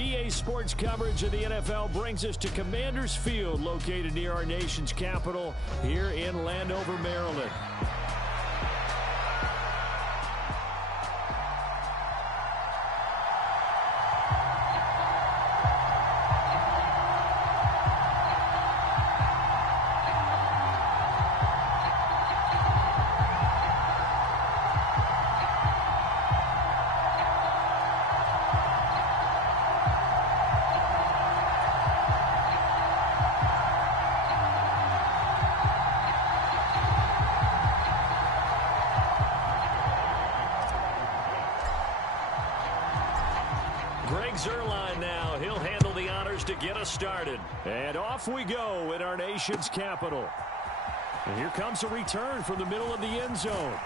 EA Sports coverage of the NFL brings us to Commanders Field, located near our nation's capital here in Landover, Maryland. Zerline now. He'll handle the honors to get us started. And off we go in our nation's capital. And here comes a return from the middle of the end zone.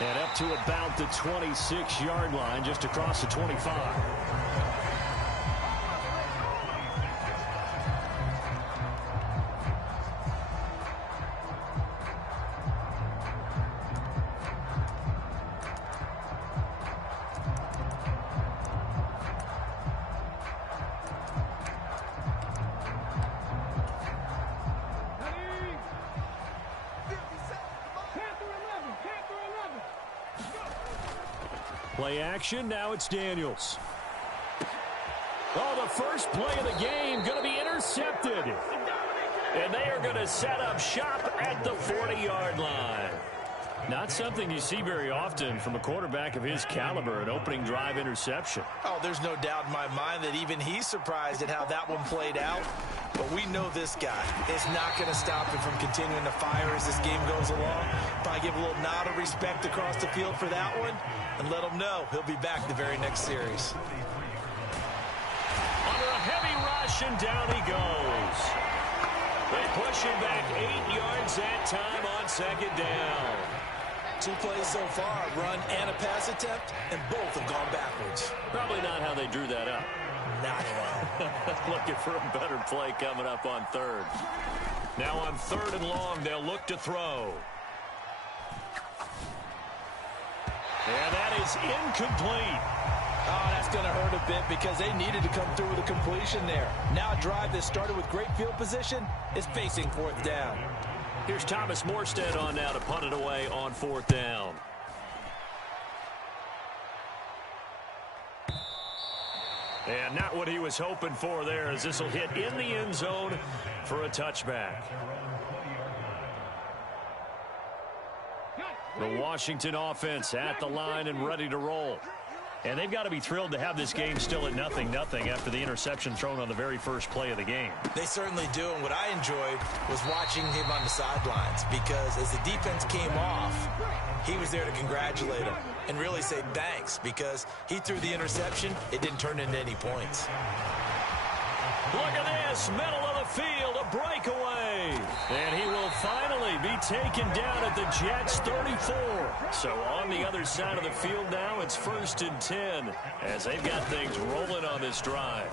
And up to about the 26-yard line, just across the 25. Play action, now it's Daniels. Oh, the first play of the game going to be intercepted. And they are going to set up shop at the 40-yard line. Not something you see very often from a quarterback of his caliber, an opening drive interception. Oh, there's no doubt in my mind that even he's surprised at how that one played out. But we know this guy is not going to stop him from continuing to fire as this game goes along. Probably give a little nod of respect across the field for that one and let him know he'll be back the very next series. Under a heavy rush, and down he goes. They push him back 8 yards that time on second down. 2 plays so far, run and a pass attempt, and both have gone backwards. Probably not how they drew that up. Not at all. Looking for a better play coming up on third. Now on 3rd and long, they'll look to throw. And that is incomplete. Oh, that's going to hurt a bit because they needed to come through with a completion there. Now a drive that started with great field position is facing 4th down. Here's Thomas Morstead on now to punt it away on 4th down. And not what he was hoping for there, as this will hit in the end zone for a touchback. The Washington offense at the line and ready to roll. And they've got to be thrilled to have this game still at 0-0 after the interception thrown on the very first play of the game. They certainly do, and what I enjoyed was watching him on the sidelines, because as the defense came off, he was there to congratulate him and really say thanks, because he threw the interception. It didn't turn into any points. Look at this, middle of the field, a breakaway. And he will finally be taken down at the Jets' 34. So on the other side of the field now, it's 1st and 10 as they've got things rolling on this drive.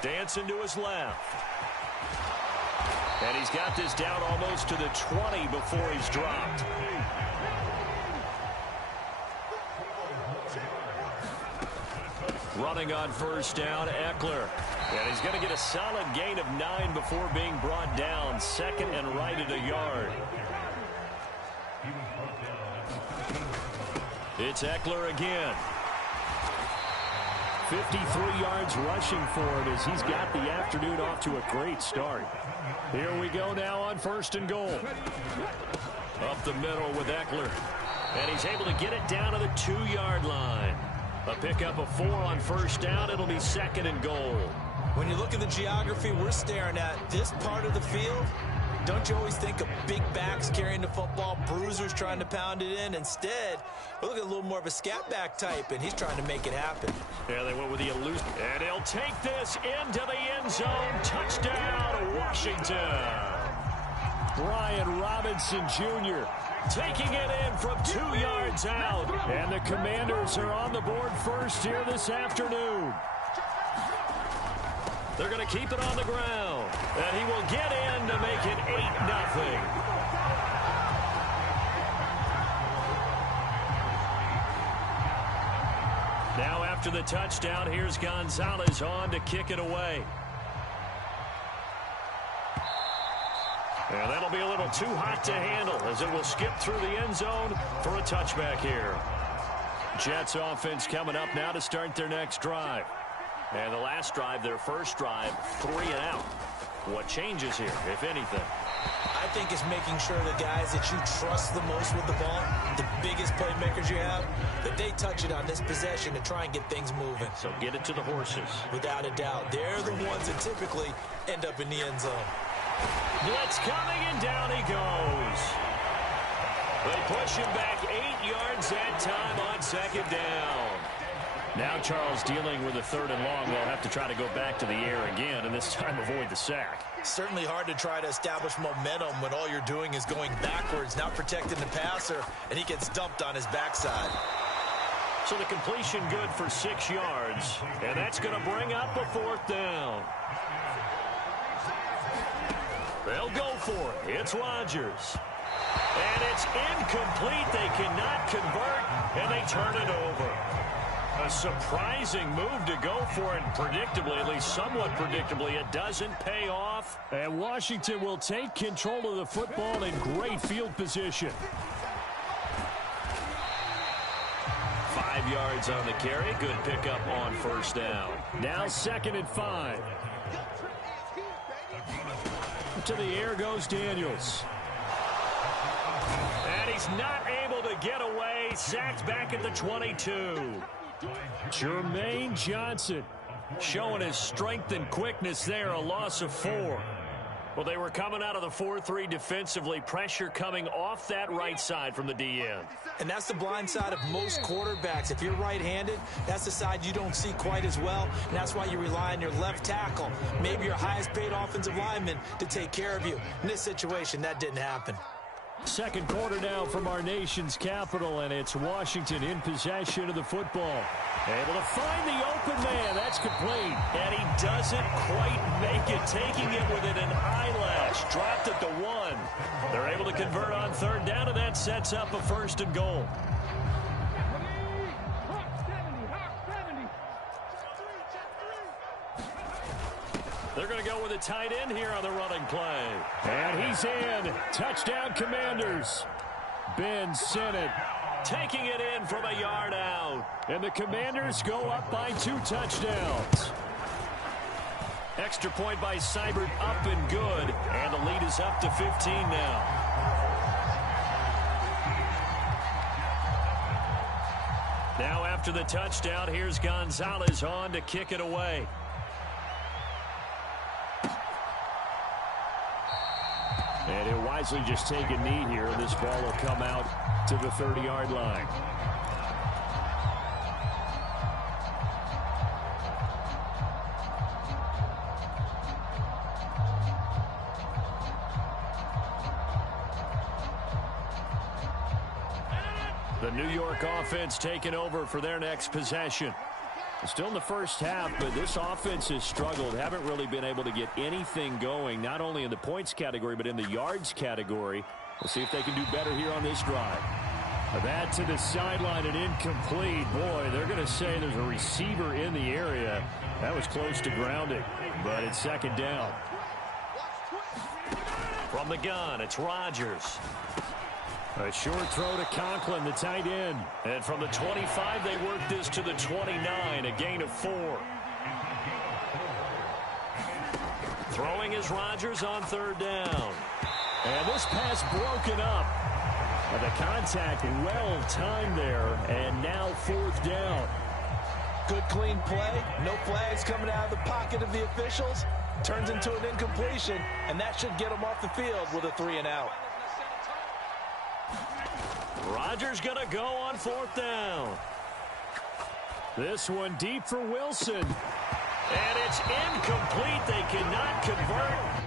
Dancing to his left. And he's got this down almost to the 20 before he's dropped. Running on 1st down, Eckler. And he's going to get a solid gain of 9 before being brought down. 2nd and right at a yard. It's Eckler again. 53 yards rushing for him as he's got the afternoon off to a great start. Here we go now on 1st and goal. Up the middle with Eckler. And he's able to get it down to the 2-yard line. A pickup of 4 on 1st down. It'll be 2nd and goal. When you look at the geography we're staring at, this part of the field, don't you always think of big backs carrying the football, bruisers trying to pound it in? Instead, we're looking at a little more of a scat back type, and he's trying to make it happen. Yeah, they went with the elusive. And he'll take this into the end zone. Touchdown, Washington. Brian Robinson Jr. taking it in from 2 yards out. And the Commanders are on the board first here this afternoon. They're going to keep it on the ground. And he will get in to make it 8-0. Now after the touchdown, here's Gonzalez on to kick it away. And that'll be a little too hot to handle as it will skip through the end zone for a touchback here. Jets offense coming up now to start their next drive. And the last drive, their first drive, 3 and out. What changes here, if anything? I think it's making sure the guys that you trust the most with the ball, the biggest playmakers you have, that they touch it on this possession to try and get things moving. So get it to the horses. Without a doubt. They're the ones that typically end up in the end zone. Blitz coming, and down he goes. They push him back 8 yards that time on second down. Now Charles dealing with a 3rd and long. They'll have to try to go back to the air again, and this time avoid the sack. Certainly hard to try to establish momentum when all you're doing is going backwards, not protecting the passer, and he gets dumped on his backside. So the completion good for 6 yards, and that's going to bring up a 4th down. They'll go for it. It's Rodgers. And it's incomplete. They cannot convert, and they turn it over. A surprising move to go for it, and predictably, at least somewhat predictably, it doesn't pay off. And Washington will take control of the football in great field position. 5 yards on the carry. Good pickup on 1st down. Now 2nd and 5. To the air goes Daniels. And he's not able to get away. Sacked back at the 22. Jermaine Johnson showing his strength and quickness there. A loss of 4. Well, they were coming out of the 4-3 defensively. Pressure coming off that right side from the DN. And that's the blind side of most quarterbacks. If you're right-handed, that's the side you don't see quite as well. And that's why you rely on your left tackle, maybe your highest-paid offensive lineman, to take care of you. In this situation, that didn't happen. Second quarter now from our nation's capital, and it's Washington in possession of the football. Able to find the open man. That's complete. And he doesn't quite make it, taking it within an eyelash. Dropped at the 1. They're able to convert on 3rd down, and that sets up a 1st and goal. They're going to go with a tight end here on the running play. And he's in. Touchdown, Commanders. Ben Sinnott taking it in from a yard out. And the Commanders go up by 2 touchdowns. Extra point by Seibert, up and good. And the lead is up to 15 now. Now after the touchdown, here's Gonzalez on to kick it away. And he'll wisely just take a knee here. This ball will come out to the 30-yard line. The New York offense taking over for their next possession. Still in the first half, but this offense has struggled. Haven't really been able to get anything going, not only in the points category, but in the yards category. We'll see if they can do better here on this drive. That to the sideline and incomplete. Boy, they're going to say there's a receiver in the area. That was close to grounding, but it's 2nd down. From the gun, it's Rodgers. A short throw to Conklin, the tight end. And from the 25, they work this to the 29, a gain of 4. Throwing is Rodgers on 3rd down. And this pass broken up. And the contact well timed there, and now 4th down. Good, clean play. No flags coming out of the pocket of the officials. Turns into an incompletion, and that should get them off the field with a 3 and out. Rodgers going to go on 4th down. This one deep for Wilson. And it's incomplete. They cannot convert.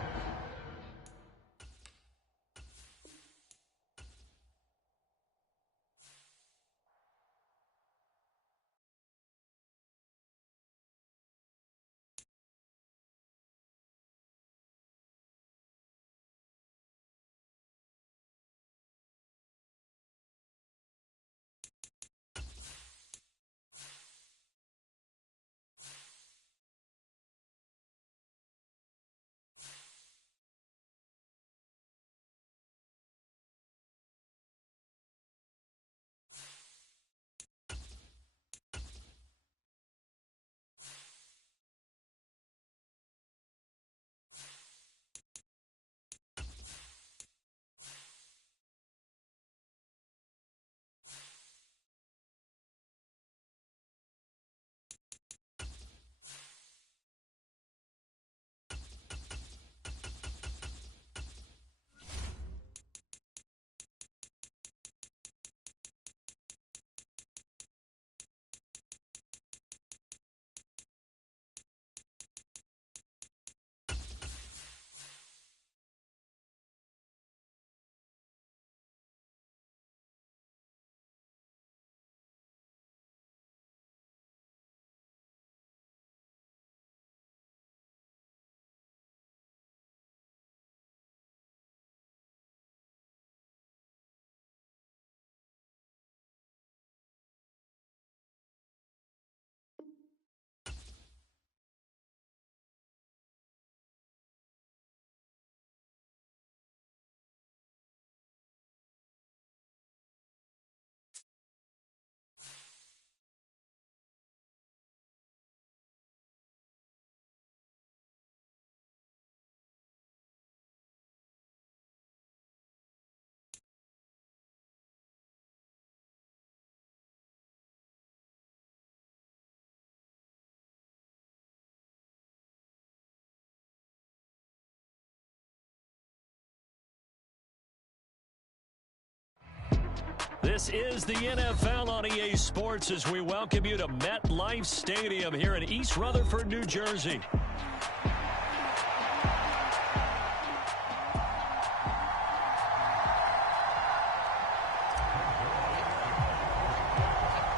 This is the NFL on EA Sports as we welcome you to MetLife Stadium here in East Rutherford, New Jersey.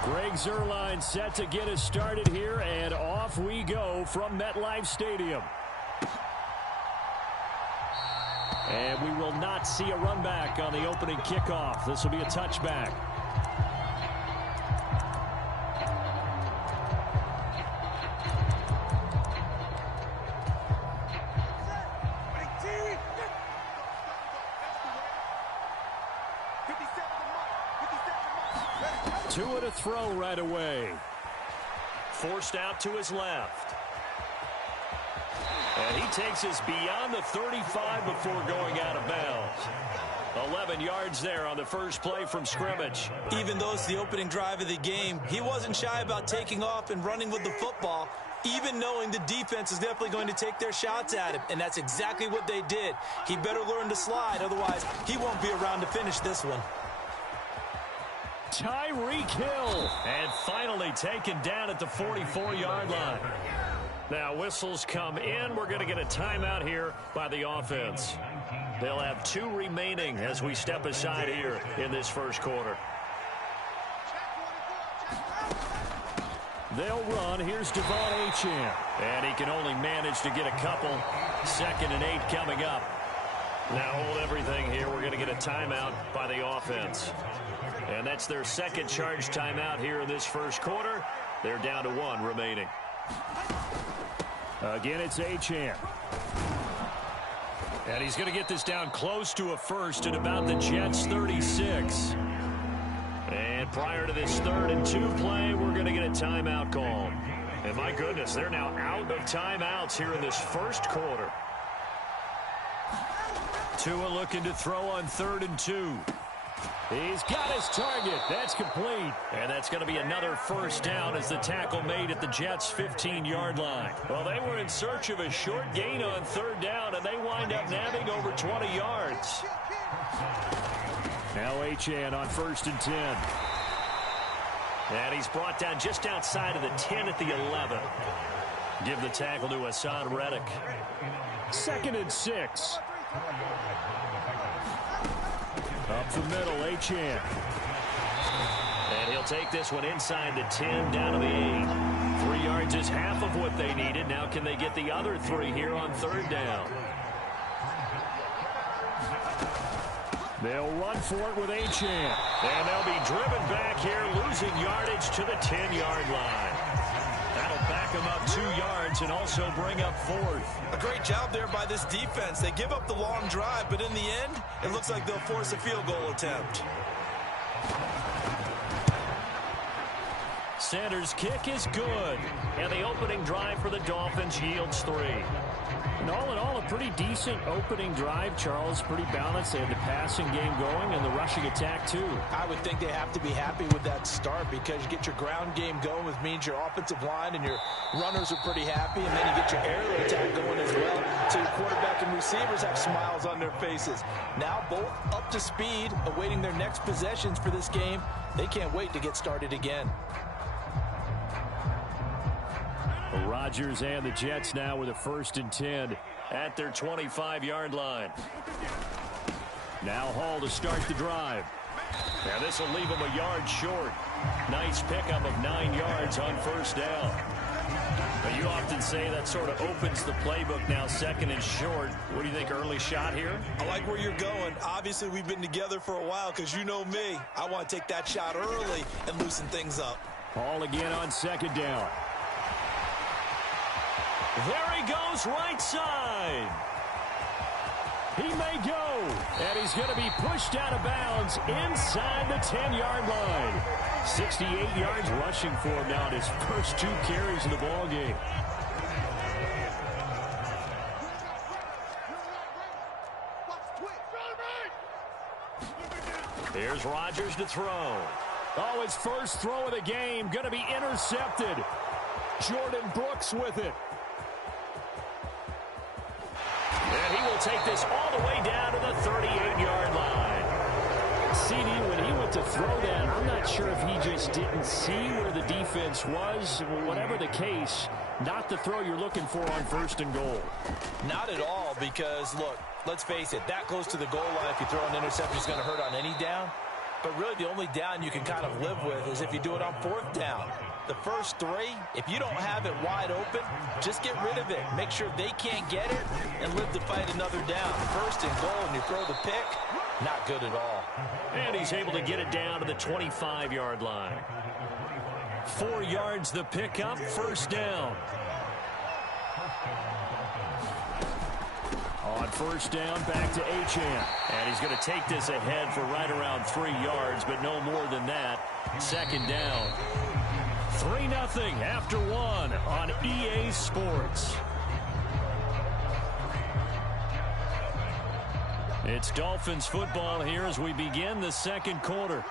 Greg Zuerlein set to get us started here, and off we go from MetLife Stadium. And we will not see a run back on the opening kickoff. This will be a touchback. Two to throw right away. Forced out to his left. And he takes us beyond the 35 before going out of bounds. 11 yards there on the first play from scrimmage. Even though it's the opening drive of the game, he wasn't shy about taking off and running with the football, even knowing the defense is definitely going to take their shots at him. And that's exactly what they did. He better learn to slide, otherwise he won't be around to finish this one. Tyreek Hill. And finally taken down at the 44-yard line. Now whistles come in. We're going to get a timeout here by the offense. They'll have 2 remaining as we step aside here in this first quarter. They'll run. Here's Devon Achane. And he can only manage to get a couple. 2nd and 8 coming up. Now hold everything here. We're going to get a timeout by the offense. And that's their second charge timeout here in this first quarter. They're down to 1 remaining. Again, it's Achane. And he's going to get this down close to a first at about the Jets' 36. And prior to this 3rd and 2 play, we're going to get a timeout call. And my goodness, they're now out of timeouts here in this first quarter. Tua looking to throw on 3rd and 2. He's got his target. That's complete. And that's going to be another first down as the tackle made at the Jets' 15-yard line. Well, they were in search of a short gain on 3rd down, and they wind up nabbing over 20 yards. Now Achane on 1st and 10. And he's brought down just outside of the 10 at the 11. Give the tackle to Hassan Reddick. 2nd and 6. Up the middle, Achane. And he'll take this one inside the 10, down to the 8. 3 yards is half of what they needed. Now can they get the other 3 here on 3rd down? They'll run for it with Achane. And they'll be driven back here, losing yardage to the 10-yard line. That'll back them up 2 yards and also bring up 4th. A great job there by this defense. They give up the long drive, but in the end, it looks like they'll force a field goal attempt. Sanders' kick is good. And the opening drive for the Dolphins yields 3. And all in all, a pretty decent opening drive, Charles. Pretty balanced. They had the passing game going and the rushing attack, too. I would think they have to be happy with that start because you get your ground game going, which means your offensive line and your runners are pretty happy, and then you get your aerial attack going as well. So your quarterback and receivers have smiles on their faces. Now both up to speed, awaiting their next possessions for this game. They can't wait to get started again. Rodgers and the Jets now with a 1st and 10 at their 25-yard line. Now Hall to start the drive. Now this will leave him a yard short. Nice pickup of 9 yards on 1st down. But you often say that sort of opens the playbook now, 2nd and short. What do you think, early shot here? I like where you're going. Obviously, we've been together for a while because you know me. I want to take that shot early and loosen things up. Hall again on 2nd down. There he goes, right side. He may go, and he's going to be pushed out of bounds inside the 10-yard line. 68 yards rushing for him now in his first 2 carries of the ball game. Here's Rodgers to throw. Oh, his first throw of the game going to be intercepted. Jordan Brooks with it. And he will take this all the way down to the 38-yard line. CD, when he went about to throw that. I'm not sure if he just didn't see where the defense was. Whatever the case, not the throw you're looking for on 1st and goal. Not at all, because, look, let's face it, that close to the goal line, if you throw an interception, is going to hurt on any down. But really, the only down you can kind of live with is if you do it on 4th down. The first 3, if you don't have it wide open, just get rid of it. Make sure they can't get it and live to fight another down. 1st and goal, and you throw the pick, not good at all. And he's able to get it down to the 25-yard line. 4 yards the pickup, 1st down. On 1st down, back to Achane. And he's going to take this ahead for right around 3 yards, but no more than that. 2nd down. 3-0 after 1 on EA Sports. It's Dolphins football here as we begin the 2nd quarter.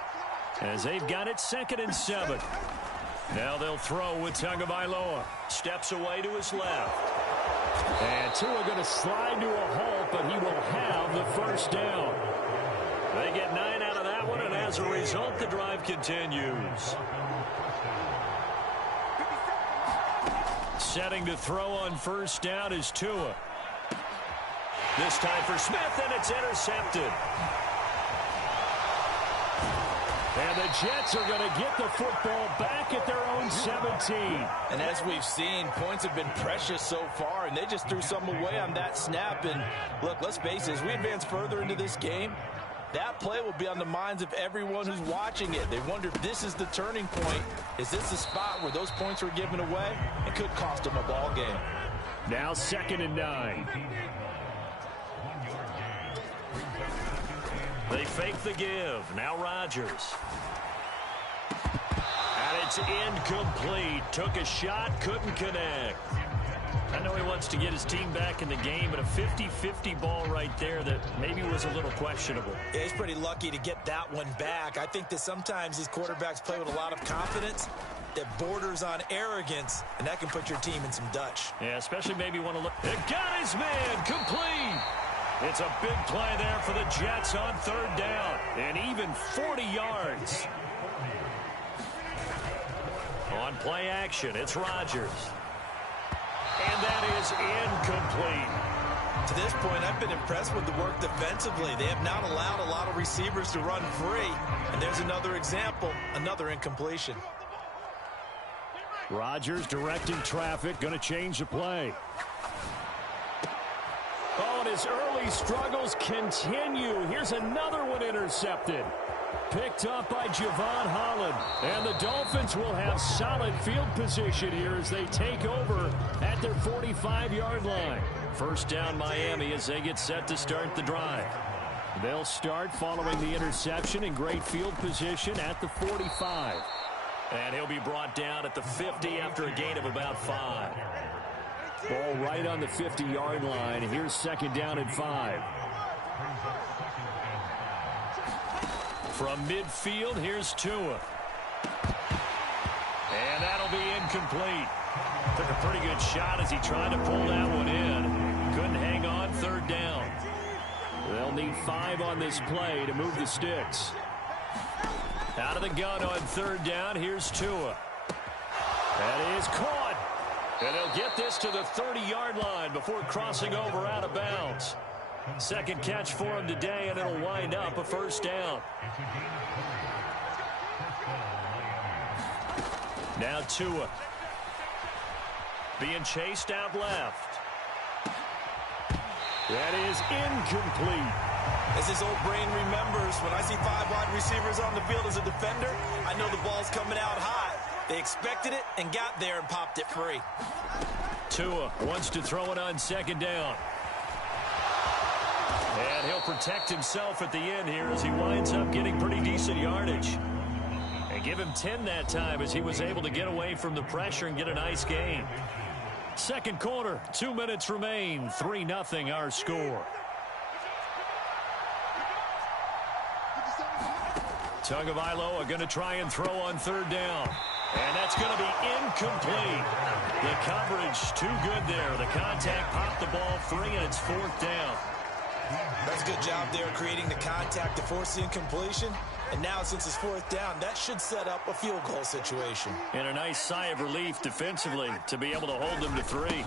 As they've got it 2nd and 7. Now they'll throw with Tagovailoa. Steps away to his left. And Tua going to slide to a halt, but he will have the 1st down. They get 9 out of that one, and as a result, the drive continues. Setting to throw on 1st down is Tua. This time for Smith, and it's intercepted. And the Jets are going to get the football back at their own 17. And as we've seen, points have been precious so far, and they just threw some away on that snap. And look, let's face it, as we advance further into this game, that play will be on the minds of everyone who's watching it. They wonder if this is the turning point. Is this the spot where those points were given away? It could cost them a ball game. Now 2nd and 9. They fake the give. Now Rodgers. And it's incomplete. Took a shot, couldn't connect. I know he wants to get his team back in the game, but a 50-50 ball right there that maybe was a little questionable. Yeah, he's pretty lucky to get that one back. I think that sometimes these quarterbacks play with a lot of confidence that borders on arrogance, and that can put your team in some Dutch. Yeah, especially maybe want to look. It got his man complete. It's a big play there for the Jets on 3rd down, and even 40 yards. On play action, it's Rodgers. And that is incomplete. To this point, I've been impressed with the work defensively. They have not allowed a lot of receivers to run free. And there's another example, another incompletion. Rodgers directing traffic, going to change the play. Oh, and his early struggles continue. Here's another one intercepted. Picked up by Javon Holland. And the Dolphins will have solid field position here as they take over at their 45-yard line. 1st down Miami as they get set to start the drive. They'll start following the interception in great field position at the 45. And he'll be brought down at the 50 after a gain of about 5. Ball right on the 50-yard line. Here's 2nd down and 5. From midfield, here's Tua. And that'll be incomplete. Took a pretty good shot as he tried to pull that one in. Couldn't hang on. 3rd down. They'll need 5 on this play to move the sticks. Out of the gun on 3rd down, here's Tua. That is caught. And they'll get this to the 30-yard line before crossing over out of bounds. 2nd catch for him today, and it'll wind up a 1st down. Now Tua. Being chased out left. That is incomplete. As his old brain remembers, when I see 5 wide receivers on the field as a defender, I know the ball's coming out high. They expected it and got there and popped it free. Tua wants to throw it on 2nd down. And he'll protect himself at the end here as he winds up getting pretty decent yardage. And give him 10 that time as he was able to get away from the pressure and get a nice gain. 2nd quarter, 2 minutes remain. 3-0 our score. Tagovailoa going to try and throw on 3rd down. And that's going to be incomplete. The coverage too good there. The contact popped the ball free, and it's 4th down. That's a good job there creating the contact to force the incompletion. And now, since it's fourth down, that should set up a field goal situation. And a nice sigh of relief defensively to be able to hold them to 3.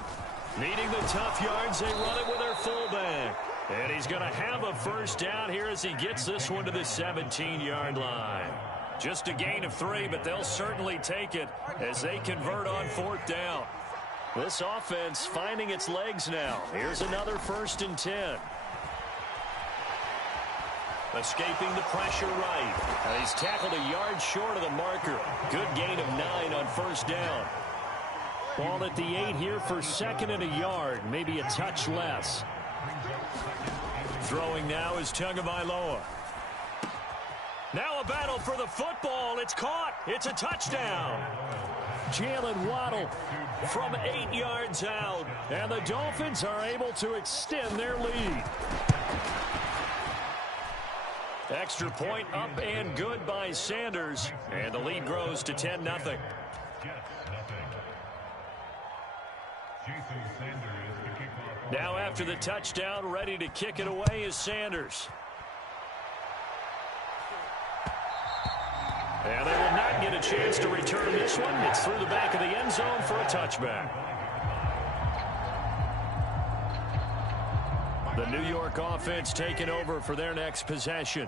Needing the tough yards, they run it with their fullback. And he's going to have a first down here as he gets this one to the 17-yard line. Just a gain of 3, but they'll certainly take it as they convert on fourth down. This offense finding its legs now. Here's another 1st and 10. Escaping the pressure right. He's tackled a yard short of the marker. Good gain of 9 on first down. Ball at the 8 here for 2nd and a yard. Maybe a touch less. Throwing now is Tagovailoa. Now a battle for the football. It's caught. It's a touchdown. Jalen Waddle from 8 yards out. And the Dolphins are able to extend their lead. Extra point up and good by Sanders. And the lead grows to 10-0. Now after the touchdown, ready to kick it away is Sanders. And they will not get a chance to return this one. It's through the back of the end zone for a touchback. The New York offense taking over for their next possession.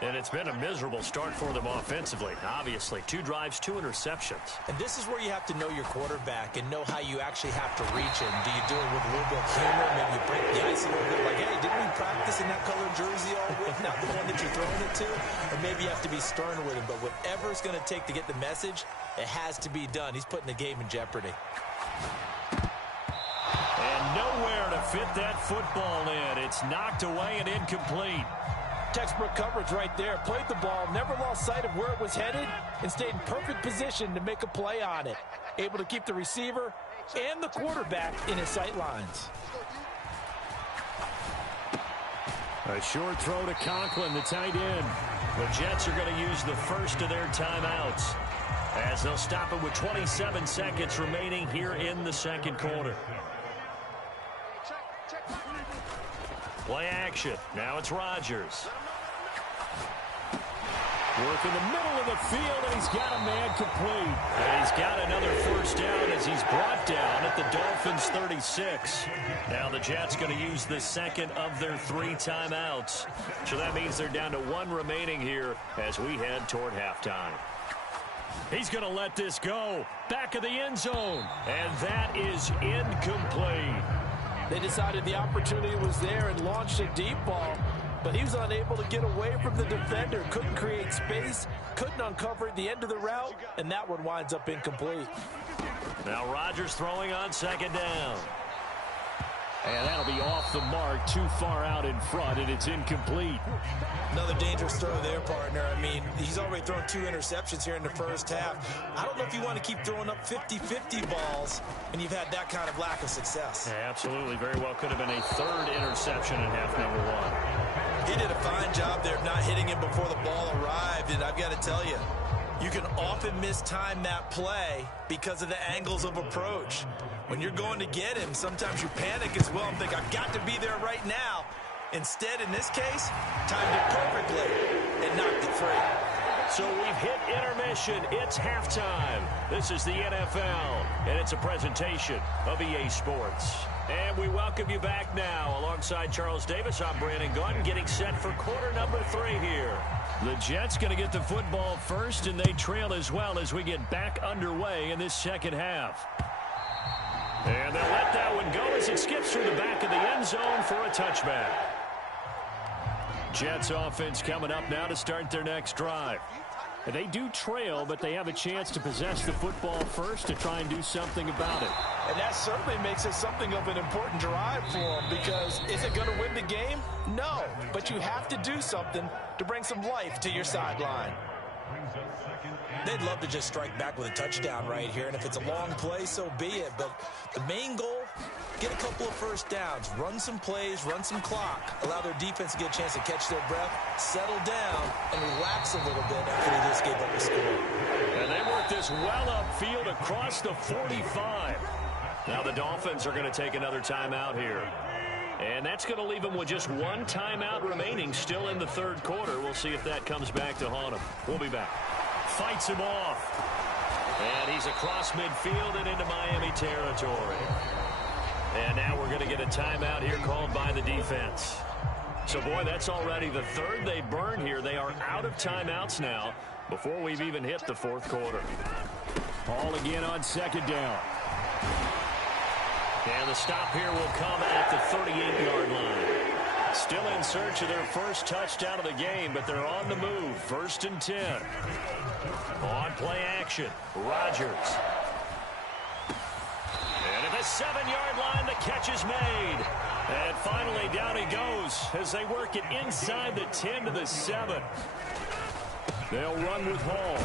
And it's been a miserable start for them offensively. Obviously, 2 drives, 2 interceptions. And this is where you have to know your quarterback and know how you actually have to reach him. Do you do it with a little bit of humor? Maybe you break the ice a little bit. Like, hey, didn't we practice in that colored jersey all week? Not the one that you're throwing it to. Or maybe you have to be stern with him. But whatever it's going to take to get the message, it has to be done. He's putting the game in jeopardy. And nowhere to fit that football in. It's knocked away and incomplete. Textbook coverage right there. Played the ball, never lost sight of where it was headed, and stayed in perfect position to make a play on it. Able to keep the receiver and the quarterback in his sight lines. A short throw to Conklin, the tight end. The Jets are going to use the first of their timeouts as they'll stop it with 27 seconds remaining here in the second quarter. Play action. Now it's Rodgers. Work in the middle of the field, and he's got a man complete. And he's got another first down as he's brought down at the Dolphins' 36. Now the Jets going to use the second of their 3 timeouts. So that means they're down to 1 remaining here as we head toward halftime. He's going to let this go. Back of the end zone. And that is incomplete. They decided the opportunity was there and launched a deep ball, but he was unable to get away from the defender. Couldn't create space, couldn't uncover the end of the route, and that one winds up incomplete. Now Rodgers throwing on second down. And that'll be off the mark, too far out in front, and it's incomplete. Another dangerous throw there, partner. I mean, he's already thrown 2 interceptions here in the first half. I don't know if you want to keep throwing up 50-50 balls when you've had that kind of lack of success. Yeah, absolutely. Very well could have been a 3rd interception in half number 1. He did a fine job there of not hitting him before the ball arrived, and I've got to tell you, you can often mistime that play because of the angles of approach. When you're going to get him, sometimes you panic as well and think, I've got to be there right now. Instead, in this case, timed it perfectly and knocked it free. So we've hit intermission. It's halftime. This is the NFL, and it's a presentation of EA Sports. And we welcome you back now. Alongside Charles Davis, I'm Brandon Gaudin, getting set for quarter number 3 here. The Jets going to get the football first, and they trail as well as we get back underway in this second half. And they'll let that one go as it skips through the back of the end zone for a touchback. Jets offense coming up now to start their next drive. And they do trail, but they have a chance to possess the football first to try and do something about it. And that certainly makes it something of an important drive for them, because is it going to win the game? No, but you have to do something to bring some life to your sideline. They'd love to just strike back with a touchdown right here, and if it's a long play, so be it. But the main goal, get a couple of first downs, run some plays, run some clock, allow their defense to get a chance to catch their breath, settle down, and relax a little bit after they just gave up a score. And they work this well upfield across the 45. Now the Dolphins are going to take another timeout here. And that's going to leave him with just one timeout remaining still in the third quarter. We'll see if that comes back to haunt him. We'll be back. Fights him off. And he's across midfield and into Miami territory. And now we're going to get a timeout here called by the defense. So, boy, that's already the third they burned here. They are out of timeouts now before we've even hit the fourth quarter. Ball again on second down. And the stop here will come at the 38-yard line. Still in search of their first touchdown of the game, but they're on the move. 1st and 10. On play action, Rodgers. And at the 7-yard line, the catch is made. And finally, down he goes as they work it inside the 10 to the 7. They'll run with Hall.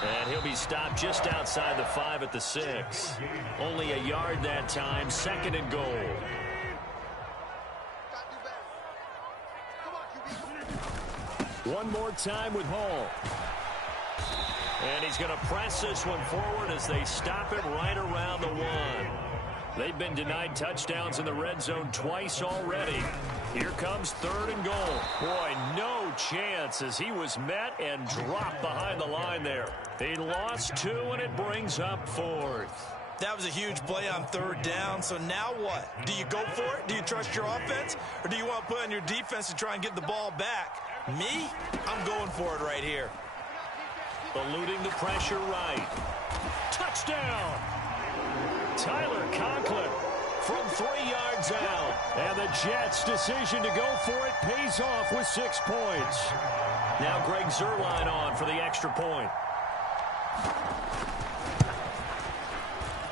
And he'll be stopped just outside the 5 at the 6. Only a yard that time, 2nd and goal. One more time with Hall. And he's going to press this one forward as they stop him right around the 1. They've been denied touchdowns in the red zone twice already. Here comes 3rd and goal. Boy, no chance as he was met and dropped behind the line there. They lost 2, and it brings up 4th. That was a huge play on 3rd down, so now what? Do you go for it? Do you trust your offense? Or do you want to put on your defense to try and get the ball back? Me? I'm going for it right here. Eluding the pressure right. Touchdown! Tyler Conklin from 3 yards out. And the Jets' decision to go for it pays off with 6 points. Now Greg Zuerlein on for the extra point.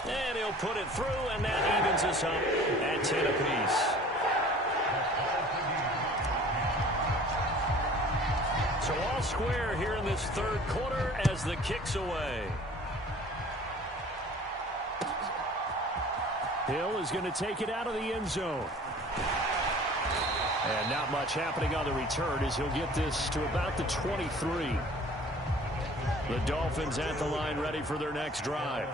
And he'll put it through, and that evens us up at 10 apiece. So all square here in this third quarter as the kick's away. Hill is going to take it out of the end zone. And not much happening on the return as he'll get this to about the 23. The Dolphins at the line ready for their next drive.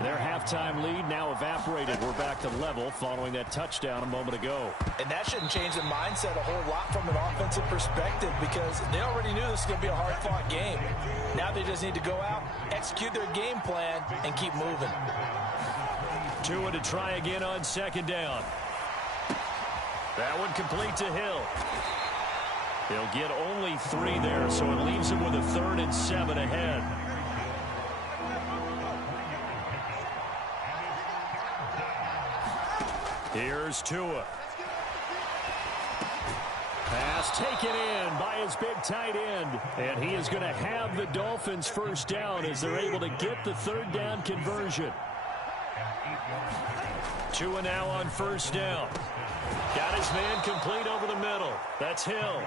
Their halftime lead now evaporated. We're back to level following that touchdown a moment ago. And that shouldn't change the mindset a whole lot from an offensive perspective because they already knew this was going to be a hard-fought game. Now they just need to go out, execute their game plan, and keep moving. Tua to try again on 2nd down. That one complete to Hill. He'll get only 3 there, so it leaves him with a 3rd and 7 ahead. Here's Tua. Pass taken in by his big tight end. And he is going to have the Dolphins first down as they're able to get the 3rd down conversion. Tua now on 1st down. Got his man complete over the middle. That's Hill.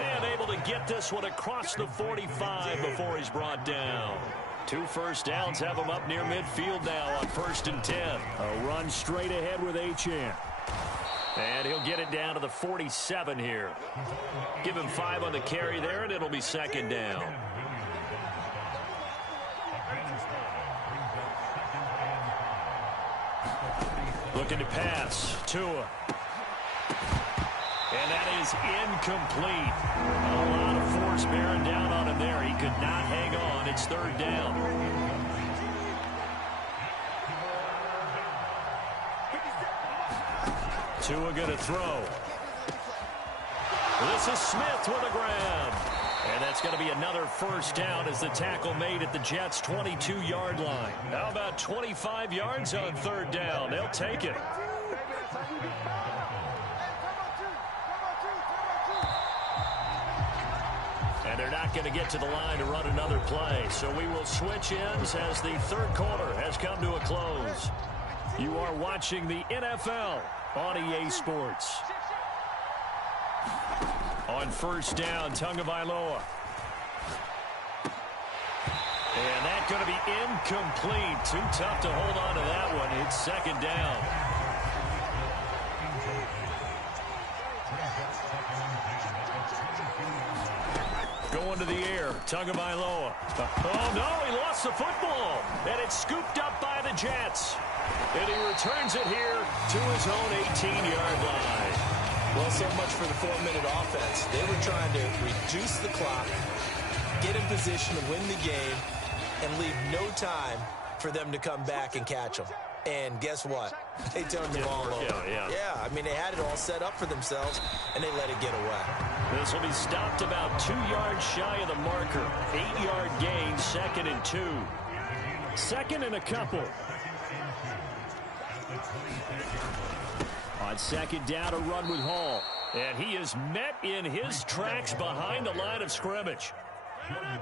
And able to get this one across the 45 before he's brought down. 2 first downs have him up near midfield now on 1st and 10. A run straight ahead with Achane. And he'll get it down to the 47 here. Give him 5 on the carry there, and it'll be 2nd down. Looking to pass. Tua. And that is incomplete. A lot of force bearing down on him there. He could not hang on. It's 3rd down. Tua going to throw. This is Smith with a grab. And that's going to be another first down as the tackle made at the Jets' 22-yard line. How about 25 yards on 3rd down? They'll take it. And they're not going to get to the line to run another play. So we will switch ends as the third quarter has come to a close. You are watching the NFL on EA Sports. On 1st down, Tagovailoa. And that's going to be incomplete. Too tough to hold on to that one. It's 2nd down. Going to the air, Tagovailoa. Oh, no, he lost the football. And it's scooped up by the Jets. And he returns it here to his own 18-yard line. Well, so much for the 4-minute offense. They were trying to reduce the clock, get in position to win the game, and leave no time for them to come back and catch them. And guess what? They turned the ball over. Yeah, I mean, they had it all set up for themselves, and they let it get away. This will be stopped about 2 yards shy of the marker. 8-yard gain, 2nd and 2. 2nd and a couple. On 2nd down, a run with Hall. And he is met in his tracks behind the line of scrimmage.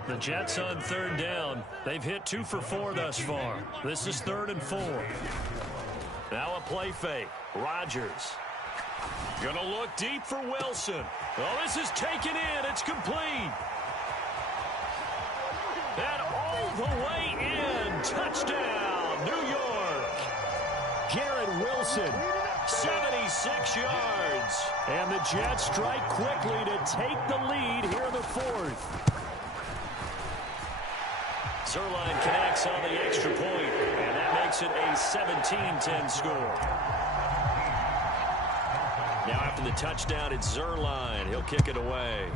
The Jets on 3rd down. They've hit 2 for 4 thus far. This is 3rd and 4. Now a play fake. Rodgers. Gonna look deep for Wilson. Oh, this is taken in. It's complete. And all the way in. Touchdown, New York. Garrett Wilson, 76 yards. And the Jets strike quickly to take the lead here in the 4th. Zerline connects on the extra point, and that makes it a 17-10 score. Now after the touchdown, it's Zerline. He'll kick it away.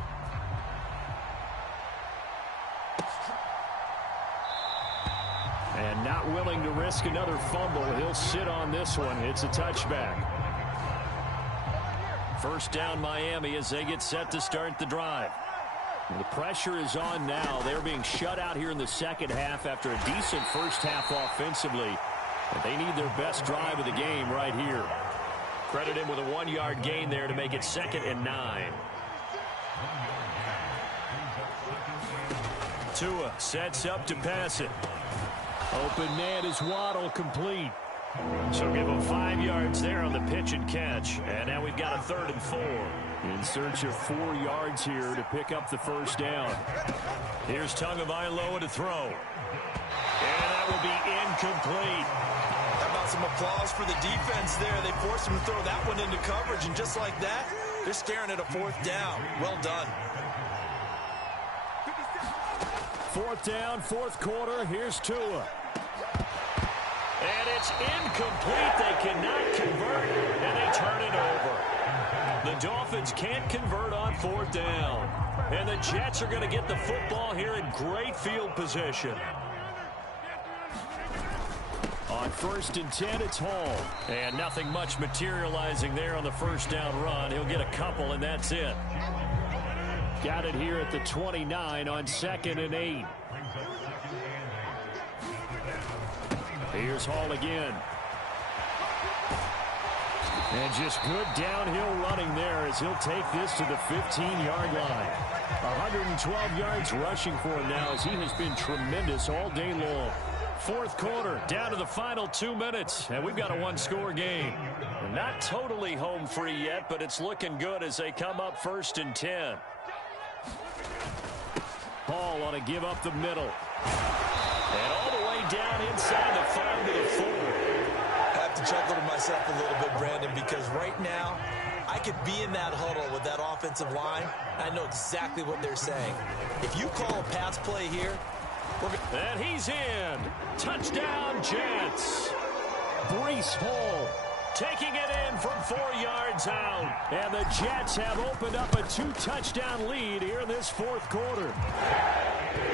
And not willing to risk another fumble, he'll sit on this one. It's a touchback. 1st down Miami as they get set to start the drive. The pressure is on now. They're being shut out here in the 2nd half after a decent 1st half offensively. But they need their best drive of the game right here. Credit him with a 1-yard gain there to make it 2nd and 9. Tua sets up to pass it. Open man is Waddle, complete. So give him 5 yards there on the pitch and catch. And now we've got a 3rd and 4. In search of 4 yards here to pick up the 1st down. Here's Tagovailoa to throw. And that will be incomplete. How about some applause for the defense there? They forced him to throw that one into coverage, and just like that, they're staring at a 4th down. Well done. 4th down, 4th quarter. Here's Tua. And it's incomplete. They cannot convert, and they turn it over. The Dolphins can't convert on 4th down. And the Jets are going to get the football here in great field position. On 1st and 10, it's Hall. And nothing much materializing there on the 1st down run. He'll get a couple, and that's it. Got it here at the 29 on 2nd and 8. Here's Hall again. And just good downhill running there as he'll take this to the 15-yard line. 112 yards rushing for him now as he has been tremendous all day long. 4th quarter, down to the final 2 minutes, and we've got a 1-score game. Not totally home free yet, but it's looking good as they come up 1st and 10. Hall on a give up the middle. And all the way down inside the 5 to the 4. I have to chuckle to myself a little bit, Brandon, because right now I could be in that huddle with that offensive line. I know exactly what they're saying. If you call a pass play here, and he's in. Touchdown, Jets. Breece Hall taking it in from 4 yards out. And the Jets have opened up a 2-touchdown lead here in this 4th quarter.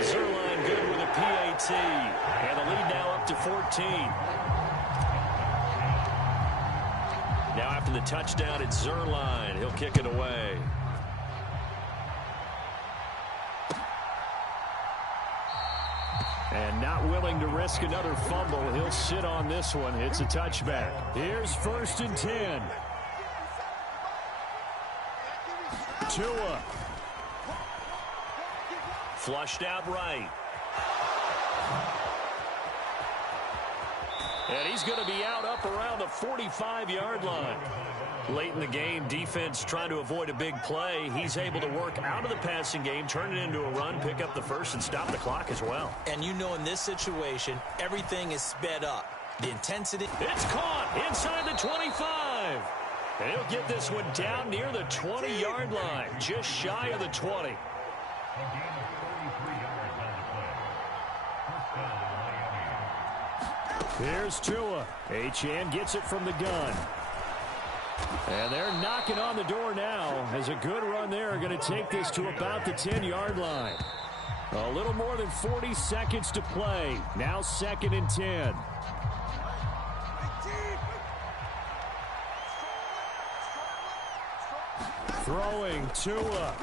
Zerline good with a PAT. And the lead now up to 14. Now after the touchdown, it's Zerline. He'll kick it away. And not willing to risk another fumble. He'll sit on this one. It's a touchback. Here's 1st and 10. Tua. Flushed out right. And he's going to be out up around the 45-yard line. Late in the game, defense trying to avoid a big play. He's able to work out of the passing game, turn it into a run, pick up the first, and stop the clock as well. And you know in this situation, everything is sped up. The intensity. It's caught inside the 25. And he'll get this one down near the 20-yard line, just shy of the 20. Here's Tua. Achane gets it from the gun. And they're knocking on the door now as a good run there are going to take this to about the 10-yard line. A little more than 40 seconds to play. Now 2nd and 10. Throwing Tua.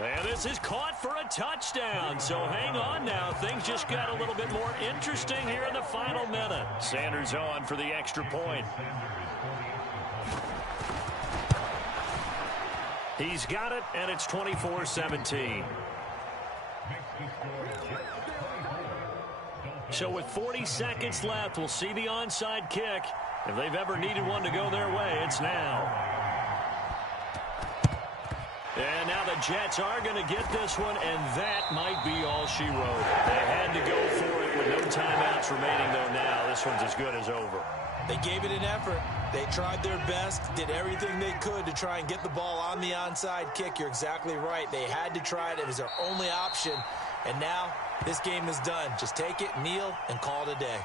And this is caught for a touchdown. So hang on now. Things just got a little bit more interesting here in the final minute. Sanders on for the extra point. He's got it, and it's 24-17. So with 40 seconds left, we'll see the onside kick. If they've ever needed one to go their way, it's now. And now the Jets are going to get this one, and that might be all she wrote. They had to go for it with no timeouts remaining, though now. This one's as good as over. They gave it an effort. They tried their best, did everything they could to try and get the ball on the onside kick. You're exactly right. They had to try it. It was their only option. And now this game is done. Just take it, kneel, and call it a day.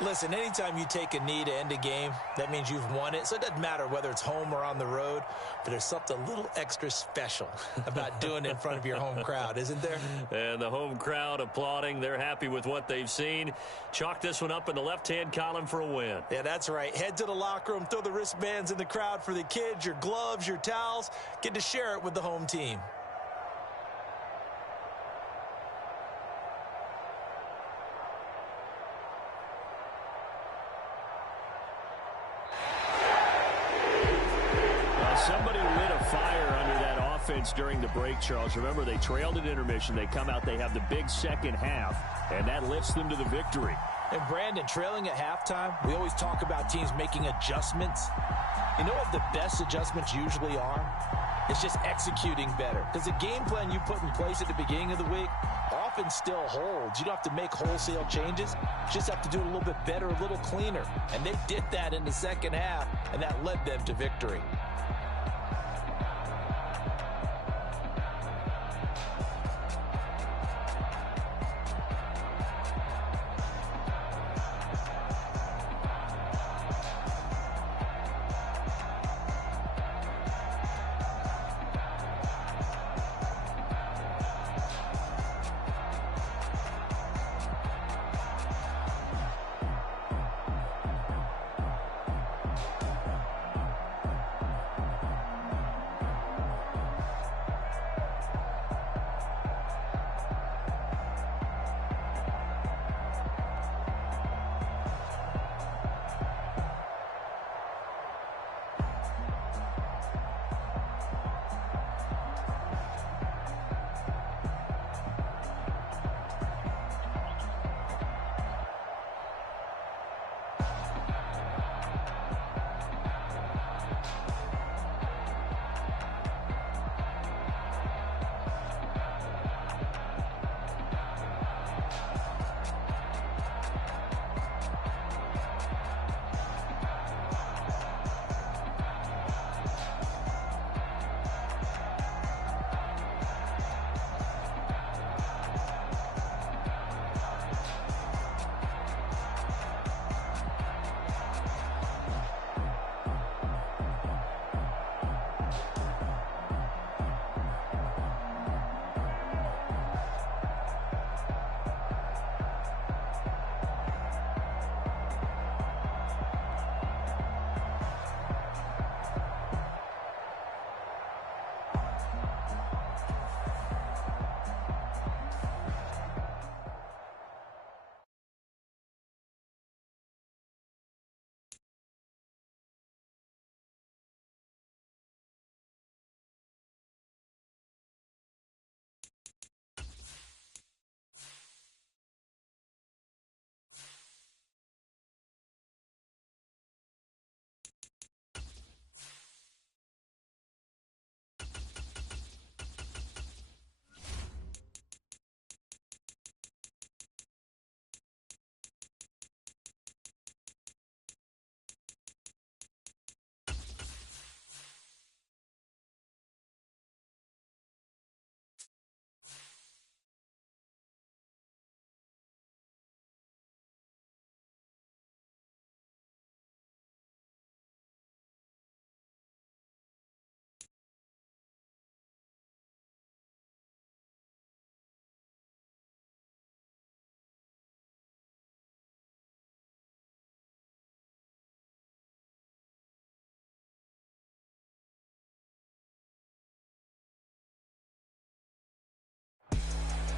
Listen, anytime you take a knee to end a game, that means you've won it. So it doesn't matter whether it's home or on the road, but there's something a little extra special about doing it in front of your home crowd, isn't there? And the home crowd applauding. They're happy with what they've seen. Chalk this one up in the left-hand column for a win. Yeah, that's right. Head to the locker room, throw the wristbands in the crowd for the kids, your gloves, your towels. Get to share it with the home team. Somebody lit a fire under that offense during the break, Charles. Remember, they trailed at intermission. They come out, they have the big second half, and that lifts them to the victory. And Brandon, trailing at halftime, we always talk about teams making adjustments. You know what the best adjustments usually are? It's just executing better. Because the game plan you put in place at the beginning of the week often still holds. You don't have to make wholesale changes. You just have to do it a little bit better, a little cleaner. And they did that in the second half, and that led them to victory.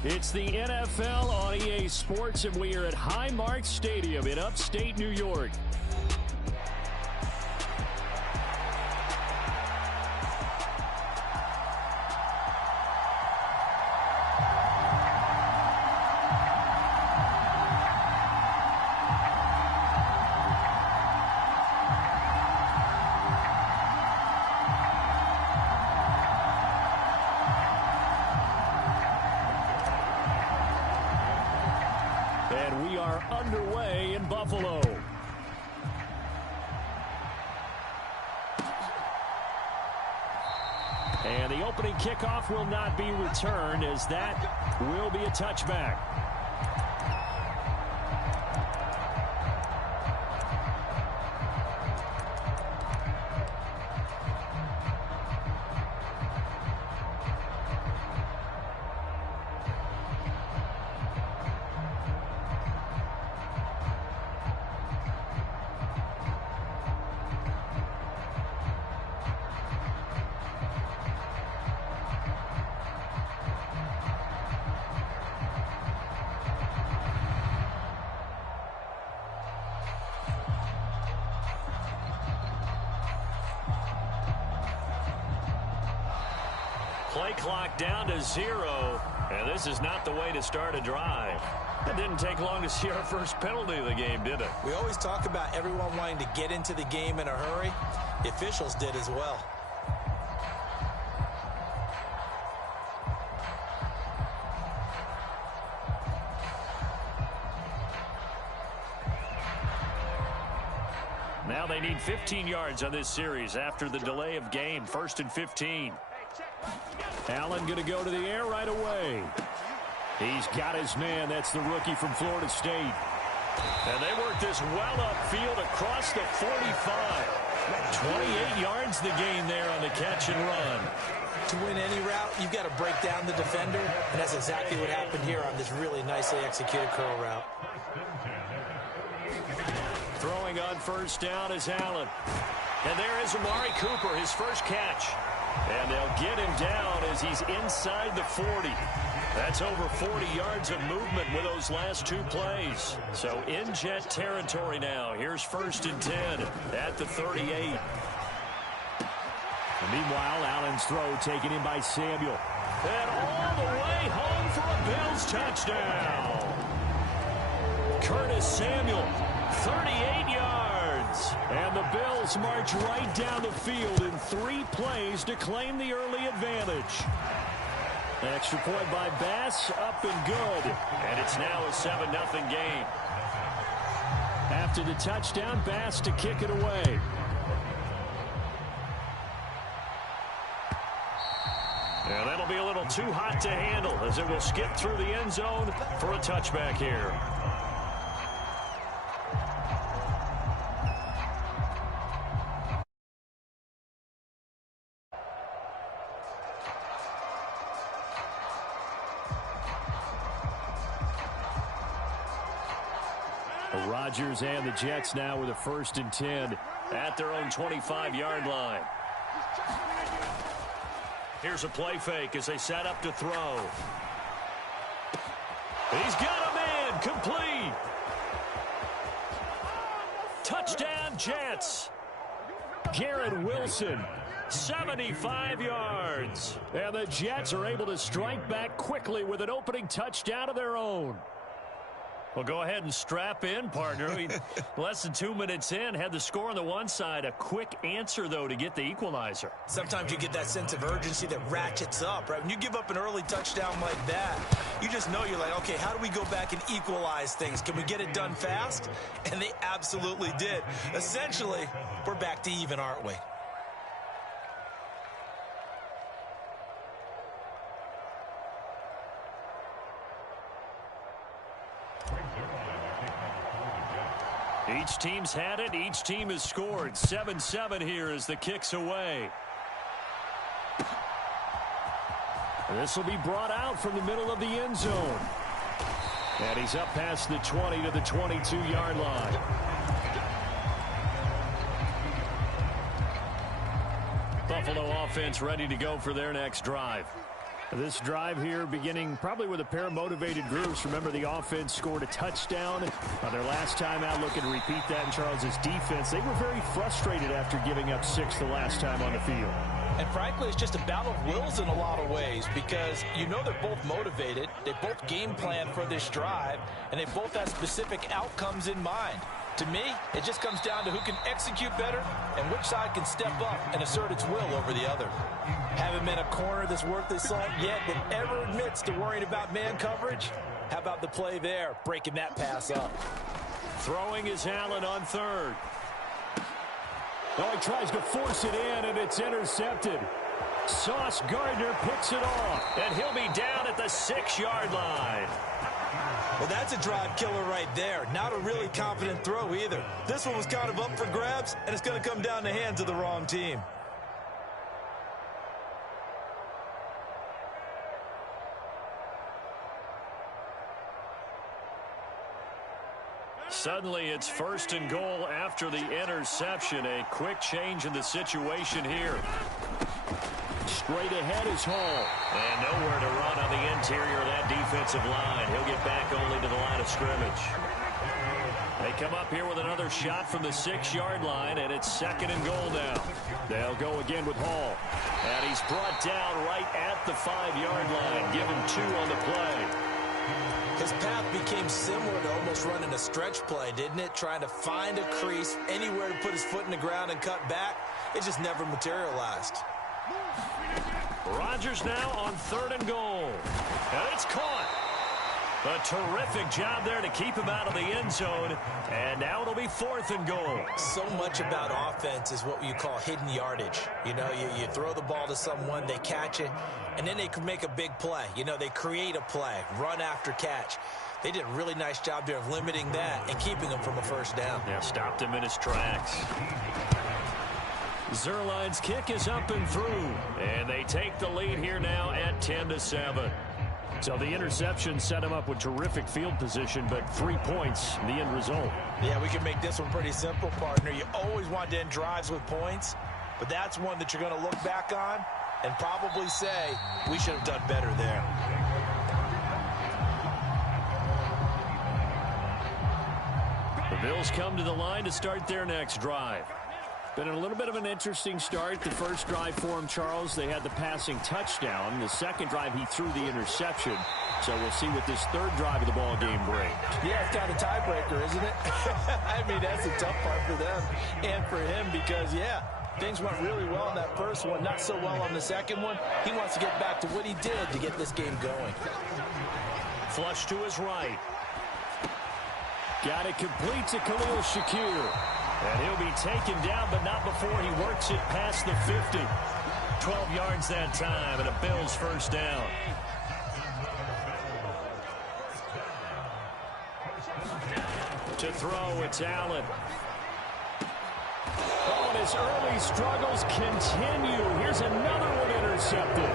It's the NFL on EA Sports, and we are at Highmark Stadium in upstate New York. And we are underway in Buffalo. And the opening kickoff will not be returned, as that will be a touchback. Play clock down to 0, and this is not the way to start a drive. It didn't take long to see our first penalty of the game, did it? We always talk about everyone wanting to get into the game in a hurry. The officials did as well. Now they need 15 yards on this series after the delay of game. 1st and 15. Allen going to go to the air right away. He's got his man. That's the rookie from Florida State. And they work this well upfield across the 45. 28 yards the gain there on the catch and run. To win any route, you've got to break down the defender, and that's exactly what happened here on this really nicely executed curl route. Throwing on first down is Allen. And there is Amari Cooper, his first catch. And they'll get him down as he's inside the 40. That's over 40 yards of movement with those last two plays. So in jet territory now. Here's 1st and 10 at the 38. And meanwhile, Allen's throw taken in by Samuel. And all the way home for a Bills touchdown. Curtis Samuel, 38 yards. And the Bills march right down the field in 3 plays to claim the early advantage. Extra point by Bass, up and good. And it's now a 7-0 game. After the touchdown, Bass to kick it away. And that'll be a little too hot to handle as it will skip through the end zone for a touchback here. Rodgers and the Jets now with a 1st and 10 at their own 25-yard line. Here's a play fake as they set up to throw. He's got a man, complete. Touchdown Jets. Garrett Wilson, 75 yards. And the Jets are able to strike back quickly with an opening touchdown of their own. Well, go ahead and strap in, partner. Less than 2 minutes in, had the score on the one side. A quick answer, though, to get the equalizer. Sometimes you get that sense of urgency that ratchets up, right? When you give up an early touchdown like that, you just know you're like, okay, how do we go back and equalize things? Can we get it done fast? And they absolutely did. Essentially, we're back to even, aren't we? Each team's had it. Each team has scored. 7-7 here as the kick's away. This will be brought out from the middle of the end zone. And he's up past the 20 to the 22-yard line. Buffalo offense ready to go for their next drive. This drive here beginning probably with a pair of motivated groups. Remember, the offense scored a touchdown on their last time out, looking to repeat that in Charles's defense. They were very frustrated after giving up 6 the last time on the field. And frankly, it's just a battle of wills in a lot of ways because you know they're both motivated. They both game plan for this drive, and they both have specific outcomes in mind. To me, it just comes down to who can execute better and which side can step up and assert its will over the other. Haven't been a corner that's worth the salt yet that ever admits to worrying about man coverage. How about the play there, breaking that pass up? Throwing is Allen on third. Oh, he tries to force it in, and it's intercepted. Sauce Gardner picks it off, and he'll be down at the 6-yard line. Well, that's a drive killer right there. Not a really confident throw either. This one was kind of up for grabs, and it's going to come down the hands of the wrong team. Suddenly, it's 1st and goal after the interception. A quick change in the situation here. Straight ahead is Hall. And nowhere to run on the interior of that defensive line. He'll get back only to the line of scrimmage. They come up here with another shot from the 6-yard line, and it's 2nd and goal now. They'll go again with Hall. And he's brought down right at the 5-yard line. Give him 2 on the play. His path became similar to almost running a stretch play, didn't it? Trying to find a crease, anywhere to put his foot in the ground and cut back. It just never materialized. Rodgers now on 3rd and goal. And it's caught. A terrific job there to keep him out of the end zone. And now it'll be 4th and goal. So much about offense is what you call hidden yardage. You know, you throw the ball to someone, they catch it, and then they can make a big play. You know, they create a play, run after catch. They did a really nice job there of limiting that and keeping him from a first down. Yeah, stopped him in his tracks. Zerline's kick is up and through. And they take the lead here now at 10-7. So the interception set him up with terrific field position, but 3 points, the end result. Yeah, we can make this one pretty simple, partner. You always want to end drives with points, but that's one that you're going to look back on and probably say, we should have done better there. The Bills come to the line to start their next drive. Been a little bit of an interesting start. The first drive for him, Charles, they had the passing touchdown. The second drive, he threw the interception. So we'll see what this third drive of the ball game brings. Yeah, it's got a tiebreaker, isn't it? I mean, that's a tough part for them and for him because, yeah, things went really well in that first one, not so well on the second one. He wants to get back to what he did to get this game going. Flush to his right. Got it complete to Khalil Shakir. And he'll be taken down, but not before he works it past the 50. 12 yards that time, and a Bills first down. To throw, it's Allen. Oh, and his early struggles continue. Here's another one intercepted.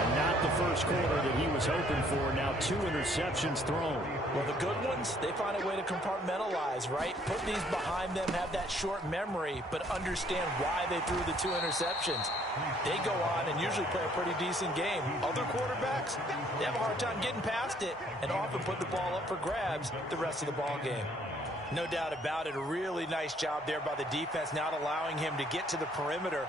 And not the first quarter that he was hoping for. Now 2 interceptions thrown. Well, the good ones, they find a way to compartmentalize, right? Put these behind them, have that short memory, but understand why they threw the 2 interceptions. They go on and usually play a pretty decent game. Other quarterbacks, they have a hard time getting past it and often put the ball up for grabs the rest of the ball game. No doubt about it, a really nice job there by the defense, not allowing him to get to the perimeter.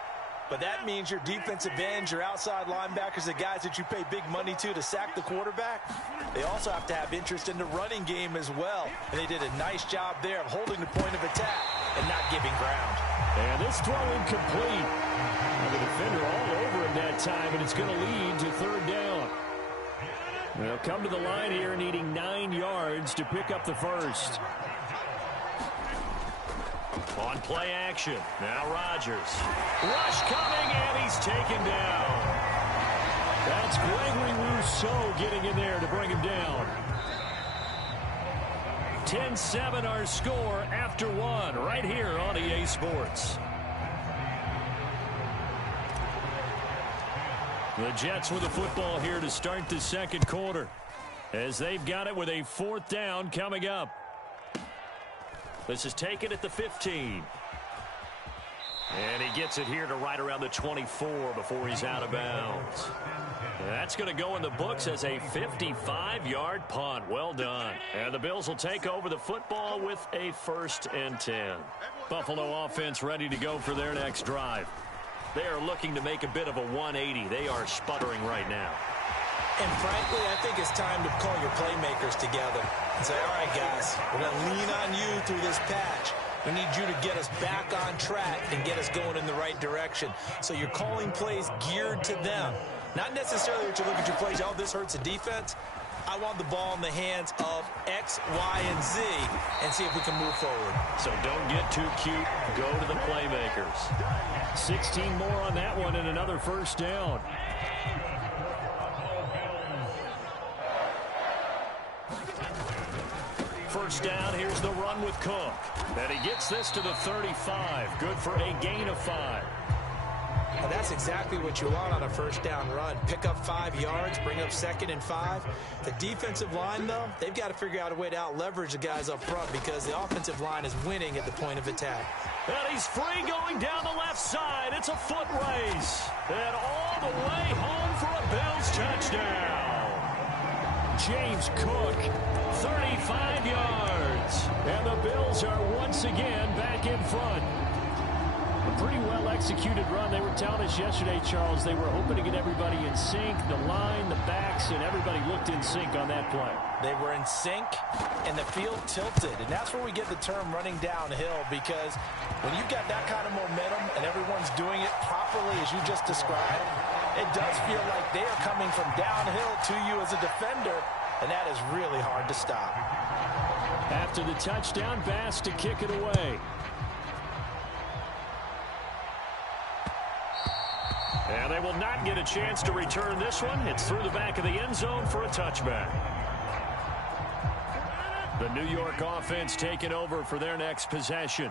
But that means your defensive ends, your outside linebackers, the guys that you pay big money to sack the quarterback, they also have to have interest in the running game as well. And they did a nice job there of holding the point of attack and not giving ground. And this throw incomplete. And the defender all over him that time, and it's going to lead to 3rd down. They'll come to the line here needing 9 yards to pick up the first. On play action. Now Rodgers. Rush coming, and he's taken down. That's Gregory Rousseau getting in there to bring him down. 10-7 our score after 1 right here on EA Sports. The Jets with the football here to start the second quarter as they've got it with a 4th down coming up. This is taken at the 15. And he gets it here to right around the 24 before he's out of bounds. That's going to go in the books as a 55-yard punt. Well done. And the Bills will take over the football with a 1st and 10. Buffalo offense ready to go for their next drive. They are looking to make a bit of a 180. They are sputtering right now. And frankly, I think it's time to call your playmakers together and say, all right, guys, we're going to lean on you through this patch. We need you to get us back on track and get us going in the right direction. So you're calling plays geared to them. Not necessarily that you look at your plays, oh, this hurts the defense. I want the ball in the hands of X, Y, and Z and see if we can move forward. So don't get too cute. Go to the playmakers. 16 more on that one and another 1st down. First down, here's the run with Cook. And he gets this to the 35. Good for a gain of 5. Well, that's exactly what you want on a 1st down run. Pick up 5 yards, bring up 2nd and 5. The defensive line, though, they've got to figure out a way to out-leverage the guys up front because the offensive line is winning at the point of attack. And he's free going down the left side. It's a foot race. And all the way home for a Bills touchdown. James Cook, 35 yards. And the Bills are once again back in front. A pretty well-executed run. They were telling us yesterday, Charles, they were hoping to get everybody in sync, the line, the backs, and everybody looked in sync on that play. They were in sync, and the field tilted. And that's where we get the term running downhill, because when you've got that kind of momentum and everyone's doing it properly as you just described, it does feel like they are coming from downhill to you as a defender, and that is really hard to stop. After the touchdown, Bass to kick it away. And they will not get a chance to return this one. It's through the back of the end zone for a touchback. The New York offense taking over for their next possession.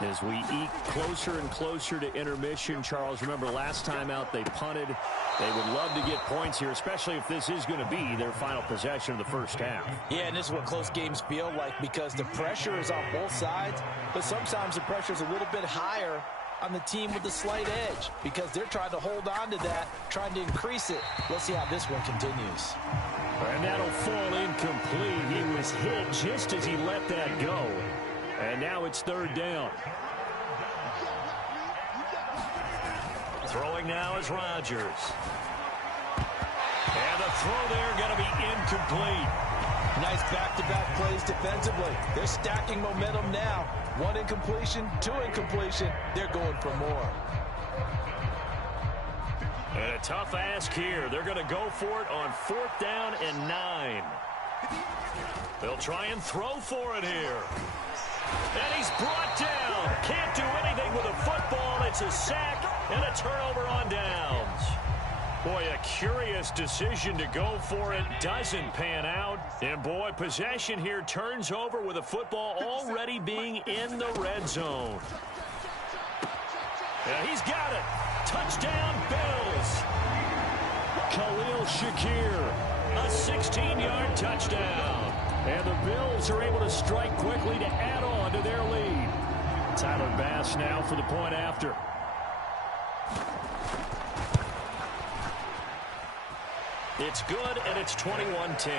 As we eke closer and closer to intermission, Charles, remember last time out they punted. They would love to get points here, especially if this is going to be their final possession of the 1st half. Yeah, and this is what close games feel like because the pressure is on both sides, but sometimes the pressure is a little bit higher on the team with the slight edge because they're trying to hold on to that, trying to increase it. Let's see how this one continues. And that'll fall incomplete. He was hit just as he let that go. And now it's 3rd down. Throwing now is Rodgers. And the throw there going to be incomplete. Nice back-to-back plays defensively. They're stacking momentum now. 1 incompletion, 2 incompletion. They're going for more. And a tough ask here. They're going to go for it on 4th down and 9. They'll try and throw for it here. And he's brought down. Can't do anything with a football. It's a sack and a turnover on downs. Boy, a curious decision to go for it. Doesn't pan out. And boy, possession here turns over with a football already being in the red zone. Yeah, he's got it. Touchdown, Bills. Khalil Shakir, a 16-yard touchdown. And the Bills are able to strike quickly to add on to their lead. Tyler Bass now for the point after. It's good, and it's 21-10.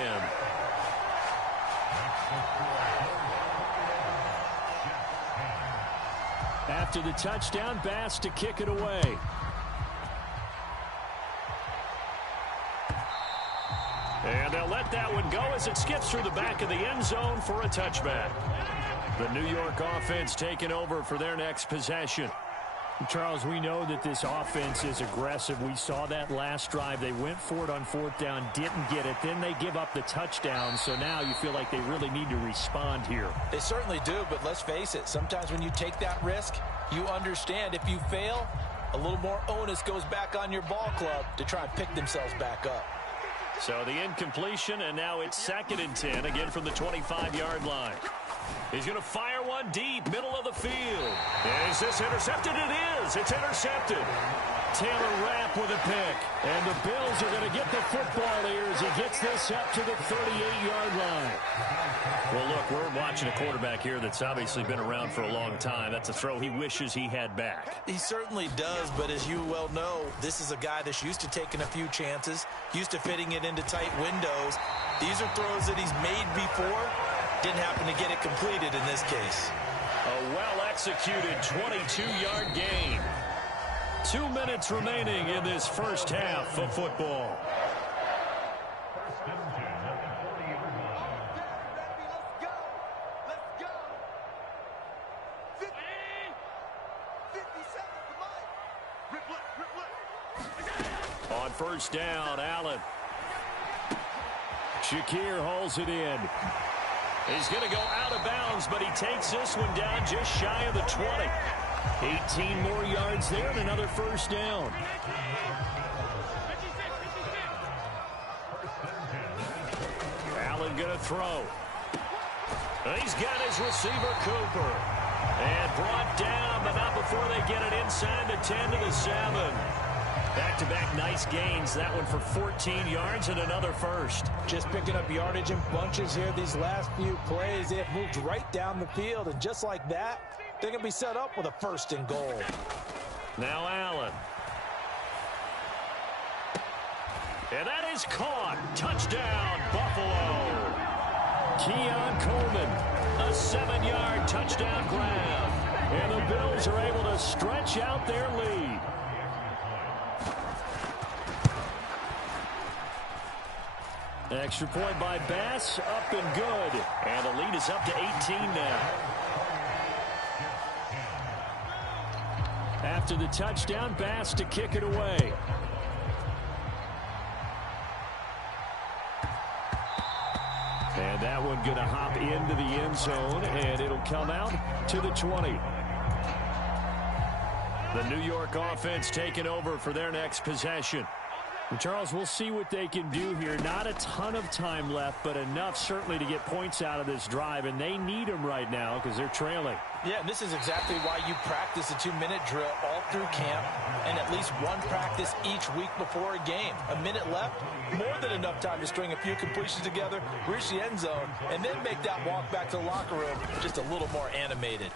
After the touchdown, Bass to kick it away. And they'll let that one go as it skips through the back of the end zone for a touchback. The New York offense taking over for their next possession. Charles, we know that this offense is aggressive. We saw that last drive. They went for it on 4th down, didn't get it. Then they give up the touchdown. So now you feel like they really need to respond here. They certainly do, but let's face it. Sometimes when you take that risk, you understand if you fail, a little more onus goes back on your ball club to try and pick themselves back up. So the incompletion, and now it's 2nd and 10, again from the 25-yard line. He's going to fire one deep, middle of the field. Is this intercepted? It is. It's intercepted. Taylor Rapp with a pick. And the Bills are going to get the football here as he gets this up to the 38-yard line. Well, look, we're watching a quarterback here that's obviously been around for a long time. That's a throw he wishes he had back. He certainly does, but as you well know, this is a guy that's used to taking a few chances, used to fitting it into tight windows. These are throws that he's made before. Didn't happen to get it completed in this case. A well-executed 22-yard gain. 2 minutes remaining in this first half of football. On first down, Allen. Shakir holds it in. He's going to go out of bounds, but he takes this one down just shy of the 20. 18 more yards there and another first down. Allen going to throw. He's got his receiver, Cooper. And brought down, but not before they get it inside the 10 to the 7. Back-to-back nice gains. That one for 14 yards and another first. Just picking up yardage in bunches here these last few plays. They have moved right down the field, and just like that, they're going to be set up with a first and goal. Now Allen. And that is caught. Touchdown, Buffalo. Keon Coleman, a 7-yard touchdown grab. And the Bills are able to stretch out their lead. Extra point by Bass, up and good. And the lead is up to 18 now. After the touchdown, Bass to kick it away. And that one going to hop into the end zone, and it'll come out to the 20. The New York offense taking over for their next possession. And Charles, we'll see what they can do here. Not a ton of time left, but enough certainly to get points out of this drive, and they need them right now because they're trailing. Yeah, and this is exactly why you practice a 2-minute drill all through camp and at least one practice each week before a game. A minute left, more than enough time to string a few completions together, reach the end zone, and then make that walk back to the locker room just a little more animated.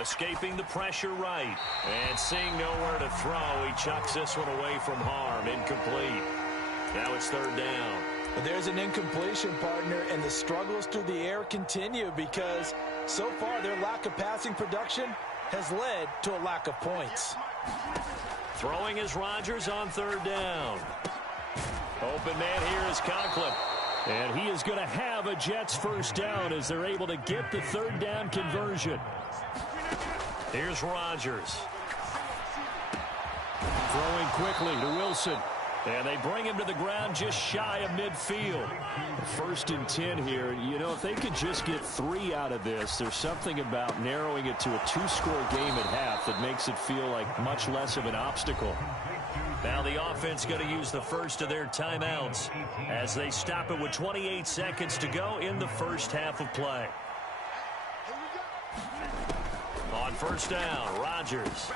Escaping the pressure right. And seeing nowhere to throw, he chucks this one away from harm. Incomplete. Now it's third down. But there's an incompletion, partner, and the struggles through the air continue because so far their lack of passing production has led to a lack of points. Throwing is Rodgers on third down. Open man here is Conklin. And he is going to have a Jets first down as they're able to get the third down conversion. Here's Rodgers. Throwing quickly to Wilson. And they bring him to the ground just shy of midfield. First and 10 here. You know, if they could just get 3 out of this, there's something about narrowing it to a 2-score game at half that makes it feel like much less of an obstacle. Now the offense going to use the first of their timeouts as they stop it with 28 seconds to go in the first half of play. On first down, Rodgers.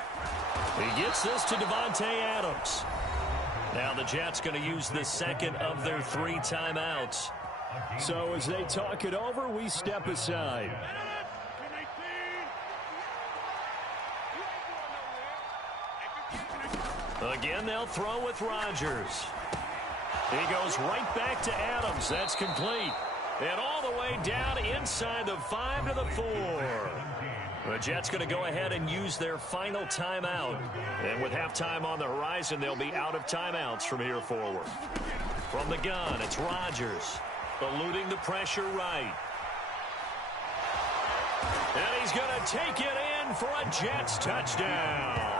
He gets this to Devontae Adams. Now the Jets going to use the second of their 3 timeouts. So as they talk it over, we step aside. Again, they'll throw with Rodgers. He goes right back to Adams. That's complete. And all the way down inside the 5 to the 4. The Jets going to go ahead and use their final timeout. And with halftime on the horizon, they'll be out of timeouts from here forward. From the gun, it's Rodgers. Eluding the pressure right. And he's going to take it in for a Jets touchdown.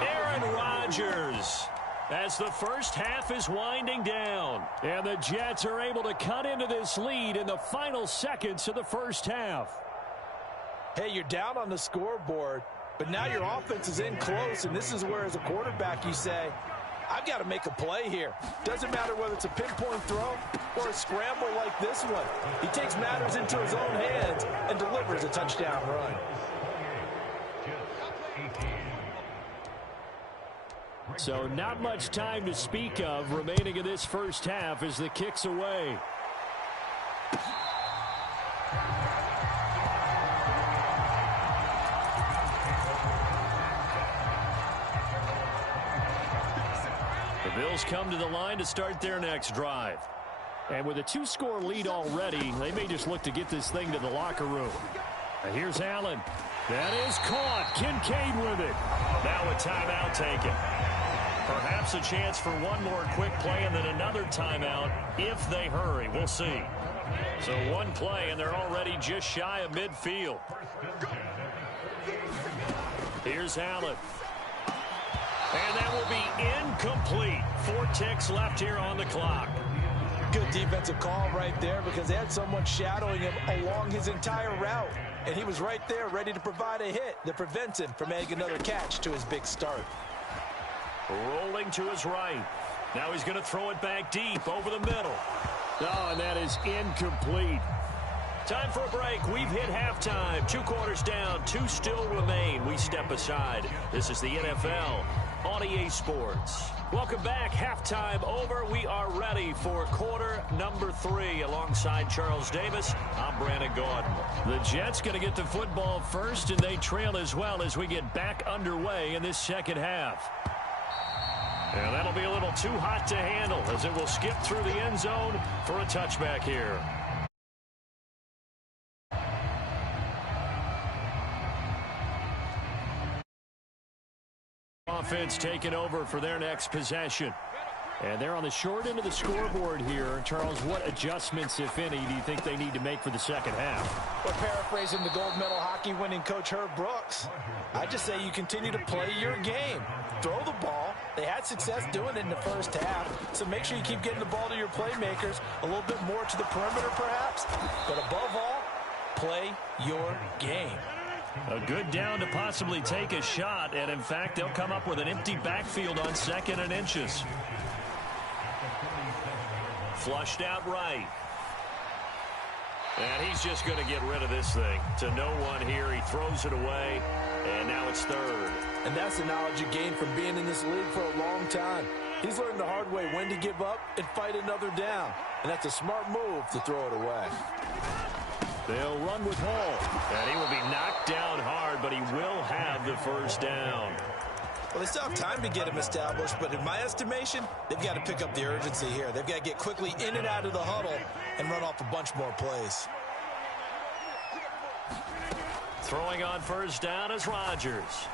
Aaron Rodgers, as the first half is winding down. And the Jets are able to cut into this lead in the final seconds of the first half. Hey, you're down on the scoreboard, but now your offense is in close, and this is where, as a quarterback, you say, I've got to make a play here. Doesn't matter whether it's a pinpoint throw or a scramble like this one. He takes matters into his own hands and delivers a touchdown run. So not much time to speak of remaining in this first half as the kick's away. The Bills come to the line to start their next drive. And with a 2-score lead already, they may just look to get this thing to the locker room. And here's Allen. That is caught. Kincaid with it. Now a timeout taken. Perhaps a chance for one more quick play and then another timeout if they hurry. We'll see. So one play, and they're already just shy of midfield. Here's Allen. And that will be incomplete. 4 ticks left here on the clock. Good defensive call right there because they had someone shadowing him along his entire route. And he was right there ready to provide a hit that prevents him from adding another catch to his big start. Rolling to his right. Now he's going to throw it back deep over the middle. Oh, and that is incomplete. Time for a break. We've hit halftime. 2 quarters down. 2 still remain. We step aside. This is the NFL on EA Sports. Welcome back. Halftime over. We are ready for quarter number 3 alongside Charles Davis. I'm Brandon Gordon. The Jets going to get the football first, and they trail as well as we get back underway in this second half. And that'll be a little too hot to handle as it will skip through the end zone for a touchback here. Offense taking over for their next possession. And they're on the short end of the scoreboard here. Charles, what adjustments, if any, do you think they need to make for the second half? Well, paraphrasing the gold medal hockey winning coach Herb Brooks, I just say you continue to play your game. Throw the ball. They had success doing it in the first half, so make sure you keep getting the ball to your playmakers, a little bit more to the perimeter perhaps, but above all, play your game. A good down to possibly take a shot, and in fact, they'll come up with an empty backfield on 2nd and inches. Flushed out right. And he's just going to get rid of this thing. To no one here, he throws it away, and now it's 3rd. And that's the knowledge you gain from being in this league for a long time. He's learned the hard way when to give up and fight another down. And that's a smart move to throw it away. They'll run with Hall. And he will be knocked down hard, but he will have the first down. Well, they still have time to get him established, but in my estimation, they've got to pick up the urgency here. They've got to get quickly in and out of the huddle and run off a bunch more plays. Throwing on first down is Rodgers.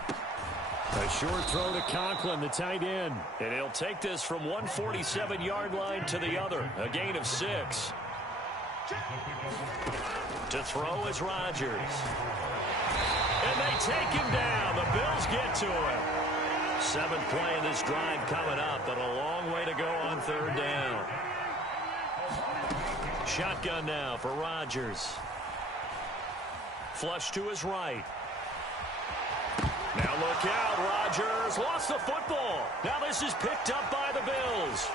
A short throw to Conklin, the tight end. And he'll take this from 147-yard line to the other. A gain of 6. To throw is Rodgers. And they take him down. The Bills get to him. 7th play in this drive coming up, but a long way to go on 3rd down. Shotgun now for Rodgers. Flush to his right. Now look out, Rodgers lost the football. Now this is picked up by the Bills.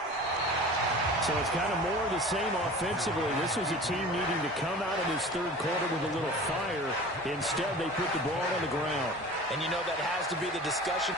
So it's kind of more of the same offensively. This was a team needing to come out of this 3rd quarter with a little fire. Instead, they put the ball on the ground. And you know that has to be the discussion.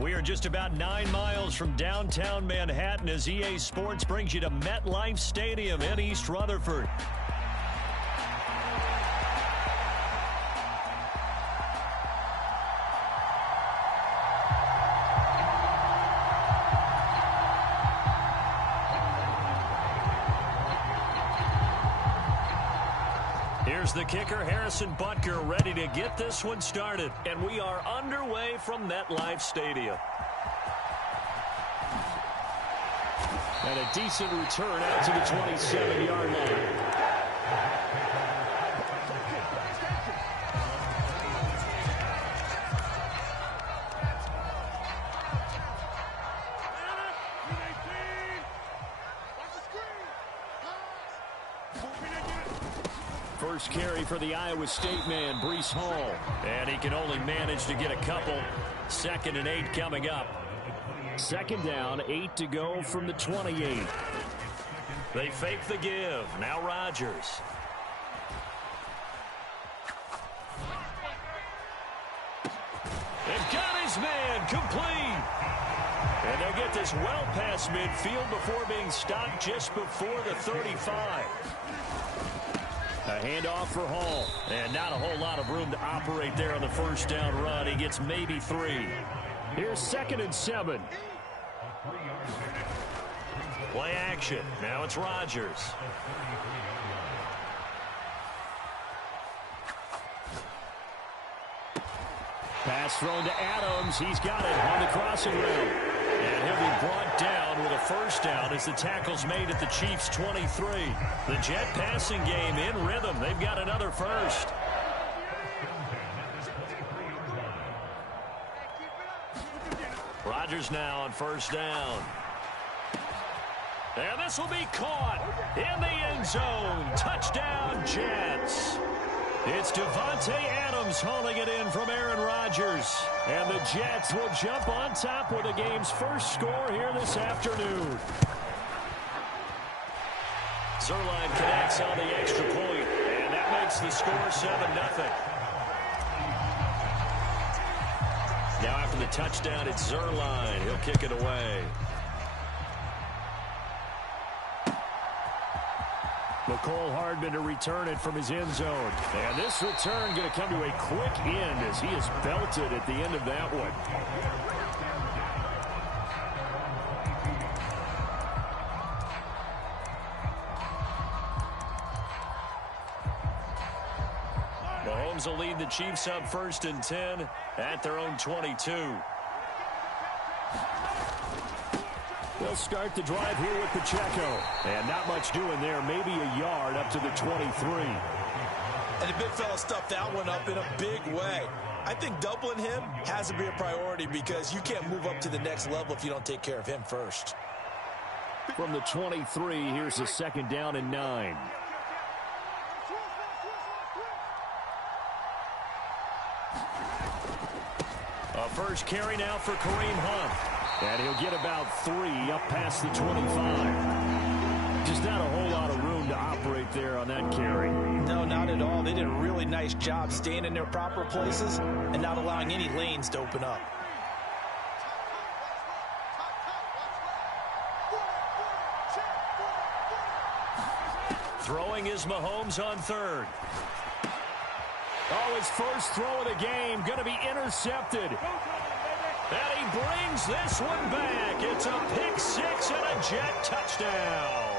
We are just about 9 miles from downtown Manhattan as EA Sports brings you to MetLife Stadium in East Rutherford. Here's the kicker, Harrison Butker, ready to get this one started. And we are underway from MetLife Stadium. And a decent return out to the 27-yard line. First carry for the Iowa State man, Breece Hall. And he can only manage to get a couple. 2nd and 8 coming up. 2nd down, 8 to go from the 28. They fake the give. Now Rodgers. They've got his man complete. And they'll get this well past midfield before being stopped just before the 35. A handoff for Hall. And not a whole lot of room to operate there on the first down run. He gets maybe 3. Here's 2nd and 7. Play action. Now it's Rodgers. Pass thrown to Adams. He's got it on the crossing route. And he'll be brought down with a first down as the tackle's made at the Chiefs' 23. The Jet passing game in rhythm. They've got another first. Rodgers now on first down. And this will be caught in the end zone. Touchdown, Jets. It's Devontae Adams hauling it in from Aaron Rodgers. And the Jets will jump on top with the game's first score here this afternoon. Zerline connects on the extra point, and that makes the score 7-0. Now after the touchdown, it's Zerline. He'll kick it away. McCole Hardman to return it from his end zone. And this return going to come to a quick end as he is belted at the end of that one. Mahomes will lead the Chiefs up 1st and 10 at their own 22. They'll start the drive here with Pacheco. And not much doing there. Maybe a yard up to the 23. And the big fella stuffed that one up in a big way. I think doubling him has to be a priority because you can't move up to the next level if you don't take care of him first. From the 23, here's a 2nd down and 9. A first carry now for Kareem Hunt. And he'll get about 3 up past the 25. Just not a whole lot of room to operate there on that carry. No, not at all. They did a really nice job staying in their proper places and not allowing any lanes to open up. Throwing is Mahomes on 3rd. Oh, his first throw of the game going to be intercepted. And he brings this one back. It's a pick 6 and a Jet touchdown.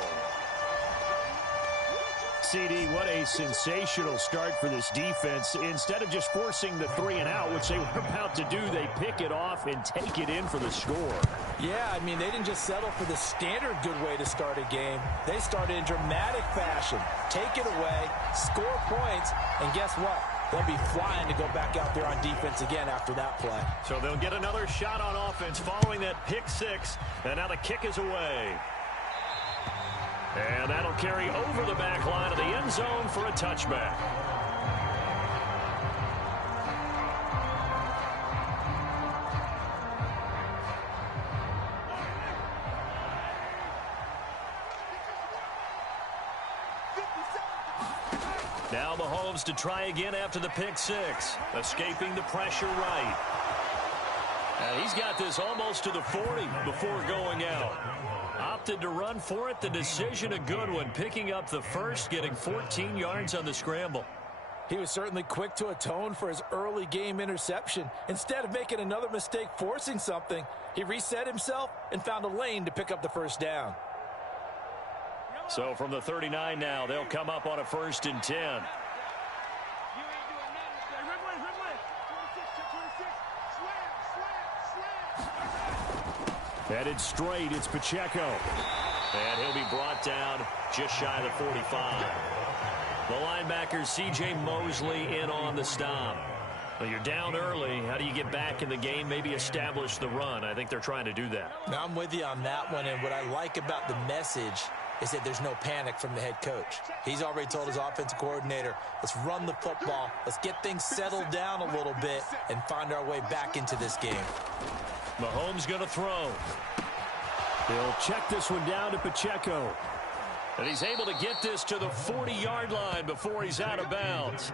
CD, what a sensational start for this defense. Instead of just forcing the 3 and out, which they were about to do, they pick it off and take it in for the score. Yeah, I mean, they didn't just settle for the standard good way to start a game. They started in dramatic fashion. Take it away, score points, and guess what? They'll be flying to go back out there on defense again after that play. So they'll get another shot on offense following that pick 6. And now the kick is away. And that'll carry over the back line of the end zone for a touchback. Now Mahomes to try again after the pick 6. Escaping the pressure right. And he's got this almost to the 40 before going out. Opted to run for it. The decision a good one. Picking up the first, getting 14 yards on the scramble. He was certainly quick to atone for his early game interception. Instead of making another mistake forcing something, he reset himself and found a lane to pick up the first down. So from the 39 now, they'll come up on a 1st and 10. Headed straight, it's Pacheco. And he'll be brought down just shy of the 45. The linebacker, C.J. Mosley, in on the stop. Well, you're down early. How do you get back in the game, maybe establish the run? I think they're trying to do that. Now, I'm with you on that one, and what I like about the message is that there's no panic from the head coach. He's already told his offensive coordinator, let's run the football, let's get things settled down a little bit, and find our way back into this game. Mahomes going to throw. He'll check this one down to Pacheco. And he's able to get this to the 40-yard line before he's out of bounds.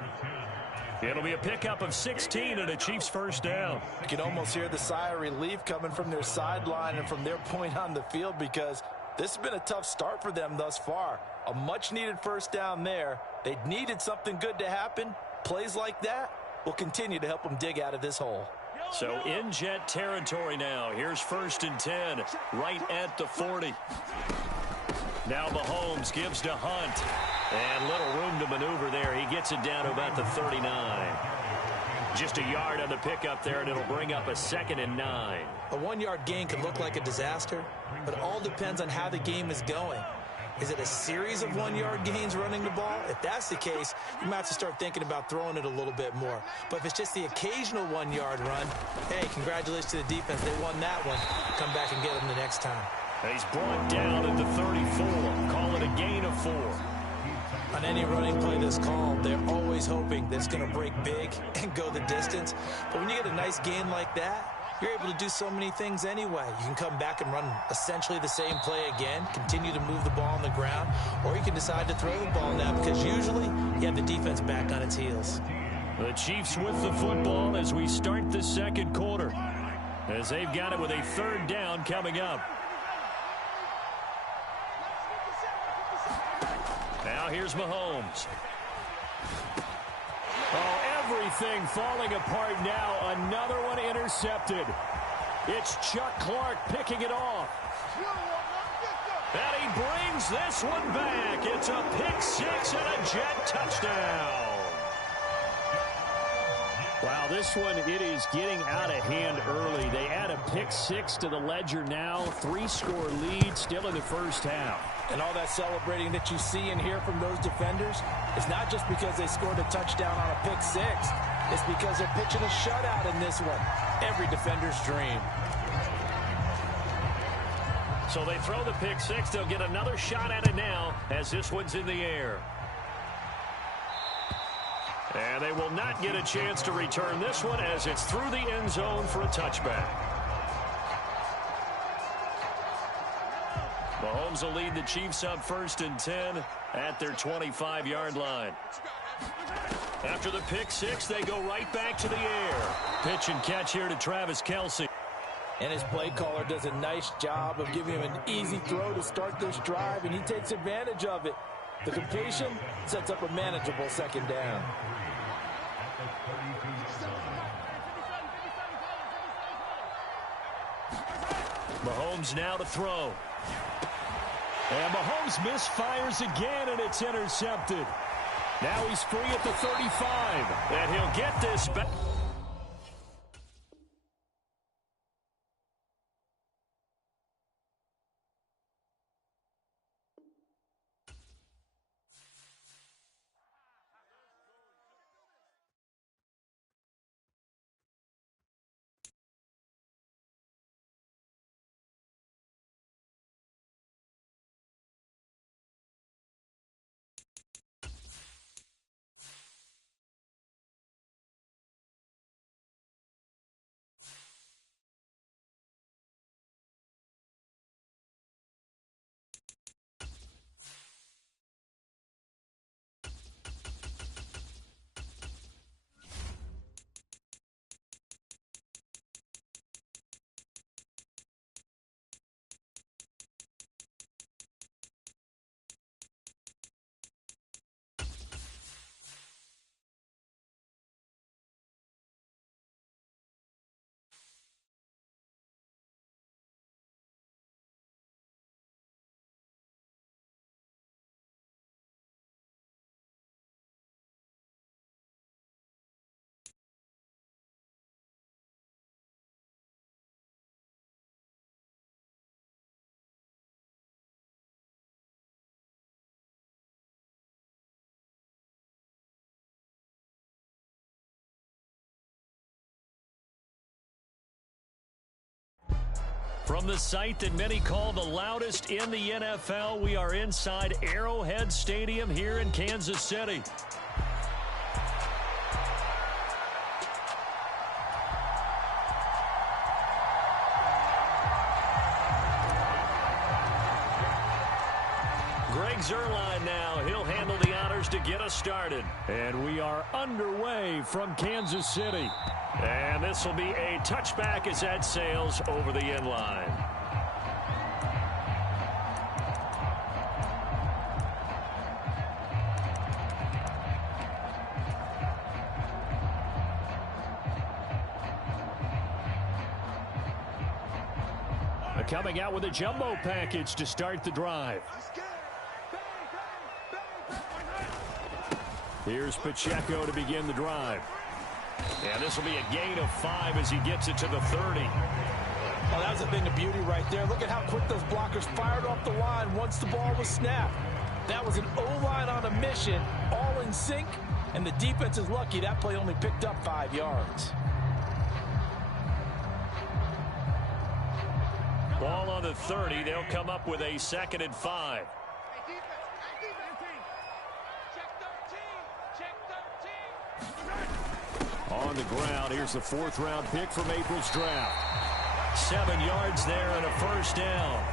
It'll be a pickup of 16 and a Chiefs first down. You can almost hear the sigh of relief coming from their sideline and from their point on the field, because this has been a tough start for them thus far. A much-needed first down there. They needed something good to happen. Plays like that will continue to help them dig out of this hole. So in jet territory now. Here's 1st and 10, right at the 40. Now Mahomes gives to Hunt. And little room to maneuver there. He gets it down to about the 39. Just a yard on the pickup there, and it'll bring up a 2nd and 9. A 1-yard gain can look like a disaster, but it all depends on how the game is going. Is it a series of 1-yard gains running the ball? If that's the case, you might have to start thinking about throwing it a little bit more. But if it's just the occasional 1-yard run, hey, congratulations to the defense. They won that one. Come back and get them the next time. He's brought down at the 34. Call it a gain of 4. On any running play that's called, they're always hoping that it's going to break big and go the distance. But when you get a nice gain like that, you're able to do so many things anyway. You can come back and run essentially the same play again, continue to move the ball on the ground, or you can decide to throw the ball now, because usually you have the defense back on its heels. The Chiefs with the football as we start the second quarter, as they've got it with a 3rd down coming up. Now here's Mahomes. Oh, everything falling apart now. Another one intercepted. It's Chuck Clark picking it off. And he brings this one back. It's a pick-6 and a jet touchdown. Wow, this one, it is getting out of hand early. They add a pick-6 to the ledger now. 3-score lead still in the first half. And all that celebrating that you see and hear from those defenders is not just because they scored a touchdown on a pick-6. It's because they're pitching a shutout in this one. Every defender's dream. So they throw the pick-6. They'll get another shot at it now as this one's in the air. And they will not get a chance to return this one as it's through the end zone for a touchback. Mahomes will lead the Chiefs up 1st and 10 at their 25-yard line. After the pick-6, they go right back to the air. Pitch and catch here to Travis Kelce. And his play caller does a nice job of giving him an easy throw to start this drive, and he takes advantage of it. The completion sets up a manageable 2nd down. Mahomes now to throw. And Mahomes misfires again, and it's intercepted. Now he's free at the 35, and he'll get this back. From the site that many call the loudest in the NFL, we are inside Arrowhead Stadium here in Kansas City. Greg Zuerlein now. He'll handle the honors to get us started. And we are underway from Kansas City. And this will be a touchback as that sails over the end line. Coming out with a jumbo package to start the drive. Here's Pacheco to begin the drive. And this will be a gain of 5 as he gets it to the 30. Oh, that was a thing of beauty right there. Look at how quick those blockers fired off the line once the ball was snapped. That was an O-line on a mission, all in sync, and the defense is lucky that play only picked up 5 yards. Ball on the 30. They'll come up with a 2nd and 5. On the ground, here's the 4th-round pick from April's draft. 7 yards there and a first down.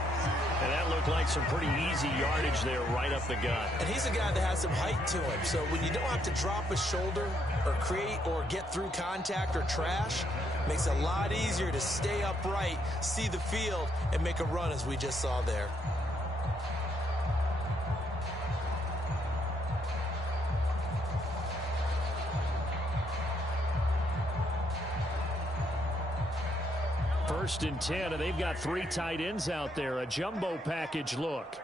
And that looked like some pretty easy yardage there right up the gut. And he's a guy that has some height to him. So when you don't have to drop a shoulder or create or get through contact or trash, makes it a lot easier to stay upright, see the field, and make a run as we just saw there. First and 10, and they've got 3 tight ends out there. A jumbo package look.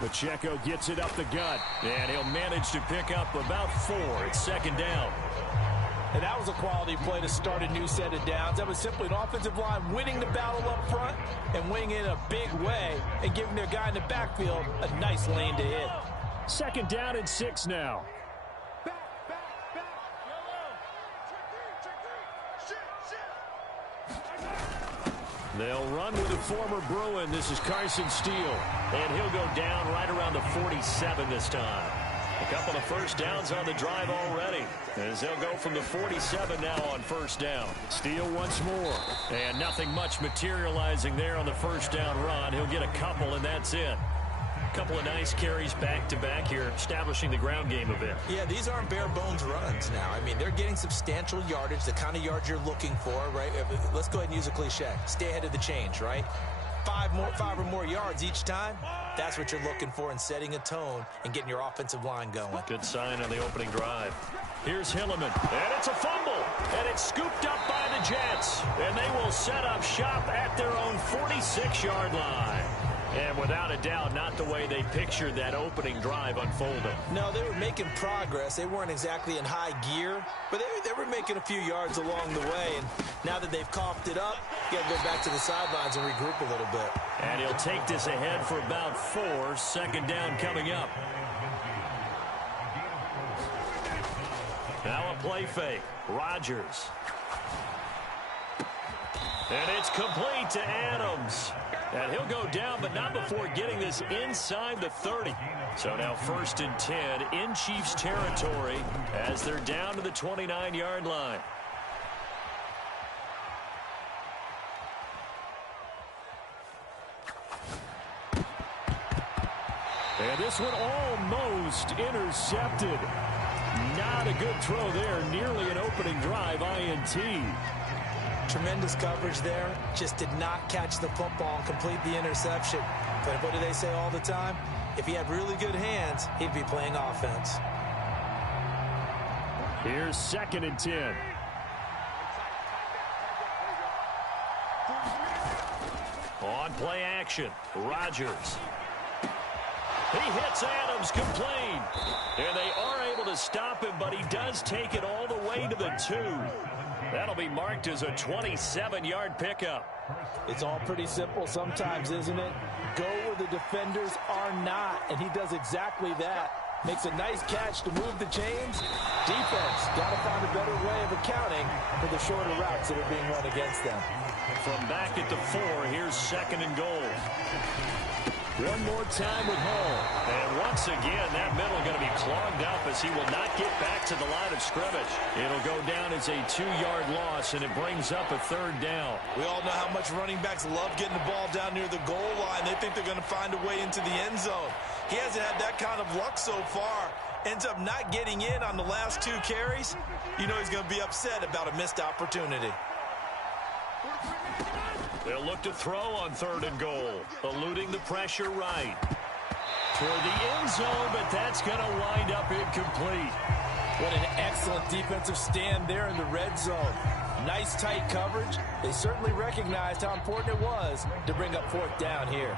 Pacheco gets it up the gut, and he'll manage to pick up about 4. It's 2nd down. And that was a quality play to start a new set of downs. That was simply an offensive line winning the battle up front and winning in a big way and giving their guy in the backfield a nice lane to hit. 2nd down and 6 now. They'll run with the former Bruin. This is Carson Steele. And he'll go down right around the 47 this time. A couple of first downs on the drive already, as they'll go from the 47 now on first down. Steele once more. And nothing much materializing there on the first down run. He'll get a couple, and that's it. A couple of nice carries back-to-back here, establishing the ground game a bit. Yeah, these aren't bare-bones runs now. I mean, they're getting substantial yardage, the kind of yards you're looking for, right? Let's go ahead and use a cliche. Stay ahead of the change, right? 5 or more yards each time. That's what you're looking for in setting a tone and getting your offensive line going. Good sign on the opening drive. Here's Hilliman, and it's a fumble, and it's scooped up by the Jets, and they will set up shop at their own 46-yard line. And without a doubt, not the way they pictured that opening drive unfolding. No, they were making progress. They weren't exactly in high gear, but they were making a few yards along the way. And now that they've coughed it up, you got to go back to the sidelines and regroup a little bit. And he'll take this ahead for about 4. 2nd down coming up. Now a play fake. Rodgers. And it's complete to Adams. And he'll go down, but not before getting this inside the 30. So now 1st and 10 in Chiefs territory as they're down to the 29-yard line. And this one almost intercepted. Not a good throw there. Nearly an opening drive INT. Tremendous coverage there. Just did not catch the football and complete the interception. But what do they say all the time? If he had really good hands, he'd be playing offense. Here's 2nd and 10. On play action, Rodgers. He hits Adams complete. And they are able to stop him, but he does take it all the way to the 2. That'll be marked as a 27-yard pickup. It's all pretty simple sometimes, isn't it? Go where the defenders are not, and he does exactly that. Makes a nice catch to move the chains. Defense got to find a better way of accounting for the shorter routes that are being run against them. From back at the 4, here's 2nd and goal. One more time with Hall. And once again, that middle going to be clogged up as he will not get back to the line of scrimmage. It'll go down as a 2-yard loss, and it brings up a 3rd down. We all know how much running backs love getting the ball down near the goal line. They think they're going to find a way into the end zone. He hasn't had that kind of luck so far. Ends up not getting in on the last 2 carries. You know he's going to be upset about a missed opportunity. They'll look to throw on 3rd and goal, eluding the pressure right. Toward the end zone, but that's going to wind up incomplete. What an excellent defensive stand there in the red zone. Nice tight coverage. They certainly recognized how important it was to bring up 4th down here.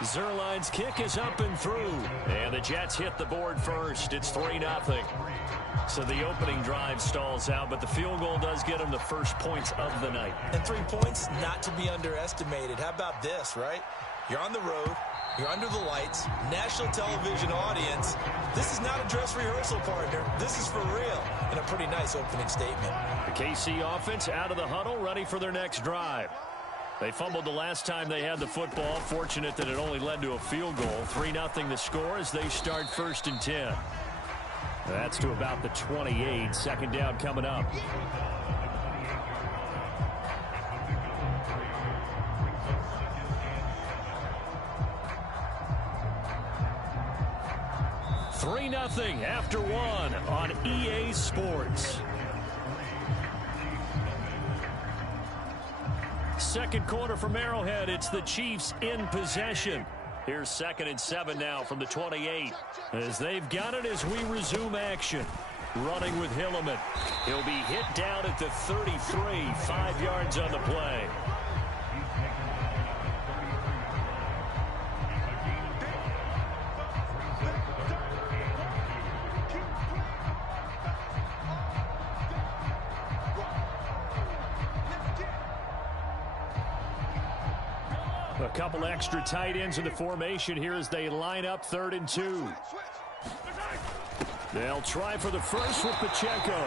Zerline's kick is up and through. And the Jets hit the board first. It's 3-0. So the opening drive stalls out, but the field goal does get them the first points of the night. And 3 points, not to be underestimated. How about this, right? You're on the road. You're under the lights. National television audience. This is not a dress rehearsal, partner. This is for real. And a pretty nice opening statement. The KC offense out of the huddle, ready for their next drive. They fumbled the last time they had the football. Fortunate that it only led to a field goal. 3-0 the score as they start 1st and 10. That's to about the 28. 2nd down coming up. $3-0 after 1 on EA Sports. 2nd quarter from Arrowhead. It's the Chiefs in possession. Here's 2nd and 7 now from the 28. As they've got it as we resume action. Running with Hilleman. He'll be hit down at the 33. 5 yards on the play. A couple extra tight ends in the formation here as they line up 3rd and 2. They'll try for the first with Pacheco.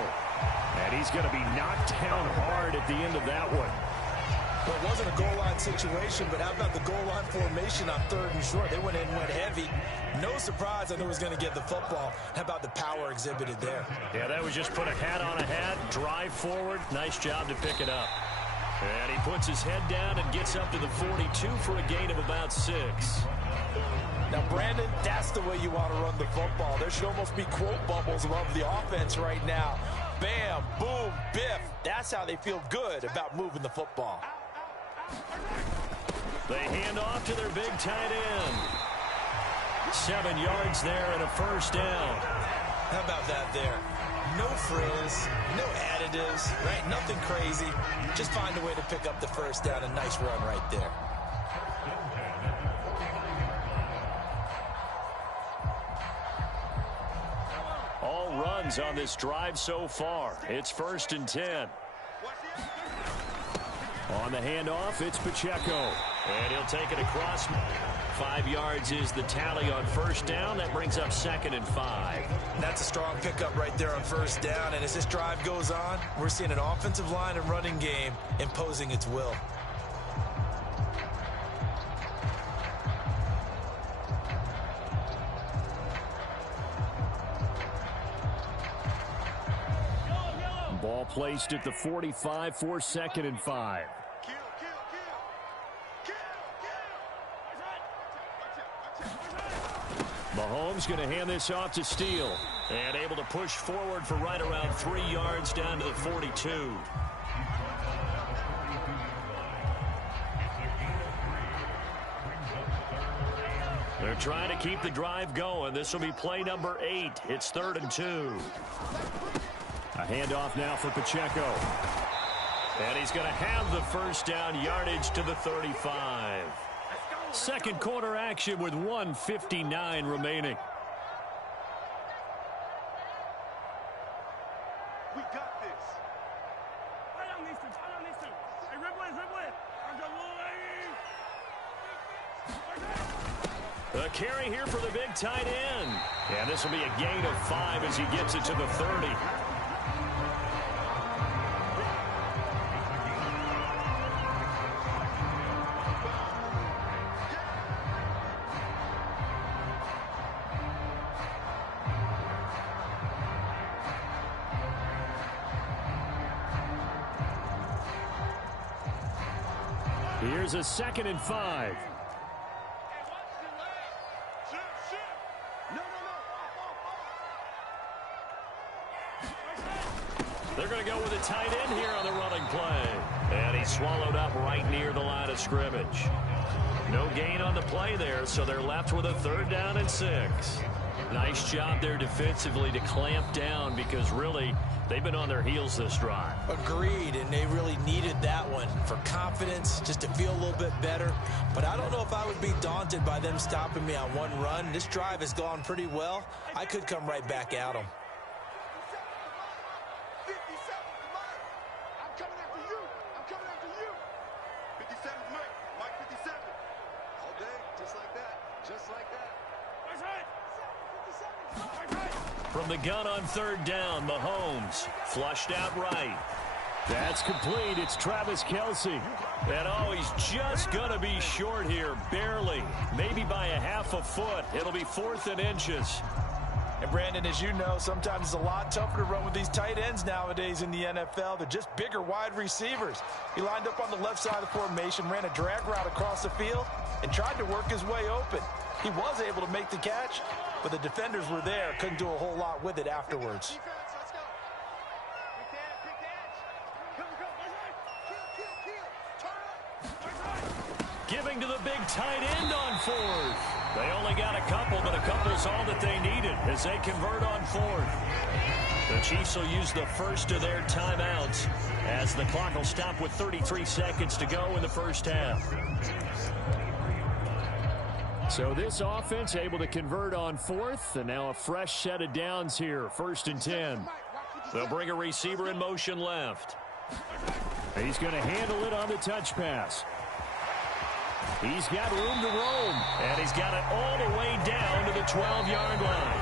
And he's going to be knocked down hard at the end of that one. Well, it wasn't a goal line situation, but how about the goal line formation on 3rd and short? They went in and went heavy. No surprise on who was going to get the football. How about the power exhibited there? Yeah, that was just put a hat on a hat, drive forward. Nice job to pick it up. And he puts his head down and gets up to the 42 for a gain of about 6. Now, Brandon, that's the way you want to run the football. There should almost be quote bubbles above the offense right now. Bam, boom, biff. That's how they feel good about moving the football. They hand off to their big tight end. 7 yards there and a 1st down. How about that there? No frills, no additives, right? Nothing crazy. Just find a way to pick up the 1st down. A nice run right there. All runs on this drive so far. It's 1st and 10. On the handoff, it's Pacheco. And he'll take it across. 5 yards is the tally on 1st down. That brings up 2nd and 5. That's a strong pickup right there on 1st down. And as this drive goes on, we're seeing an offensive line and running game imposing its will. Ball placed at the 45 for 2nd and 5. Mahomes going to hand this off to Steele. And able to push forward for right around 3 yards down to the 42. They're trying to keep the drive going. This will be play number 8. It's 3rd and 2. A handoff now for Pacheco. And he's going to have the 1st down, yardage to the 35. 2nd quarter action with 1:59 remaining. We got this. A carry here for the big tight end. And this will be a gain of 5 as he gets it to the 30. Here's a 2nd and 5. They're going to go with a tight end here on the running play. And he's swallowed up right near the line of scrimmage. No gain on the play there, so they're left with a 3rd down and 6. Nice job there defensively to clamp down because really they've been on their heels this drive. Agreed, and they really needed that one for confidence, just to feel a little bit better. But I don't know if I would be daunted by them stopping me on one run. This drive has gone pretty well. I could come right back at them. From the gun on 3rd down, Mahomes flushed out right. That's complete. It's Travis Kelce. And oh, he's just going to be short here, barely. Maybe by a half a foot. It'll be 4th and inches. And Brandon, as you know, sometimes it's a lot tougher to run with these tight ends nowadays in the NFL. They're just bigger wide receivers. He lined up on the left side of the formation, ran a drag route across the field, and tried to work his way open. He was able to make the catch, but the defenders were there. Couldn't do a whole lot with it afterwards. Giving to the big tight end on 4th. They only got a couple, but a couple's all that they needed as they convert on 4th. The Chiefs will use the first of their timeouts as the clock will stop with 33 seconds to go in the first half. So this offense able to convert on 4th, and now a fresh set of downs here, 1st and 10. They'll bring a receiver in motion left. He's going to handle it on the touch pass. He's got room to roam, and he's got it all the way down to the 12-yard line.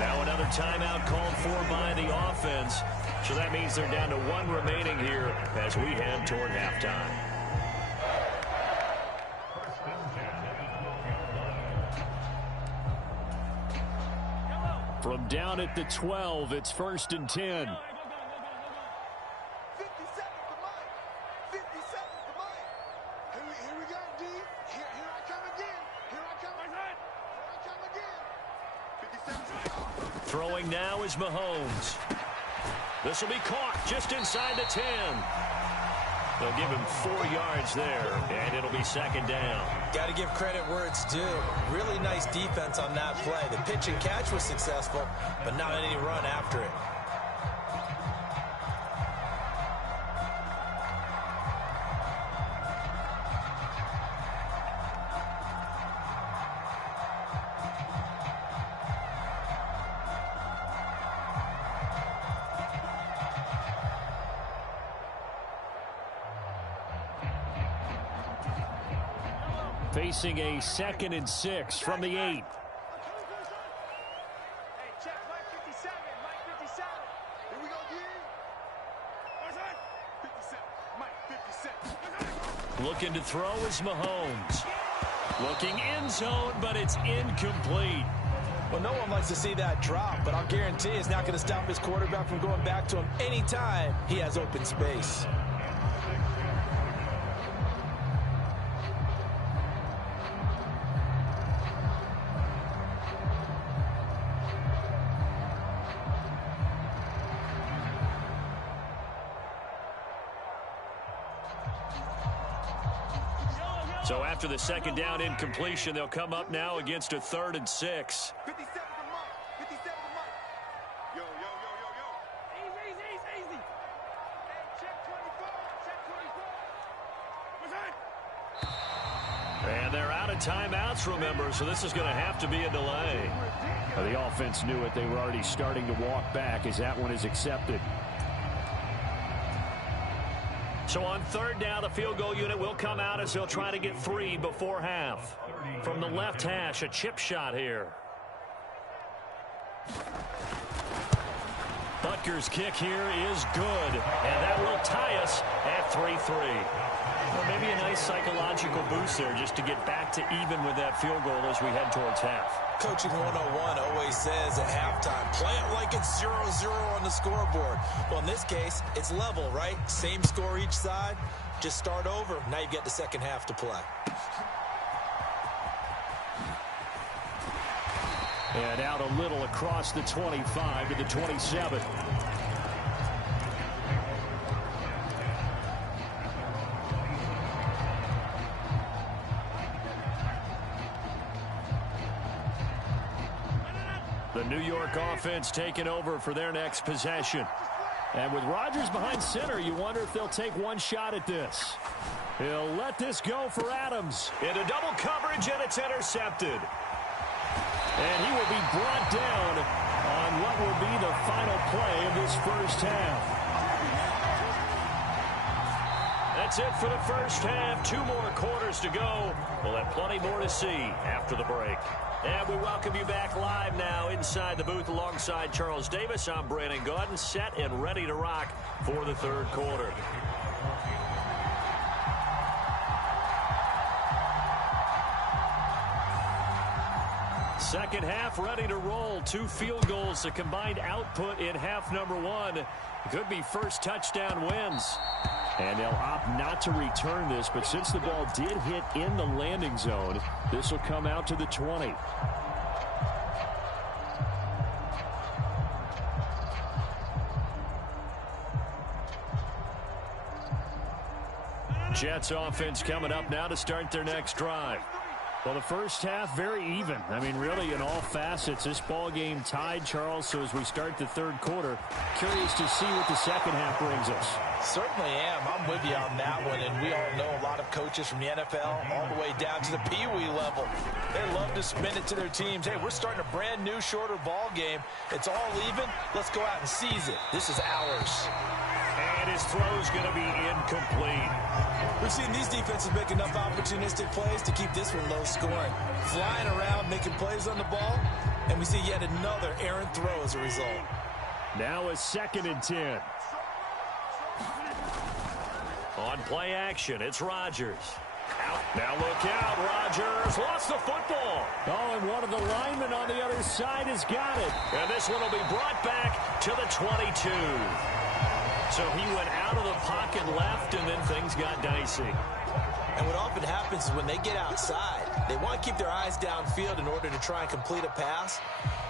Now another timeout called for by the offense, so that means they're down to 1 remaining here as we head toward halftime. From down at the 12, it's 1st and 10. Throwing now is Mahomes. This will be caught just inside the 10. They'll give him 4 yards there, and it'll be 2nd down. Got to give credit where it's due. Really nice defense on that play. The pitch and catch was successful, but not any run after it. Facing a 2nd and 6 from the 8. Looking to throw is Mahomes. Looking end zone, but it's incomplete. Well, no one likes to see that drop, but I'll guarantee it's not going to stop his quarterback from going back to him anytime he has open space. So after the 2nd down incompletion, they'll come up now against a 3rd and 6. 57 to Mike. 57 to Mike. Yo. Easy. Hey, check 24. Check 24. And they're out of timeouts, remember, so this is going to have to be a delay. The offense knew it. They were already starting to walk back as that one is accepted. So on third down, the field goal unit will come out as they'll try to get 3 before half. From the left hash, a chip shot here. Butker's kick here is good, and that will tie us at 3-3. Well, maybe a nice psychological boost there just to get back to even with that field goal as we head towards half. Coaching 101 always says at halftime, play it like it's 0-0 on the scoreboard. Well, in this case, it's level, right? Same score each side. Just start over. Now you get the second half to play. And out a little across the 25 to the 27. The New York offense taking over for their next possession. And with Rodgers behind center, you wonder if they'll take one shot at this. He'll let this go for Adams. Into double coverage, and it's intercepted. And he will be brought down on what will be the final play of this first half. That's it for the first half. 2 more quarters to go. We'll have plenty more to see after the break. And we welcome you back live now inside the booth alongside Charles Davis. I'm Brandon Gaudin, set and ready to rock for the third quarter. Second half ready to roll. 2 field goals, the combined output in half number 1. Could be first touchdown wins. And they'll opt not to return this, but since the ball did hit in the landing zone, this will come out to the 20. Jets offense coming up now to start their next drive. Well, the first half, very even. I mean, really, in all facets, this ball game tied, Charles. So as we start the third quarter, curious to see what the second half brings us. Certainly am. I'm with you on that one. And we all know a lot of coaches from the NFL all the way down to the Pee-wee level. They love to spin it to their teams. Hey, we're starting a brand new, shorter ball game. It's all even. Let's go out and seize it. This is ours. And his throw's going to be incomplete. We've seen these defenses make enough opportunistic plays to keep this one low scoring. Flying around, making plays on the ball, and we see yet another errant throw as a result. Now a 2nd and 10. On play action, it's Rodgers. Out. Now look out, Rodgers lost the football. Oh, and one of the linemen on the other side has got it. And this one will be brought back to the 22. So he went out of the pocket left, and then things got dicey. And what often happens is when they get outside, they want to keep their eyes downfield in order to try and complete a pass.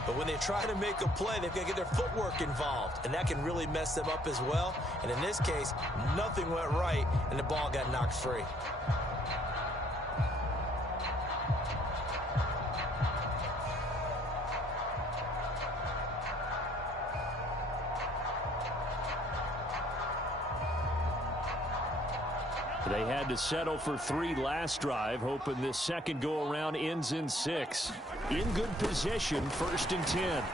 But when they try to make a play, they've got to get their footwork involved, and that can really mess them up as well. And in this case, nothing went right, and the ball got knocked free. They had to settle for 3 last drive, hoping this second go-around ends in 6. In good position, 1st and 10.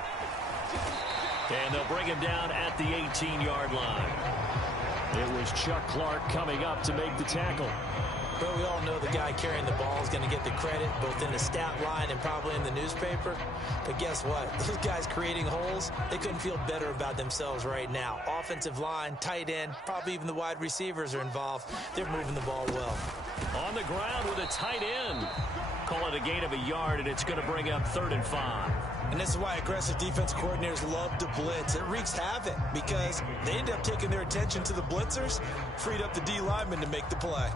And they'll bring him down at the 18-yard line. It was Chuck Clark coming up to make the tackle. But we all know the guy carrying the ball is going to get the credit, both in the stat line and probably in the newspaper. But guess what? Those guys creating holes, they couldn't feel better about themselves right now. Offensive line, tight end, probably even the wide receivers are involved. They're moving the ball well. On the ground with a tight end. Call it a gain of a yard, and it's going to bring up 3rd and 5. And this is why aggressive defense coordinators love to blitz. It wreaks havoc because they end up taking their attention to the blitzers, freed up the D lineman to make the play.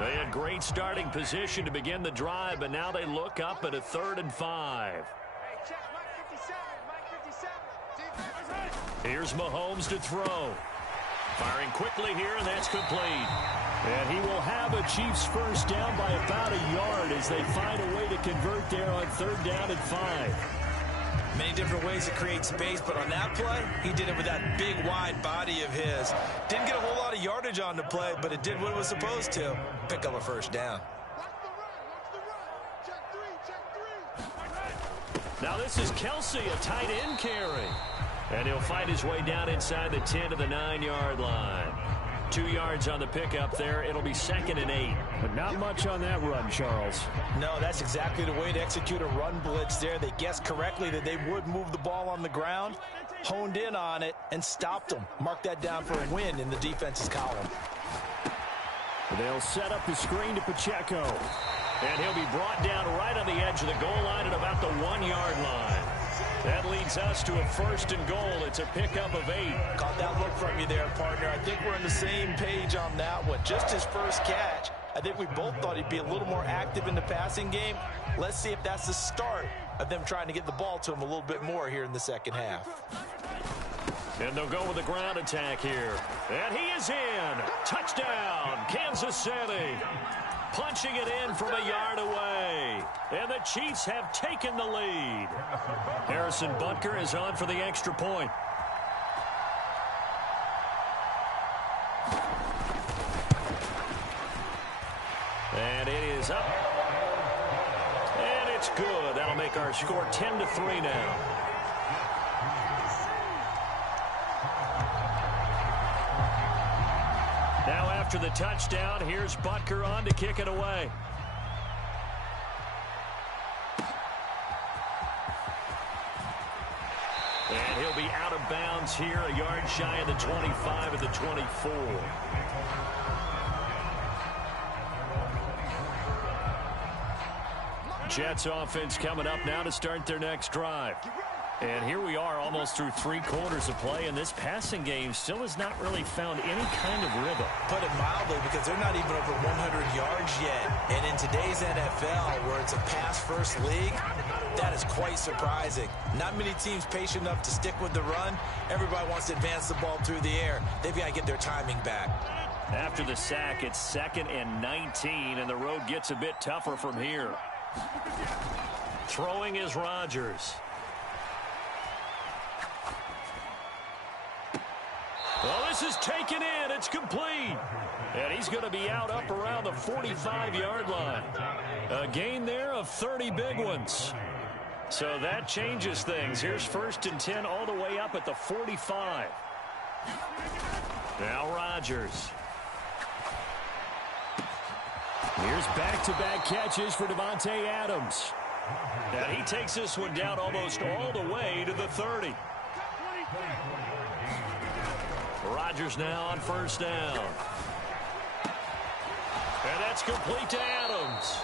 They had great starting position to begin the drive, but now they look up at a 3rd and 5. Hey, check Mike 57. Mike 57. Here's Mahomes to throw. Firing quickly here, and that's complete. And he will have a Chiefs first down by about a yard as they find a way to convert there on 3rd down and 5. Many different ways to create space, but on that play, he did it with that big, wide body of his. Didn't get a whole lot of yardage on the play, but it did what it was supposed to. Pick up a first down. Watch the run. Check three. Now this is Kelsey, a tight end carry. And he'll fight his way down inside the 10 to the 9-yard line. 2 yards on the pickup there. It'll be 2nd and 8. But not much on that run, Charles. No, that's exactly the way to execute a run blitz there. They guessed correctly that they would move the ball on the ground, honed in on it, and stopped them. Mark that down for a win in the defense's column. They'll set up the screen to Pacheco. And he'll be brought down right on the edge of the goal line at about the 1-yard line. That leads us to a 1st and goal. It's a pickup of 8. Caught that look from you there, partner. I think we're on the same page on that one. Just his first catch. I think we both thought he'd be a little more active in the passing game. Let's see if that's the start of them trying to get the ball to him a little bit more here in the second half. And they'll go with the ground attack here. And he is in. Touchdown, Kansas City. Punching it in from a yard away. And the Chiefs have taken the lead. Harrison Butker is on for the extra point. And it is up. And it's good. That'll make our score 10-3 now. Now after the touchdown, here's Butker on to kick it away. And he'll be out of bounds here, a yard shy of the 25 of the 24. Jets offense coming up now to start their next drive. And here we are almost through 3 quarters of play, and this passing game still has not really found any kind of rhythm. Put it mildly, because they're not even over 100 yards yet. And in today's NFL, where it's a pass-first league, that is quite surprising. Not many teams patient enough to stick with the run. Everybody wants to advance the ball through the air. They've got to get their timing back. After the sack, it's 2nd and 19, and the road gets a bit tougher from here. Throwing is Rodgers. Well, this is taken in. It's complete. And he's going to be out up around the 45-yard line. A gain there of 30 big ones. So that changes things. Here's 1st and 10 all the way up at the 45. Now Rodgers. Here's back-to-back catches for Devontae Adams. And he takes this one down almost all the way to the 30. Rodgers now on 1st down. And that's complete to Adams.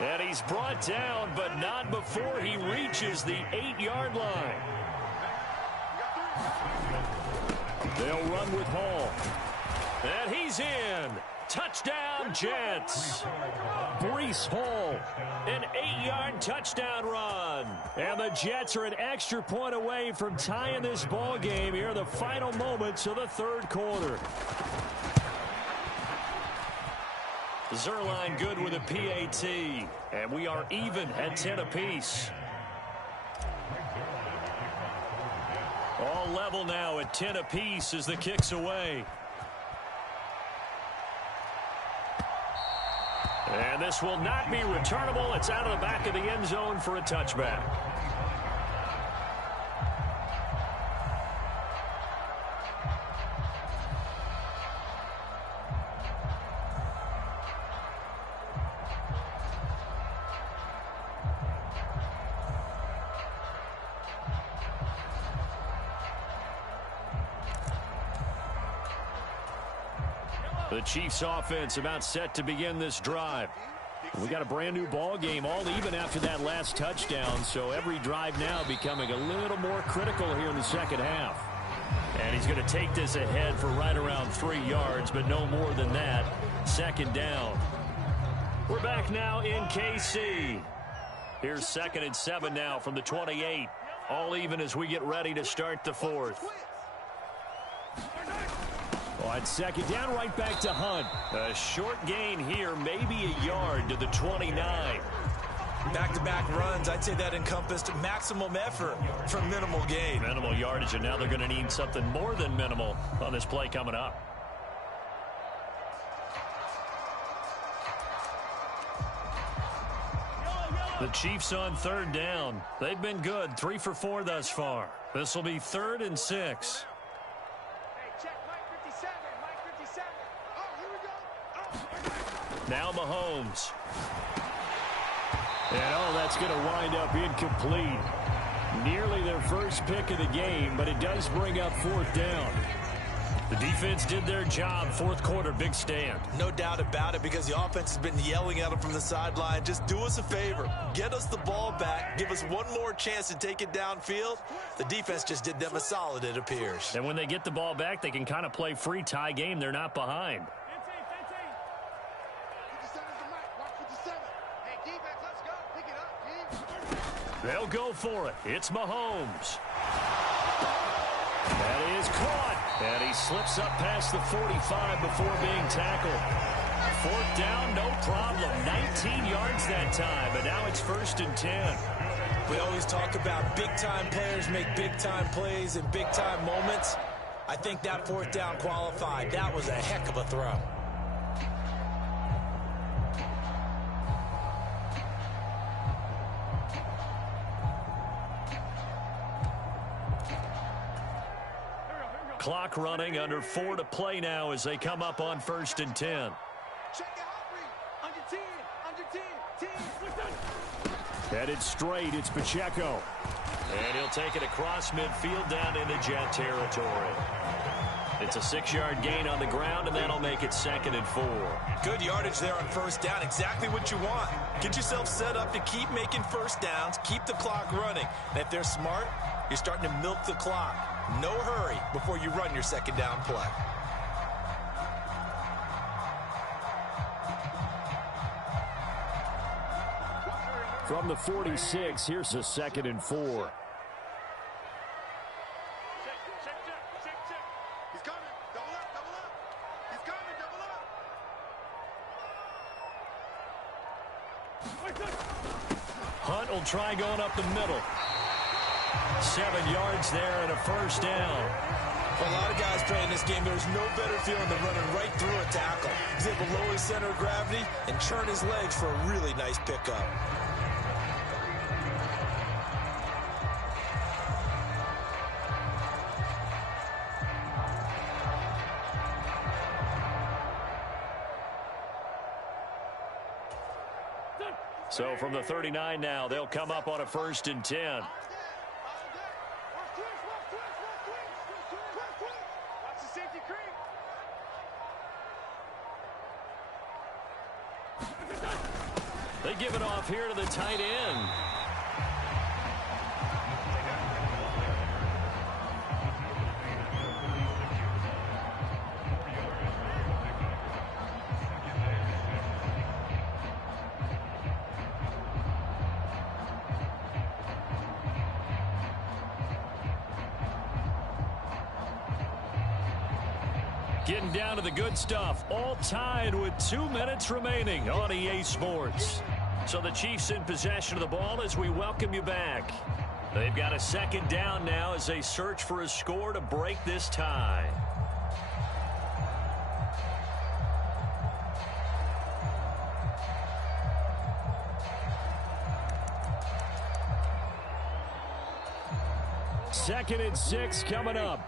And he's brought down, but not before he reaches the 8-yard line. They'll run with Hall. And he's in. Touchdown, Jets. Breece Hall. An 8-yard touchdown run. And the Jets are an extra point away from tying this ball game here in the final moments of the 3rd quarter. Zerline good with a PAT. And we are even at 10 apiece. All level now at 10 apiece as the kick's away. And this will not be returnable. It's out of the back of the end zone for a touchback. The Chiefs offense about set to begin this drive. We got a brand new ball game, all even after that last touchdown, so every drive now becoming a little more critical here in the second half. And he's going to take this ahead for right around 3 yards, but no more than that. 2nd down. We're back now in KC. Here's 2nd and 7 now from the 28. All even as we get ready to start the 4th. On 2nd down, right back to Hunt. A short gain here, maybe a yard to the 29. Back-to-back runs, I'd say that encompassed maximum effort for minimal gain. Minimal yardage, and now they're going to need something more than minimal on this play coming up. The Chiefs on third down. They've been good, 3 for 4 thus far. This will be 3rd and 6. Hey, check Mike 57. Mike 57. Oh, here we go. Oh. Now Mahomes. And that's going to wind up incomplete. Nearly their first pick of the game, but it does bring up 4th down. The defense did their job. 4th quarter, big stand. No doubt about it, because the offense has been yelling at them from the sideline. Just do us a favor. Get us the ball back. Give us one more chance to take it downfield. The defense just did them a solid, it appears. And when they get the ball back, they can kind of play free tie game. They're not behind. 57 is the mic. Watch 57. Hey, defense, let's go. Pick it up, D. They'll go for it. It's Mahomes. That is caught. And he slips up past the 45 before being tackled. 4th down, no problem. 19 yards that time, and now it's 1st and 10. We always talk about big-time players make big-time plays in big-time moments. I think that 4th down qualified. That was a heck of a throw. Clock running, under 4 to play now as they come up on 1st and 10. Check the hot read. Under 10. Under 10. 10. Headed straight, it's Pacheco. And he'll take it across midfield down into Jet territory. It's a 6-yard gain on the ground, and that'll make it 2nd and 4. Good yardage there on 1st down. Exactly what you want. Get yourself set up to keep making 1st downs, keep the clock running. And if they're smart, you're starting to milk the clock. No hurry before you run your 2nd down play. From the 46, here's a 2nd and 4. Check. He's coming. Double up. He's coming. Double up. Hunt will try going up the middle. 7 yards there and a 1st down. For a lot of guys playing this game, there's no better feeling than running right through a tackle. He's able to lower his center of gravity and churn his legs for a really nice pickup. So from the 39 now, they'll come up on a 1st and 10. They give it off here to the tight end. Getting down to the good stuff. All tied with 2 minutes remaining on EA Sports. So the Chiefs in possession of the ball as we welcome you back. They've got a 2nd down now as they search for a score to break this tie. Second and 6 coming up.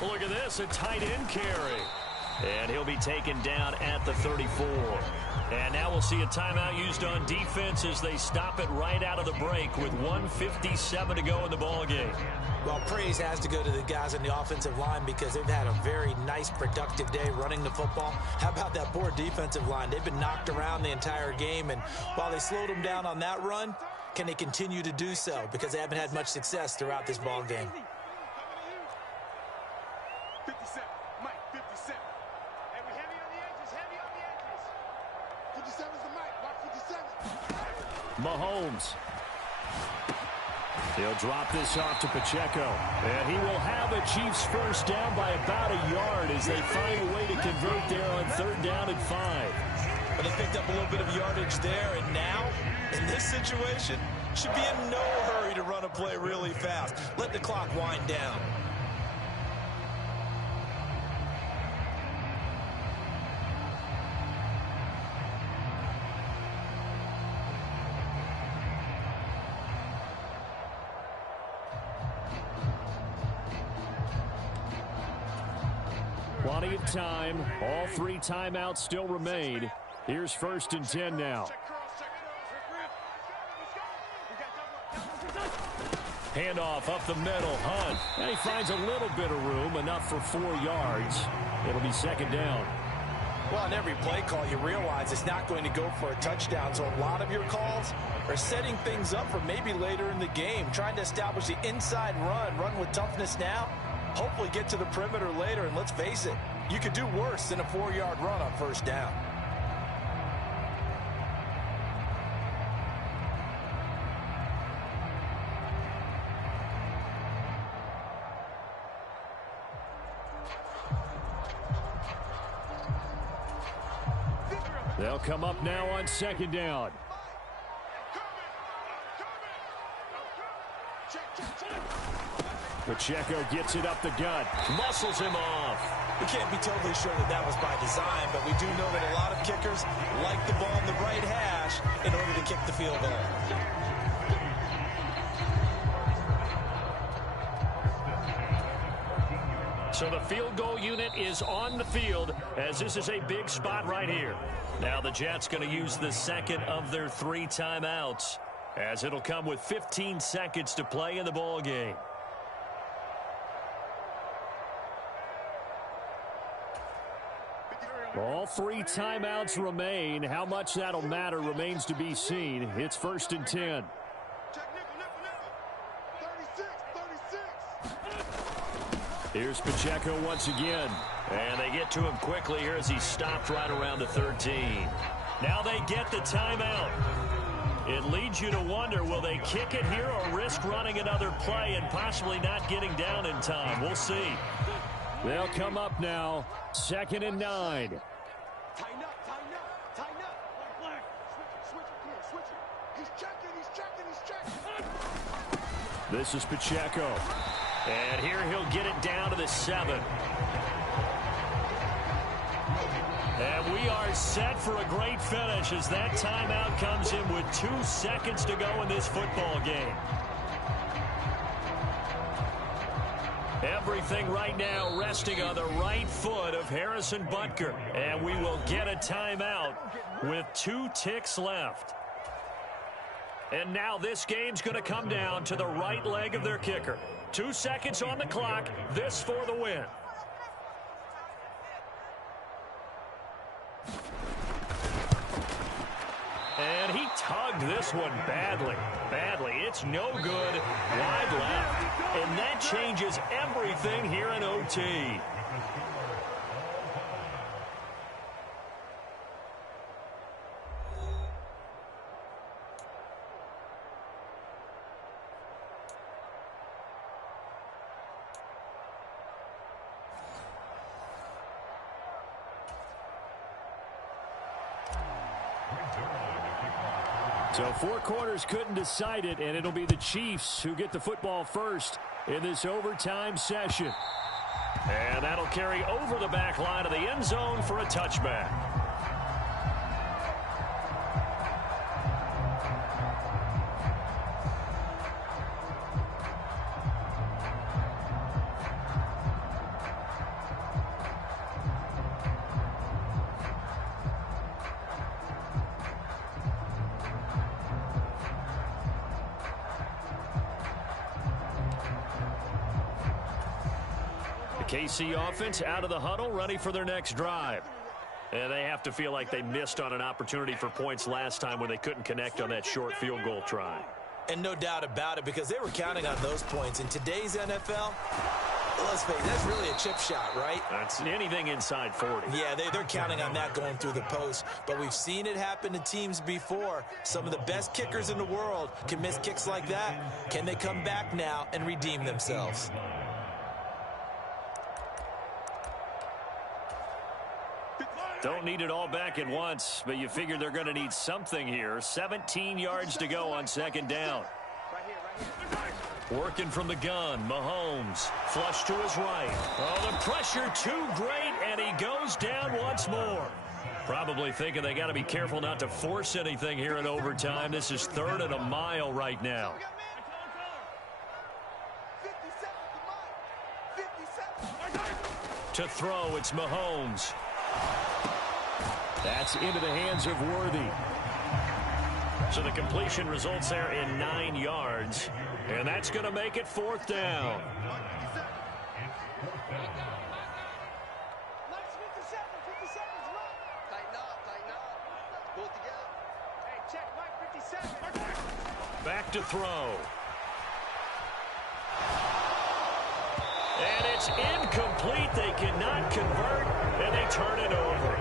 Look at this, a tight end carry. And he'll be taken down at the 34. And now we'll see a timeout used on defense as they stop it right out of the break with 1:57 to go in the ballgame. Well, praise has to go to the guys on the offensive line because they've had a very nice, productive day running the football. How about that poor defensive line? They've been knocked around the entire game, and while they slowed them down on that run, can they continue to do so? Because they haven't had much success throughout this ball game. 57. Mike, 57. Hey, we heavy on the edges. 57 is the mic. Watch 57. Mahomes. He'll drop this off to Pacheco. And he will have a Chiefs 1st down by about a yard as they find a way to convert there on 3rd down and 5. But they picked up a little bit of yardage there, and now, in this situation, should be in no hurry to run a play really fast. Let the clock wind down. Plenty of time. All 3 timeouts still remain. Here's 1st and 10 now. Handoff up the middle. Hunt. And he finds a little bit of room, enough for 4 yards. It'll be 2nd down. Well, on every play call, you realize it's not going to go for a touchdown. So a lot of your calls are setting things up for maybe later in the game, trying to establish the inside run with toughness now. Hopefully get to the perimeter later, and let's face it, you could do worse than a 4-yard run on 1st down. They'll come up now on 2nd down. Pacheco gets it up the gut. Muscles him off. We can't be totally sure that that was by design, but we do know that a lot of kickers like the ball in the right hash in order to kick the field goal. So the field goal unit is on the field, as this is a big spot right here. Now the Jets going to use the 2nd of their 3 timeouts, as it'll come with 15 seconds to play in the ball game. All 3 timeouts remain. How much that'll matter remains to be seen. It's 1st and 10. Here's Pacheco once again. And they get to him quickly here as he stopped right around the 13. Now they get the timeout. It leads you to wonder, will they kick it here or risk running another play and possibly not getting down in time? We'll see. They'll come up now. 2nd and 9. Tighten up, tighten up, tighten up. Black. Switch it here, switch it. He's checking. This is Pacheco. And here he'll get it down to the 7. And we are set for a great finish as that timeout comes in with 2 seconds to go in this football game. Everything right now resting on the right foot of Harrison Butker. And we will get a timeout with 2 ticks left. And now this game's going to come down to the right leg of their kicker. 2 seconds on the clock. This for the win. And he tugged this one badly. It's no good. Wide left. And that changes everything here in OT. So 4 quarters couldn't decide it, and it'll be the Chiefs who get the football first in this overtime session. And that'll carry over the back line of the end zone for a touchback. KC offense out of the huddle, ready for their next drive. And they have to feel like they missed on an opportunity for points last time when they couldn't connect on that short field goal try. And no doubt about it, because they were counting on those points. In today's NFL, let's face it, that's really a chip shot, right? That's anything inside 40. Yeah, they're counting on that going through the post. But we've seen it happen to teams before. Some of the best kickers in the world can miss kicks like that. Can they come back now and redeem themselves? Don't need it all back at once, but you figure they're going to need something here. 17 yards to go on second down. Working from the gun, Mahomes. Flush to his right. Oh, the pressure too great, and he goes down once more. Probably thinking they got to be careful not to force anything here in overtime. This is 3rd and a mile right now. To throw, it's Mahomes. That's into the hands of Worthy. So the completion results there in 9 yards. And that's going to make it 4th down. Back to throw. And it's incomplete. They cannot convert, and they turn it over.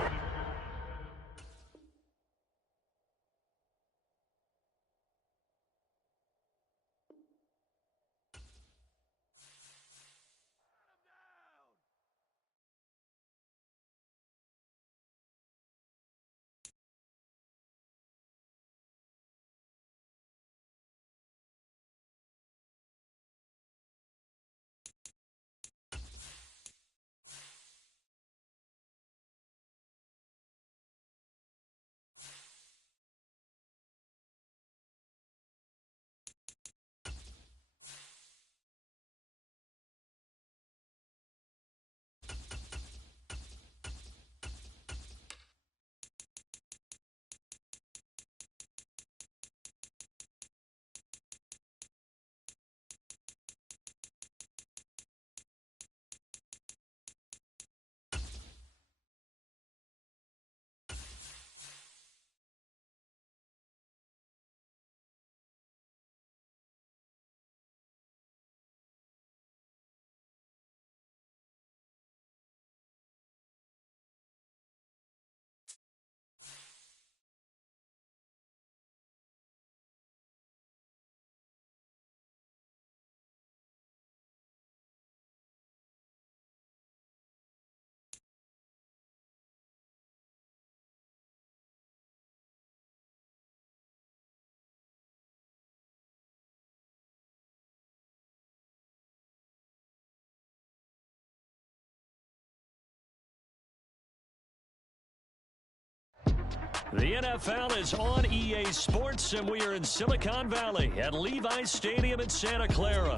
The NFL is on EA Sports, and we are in Silicon Valley at Levi's Stadium in Santa Clara.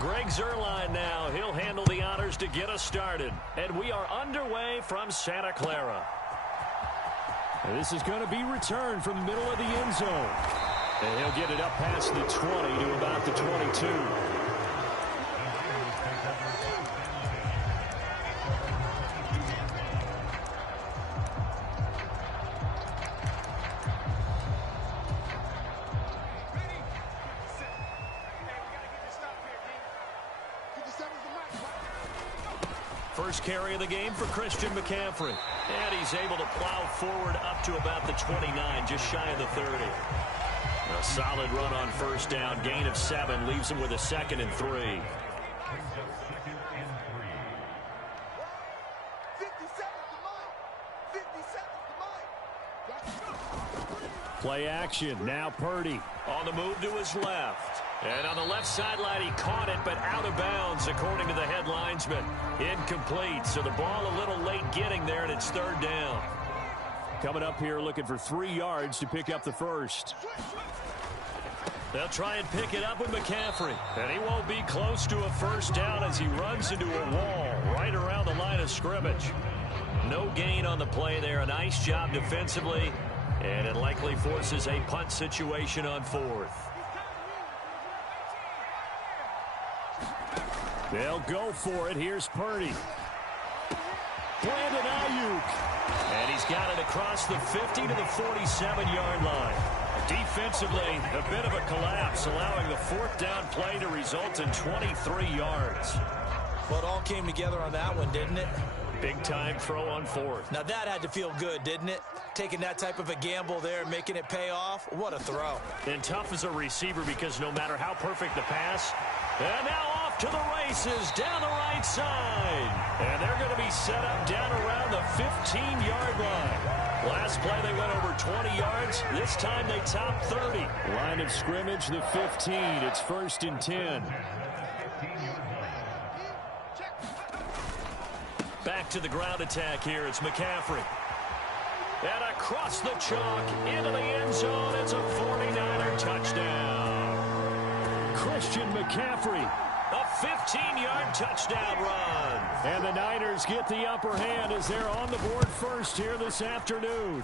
Greg Zuerlein now. He'll handle the honors to get us started. And we are underway from Santa Clara. This is going to be returned from the middle of the end zone. And he'll get it up past the 20 to about the 22. First carry of the game for Christian McCaffrey. And he's able to plow forward up to about the 29, just shy of the 30. A solid run on first down. Gain of 7 leaves him with a 2nd and 3. Play action. Now Purdy on the move to his left. And on the left sideline, he caught it, but out of bounds, according to the head linesman. Incomplete, so the ball a little late getting there, and it's 3rd down. Coming up here looking for 3 yards to pick up the first. They'll try and pick it up with McCaffrey. And he won't be close to a first down as he runs into a wall right around the line of scrimmage. No gain on the play there. A nice job defensively, and it likely forces a punt situation on 4th. They'll go for it. Here's Purdy. Brandon Ayuk. And he's got it across the 50 to the 47-yard line. Defensively, a bit of a collapse, allowing the 4th down play to result in 23 yards. Well, it all came together on that one, didn't it? Big-time throw on fourth. Now that had to feel good, didn't it? Taking that type of a gamble there and making it pay off. What a throw. And tough as a receiver because no matter how perfect the pass, and now off to the races down the right side. And they're going to be set up down around the 15-yard line. Last play they went over 20 yards. This time they top 30. Line of scrimmage, the 15. It's 1st and 10. Back to the ground attack here. It's McCaffrey. And across the chalk into the end zone. It's a 49er touchdown. Christian McCaffrey. A 15-yard touchdown run. And the Niners get the upper hand as they're on the board first here this afternoon.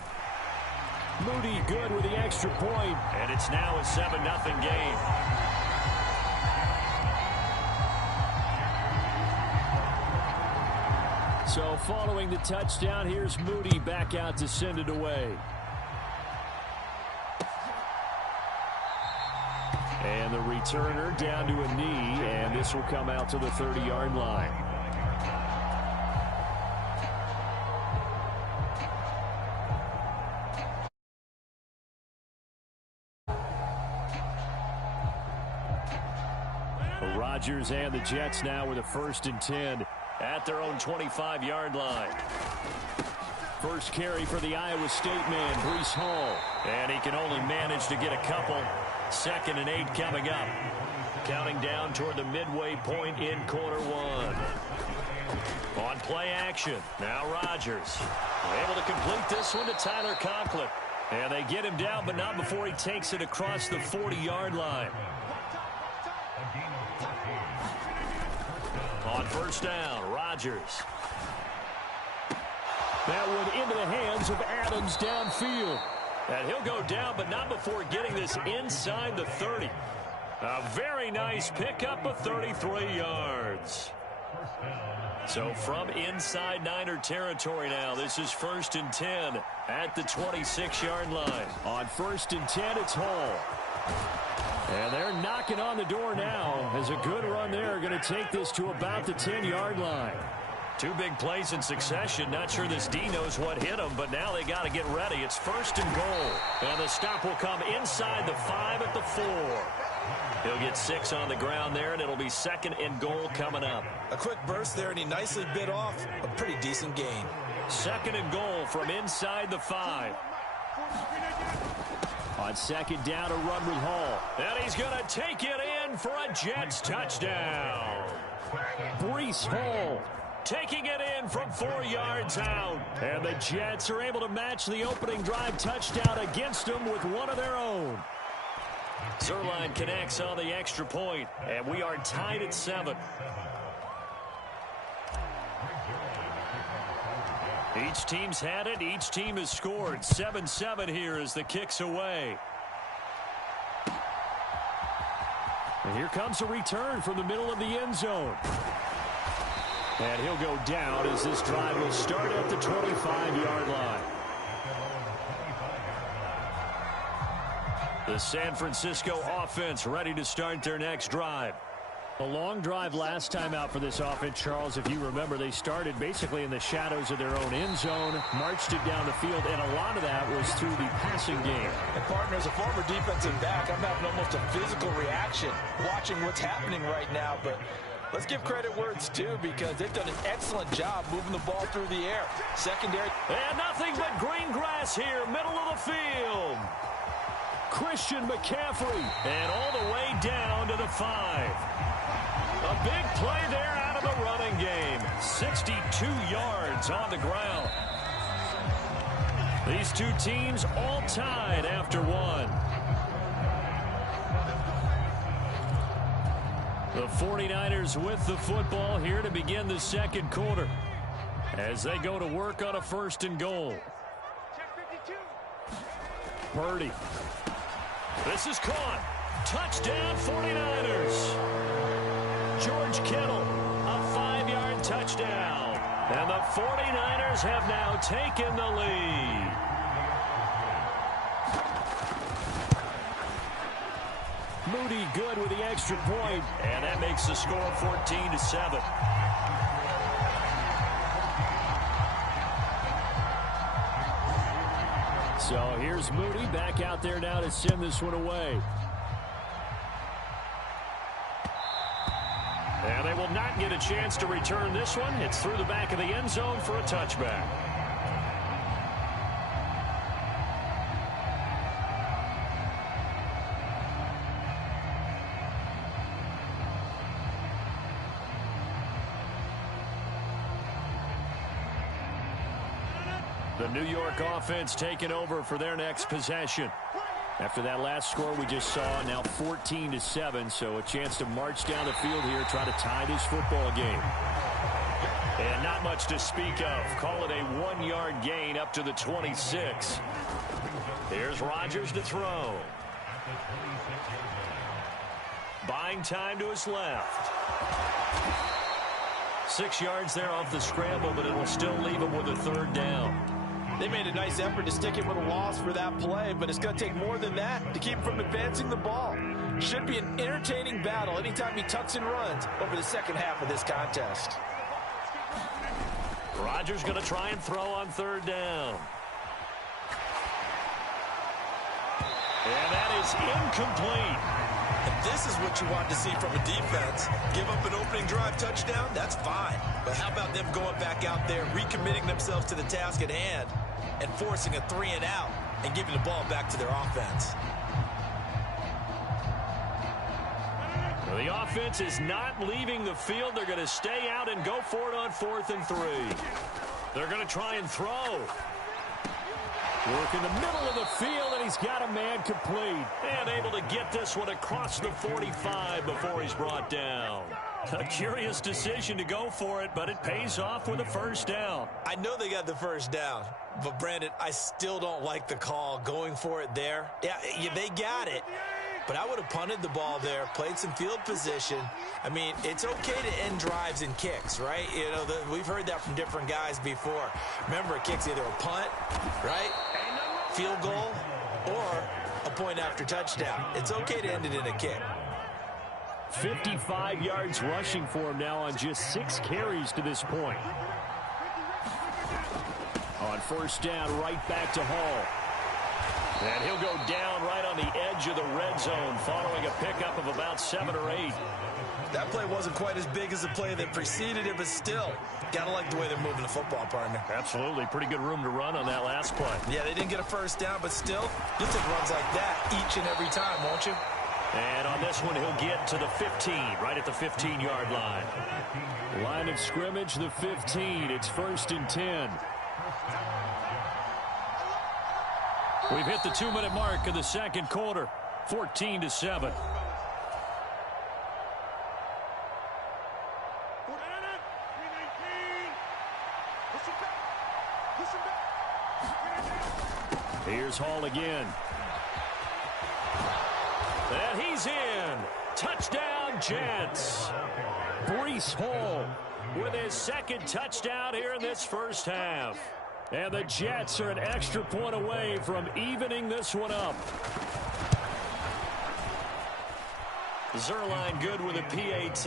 Moody good with the extra point. And it's now a 7-0 game. So following the touchdown, here's Moody back out to send it away. And the returner down to a knee, and this will come out to the 30-yard line. Rodgers and the Jets now with a 1st and 10 at their own 25-yard line. First carry for the Iowa State man, Breece Hall. And he can only manage to get a couple. 2nd and 8 coming up. Counting down toward the midway point in quarter one. On play action. Now Rodgers. Able to complete this one to Tyler Conklin. And they get him down, but not before he takes it across the 40-yard line. On first down, Rodgers. That one into the hands of Adams downfield. And he'll go down, but not before getting this inside the 30. A very nice pickup of 33 yards. So from inside Niner territory now, this is 1st and 10 at the 26-yard line. On 1st and 10, it's Hall. And they're knocking on the door now as a good run there. Going to take this to about the 10-yard line. 2 big plays in succession. Not sure this D knows what hit him, but now they got to get ready. It's 1st and goal. And the stop will come inside the 5 at the 4. He'll get 6 on the ground there, and it'll be 2nd and goal coming up. A quick burst there, and he nicely bit off a pretty decent gain. 2nd and goal from inside the 5. On 2nd down, a run with Hall. And he's going to take it in for a Jets touchdown. Breece Hall taking it in from 4 yards out. And the Jets are able to match the opening drive touchdown against them with one of their own. Zerline connects on the extra point, and we are tied at 7. Each team's had it. Each team has scored. 7-7 here as the kick's away. And here comes a return from the middle of the end zone. And he'll go down as this drive will start at the 25-yard line. The San Francisco offense ready to start their next drive. A long drive last time out for this offense, Charles. If you remember, they started basically in the shadows of their own end zone, marched it down the field, and a lot of that was through the passing game. And partner, as a former defensive back, I'm having almost a physical reaction watching what's happening right now. But let's give credit where it's due because they've done an excellent job moving the ball through the air. Secondary. And nothing but green grass here, middle of the field. Christian McCaffrey. And all the way down to the 5. A big play there out of the running game. 62 yards on the ground. These two teams all tied after one. The 49ers with the football here to begin the second quarter as they go to work on a 1st and goal. Purdy. This is caught. Touchdown 49ers. George Kittle, a 5-yard touchdown. And the 49ers have now taken the lead. Moody good with the extra point. And that makes the score 14-7. So here's Moody back out there now to send this one away. And they will not get a chance to return this one. It's through the back of the end zone for a touchback. The New York offense taking over for their next possession. After that last score we just saw, now 14-7, so a chance to march down the field here, try to tie this football game. And not much to speak of. Call it a 1-yard gain up to the 26. Here's Rodgers to throw. Buying time to his left. 6 yards there off the scramble, but it will still leave him with a third down. They made a nice effort to stick him with a loss for that play, but it's going to take more than that to keep him from advancing the ball. Should be an entertaining battle anytime he tucks and runs over the second half of this contest. Rodgers going to try and throw on third down. And that is incomplete. And this is what you want to see from a defense. Give up an opening drive touchdown, that's fine. But how about them going back out there, recommitting themselves to the task at hand, and forcing a 3-and-out and giving the ball back to their offense. Well, the offense is not leaving the field. They're going to stay out and go for it on 4th and 3. They're going to try and throw. Work in the middle of the field, and he's got a man complete. And able to get this one across the 45 before he's brought down. A curious decision to go for it, but it pays off with a first down. I know they got the first down, but Brandon, I still don't like the call going for it there. Yeah, they got it, but I would have punted the ball there, played some field position. I mean, it's okay to end drives and kicks, right? You know, we've heard that from different guys before. Remember, a kick's either a punt, right, field goal, or a point after touchdown. It's okay to end it in a kick. 55 yards rushing for him now on just 6 carries to this point. On first down, right back to Hall. And he'll go down right on the edge of the red zone following a pickup of about 7 or 8. That play wasn't quite as big as the play that preceded it, but still, gotta like the way they're moving the football, partner. Absolutely. Pretty good room to run on that last play. Yeah, they didn't get a first down, but still, you'll take runs like that each and every time, won't you? And on this one, he'll get to the 15, right at the 15-yard line. Line of scrimmage, the 15. It's 1st and 10. We've hit the 2-minute mark of the second quarter, 14-7. Here's Hall again. And he's in. Touchdown, Jets. Breece Hall with his second touchdown here in this first half. And the Jets are an extra point away from evening this one up. Zerline good with a PAT.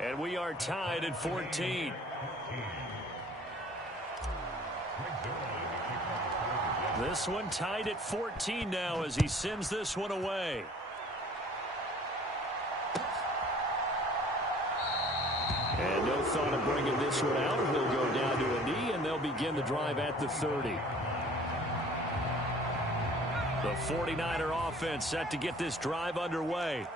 And we are tied at 14. This one tied at 14 now as he sends this one away. And no thought of bringing this one out. He'll go down to a knee, and they'll begin the drive at the 30. The 49er offense set to get this drive underway.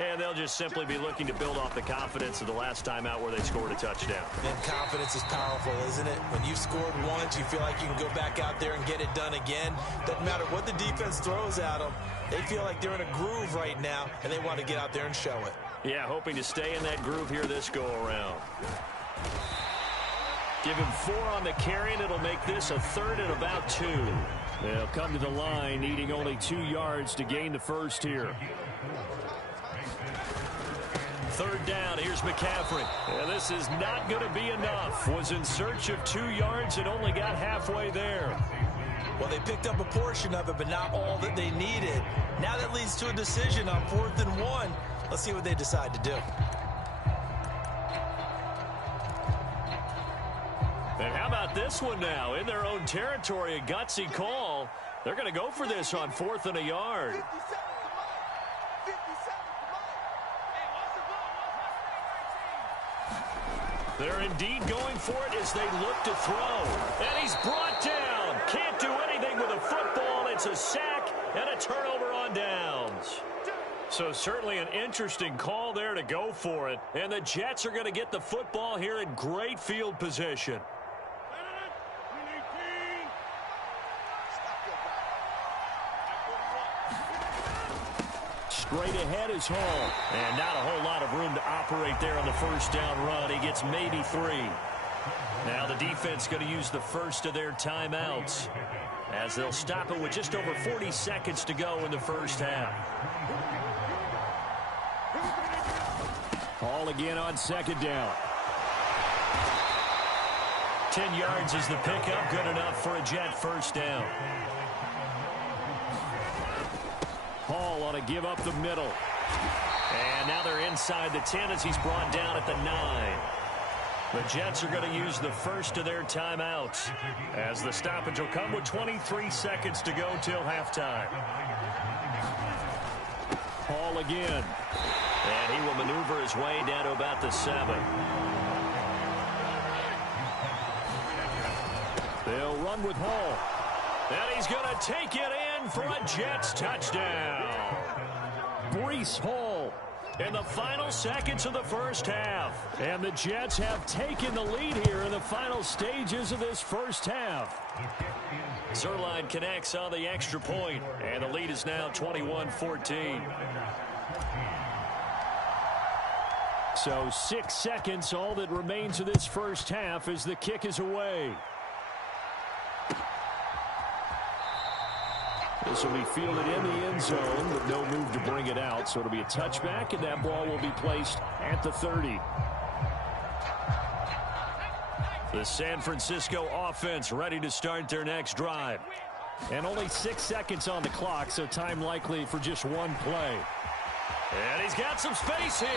And they'll just simply be looking to build off the confidence of the last time out where they scored a touchdown. And confidence is powerful, isn't it? When you've scored once, you feel like you can go back out there and get it done again. Doesn't matter what the defense throws at them. They feel like they're in a groove right now, and they want to get out there and show it. Yeah, hoping to stay in that groove here this go-around. Give him 4 on the carry, and it'll make this a 3rd and about 2. They'll come to the line, needing only 2 yards to gain the first here. 3rd down, here's McCaffrey. And this is not going to be enough. Was in search of 2 yards and only got halfway there. Well, they picked up a portion of it, but not all that they needed. Now that leads to a decision on 4th and 1. Let's see what they decide to do. And how about this one now? In their own territory, a gutsy call. They're going to go for this on 4th and a yard. 57 to mine. 57 to mine. They're indeed going for it as they look to throw. And he's brought down. Can't do anything with a football. It's a sack and a turnover on downs. So certainly an interesting call there to go for it. And the Jets are going to get the football here in great field position. Straight ahead is Hall. And not a whole lot of room to operate there on the first down run. He gets maybe 3. Now the defense going to use the first of their timeouts as they'll stop it with just over 40 seconds to go in the first half. Hall again on second down. 10 yards is the pickup. Good enough for a Jet first down. Hall on a give up the middle. And now they're inside the 10 as he's brought down at the 9. The Jets are going to use the first of their timeouts as the stoppage will come with 23 seconds to go till halftime. Hall again. And he will maneuver his way down to about the 7. They'll run with Hall. And he's going to take it in for a Jets touchdown. Breece Hall in the final seconds of the first half. And the Jets have taken the lead here in the final stages of this first half. Zerline connects on the extra point, and the lead is now 21-14. So 6 seconds, all that remains of this first half as the kick is away. This will be fielded in the end zone, but no move to bring it out. So it'll be a touchback, and that ball will be placed at the 30. The San Francisco offense ready to start their next drive. And only 6 seconds on the clock, so time likely for just one play. And he's got some space here.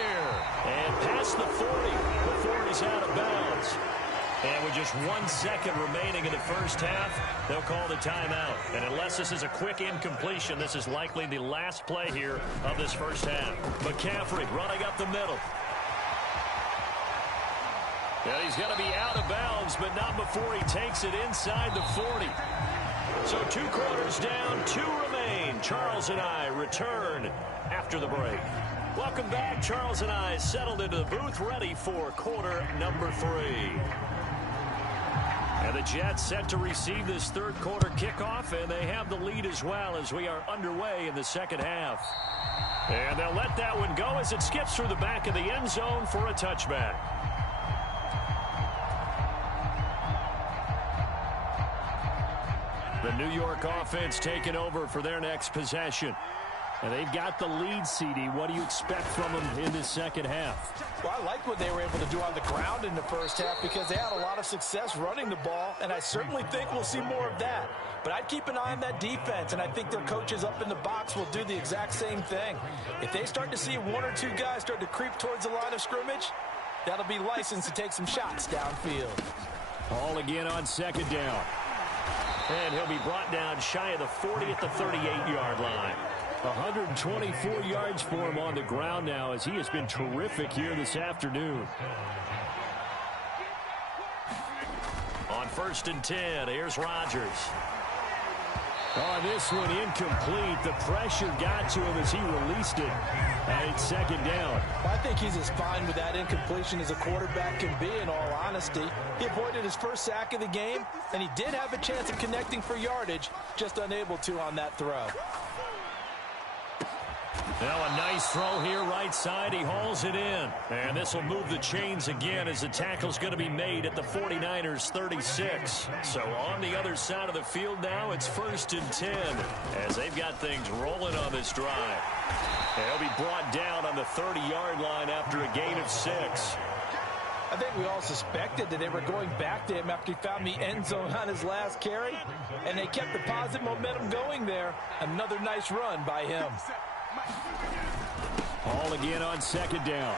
And past the 40 before he's out of bounds. And with just 1 second remaining in the first half, they'll call the timeout. And unless this is a quick incompletion, this is likely the last play here of this first half. McCaffrey running up the middle. And he's going to be out of bounds, but not before he takes it inside the 40. So 2 quarters down, 2 remain. Charles and I return after the break. Welcome back. Charles and I settled into the booth, ready for quarter number 3. And the Jets set to receive this third quarter kickoff, and they have the lead as well as we are underway in the second half. And they'll let that one go as it skips through the back of the end zone for a touchback. The New York offense taking over for their next possession. And they've got the lead, CD. What do you expect from them in the second half? Well, I liked what they were able to do on the ground in the first half because they had a lot of success running the ball, and I certainly think we'll see more of that. But I'd keep an eye on that defense, and I think their coaches up in the box will do the exact same thing. If they start to see 1 or 2 guys start to creep towards the line of scrimmage, that'll be licensed to take some shots downfield. Hall again on second down. And he'll be brought down shy of the 40 at the 38-yard line. 124 yards for him on the ground now as he has been terrific here this afternoon. On 1st and 10, here's Rodgers. On this one, incomplete. The pressure got to him as he released it. And it's second down. I think he's as fine with that incompletion as a quarterback can be, in all honesty. He avoided his first sack of the game, and he did have a chance of connecting for yardage, just unable to on that throw. Now a nice throw here right side. He hauls it in. And this will move the chains again as the tackle's going to be made at the 49ers 36. So on the other side of the field now, it's 1st and 10 as they've got things rolling on this drive. And he'll be brought down on the 30-yard line after a gain of 6. I think we all suspected that they were going back to him after he found the end zone on his last carry, and they kept the positive momentum going there. Another nice run by him. Ball again on second down.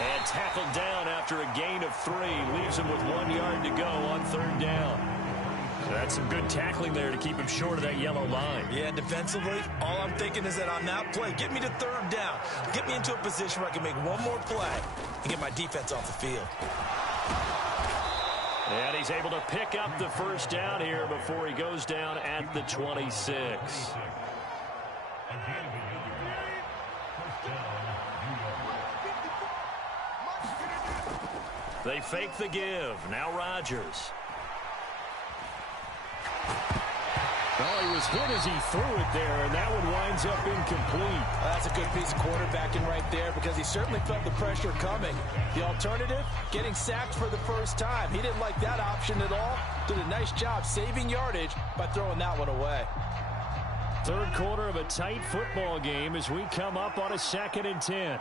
And tackled down after a gain of 3. Leaves him with 1 yard to go on third down. So that's some good tackling there to keep him short of that yellow line. Yeah, defensively, all I'm thinking is that on that play, get me to third down. Get me into a position where I can make one more play and get my defense off the field. And he's able to pick up the first down here before he goes down at the 26. They fake the give. Now Rodgers. Well, he was hit as he threw it there, and that one winds up incomplete. That's a good piece of quarterbacking right there because he certainly felt the pressure coming. The alternative, getting sacked for the first time. He didn't like that option at all. Did a nice job saving yardage by throwing that one away. Third quarter of a tight football game as we come up on a 2nd and 10.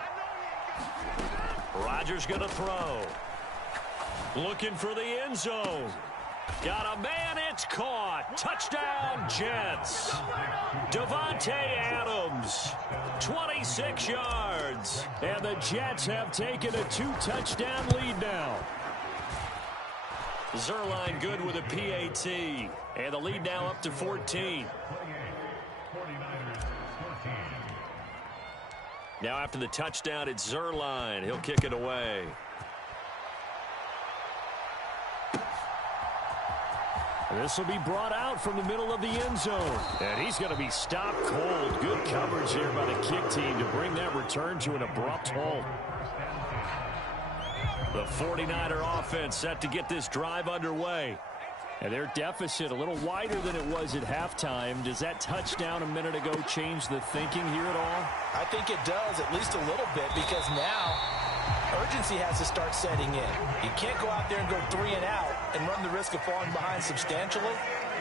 Rodgers going to throw. Looking for the end zone. Got a man, it's caught. Touchdown, Jets. Devontae Adams, 26 yards. And the Jets have taken a 2-touchdown lead now. Zerline good with a PAT. And the lead now up to 14. Now after the touchdown, it's Zerline. He'll kick it away. This will be brought out from the middle of the end zone. And he's going to be stopped cold. Good coverage here by the kick team to bring that return to an abrupt halt. The 49er offense set to get this drive underway. And their deficit a little wider than it was at halftime. Does that touchdown a minute ago change the thinking here at all? I think it does, at least a little bit, because now urgency has to start setting in. You can't go out there and go 3 and out and run the risk of falling behind substantially,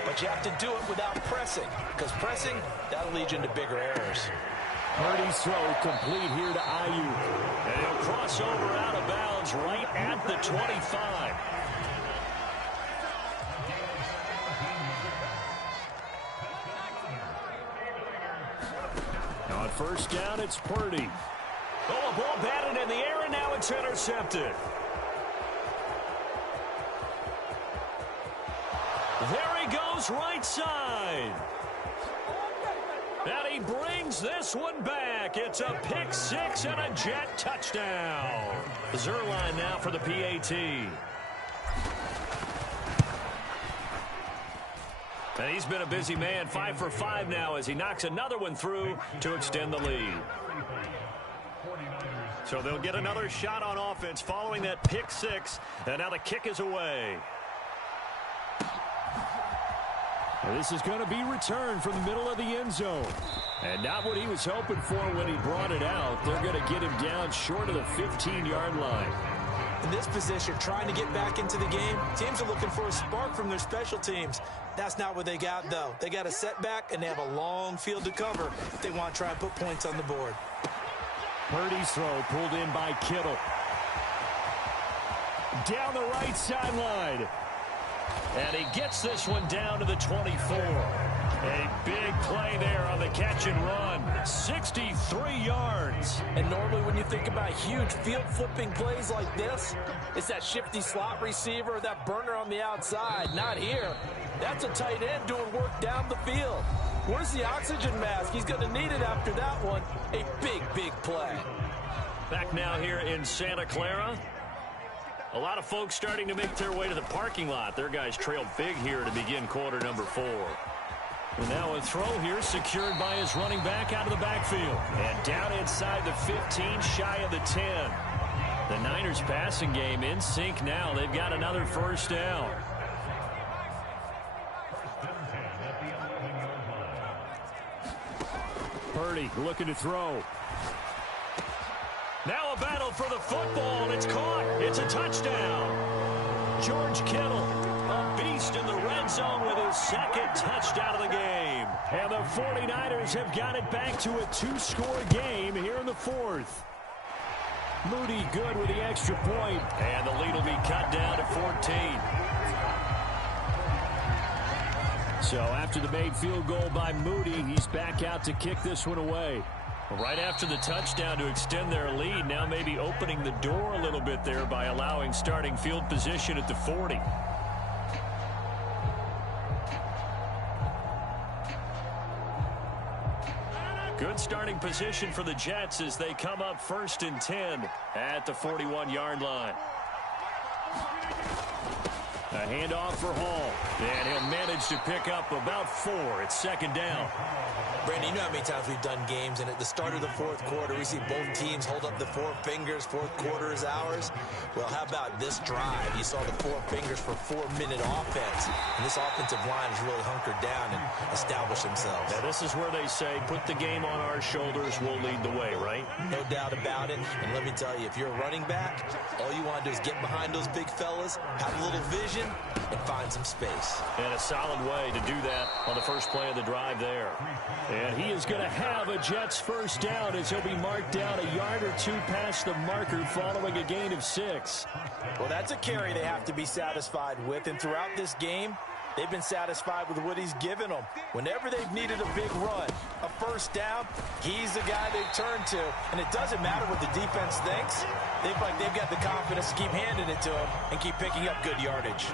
but you have to do it without pressing, because pressing, that'll lead you into bigger errors. Purdy's throw complete here to Ayuk. And he'll cross over out of bounds right at the 25. On first down, it's Purdy. Oh, a ball batted in the air, and now it's intercepted. There he goes, right side. And he brings this one back. It's a pick 6 and a Jet touchdown. Zerline now for the PAT. And he's been a busy man, 5 for 5 now as he knocks another one through to extend the lead. So they'll get another shot on offense following that pick 6, and now the kick is away. And this is going to be returned from the middle of the end zone. And not what he was hoping for when he brought it out. They're going to get him down short of the 15-yard line. In this position, trying to get back into the game, teams are looking for a spark from their special teams. That's not what they got, though. They got a setback, and they have a long field to cover if they want to try and put points on the board. Purdy's throw pulled in by Kittle. Down the right sideline. And he gets this one down to the 24. A big play there on the catch and run. 63 yards. And normally when you think about huge field flipping plays like this, it's that shifty slot receiver, that burner on the outside. Not here. That's a tight end doing work down the field. Where's the oxygen mask? He's going to need it after that one. A big, big play. Back now here in Santa Clara. A lot of folks starting to make their way to the parking lot. Their guys trailed big here to begin quarter number 4. And now a throw here secured by his running back out of the backfield. And down inside the 15, shy of the 10. The Niners passing game in sync now. They've got another first down. Purdy looking to throw. Now a battle for the football, and it's caught. It's a touchdown. George Kittle, a beast in the red zone with his second touchdown of the game. And the 49ers have got it back to a 2-score game here in the 4th. Moody good with the extra point. And the lead will be So after the made field goal by Moody, he's back out to kick this one away. Right after the touchdown to extend their lead, now maybe opening the door a little bit there by allowing starting field position at the 40. Good starting position for the Jets as they come up 1st and 10 at the 41-yard line. A handoff for Hall, and he'll manage to pick up about 4. It's 2nd down. Brandon, you know how many times we've done games, and at the start of the 4th quarter, we see both teams hold up the 4 fingers, 4th quarter is ours. Well, how about this drive? You saw the 4 fingers for 4-minute offense, and this offensive line has really hunkered down and established themselves. Now, this is where they say, put the game on our shoulders, we'll lead the way, right? No doubt about it, and let me tell you, if you're a running back, all you want to do is get behind those big fellas, have a little vision, and find some space. And a solid way to do that on the first play of the drive there. And he is going to have a Jets first down as he'll be marked down a yard or 2 past the marker following a gain of 6. Well, that's a carry they have to be satisfied with, and throughout this game, they've been satisfied with what he's given them. Whenever they've needed a big run, a first down, he's the guy they've turned to. And it doesn't matter what the defense thinks. They've got the confidence to keep handing it to him and keep picking up good yardage.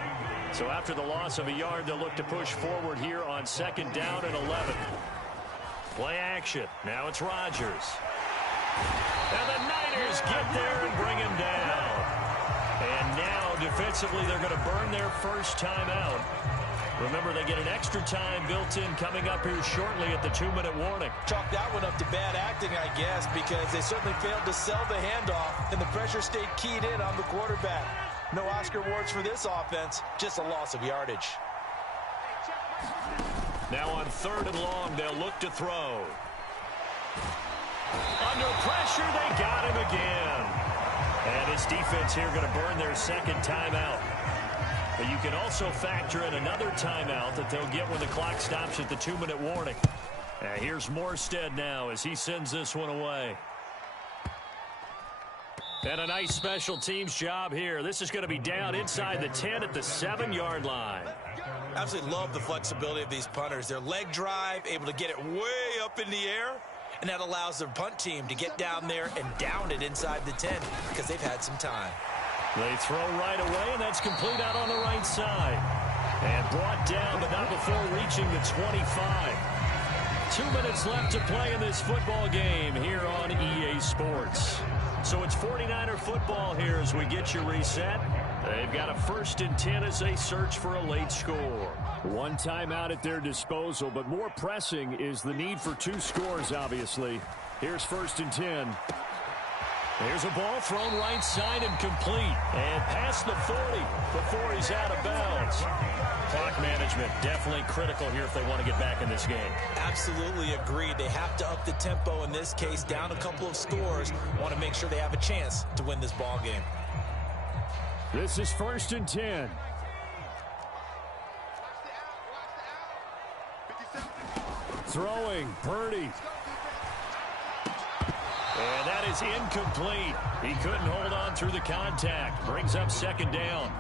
So after the loss of a yard, they'll look to push forward here on 2nd down and 11. Play action. Now it's Rodgers. And the Niners get there and bring him down. And now defensively they're going to burn their first time out. Remember, they get an extra time built in coming up here shortly at the 2-minute warning. Chalk that one up to bad acting, I guess, because they certainly failed to sell the handoff, and the pressure stayed keyed in on the quarterback. No Oscar awards for this offense, just a loss of yardage. Now on 3rd and long, they'll look to throw. Under pressure, they got him again. And his defense here going to burn their 2nd timeout. But you can also factor in another timeout that they'll get when the clock stops at the 2-minute warning. Here's Morstead now as he sends this one away. And a nice special teams job here. This is going to be down inside the 10 at the 7-yard line. Absolutely love the flexibility of these punters. Their leg drive, able to get it way up in the air, and that allows their punt team to get down there and down it inside the 10 because they've had some time. They throw right away, and that's complete out on the right side. And brought down, but not before reaching the 25. 2 minutes left to play in this football game here on EA Sports. So it's 49er football here as we get you reset. They've got a 1st and 10 as they search for a late score. 1 timeout at their disposal, but more pressing is the need for 2 scores, obviously. Here's 1st and 10. There's a ball thrown right side and complete. And past the 40 before he's out of bounds. Clock management definitely critical here if they want to get back in this game. Absolutely agreed. They have to up the tempo in this case, down a couple of scores. Want to make sure they have a chance to win this ball game. This is 1st and 10. Throwing, Purdy. And that is incomplete. He couldn't hold on through the contact. Brings up 2nd down.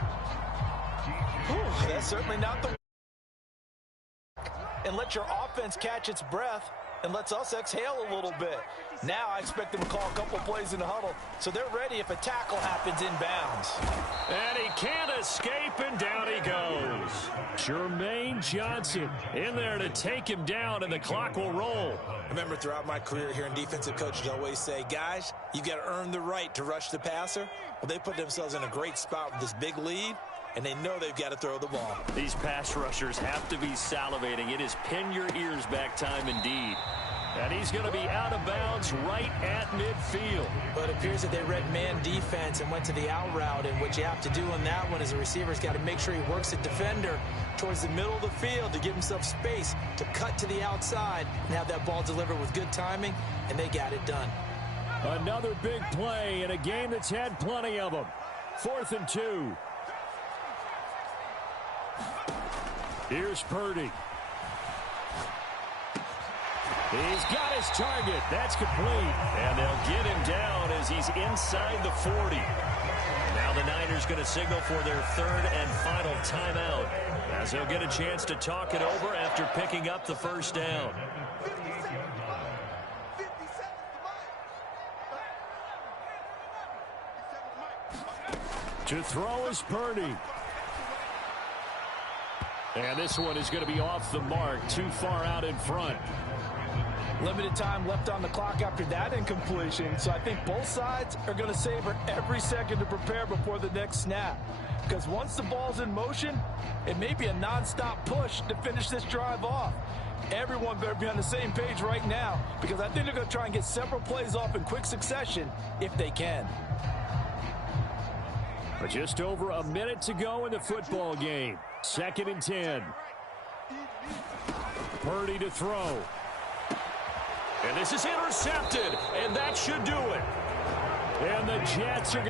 Whew, that's certainly not the... And let your offense catch its breath and lets us exhale a little bit. Now I expect them to call a couple plays in the huddle so they're ready if a tackle happens inbounds. And he can't escape, and down he goes. Jermaine Johnson in there to take him down, and the clock will roll. Remember, throughout my career here in defensive coaches always say, guys, you've got to earn the right to rush the passer. Well, they put themselves in a great spot with this big lead, and they know they've got to throw the ball. These pass rushers have to be salivating. It is pin your ears back time indeed. And he's going to be out of bounds right at midfield. But it appears that they read man defense and went to the out route. And what you have to do on that one is the receiver's got to make sure he works the defender towards the middle of the field to give himself space to cut to the outside and have that ball delivered with good timing, and they got it done. Another big play in a game that's had plenty of them. 4th and 2. Here's Purdy. He's got his target. That's complete. And they'll get him down as he's inside the 40. Now Now the Niners going to signal for their third and final timeout, as they'll get a chance to talk it over after picking up the first down. 50 seconds. 50 seconds. To throw is Purdy. And this one is going to be off the mark, too far out in front. Limited time left on the clock after that incompletion, so I think both sides are going to savor every second to prepare before the next snap. Because once the ball's in motion, it may be a nonstop push to finish this drive off. Everyone better be on the same page right now, because I think they're going to try and get several plays off in quick succession if they can. But just over a minute to go in the football game. 2nd and 10. Purdy to throw. And this is intercepted, and that should do it. And the Jets are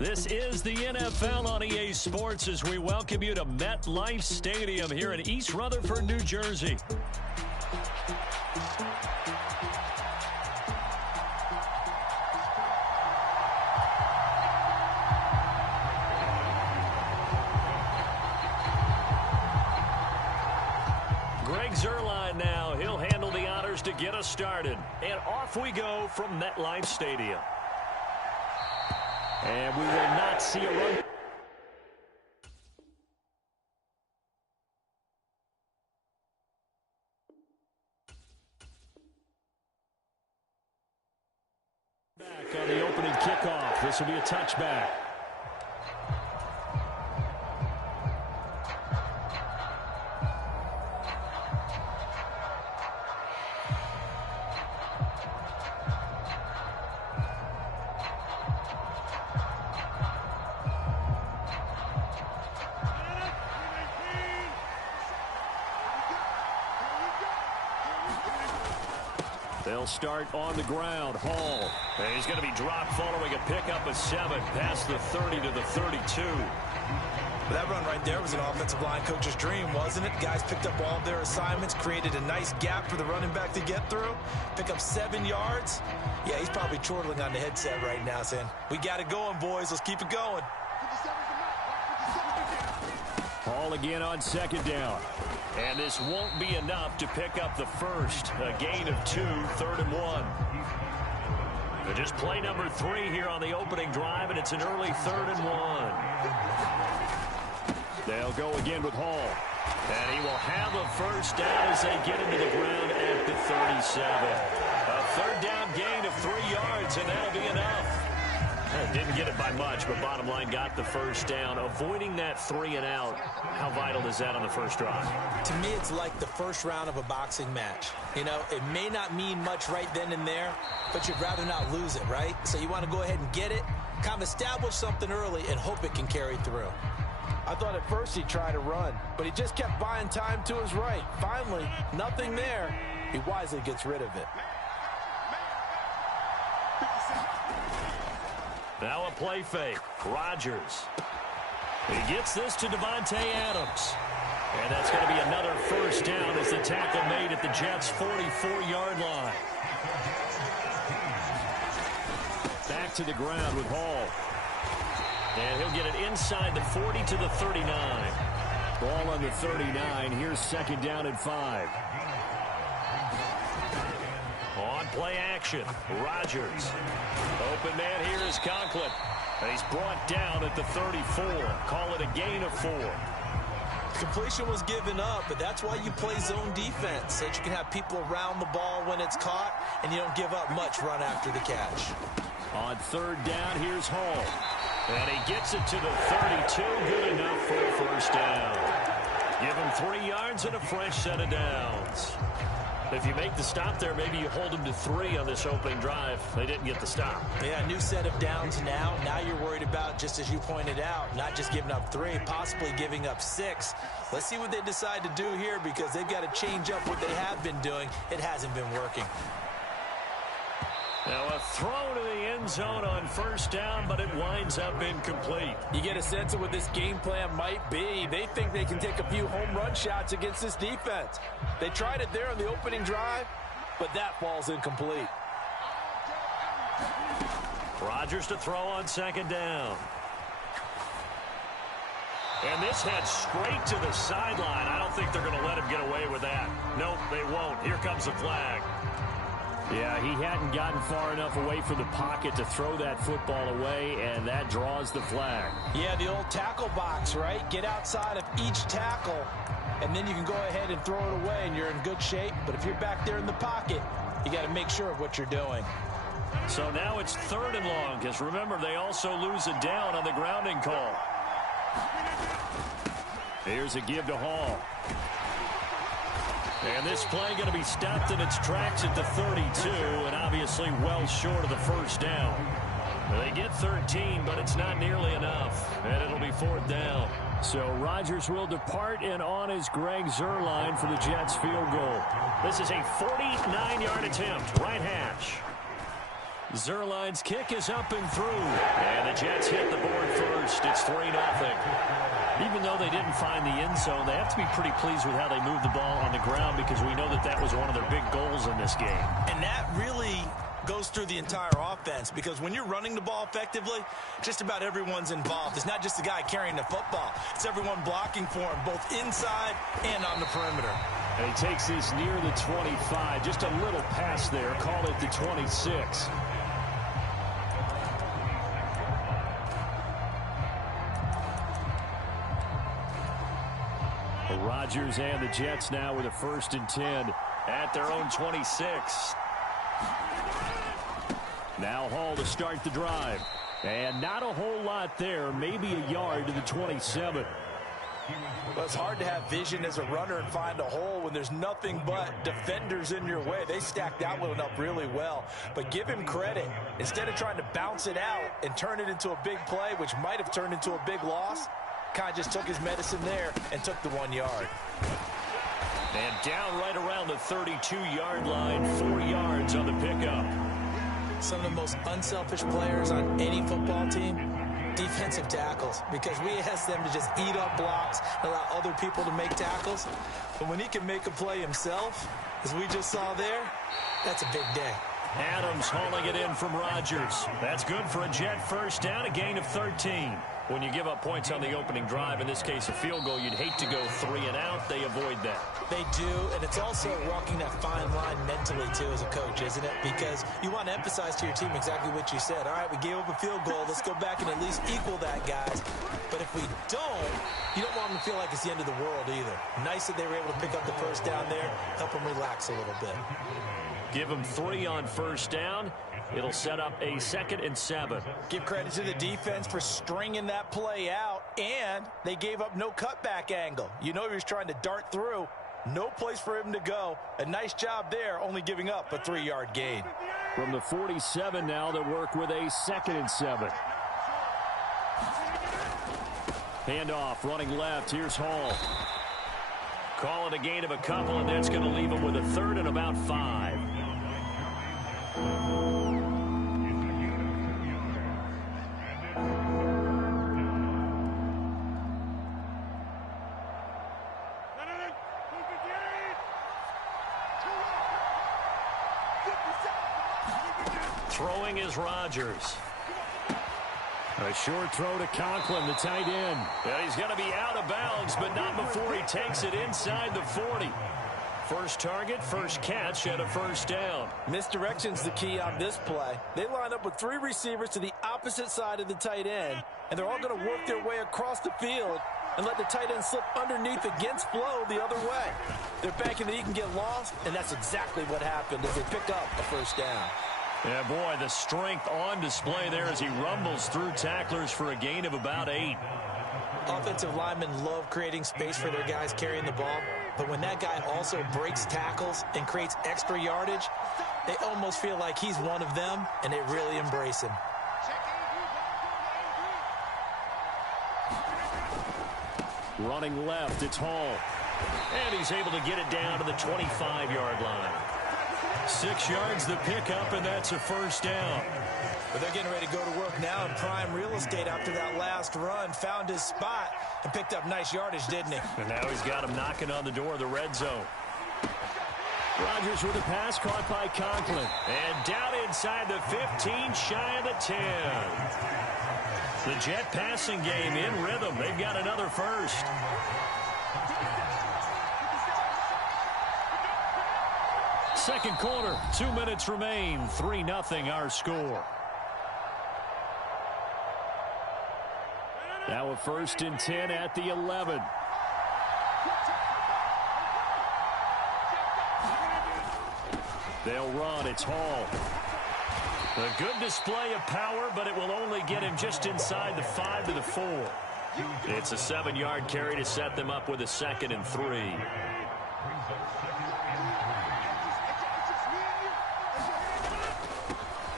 This is the NFL on EA Sports as we welcome you to MetLife Stadium here in East Rutherford, New Jersey. Greg Zuerlein now. He'll handle the honors to get us started. And off we go from MetLife Stadium. And we will not see a run. Back on the opening kickoff. This will be a touchback. They'll start on the ground. Hall. And he's going to be dropped following a pickup of 7 past the 30 to the 32. But that run right there was an offensive line coach's dream, wasn't it? Guys picked up all of their assignments, created a nice gap for the running back to get through, pick up 7 yards. Yeah, he's probably chortling on the headset right now saying, we got it going, boys. Let's keep it going. Hall again on second down. And this won't be enough to pick up the first. A gain of 2, 3rd and 1. But just play number 3 here on the opening drive, and it's an early 3rd and 1. They'll go again with Hall. And he will have a first down as they get into the ground at the 37. A 3rd down gain of 3 yards, and that'll be enough. Didn't get it by much, but bottom line got the first down. Avoiding that 3 and out, how vital is that on the first drive? To me, it's like the first round of a boxing match. You know, it may not mean much right then and there, but you'd rather not lose it, right? So you want to go ahead and get it, kind of establish something early, and hope it can carry through. I thought at first he'd try to run, but he just kept buying time to his right. Finally, nothing there. He wisely gets rid of it. Now a play fake. Rodgers. He gets this to Davante Adams. And that's going to be another first down as the tackle made at the Jets' 44-yard line. Back to the ground with Hall. And he'll get it inside the 40 to the 39. Ball on the 39. Here's second down and 5. On play action, Rodgers. Open man here is Conklin. And he's brought down at the 34. Call it a gain of 4. Completion was given up, but that's why you play zone defense, so that you can have people around the ball when it's caught, and you don't give up much run after the catch. On 3rd down, here's Hall. And he gets it to the 32. Good enough for a first down. Give him 3 yards and a fresh set of downs. If you make the stop there, maybe you hold them to 3 on this opening drive. They didn't get the stop. Yeah, new set of downs now. Now you're worried about, just as you pointed out, not just giving up 3, possibly giving up 6. Let's see what they decide to do here, because they've got to change up what they have been doing. It hasn't been working. Now a throw to the end zone on first down, but it winds up incomplete. You get a sense of what this game plan might be. They think they can take a few home run shots against this defense. They tried it there on the opening drive, but that ball's incomplete. Rodgers to throw on second down. And this heads straight to the sideline. I don't think they're going to let him get away with that. Nope, they won't. Here comes the flag. Yeah, he hadn't gotten far enough away from the pocket to throw that football away, and that draws the flag. Yeah, the old tackle box, right? Get outside of each tackle, and then you can go ahead and throw it away, and you're in good shape. But if you're back there in the pocket, you got to make sure of what you're doing. So now it's 3rd and long, because remember, they also lose a down on the grounding call. Here's a give to Hall. And this play going to be stopped in its tracks at the 32, and obviously well short of the first down. They get 13, but it's not nearly enough, and it'll be 4th down. So Rodgers will depart, and on is Greg Zuerlein for the Jets field goal. This is a 49-yard attempt, right hash. Zerline's kick is up and through. And the Jets hit the board first. It's 3-0. Even though they didn't find the end zone, they have to be pretty pleased with how they moved the ball on the ground because we know that that was one of their big goals in this game. And that really goes through the entire offense because when you're running the ball effectively, just about everyone's involved. It's not just the guy carrying the football. It's everyone blocking for him, both inside and on the perimeter. And he takes this near the 25. Just a little pass there. Call it the 26. Rodgers and the Jets now with a 1st and 10 at their own 26. Now Hall to start the drive. And not a whole lot there. Maybe a yard to the 27. Well, it's hard to have vision as a runner and find a hole when there's nothing but defenders in your way. They stacked that one up really well. But give him credit. Instead of trying to bounce it out and turn it into a big play, which might have turned into a big loss, kind of just took his medicine there and took the 1 yard. And down right around the 32-yard line, 4 yards on the pickup. Some of the most unselfish players on any football team, defensive tackles, because we ask them to just eat up blocks and allow other people to make tackles. But when he can make a play himself, as we just saw there, that's a big day. Adams hauling it in from Rodgers. That's good for a Jet 1st down, a gain of 13. When you give up points on the opening drive, in this case a field goal, you'd hate to go 3 and out. They avoid that. They do, and it's also walking that fine line mentally, too, as a coach, isn't it? Because you want to emphasize to your team exactly what you said. All right, we gave up a field goal. Let's go back and at least equal that, guys. But if we don't, you don't want them to feel like it's the end of the world either. Nice that they were able to pick up the 1st down there, help them relax a little bit. Give them 3 on 1st down. It'll set up a 2nd and 7. Give credit to the defense for stringing that play out, and they gave up no cutback angle. You know he was trying to dart through. No place for him to go. A nice job there, only giving up a 3-yard gain. From the 47 now, they work with a 2nd and 7. Handoff, running left. Here's Hall. Call it a gain of a couple, and that's going to leave them with a 3rd and about 5. Throwing is Rodgers. A short throw to Conklin, the tight end. And he's going to be out of bounds, but not before he takes it inside the 40. First target, first catch, and a 1st down. Misdirection's the key on this play. They line up with 3 receivers to the opposite side of the tight end, and they're all going to work their way across the field and let the tight end slip underneath against flow the other way. They're banking that he can get lost, and that's exactly what happened as they pick up a 1st down. Yeah, boy, the strength on display there as he rumbles through tacklers for a gain of about 8. Offensive linemen love creating space for their guys carrying the ball, but when that guy also breaks tackles and creates extra yardage, they almost feel like he's one of them, and they really embrace him. Running left, it's Hall. And he's able to get it down to the 25-yard line. 6 yards the pickup, and that's a 1st down. But they're getting ready to go to work now in prime real estate after that last run. Found his spot and picked up nice yardage, didn't he? And now he's got him knocking on the door of the red zone. Rodgers with a pass caught by Conklin. And down inside the 15, shy of the 10. The Jet passing game in rhythm. They've got another 1st. Second quarter, 2 minutes remain. 3-0 our score. Now a 1st and 10 at the 11. They'll run. It's Hall. A good display of power, but it will only get him just inside the 5 to the 4. It's a 7-yard carry to set them up with a 2nd and 3.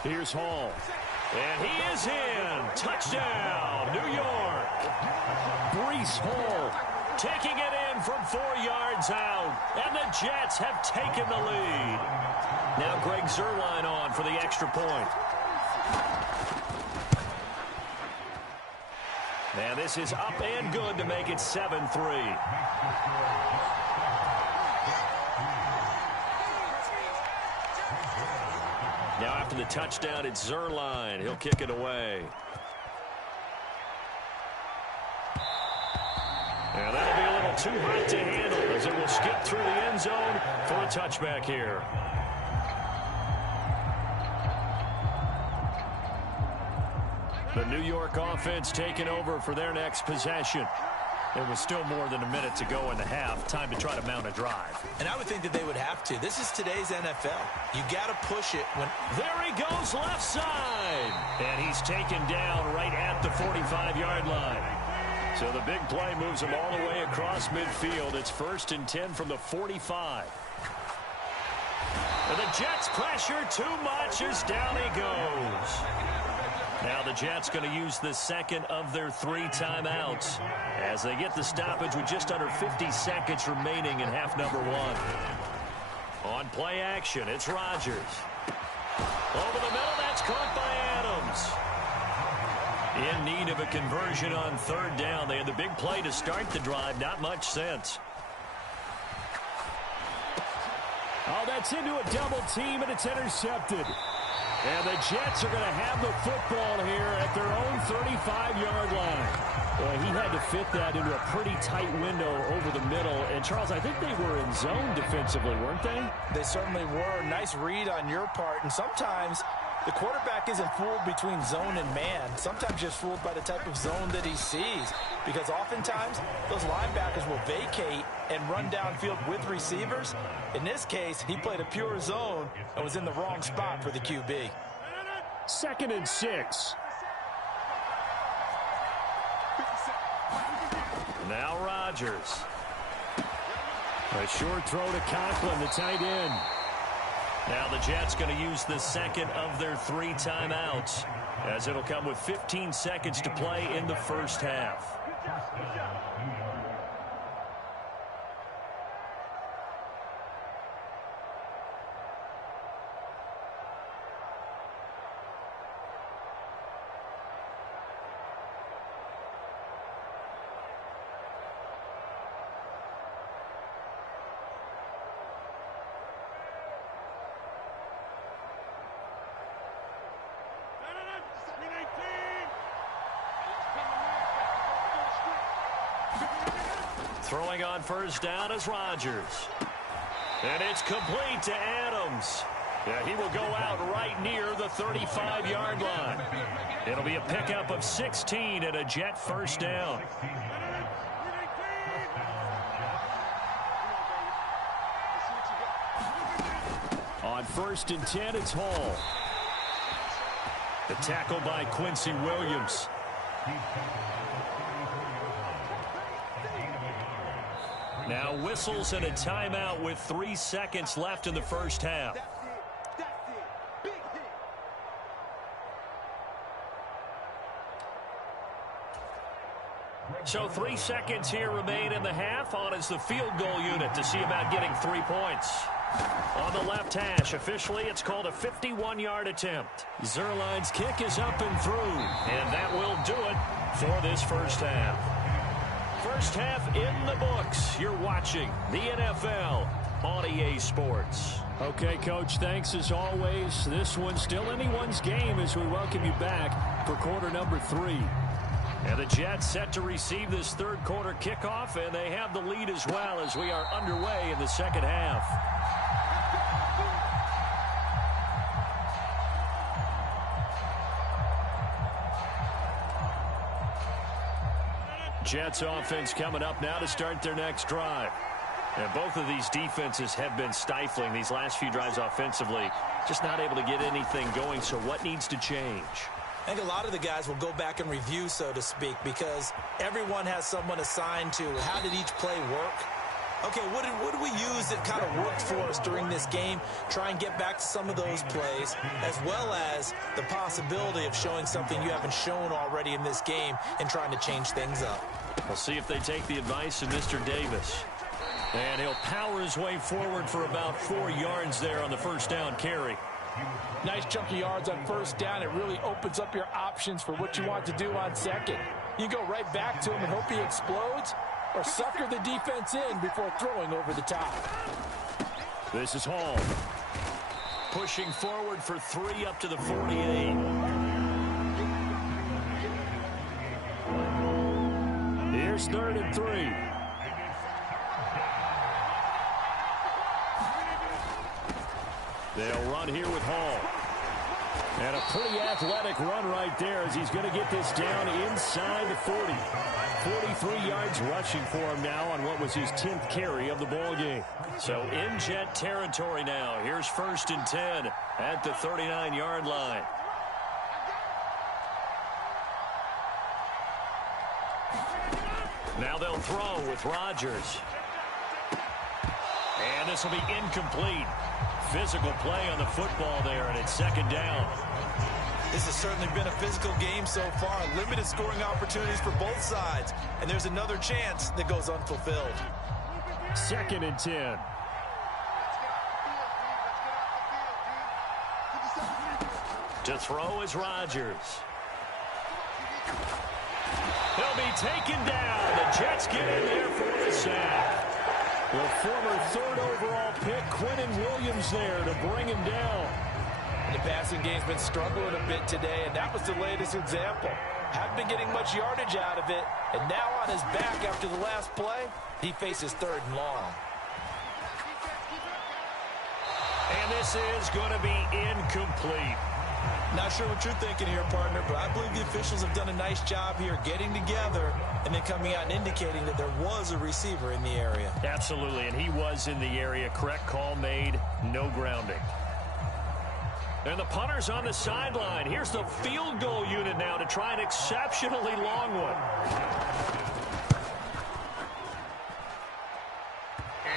Here's Hall. And he is in. Touchdown, New York. Breece Hall taking it in from 4 yards out. And the Jets have taken the lead. Now Greg Zuerlein on for the extra point. And this is up and good to make it 7-3. Now after the touchdown, it's Zerline. He'll kick it away. And that'll be a little too hot to handle as it will skip through the end zone for a touchback here. The New York offense taking over for their next possession. It was still more than a minute to go in the half. Time to try to mount a drive. And I would think that they would have to. This is today's NFL. You got to push it when... There he goes left side. And he's taken down right at the 45-yard line. So the big play moves him all the way across midfield. It's 1st and 10 from the 45. And the Jets pressure too much as down he goes. Now the Jets going to use the second of their 3 timeouts as they get the stoppage with just under 50 seconds remaining in half number 1. On play action, it's Rodgers. Over the middle, that's caught by Adams. In need of a conversion on 3rd down. They had the big play to start the drive. Not much sense. Oh, that's into a double team, and it's intercepted. And the Jets are going to have the football here at their own 35-yard line. Well, he had to fit that into a pretty tight window over the middle. And, Charles, I think they were in zone defensively, weren't they? They certainly were. Nice read on your part. And sometimes the quarterback isn't fooled between zone and man. Sometimes just fooled by the type of zone that he sees. Because oftentimes, those linebackers will vacate and run downfield with receivers. In this case, he played a pure zone and was in the wrong spot for the QB. 2nd and 6. Now Rodgers. A short throw to Conklin, the tight end. Now the Jets going to use the second of their 3 timeouts as it'll come with 15 seconds to play in the first half. Throwing on 1st down is Rodgers. And it's complete to Adams. Yeah, he will go out right near the 35-yard line. It'll be a pickup of 16 and a Jet 1st down. On 1st and 10, it's Hall. The tackle by Quincy Williams. Now whistles and a timeout with 3 seconds left in the first half. So 3 seconds here remain in the half. On is the field goal unit to see about getting 3 points. On the left hash, officially it's called a 51-yard attempt. Zerline's kick is up and through, and that will do it for this first half. First half in the books. You're watching the NFL on EA Sports. Okay, Coach, thanks as always. This one's still anyone's game as we welcome you back for quarter number 3. And the Jets set to receive this 3rd quarter kickoff, and they have the lead as well as we are underway in the second half. Jets offense coming up now to start their next drive. And both of these defenses have been stifling these last few drives offensively. Just not able to get anything going, so what needs to change? I think a lot of the guys will go back and review, so to speak, because everyone has someone assigned to how did each play work. Okay, what did we use that kind of worked for us during this game? Try and get back to some of those plays, as well as the possibility of showing something you haven't shown already in this game and trying to change things up. We'll see if they take the advice of Mr. Davis. And he'll power his way forward for about 4 yards there on the 1st down carry. Nice chunky yards on first down. It really opens up your options for what you want to do on second. You go right back to him and hope he explodes, or sucker the defense in before throwing over the top. This is Hall. Pushing forward for 3 up to the 48. Here's 3rd and 3. They'll run here with Hall. And a pretty athletic run right there as he's going to get this down inside the 40. 43 yards rushing for him now on what was his 10th carry of the ball game. So in Jet territory now. Here's 1st and 10 at the 39-yard line. Now they'll throw with Rodgers. And this will be incomplete. Physical play on the football there, and it's 2nd down. This has certainly been a physical game so far. Limited scoring opportunities for both sides. And there's another chance that goes unfulfilled. 2nd and 10. To throw is Rodgers. He'll be taken down. The Jets get in there for the sack. The former 3rd overall pick, Quentin Williams, there to bring him down. The passing game's been struggling a bit today, and that was the latest example. Hadn't been getting much yardage out of it, and now on his back after the last play, he faces 3rd and long. And this is going to be incomplete. Not sure what you're thinking here, partner, but I believe the officials have done a nice job here getting together and then coming out and indicating that there was a receiver in the area. Absolutely, and he was in the area. Correct call made, no grounding. And the punter's on the sideline. Here's the field goal unit now to try an exceptionally long one.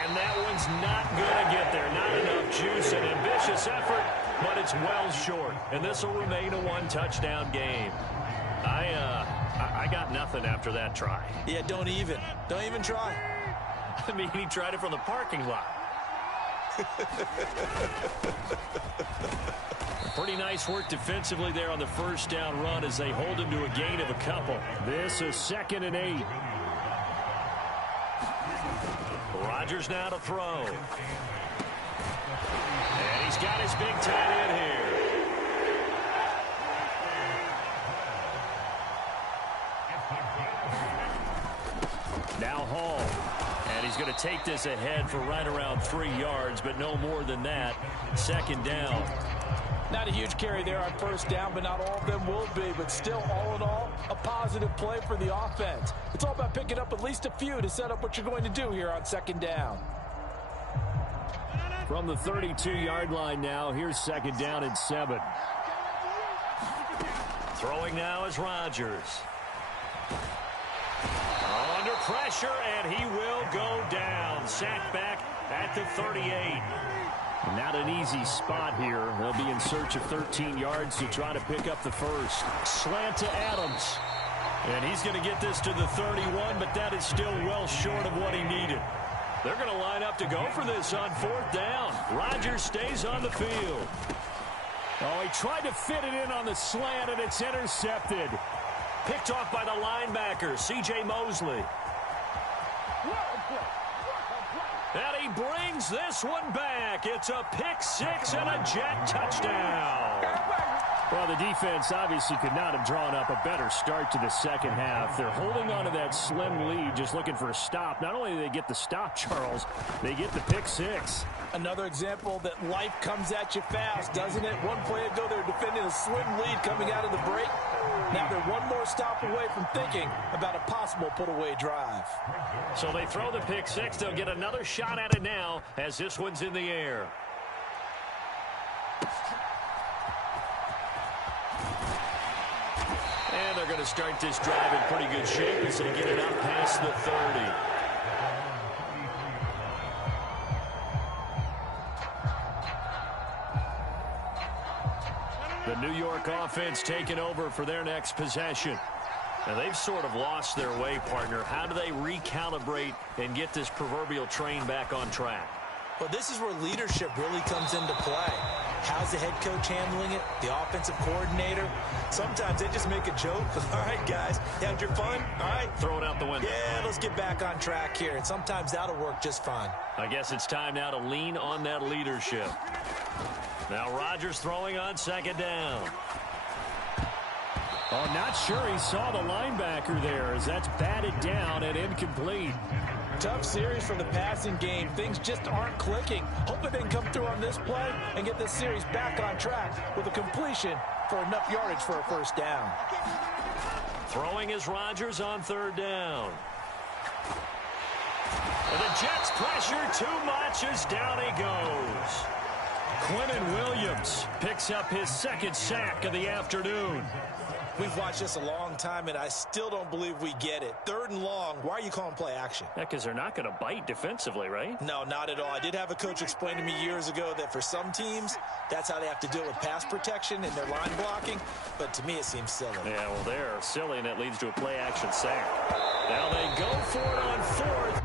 And that one's not going to get there. Not enough juice. An ambitious effort, but it's well short. And this will remain a 1-touchdown game. I got nothing after that try. Yeah, don't even try. I mean, he tried it from the parking lot. Pretty nice work defensively there on the 1st down run as they hold him to a gain of a couple. This is 2nd and 8. Rodgers now to throw. And he's got his big tight end here. Now Hall. And he's going to take this ahead for right around 3 yards, but no more than that. 2nd down. Not a huge carry there on 1st down, but not all of them will be. But still, all in all, a positive play for the offense. It's all about picking up at least a few to set up what you're going to do here on 2nd down. From the 32-yard line now, here's 2nd down and 7. Throwing now is Rodgers. Under pressure, and he will go down. Sacked back at the 38. Not an easy spot here. They'll be in search of 13 yards to try to pick up the 1st. Slant to Adams. And he's going to get this to the 31, but that is still well short of what he needed. They're going to line up to go for this on 4th down. Rodgers stays on the field. Oh, he tried to fit it in on the slant, and it's intercepted. Picked off by the linebacker, C.J. Mosley. And he brings this one back. It's a pick-6 and a Jet touchdown. Well, the defense obviously could not have drawn up a better start to the 2nd half. They're holding on to that slim lead, just looking for a stop. Not only do they get the stop, Charles, they get the pick-6. Another example that life comes at you fast, doesn't it? One play ago, they were defending a slim lead coming out of the break. Now they're one more stop away from thinking about a possible put-away drive. So they throw the pick-6. They'll get another shot at it now as this one's in the air. And they're going to start this drive in pretty good shape as they get it out past the 30. The New York offense taking over for their next possession. Now, they've sort of lost their way, partner. How do they recalibrate and get this proverbial train back on track? Well, this is where leadership really comes into play. How's the head coach handling it? The offensive coordinator? Sometimes they just make a joke. All right, guys, you had your fun? All right. Throw it out the window. Yeah, let's get back on track here. And sometimes that'll work just fine. I guess it's time now to lean on that leadership. Now Rodgers throwing on second down. Oh, not sure he saw the linebacker there as that's batted down and incomplete. Tough series for the passing game. Things just aren't clicking. Hoping they can come through on this play and get this series back on track with a completion for enough yardage for a first down. Throwing is Rodgers on third down. And the Jets pressure too much as down he goes. Quinnen Williams picks up his second sack of the afternoon. We've watched this a long time, and I still don't believe we get it. Third and long, why are you calling play action? Yeah, because they're not going to bite defensively, right? No, not at all. I did have a coach explain to me years ago that for some teams, that's how they have to deal with pass protection and their line blocking. But to me, it seems silly. Yeah, well, they're silly, and it leads to a play action sack. Now they go for it on fourth.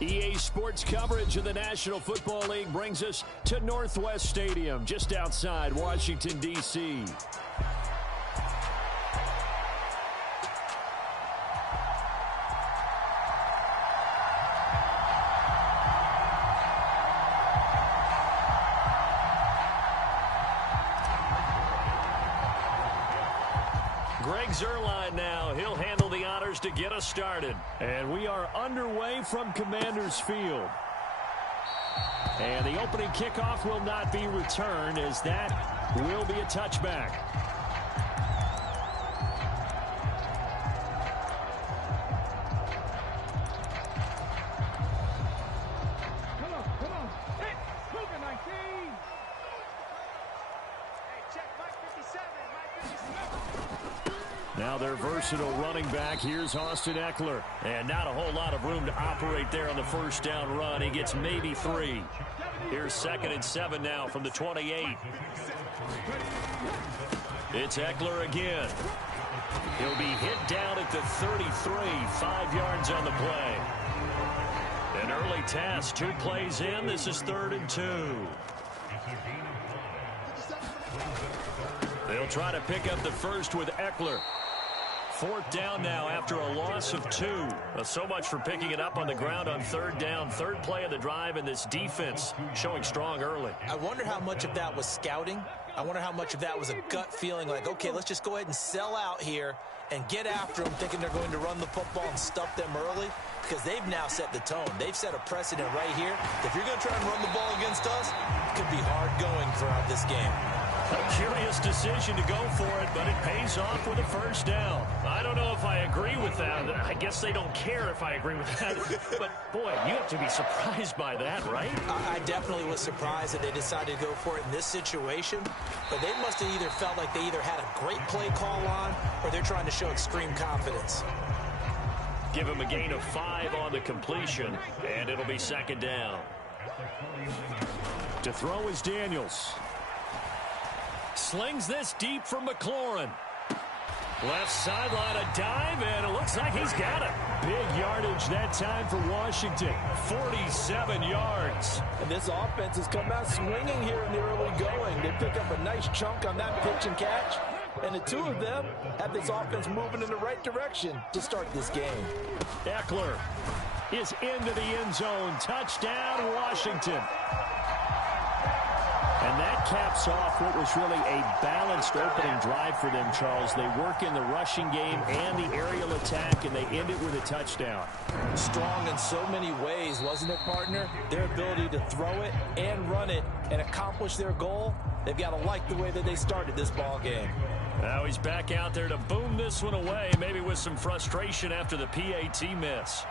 EA Sports coverage of the National Football League brings us to Northwest Stadium, just outside Washington, D.C. Greg Zuerlein now. He'll handle the honors to get us started. And we are underway from Commander's Field. And the opening kickoff will not be returned, as that will be a touchback. Come on. Hey, Cougar 19. Hey, check Mike 57. Mike 57. Now their versatile running back. Here's Austin Eckler. And not a whole lot of room to operate there on the first down run. He gets maybe 3. Here's 2nd and 7 now from the 28. It's Eckler again. He'll be hit down at the 33, 5 yards on the play. An early task, 2 plays in. This is 3rd and 2. They'll try to pick up the first with Eckler. 4th down now after a loss of 2. So much for picking it up on the ground on 3rd down. 3rd play of the drive, and this defense showing strong early. I wonder how much of that was scouting I wonder how much of that was a gut feeling like, okay, let's just go ahead and sell out here and get after them, thinking they're going to run the football and stuff them early, because they've now set the tone. They've set a precedent right here. If you're going to try and run the ball against us, it could be hard going throughout this game. A curious decision to go for it, but it pays off with a first down. I don't know if I agree with that. I guess they don't care if I agree with that. But, boy, you have to be surprised by that, right? I definitely was surprised that they decided to go for it in this situation. But they must have either felt like they either had a great play call on or they're trying to show extreme confidence. Give him a gain of 5 on the completion, and it'll be second down. To throw is Daniels. Slings this deep from McLaurin. Left sideline, a dive, and it looks like he's got it. Big yardage that time for Washington. 47 yards. And this offense has come out swinging here in the early going. They pick up a nice chunk on that pitch and catch. And the two of them have this offense moving in the right direction to start this game. Eckler is into the end zone. Touchdown, Washington. And that caps off what was really a balanced opening drive for them, Charles. They work in the rushing game and the aerial attack, and they end it with a touchdown. Strong in so many ways, wasn't it, partner? Their ability to throw it and run it and accomplish their goal, they've got to like the way that they started this ball game. Now he's back out there to boom this one away, maybe with some frustration after the PAT miss.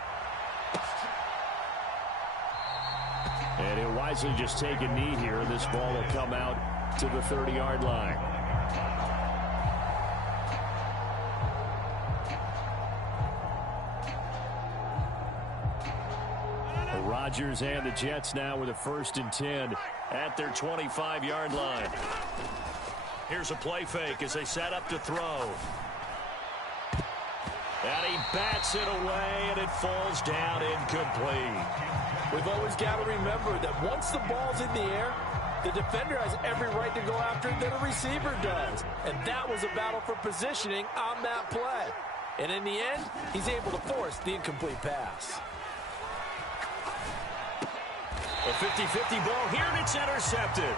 And he'll wisely just take a knee here, and this ball will come out to the 30-yard line. The Rodgers and the Jets now with a 1st and 10 at their 25-yard line. Here's a play fake as they set up to throw. And he bats it away, and it falls down incomplete. We've always got to remember that once the ball's in the air, the defender has every right to go after it that a receiver does. And that was a battle for positioning on that play. And in the end, he's able to force the incomplete pass. A 50-50 ball here, and it's intercepted.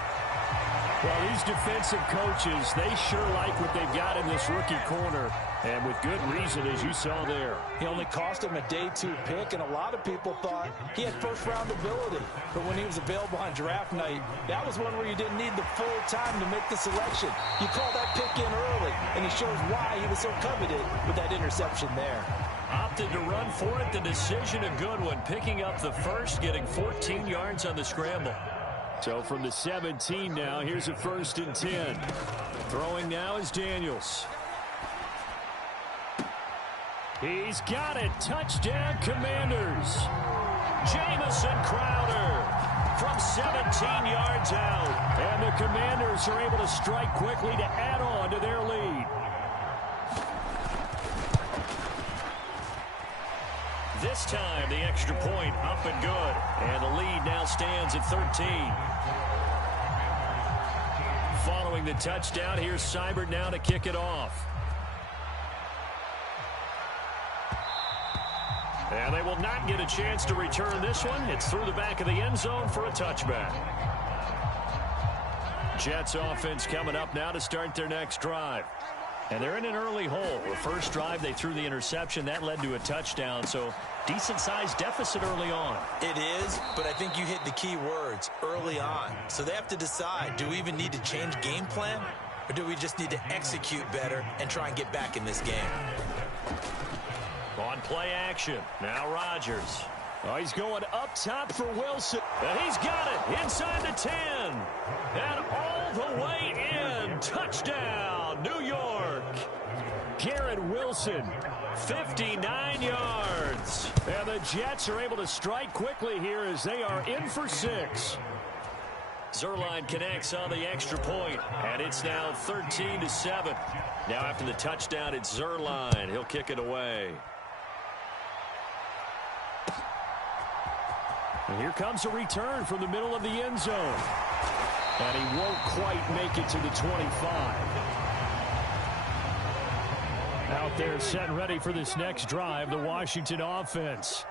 Well, these defensive coaches, they sure like what they've got in this rookie corner, and with good reason, as you saw there. He only cost him a day 2 pick, and a lot of people thought he had first-round ability. But when he was available on draft night, that was one where you didn't need the full time to make the selection. You call that pick in early, and it shows why he was so coveted with that interception there. Opted to run for it. The decision, a good one. Picking up the first, getting 14 yards on the scramble. So from the 17 now, here's a 1st and 10. Throwing now is Daniels. He's got it. Touchdown, Commanders. Jamison Crowder from 17 yards out. And the Commanders are able to strike quickly to add on to their lead. This time, the extra point up and good. And the lead now stands at 13. Following the touchdown, here's Seibert now to kick it off. And they will not get a chance to return this one. It's through the back of the end zone for a touchback. Jets offense coming up now to start their next drive. And they're in an early hole. The first drive, they threw the interception. That led to a touchdown. So decent-sized deficit early on. It is, but I think you hit the key words, early on. So they have to decide, do we even need to change game plan? Or do we just need to execute better and try and get back in this game? On play action. Now Rodgers. Oh, he's going up top for Wilson. And he's got it inside the 10. And all the way in. Touchdown, New York. Garrett Wilson, 59 yards. And the Jets are able to strike quickly here as they are in for 6. Zuerlein connects on the extra point, and it's now 13-7. Now after the touchdown, it's Zuerlein. He'll kick it away. And here comes a return from the middle of the end zone. And he won't quite make it to the 25. Out there set and ready for this next drive, the Washington offense.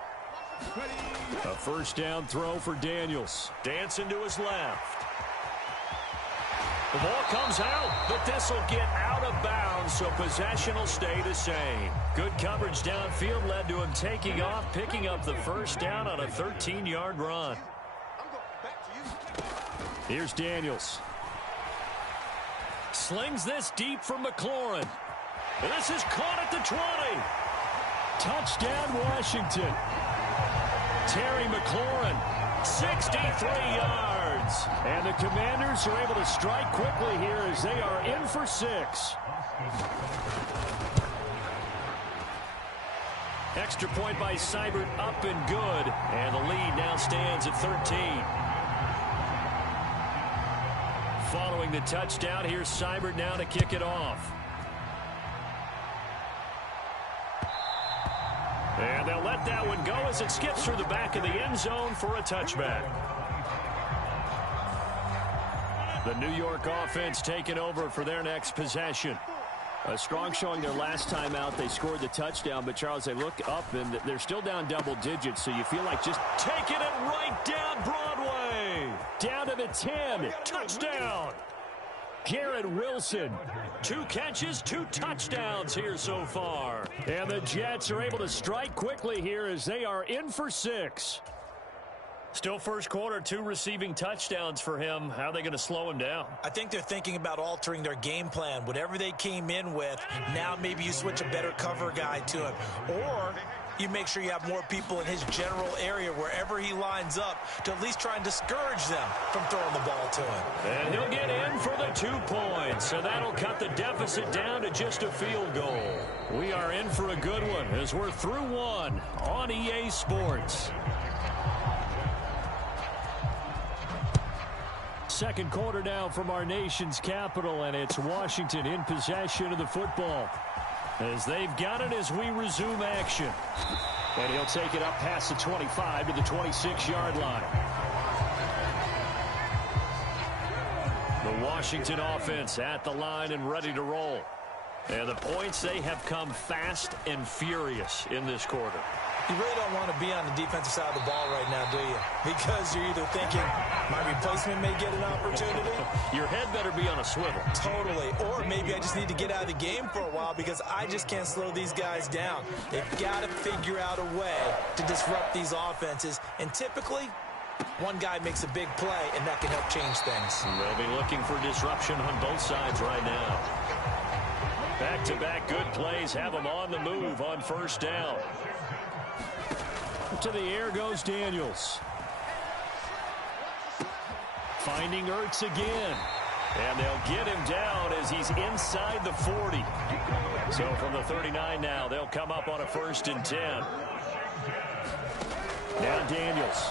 A first down throw for Daniels. Dancing to his left. The ball comes out, but this will get out of bounds, so possession will stay the same. Good coverage downfield led to him taking off, picking up the first down on a 13-yard run. Here's Daniels. Slings this deep for McLaurin. This is caught at the 20. Touchdown, Washington. Terry McLaurin, 63 yards. And the Commanders are able to strike quickly here as they are in for 6. Extra point by Seibert, up and good. And the lead now stands at 13. Following the touchdown, here's Seibert now to kick it off. And they'll let that one go as it skips through the back of the end zone for a touchback. The New York offense taking over for their next possession. A strong showing their last time out. They scored the touchdown, but, Charles, they look up, and they're still down double digits, so you feel like just taking it right down Broadway. Down to the 10. Touchdown. Garrett Wilson. 2 catches, 2 touchdowns here so far. And the Jets are able to strike quickly here as they are in for 6. Still first quarter, 2 receiving touchdowns for him. How are they going to slow him down? I think they're thinking about altering their game plan. Whatever they came in with, now maybe you switch a better cover guy to him. Or you make sure you have more people in his general area wherever he lines up to at least try and discourage them from throwing the ball to him. And he'll get in for the 2 points. So that'll cut the deficit down to just a field goal. We are in for a good one as we're through 1 on EA Sports. Second quarter now from our nation's capital, and it's Washington in possession of the football as they've got it as we resume action. And he'll take it up past the 25 to the 26-yard line. The Washington offense at the line and ready to roll. And the points, they have come fast and furious in this quarter. You really don't want to be on the defensive side of the ball right now, do you? Because you're either thinking, my replacement may get an opportunity. Your head better be on a swivel. Totally. Or maybe I just need to get out of the game for a while because I just can't slow these guys down. They've got to figure out a way to disrupt these offenses. And typically, one guy makes a big play, and that can help change things. They'll be looking for disruption on both sides right now. Back-to-back good plays have them on the move on first down. To the air goes Daniels. Finding Ertz again. And they'll get him down as he's inside the 40. So from the 39 now, they'll come up on a 1st and 10. Now Daniels.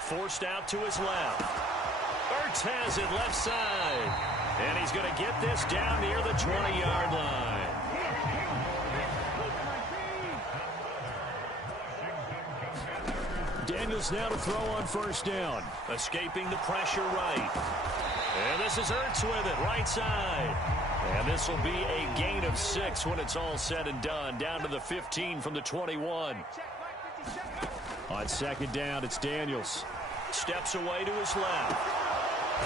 Forced out to his left. Ertz has it left side. And he's going to get this down near the 20-yard line. Daniels now to throw on first down. Escaping the pressure right. And this is Ertz with it, right side. And this will be a gain of 6 when it's all said and done. Down to the 15 from the 21. On second down, it's Daniels. Steps away to his left.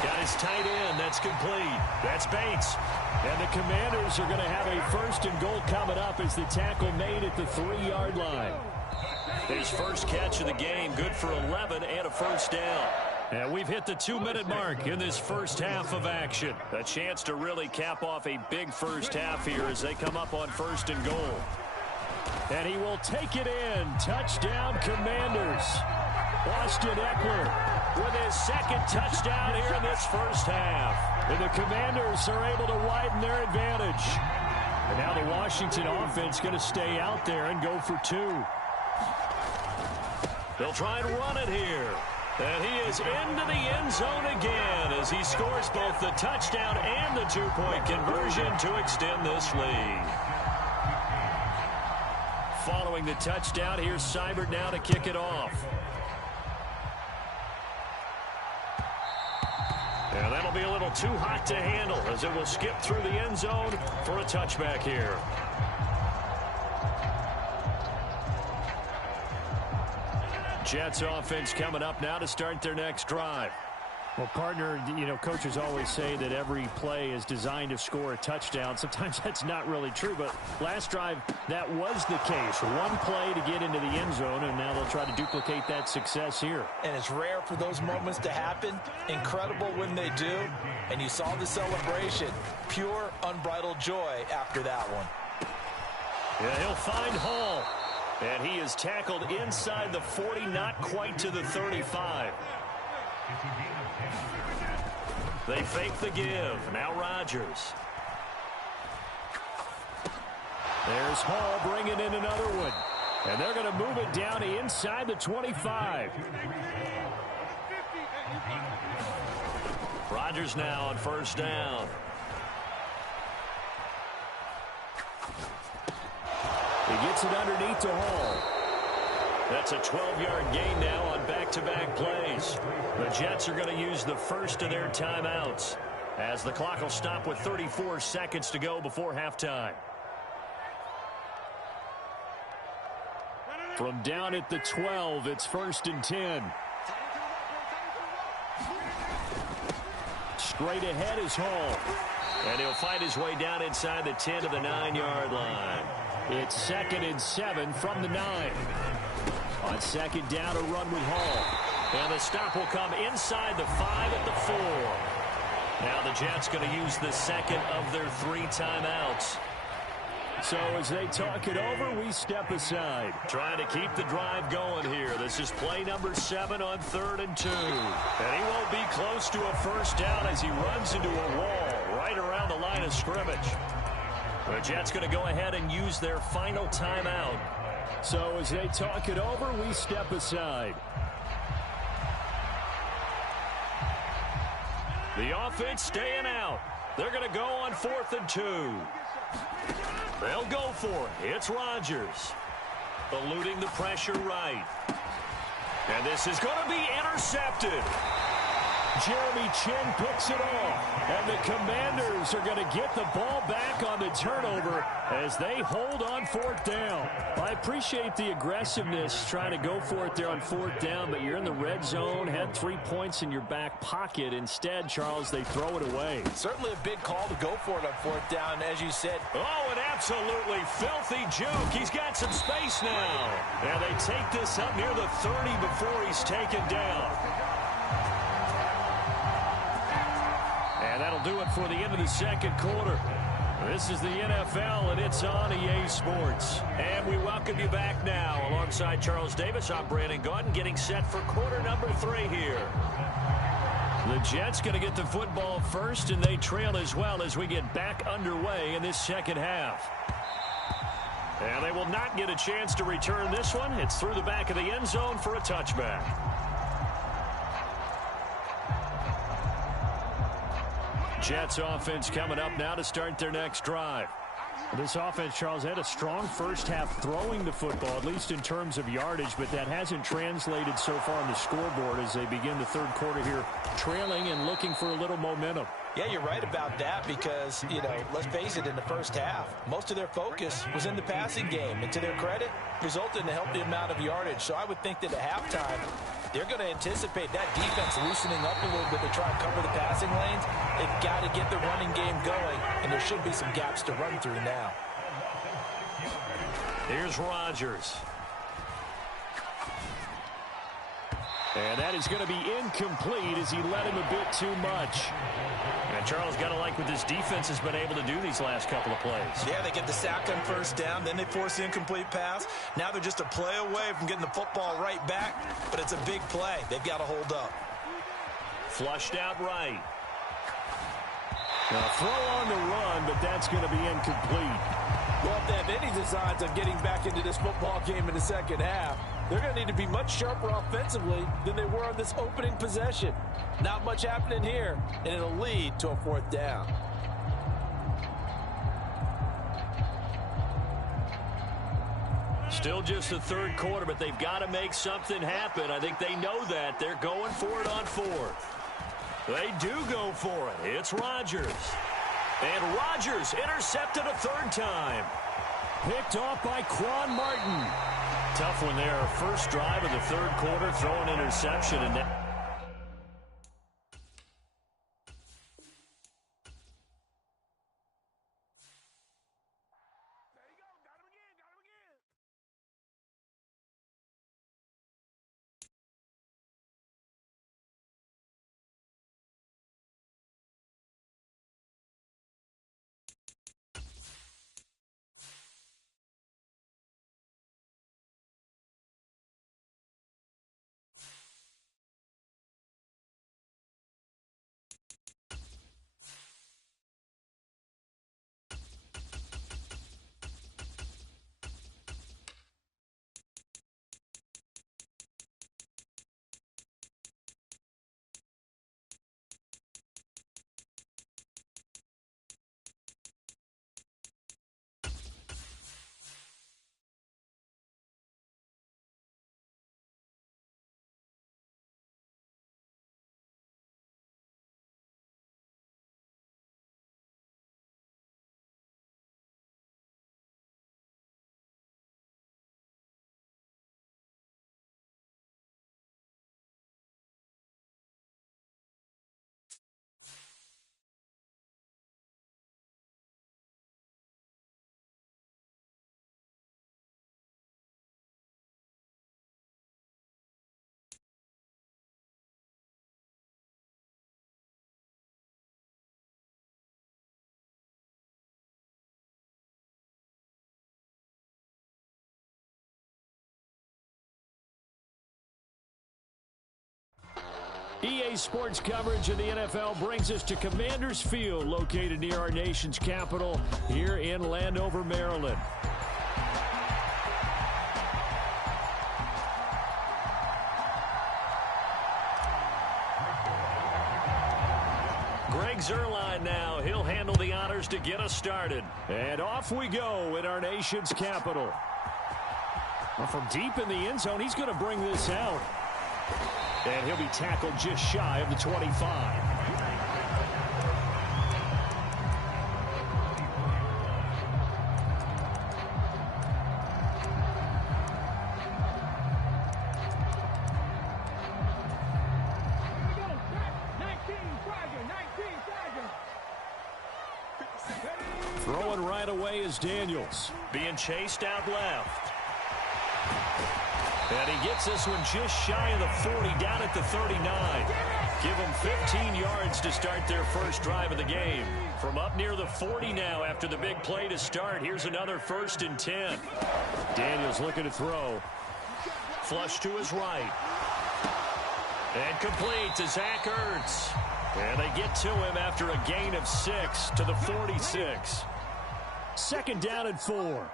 Got his tight end. That's complete. That's Bates. And the Commanders are going to have a 1st and goal coming up as the tackle made at the 3-yard line. His first catch of the game, good for 11 and a 1st down. And we've hit the 2-minute mark in this first half of action. A chance to really cap off a big first half here as they come up on 1st and goal. And he will take it in. Touchdown, Commanders. Austin Eckler with his 2nd touchdown here in this first half. And the Commanders are able to widen their advantage. And now the Washington offense going to stay out there and go for 2. They'll try and run it here. And he is into the end zone again as he scores both the touchdown and the 2-point conversion to extend this lead. Following the touchdown, here's Seibert now to kick it off. And that'll be a little too hot to handle as it will skip through the end zone for a touchback here. Jets offense coming up now to start their next drive. Well, partner, you know, coaches always say that every play is designed to score a touchdown. Sometimes that's not really true, but last drive, that was the case. One play to get into the end zone, and now they'll try to duplicate that success here. And it's rare for those moments to happen. Incredible when they do. And you saw the celebration. Pure, unbridled joy after that one. Yeah, he'll find Hall. And he is tackled inside the 40, not quite to the 35. They fake the give. Now Rodgers. There's Hall bringing in another one. And they're going to move it down to inside the 25. Rodgers now on first down. He gets it underneath to Hall. That's a 12-yard gain now on back-to-back plays. The Jets are going to use the first of their timeouts as the clock will stop with 34 seconds to go before halftime. From down at the 12, it's 1st and 10. Straight ahead is Hall. And he'll find his way down inside the 10 to the 9-yard line. It's 2nd and 7 from the 9. On second down, a run with Hall. And the stop will come inside the 5 at the 4. Now the Jets going to use the second of their 3 timeouts. So as they talk it over, we step aside. Trying to keep the drive going here. This is play number 7 on 3rd and 2. And he won't be close to a first down as he runs into a wall right around the line of scrimmage. The Jets going to go ahead and use their final timeout. So as they talk it over, we step aside. The offense staying out. They're going to go on 4th and 2. They'll go for it. It's Rodgers. Eluding the pressure right. And this is going to be intercepted. Jeremy Chin picks it off. And the Commanders are going to get the ball back on the turnover as they hold on 4th down. I appreciate the aggressiveness trying to go for it there on 4th down, but you're in the red zone, had 3 points in your back pocket. Instead, Charles, they throw it away. Certainly a big call to go for it on 4th down, as you said. Oh, an absolutely filthy juke. He's got some space now. And they take this up near the 30 before he's taken down. And that'll do it for the end of the second quarter. This is the NFL, and it's on EA Sports. And we welcome you back now. Alongside Charles Davis, I'm Brandon Gaudin, getting set for quarter number 3 here. The Jets going to get the football first, and they trail as well as we get back underway in this second half. And they will not get a chance to return this one. It's through the back of the end zone for a touchback. Jets offense coming up now to start their next drive. This offense, Charles, had a strong first half throwing the football, at least in terms of yardage, but that hasn't translated so far on the scoreboard as they begin the third quarter here, trailing and looking for a little momentum. Yeah, you're right about that because, you know, let's face it, in the first half, most of their focus was in the passing game. And to their credit, resulted in a healthy amount of yardage. So I would think that at halftime, they're going to anticipate that defense loosening up a little bit to try and cover the passing lanes. They've got to get the running game going, and there should be some gaps to run through now. Here's Rodgers. And that is going to be incomplete as he led him a bit too much. And Charles, got to like what this defense has been able to do these last couple of plays. Yeah, they get the sack on first down, then they force the incomplete pass. Now they're just a play away from getting the football right back, but it's a big play. They've got to hold up. Flushed out right. Now throw on the run, but that's going to be incomplete. Well, if they have any designs on getting back into this football game in the second half, they're going to need to be much sharper offensively than they were on this opening possession. Not much happening here, and it'll lead to a 4th down. Still just the third quarter, but they've got to make something happen. I think they know that. They're going for it on 4th. They do go for it. It's Rodgers. And Rodgers intercepted a 3rd time. Picked off by Quan Martin. Tough one there. First drive of the third quarter, throw an interception. And EA Sports coverage of the NFL brings us to Commanders Field, located near our nation's capital here in Landover, Maryland. Greg Zuerlein now. He'll handle the honors to get us started. And off we go in our nation's capital. Well, from deep in the end zone, he's going to bring this out. And he'll be tackled just shy of the 25. Throwing right away is Daniels. Being chased out left. And he gets this one just shy of the 40, down at the 39. Give them 15 yards to start their first drive of the game. From up near the 40 now after the big play to start. Here's another 1st and 10. Daniels looking to throw. Flush to his right. And complete to Zach Ertz. And they get to him after a gain of 6 to the 46. 2nd down and 4.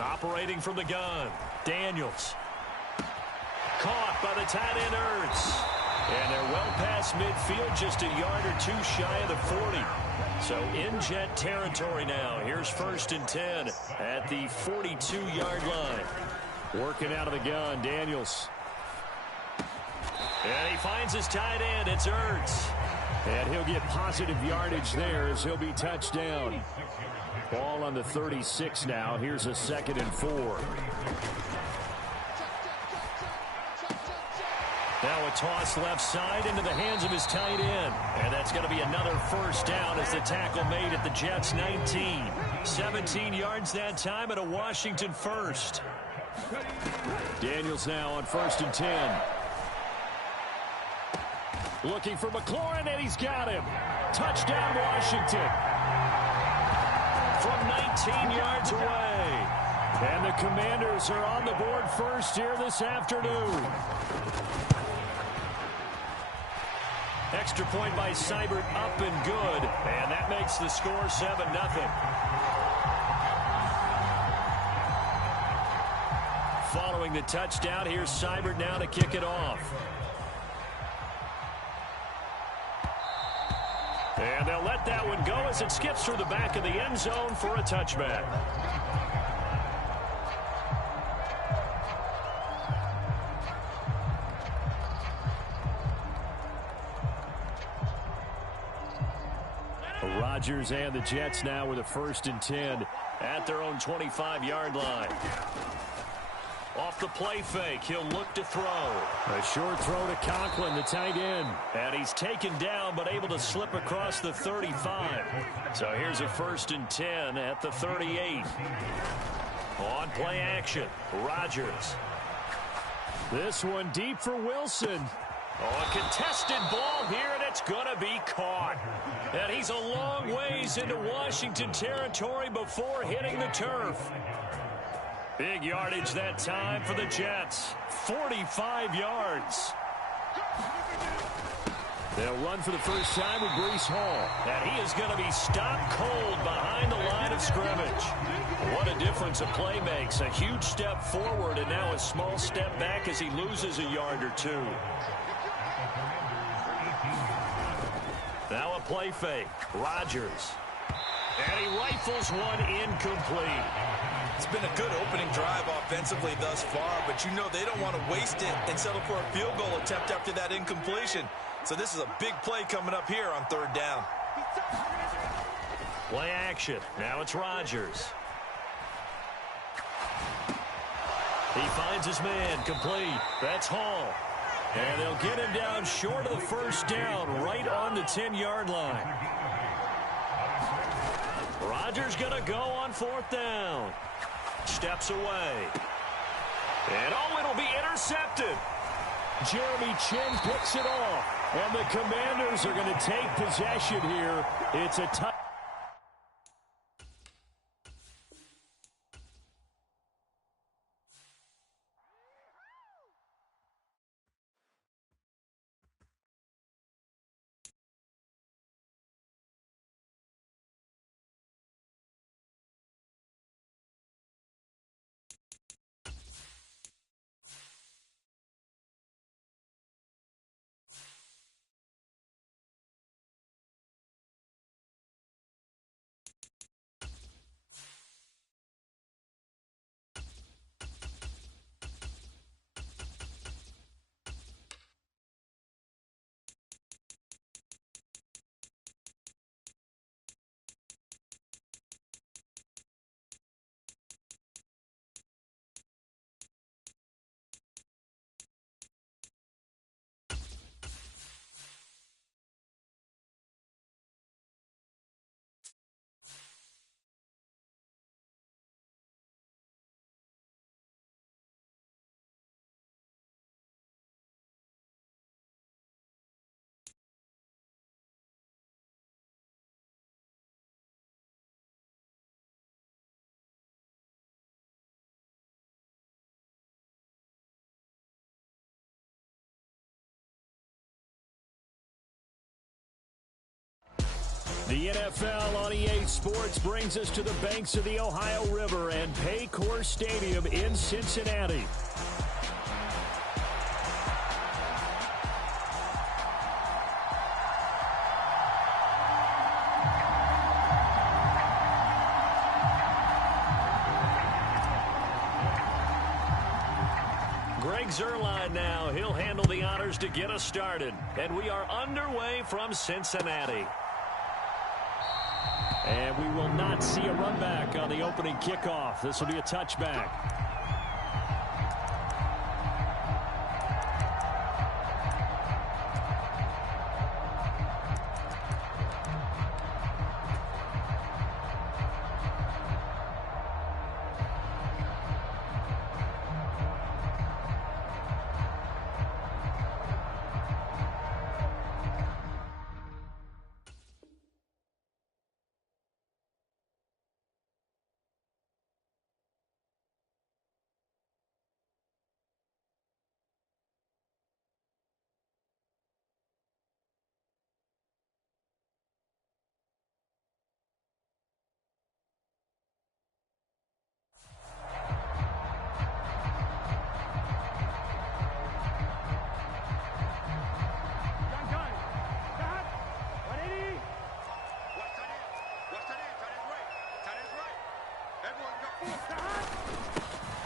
Operating from the gun, Daniels. Caught by the tight end Ertz. And they're well past midfield, just a yard or two shy of the 40. So in jet territory now. Here's 1st and 10 at the 42-yard line. Working out of the gun, Daniels. And he finds his tight end. It's Ertz. And he'll get positive yardage there as he'll be touched down. Ball on the 36 now. Here's a 2nd and 4. Now a toss left side into the hands of his tight end. And that's going to be another 1st down as the tackle made at the Jets' 19. 17 yards that time at a Washington 1st. Daniels now on 1st and 10. Looking for McLaurin, and he's got him. Touchdown, Washington. From 19 yards away. And the Commanders are on the board first here this afternoon. Extra point by Seibert, up and good. And that makes the score 7-0. Following the touchdown, here's Seibert now to kick it off. And they'll let that one go as it skips through the back of the end zone for a touchback. Rodgers and the Jets now with a 1st and 10 at their own 25-yard line. Off the play fake, he'll look to throw. A short throw to Conklin, the tight end. And he's taken down, but able to slip across the 35. So here's a 1st and 10 at the 38. On play action, Rodgers. This one deep for Wilson. Oh, a contested ball here, and it's going to be caught. And he's a long ways into Washington territory before hitting the turf. Big yardage that time for the Jets. 45 yards. They'll run for the first time with Breece Hall. And he is going to be stopped cold behind the line of scrimmage. What a difference a play makes. A huge step forward and now a small step back as he loses a yard or two. Now a play fake. Rodgers. And he rifles one incomplete. It's been a good opening drive offensively thus far, but you know they don't want to waste it and settle for a field goal attempt after that incompletion. So this is a big play coming up here on 3rd down. Play action. Now it's Rodgers. He finds his man complete. That's Hall. And they'll get him down short of the 1st down, right on the 10-yard line. Rodgers going to go on 4th down. Steps away. And it'll be intercepted. Jeremy Chin picks it off. And the Commanders are going to take possession here. It's a touchdown. NFL on EA Sports brings us to the banks of the Ohio River and Paycor Stadium in Cincinnati. Zerline now. He'll handle the honors to get us started. And we are underway from Cincinnati. And we will not see a run back on the opening kickoff. This will be a touchback.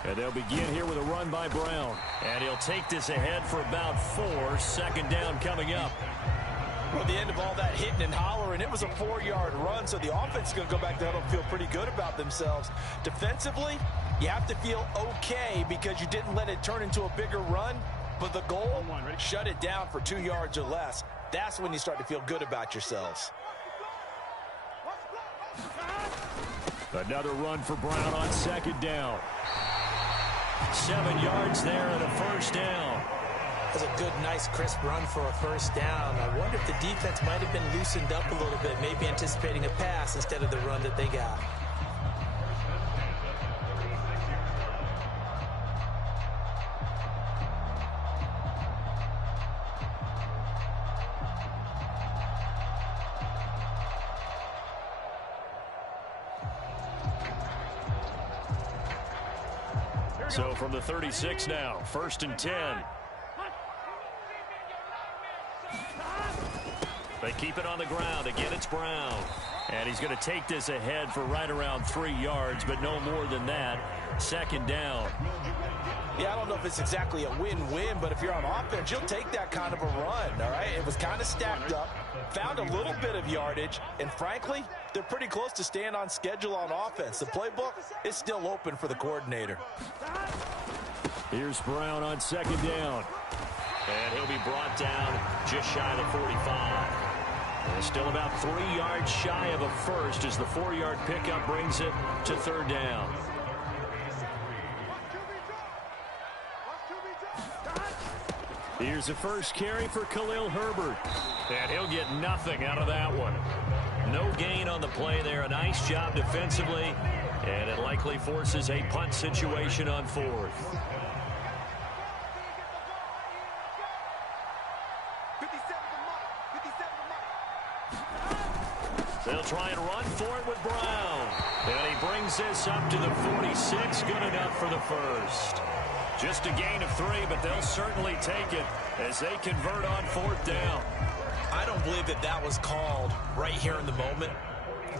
And they'll begin here with a run by Brown. And he'll take this ahead for about 4. Second down coming up. Well, the end of all that hitting and hollering, it was a 4-yard run, so the offense is going to go back there and feel pretty good about themselves. Defensively, you have to feel okay because you didn't let it turn into a bigger run, but the goal, shut it down for 2 yards or less. That's when you start to feel good about yourselves. Another run for Brown on second down. 7 yards there and a first down. That's a good, nice, crisp run for a first down. I wonder if the defense might have been loosened up a little bit, maybe anticipating a pass instead of the run that they got. So from the 36 now, 1st and 10. They keep it on the ground. Again, it's Brown. And he's going to take this ahead for right around 3 yards, but no more than that. Second down. Yeah, I don't know if it's exactly a win-win, but if you're on offense, you'll take that kind of a run, all right? It was kind of stacked up, found a little bit of yardage, and frankly, they're pretty close to staying on schedule on offense. The playbook is still open for the coordinator. Here's Brown on second down. And he'll be brought down just shy of the 45. Still about 3 yards shy of a first as the 4-yard pickup brings it to third down. Here's the first carry for Khalil Herbert. And he'll get nothing out of that one. No gain on the play there. A nice job defensively. And it likely forces a punt situation on 4th. They'll try and run for it with Brown. And he brings this up to the 46. Good enough for the first. Just a gain of 3, but they'll certainly take it as they convert on 4th down. I don't believe that that was called right here in the moment.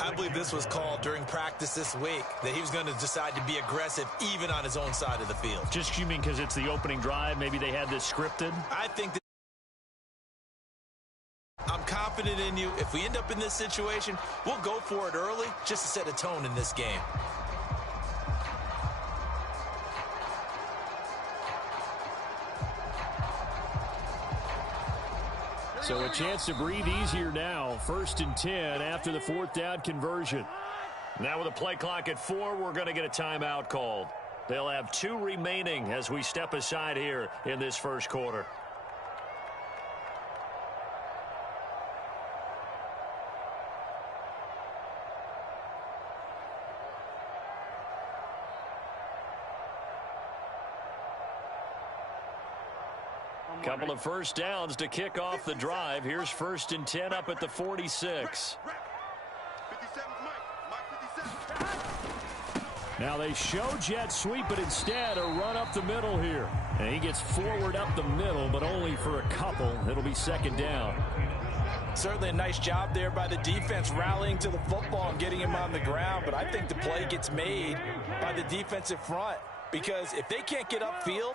I believe this was called during practice this week, that he was going to decide to be aggressive even on his own side of the field. Just you mean because it's the opening drive? Maybe they had this scripted? I think that I'm confident in you. If we end up in this situation, we'll go for it early just to set a tone in this game. So a chance to breathe easier now. 1st and 10 after the 4th down conversion. Now with a play clock at 4, we're going to get a timeout called. They'll have 2 remaining as we step aside here in this first quarter. Couple of first downs to kick off the drive. Here's 1st and 10 up at the 46. Now they show jet sweep, but instead a run up the middle here. And he gets forward up the middle, but only for a couple. It'll be second down. Certainly a nice job there by the defense rallying to the football and getting him on the ground. But I think the play gets made by the defensive front, because if they can't get upfield,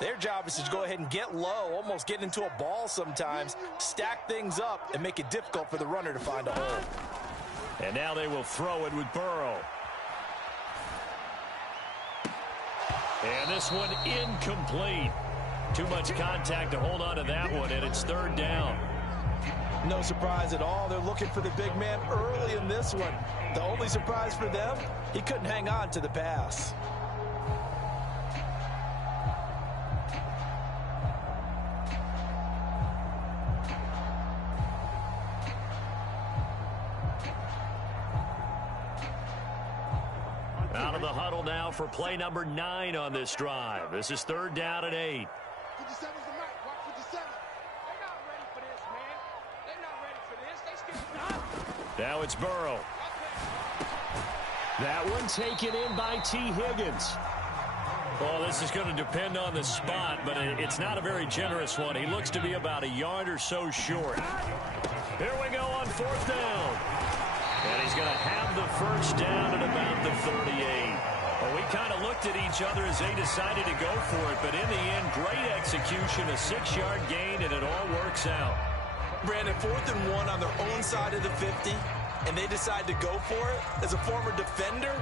their job is to go ahead and get low, almost get into a ball sometimes, stack things up, and make it difficult for the runner to find a hole. And now they will throw it with Burrow. And this one incomplete. Too much contact to hold on to that one, and it's third down. No surprise at all. They're looking for the big man early in this one. The only surprise for them, he couldn't hang on to the pass. Out of the huddle now for play number 9 on this drive. This is third down and 8. 57's the mark. Watch 57. They're not ready for this, man. They're not ready for this. They still Now it's Burrow. That one taken in by T. Higgins. Well, this is going to depend on the spot, but it's not a very generous one. He looks to be about a yard or so short. Here we go on fourth down. And he's going to have the first down at about the 38. Well, we kind of looked at each other as they decided to go for it, but in the end, great execution, a 6-yard gain, and it all works out. Brandon, 4th and 1 on their own side of the 50, and they decide to go for it. As a former defender,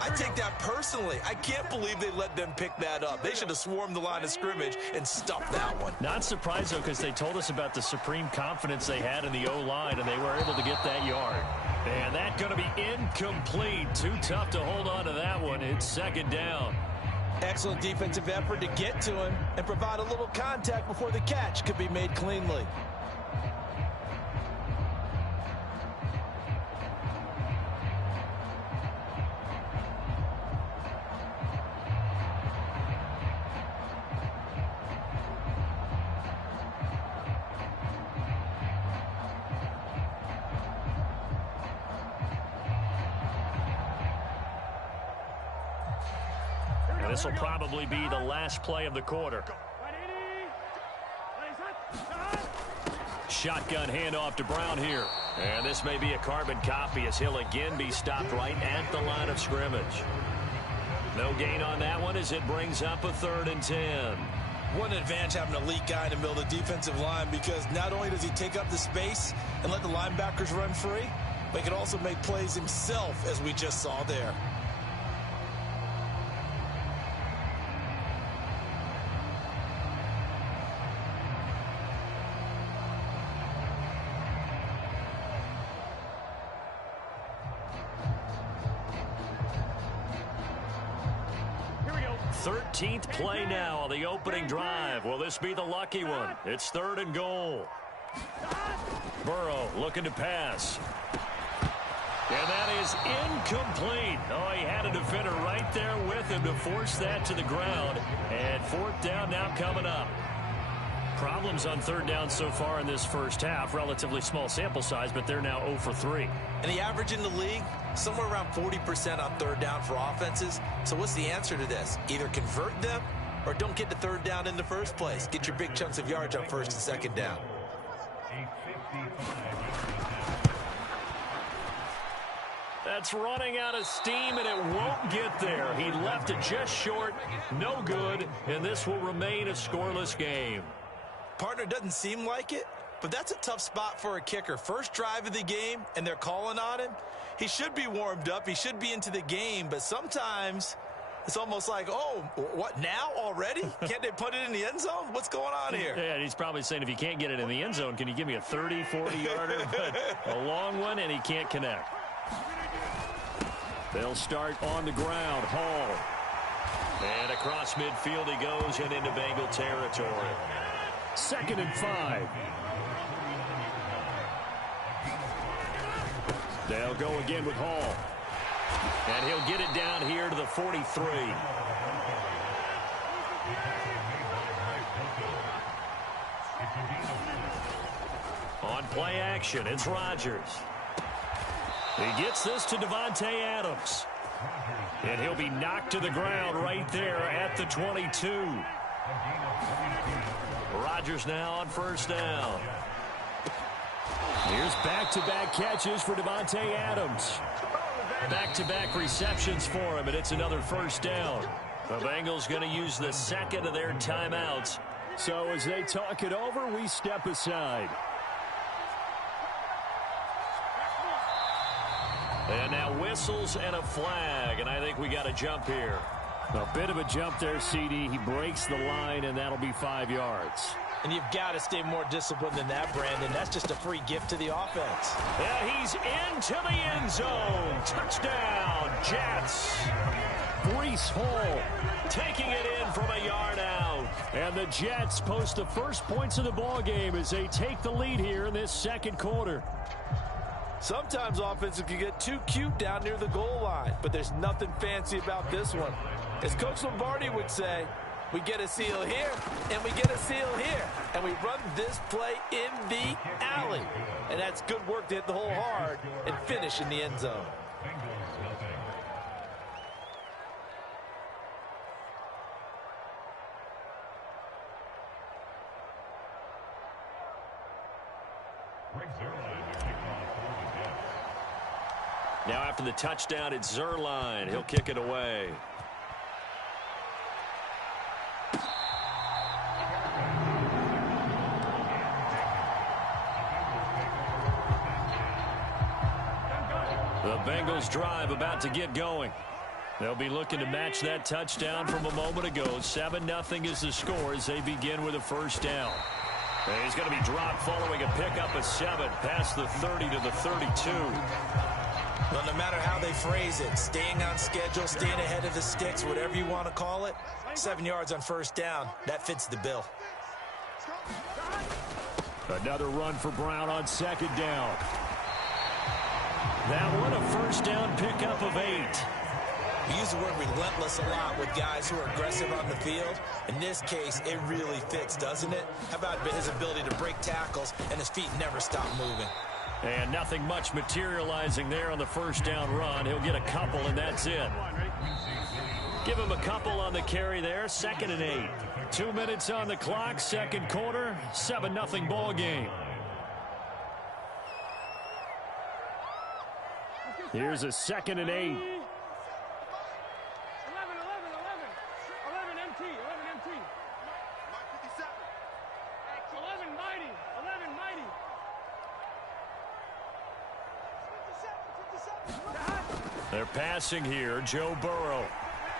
I take that personally. I can't believe they let them pick that up. They should have swarmed the line of scrimmage and stuffed that one. Not surprised, though, because they told us about the supreme confidence they had in the O-line, and they were able to get that yard. And that's going to be incomplete. Too tough to hold on to that one. It's second down. Excellent defensive effort to get to him and provide a little contact before the catch could be made cleanly. This will probably be the last play of the quarter. Shotgun handoff to Brown here. And this may be a carbon copy as he'll again be stopped right at the line of scrimmage. No gain on that one as it brings up a 3rd and 10. What an advantage having an elite guy in the middle of the defensive line, because not only does he take up the space and let the linebackers run free, but he can also make plays himself, as we just saw there. Here we go. 13th play now on the opening drive. Will this be the lucky one? It's 3rd and goal. Burrow looking to pass. And that is incomplete. Oh, he had a defender right there with him to force that to the ground. And 4th down now coming up. Problems on 3rd down so far in this first half. Relatively small sample size, but they're now 0 for 3. And the average in the league, somewhere around 40% on 3rd down for offenses. So what's the answer to this? Either convert them or don't get the 3rd down in the first place. Get your big chunks of yards on 1st and 2nd down. That's running out of steam, and it won't get there. He left it just short, no good, and this will remain a scoreless game. Partner, doesn't seem like it, but that's a tough spot for a kicker. First drive of the game, and they're calling on him. He should be warmed up. He should be into the game, but sometimes it's almost like, oh, what, now already? Can't they put it in the end zone? What's going on here? Yeah, he's probably saying, if you can't get it in the end zone, can you give me a 30, 40-yarder? But a long one, and he can't connect. They'll start on the ground. Hall. And across midfield he goes and into Bengal territory. 2nd and 5. They'll go again with Hall. And he'll get it down here to the 43. On play action, it's Rodgers. He gets this to Davante Adams. And he'll be knocked to the ground right there at the 22. Rodgers now on first down. Here's back-to-back catches for Davante Adams. Back-to-back receptions for him, and it's another first down. The Bengals going to use the second of their timeouts. So as they talk it over, we step aside. And now whistles and a flag, and I think we got a jump here. A bit of a jump there, CD. He breaks the line, and that'll be 5 yards. And you've got to stay more disciplined than that, Brandon. That's just a free gift to the offense. And he's into the end zone. Touchdown, Jets. Breece Hall taking it in from a yard out. And the Jets post the first points of the ball game as they take the lead here in this second quarter. Sometimes offenses can get too cute down near the goal line, but there's nothing fancy about this one. As Coach Lombardi would say, we get a seal here, and we get a seal here. And we run this play in the alley. And that's good work to hit the hole hard and finish in the end zone. Now after the touchdown, it's Zerline. He'll kick it away. The Bengals drive about to get going. They'll be looking to match that touchdown from a moment ago. 7-0 is the score as they begin with a first down. And he's going to be dropped following a pickup of 7 past the 30 to the 32. Well, no matter how they phrase it, staying on schedule, staying ahead of the sticks, whatever you want to call it, 7 yards on first down, that fits the bill. Another run for Brown on second down. That one a first down pickup of 8. We use the word relentless a lot with guys who are aggressive on the field. In this case, it really fits, doesn't it? How about his ability to break tackles and his feet never stop moving? And nothing much materializing there on the first down run. He'll get a couple, and that's it. Give him a couple on the carry there. 2nd and 8. 2 minutes on the clock, second quarter. 7-0 ball game. Here's a 2nd and 8. 11 MT. 11 MT. 11 mighty. 11 mighty. 57. They're passing here. Joe Burrow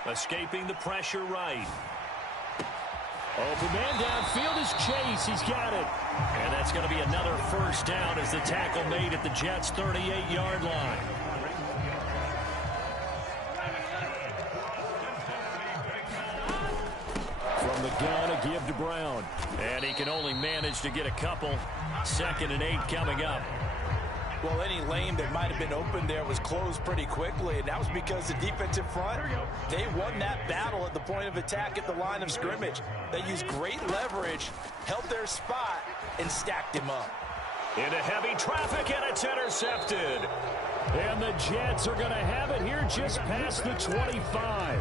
escaping the pressure right. Open man downfield is Chase. He's got it. And that's going to be another first down as the tackle made at the Jets' 38-yard line. From the gun, a give to Brown. And he can only manage to get a couple. 2nd and 8 coming up. Well, any lane that might have been open there was closed pretty quickly, and that was because the defensive front, they won that battle at the point of attack at the line of scrimmage. They used great leverage, held their spot, and stacked him up. Into heavy traffic, and it's intercepted. And the Jets are going to have it here just past the 25.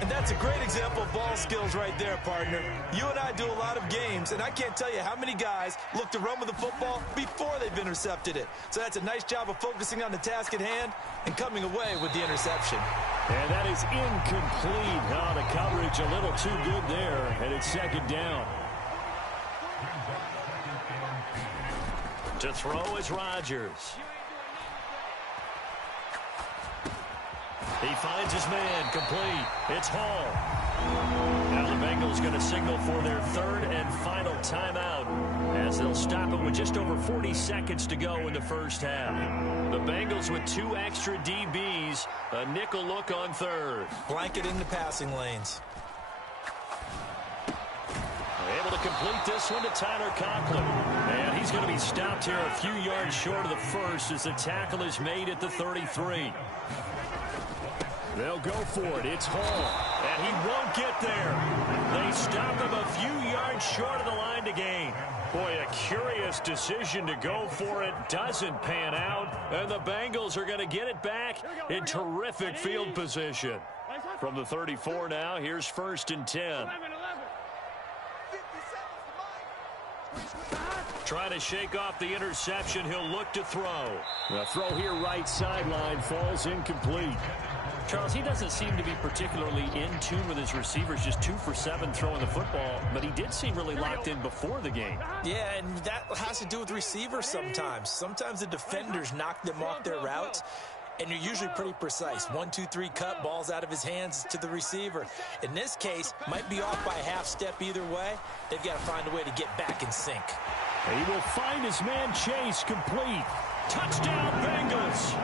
And that's a great example of ball skills right there, partner. You and I do a lot of games, and I can't tell you how many guys look to run with the football before they've intercepted it. So that's a nice job of focusing on the task at hand and coming away with the interception. And that is incomplete. Oh, the coverage a little too good there, and it's 2nd down. To throw is Rodgers. He finds his man, complete. It's Hall. Now the Bengals going to signal for their 3rd and final timeout as they'll stop it with just over 40 seconds to go in the first half. The Bengals with 2 extra DBs, a nickel look on 3rd. Blanketing the passing lanes. Able to complete this one to Tyler Conklin. And he's going to be stopped here a few yards short of the first as the tackle is made at the 33. They'll go for it. It's Hall. And he won't get there. They stop him a few yards short of the line to gain. Boy, a curious decision to go for it. Doesn't pan out. And the Bengals are going to get it back in terrific field position. From the 34 now, here's 1st and 10. Trying to shake off the interception. He'll look to throw. The throw here right sideline falls incomplete. Charles, he doesn't seem to be particularly in tune with his receivers, just 2 for 7 throwing the football, but he did seem really locked in before the game. Yeah, and that has to do with receivers sometimes. Sometimes the defenders knock them off their routes, and you're usually pretty precise. 1, 2, 3 cut, balls out of his hands to the receiver. In this case, might be off by a half step either way. They've got to find a way to get back in sync. He will find his man Chase complete. Touchdown, Bengals!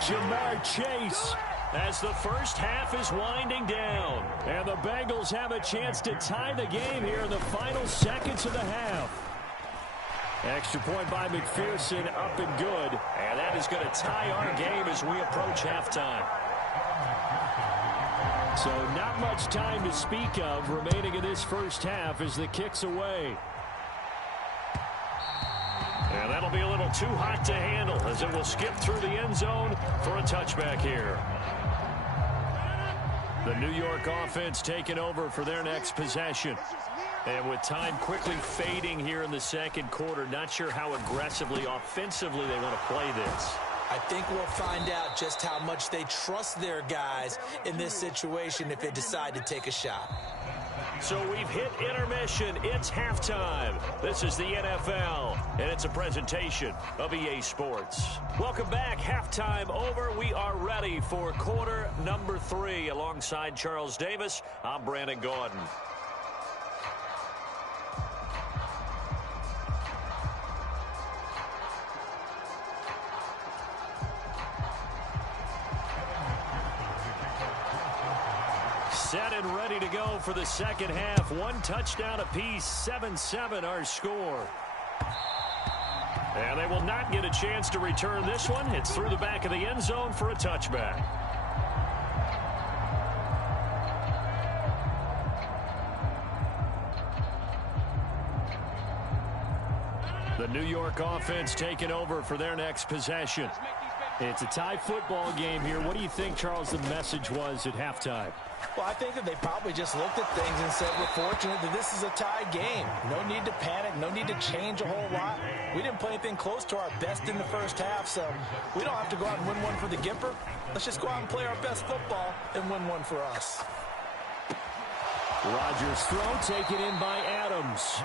Jamar Chase. As the first half is winding down. And the Bengals have a chance to tie the game here in the final seconds of the half. Extra point by McPherson, up and good. And that is going to tie our game as we approach halftime. So not much time to speak of remaining in this first half as the kick's away. And that'll be a little too hot to handle as it will skip through the end zone for a touchback here. The New York offense taking over for their next possession. And with time quickly fading here in the second quarter, not sure how aggressively, offensively they want to play this. I think we'll find out just how much they trust their guys in this situation if they decide to take a shot. So we've hit intermission. It's halftime. This is the NFL, and it's a presentation of EA Sports. Welcome back. Halftime over. We are ready for quarter number 3. Alongside Charles Davis, I'm Brandon Gaudin. Set and ready to go for the second half. 1 touchdown apiece, 7-7 our score. And they will not get a chance to return this one. It's through the back of the end zone for a touchback. The New York offense taking over for their next possession. It's a tie football game here. What do you think, Charles, the message was at halftime? Well, I think that they probably just looked at things and said, we're fortunate that this is a tie game. No need to panic. No need to change a whole lot. We didn't play anything close to our best in the first half, so we don't have to go out and win one for the Gipper. Let's just go out and play our best football and win one for us. Rodgers' throw taken in by Adams.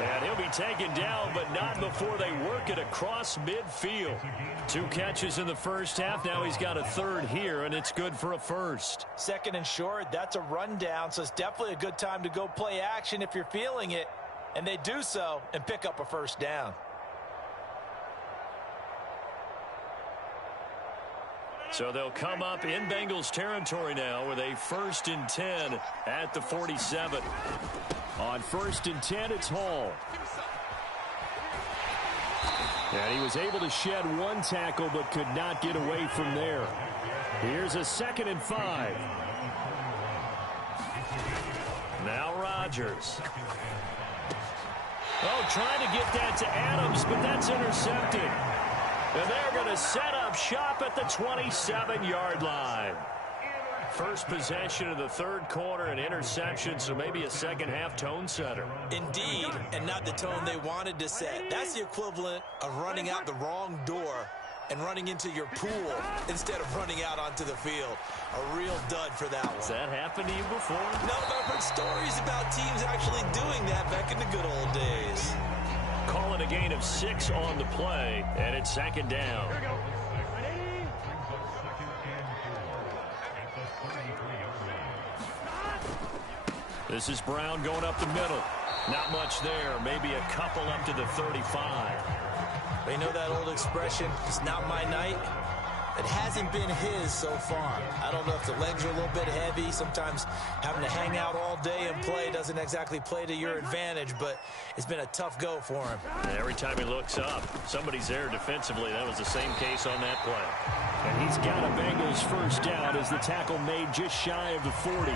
And he'll be taken down, but not before they work it across midfield. 2 catches in the first half. Now he's got a third here, and it's good for a first. Second and short, that's a rundown, so it's definitely a good time to go play action if you're feeling it. And they do so and pick up a first down. So they'll come up in Bengals territory now with a 1st and 10 at the 47. On 1st and 10, it's Hall. And he was able to shed 1 tackle but could not get away from there. Here's a 2nd and 5. Now Rodgers. Oh, trying to get that to Adams, but that's intercepted. And they're going to set up shop at the 27-yard line. First possession of the third quarter, an interception, so maybe a second-half tone setter. Indeed, and not the tone they wanted to set. That's the equivalent of running out the wrong door and running into your pool instead of running out onto the field. A real dud for that one. Has that happened to you before? No, but I've heard stories about teams actually doing that back in the good old days. Calling a gain of 6 on the play, and it's 2nd down. This is Brown going up the middle. Not much there. Maybe a couple up to the 35. You know that old expression, it's not my night? It hasn't been his so far. I don't know if the legs are a little bit heavy. Sometimes having to hang out all day and play doesn't exactly play to your advantage, but it's been a tough go for him. And every time he looks up, somebody's there defensively. That was the same case on that play. And he's got a Bengals first down as the tackle made just shy of the 40.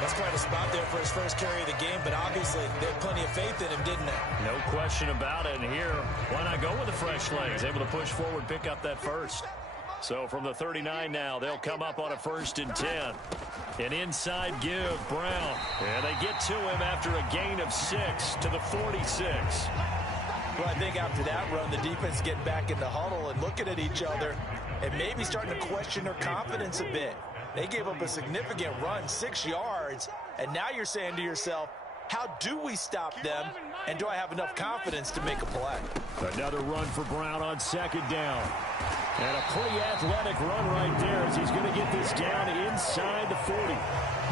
That's quite a spot there for his first carry of the game, but obviously they had plenty of faith in him, didn't they? No question about it. And here, why not go with the fresh legs? Able to push forward, pick up that first. So from the 39 now, they'll come up on a 1st and 10. An inside give, Brown. And they get to him after a gain of 6 to the 46. Well, I think after that run, the defense getting back in the huddle and looking at each other and maybe starting to question their confidence a bit. They gave up a significant run, 6 yards, and now you're saying to yourself, how do we stop them, and do I have enough confidence to make a play? Another run for Brown on 2nd down. And a pretty athletic run right there as he's going to get this down inside the 40.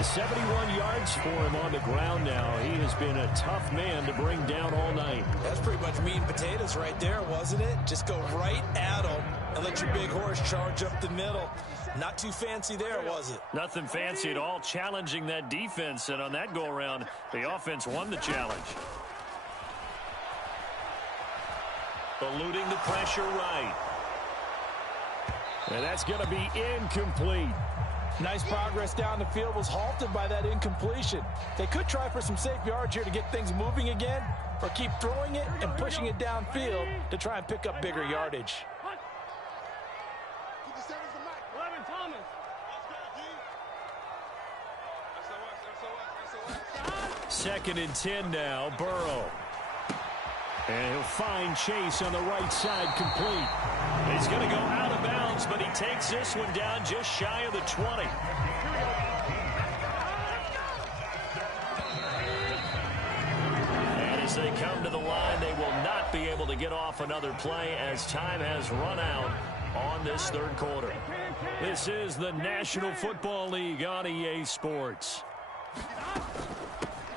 71 yards for him on the ground now. He has been a tough man to bring down all night. That's pretty much meat and potatoes right there, wasn't it? Just go right at him and let your big horse charge up the middle. Not too fancy there, was it? Nothing fancy at all, challenging that defense. And on that go-around, the offense won the challenge. Eluding the pressure right. And that's going to be incomplete. Nice progress down the field was halted by that incompletion. They could try for some safe yards here to get things moving again, or keep throwing it and pushing it downfield to try and pick up bigger yardage. 2nd and 10 now, Burrow. And he'll find Chase on the right side, complete. He's going to go out of bounds, but he takes this one down just shy of the 20. And as they come to the line, they will not be able to get off another play as time has run out on this 3rd quarter. This is the National Football League on EA Sports.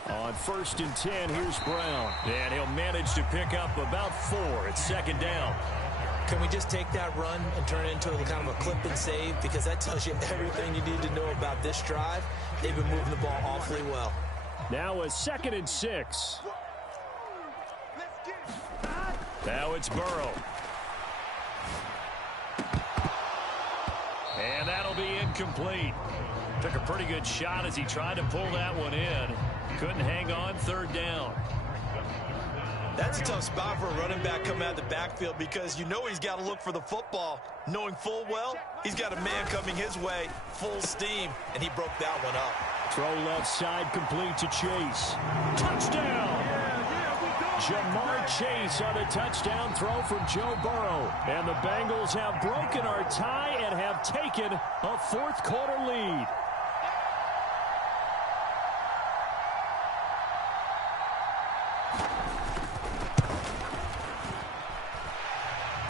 On 1st and 10, here's Brown. And he'll manage to pick up about 4 at 2nd down. Can we just take that run and turn it into kind of a clip and save? Because that tells you everything you need to know about this drive. They've been moving the ball awfully well. Now a 2nd and 6. Now it's Burrow. And that'll be incomplete. Took a pretty good shot as he tried to pull that one in. Couldn't hang on, 3rd down. That's a tough spot for a running back coming out of the backfield because you know he's got to look for the football, knowing full well he's got a man coming his way, full steam, and he broke that one up. Throw left side complete to Chase. Touchdown! Jamar Chase on a touchdown throw from Joe Burrow. And the Bengals have broken our tie and have taken a 4th quarter lead.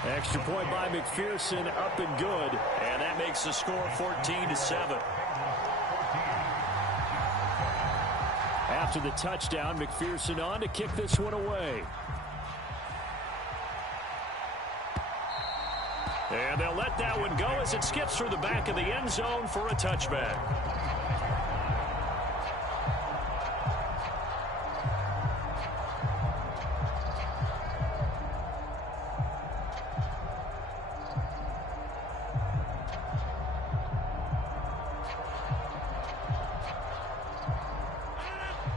Extra point by McPherson, up and good. And that makes the score 14-7. After the touchdown, McPherson on to kick this one away. And they'll let that one go as it skips through the back of the end zone for a touchback.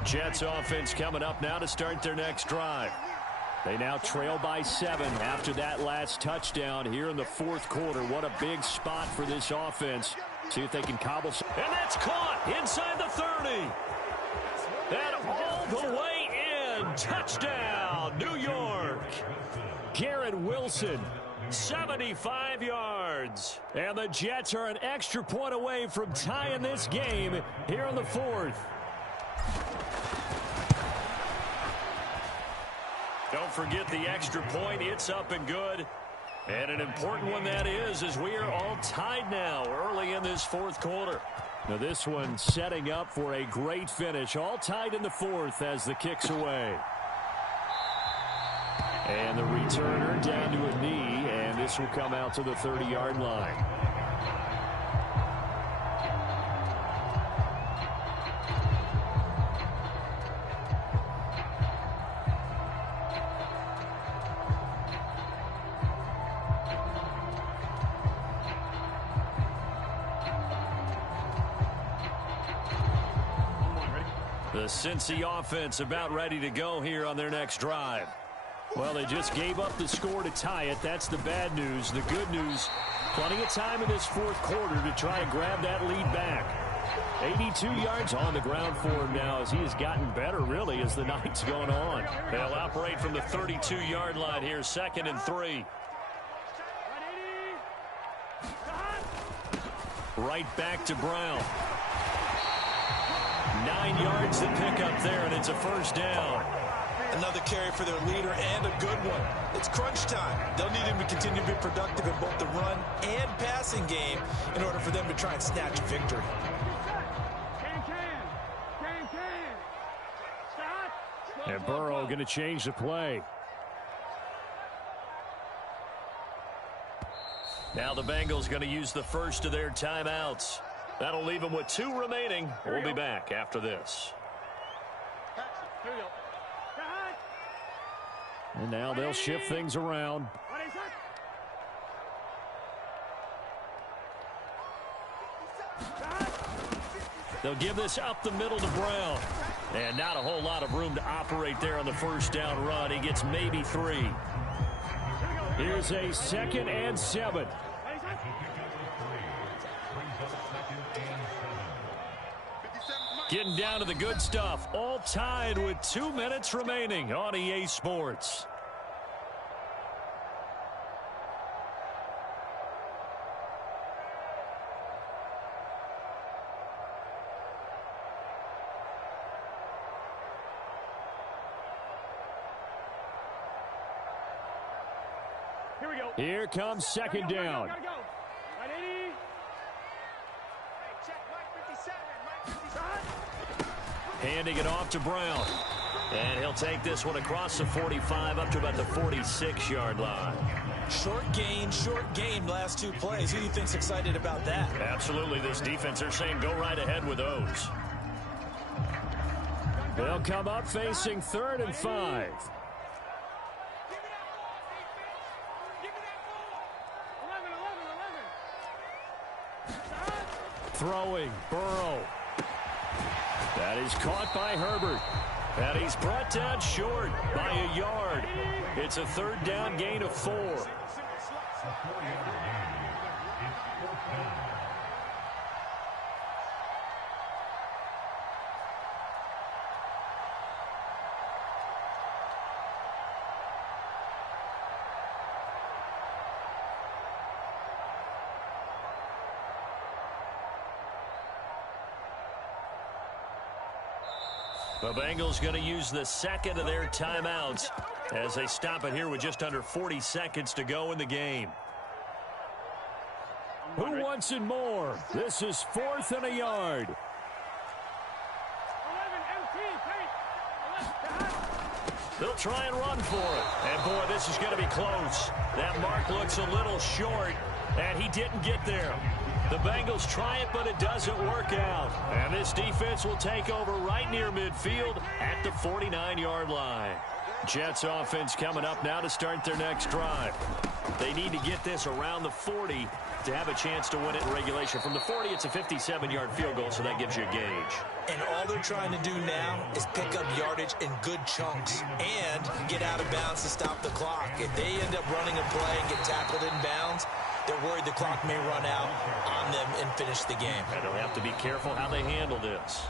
Jets offense coming up now to start their next drive. They now trail by 7 after that last touchdown here in the 4th quarter. What a big spot for this offense. See if they can cobble. And that's caught inside the 30. And all the way in. Touchdown, New York. Garrett Wilson, 75 yards. And the Jets are an extra point away from tying this game here in the 4th. Don't forget the extra point. It's up and good. And an important one that is, as we are all tied now early in this 4th quarter. Now this one setting up for a great finish. All tied in the 4th as the kick's away. And the returner down to a knee, and this will come out to the 30-yard line. The Cincy offense about ready to go here on their next drive. Well, they just gave up the score to tie it. That's the bad news. The good news, plenty of time in this fourth quarter to try to grab that lead back. 82 yards on the ground for him now as he has gotten better, really, as the night's going on. They'll operate from the 32-yard line here, 2nd and 3. Right back to Brown. 9 yards to pick up there, and it's a first down. Another carry for their leader and a good one. It's crunch time. They'll need him to continue to be productive in both the run and passing game in order for them to try and snatch a victory. And Burrow going to change the play. Now the Bengals going to use the first of their timeouts. That'll leave them with 2 remaining. We'll be back after this. And now they'll shift things around. They'll give this up the middle to Brown. And not a whole lot of room to operate there on the first down run. He gets maybe 3. Here's a 2nd and 7. Getting down to the good stuff. All tied with 2 minutes remaining on EA Sports. Here we go. Here comes 2nd down. Gotta go. Right, 80. Hey, check Mike 57. Mike 57. Handing it off to Brown. And he'll take this one across the 45 up to about the 46-yard line. Short gain last 2 plays. Who do you think's excited about that? Absolutely. This defense, they're saying go right ahead with those. They'll come up facing 3rd and 5. Throwing, Burrow. That is caught by Herbert. And he's brought down short by a yard. It's a 3rd down gain of 4. The Bengals going to use the 2nd of their timeouts as they stop it here with just under 40 seconds to go in the game. Who wants it more? This is 4th and a yard. 11 empty. They'll try and run for it. And, boy, this is going to be close. That mark looks a little short, and he didn't get there. The Bengals try it, but it doesn't work out. And this defense will take over right near midfield at the 49-yard line. Jets offense coming up now to start their next drive. They need to get this around the 40 to have a chance to win it in regulation. From the 40, it's a 57-yard field goal, so that gives you a gauge. And all they're trying to do now is pick up yardage in good chunks and get out of bounds to stop the clock. If they end up running a play and get tackled in bounds, they're worried the clock may run out on them and finish the game. And they'll have to be careful how they handle this.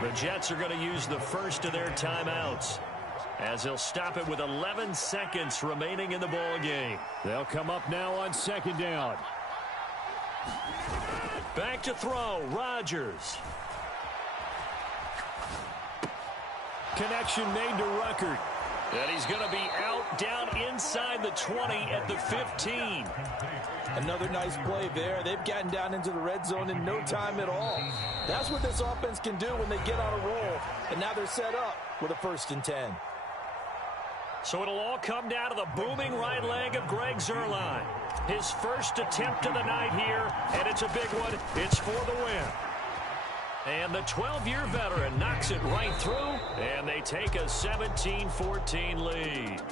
The Jets are going to use the first of their timeouts as they'll stop it with 11 seconds remaining in the ball game. They'll come up now on 2nd down. Back to throw, Rodgers. Connection made to Ruckert. And he's going to be out down inside the 20 at the 15. Another nice play there. They've gotten down into the red zone in no time at all. That's what this offense can do when they get on a roll. And now they're set up with a 1st and 10. So it'll all come down to the booming right leg of Greg Zuerlein. His first attempt of the night here, and it's a big one. It's for the win. And the 12-year veteran knocks it right through, and they take a 17-14 lead.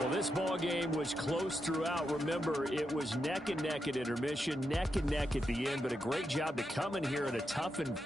Well, this ball game was close throughout. Remember, it was neck and neck at intermission, neck and neck at the end, but a great job to come in here in a tough and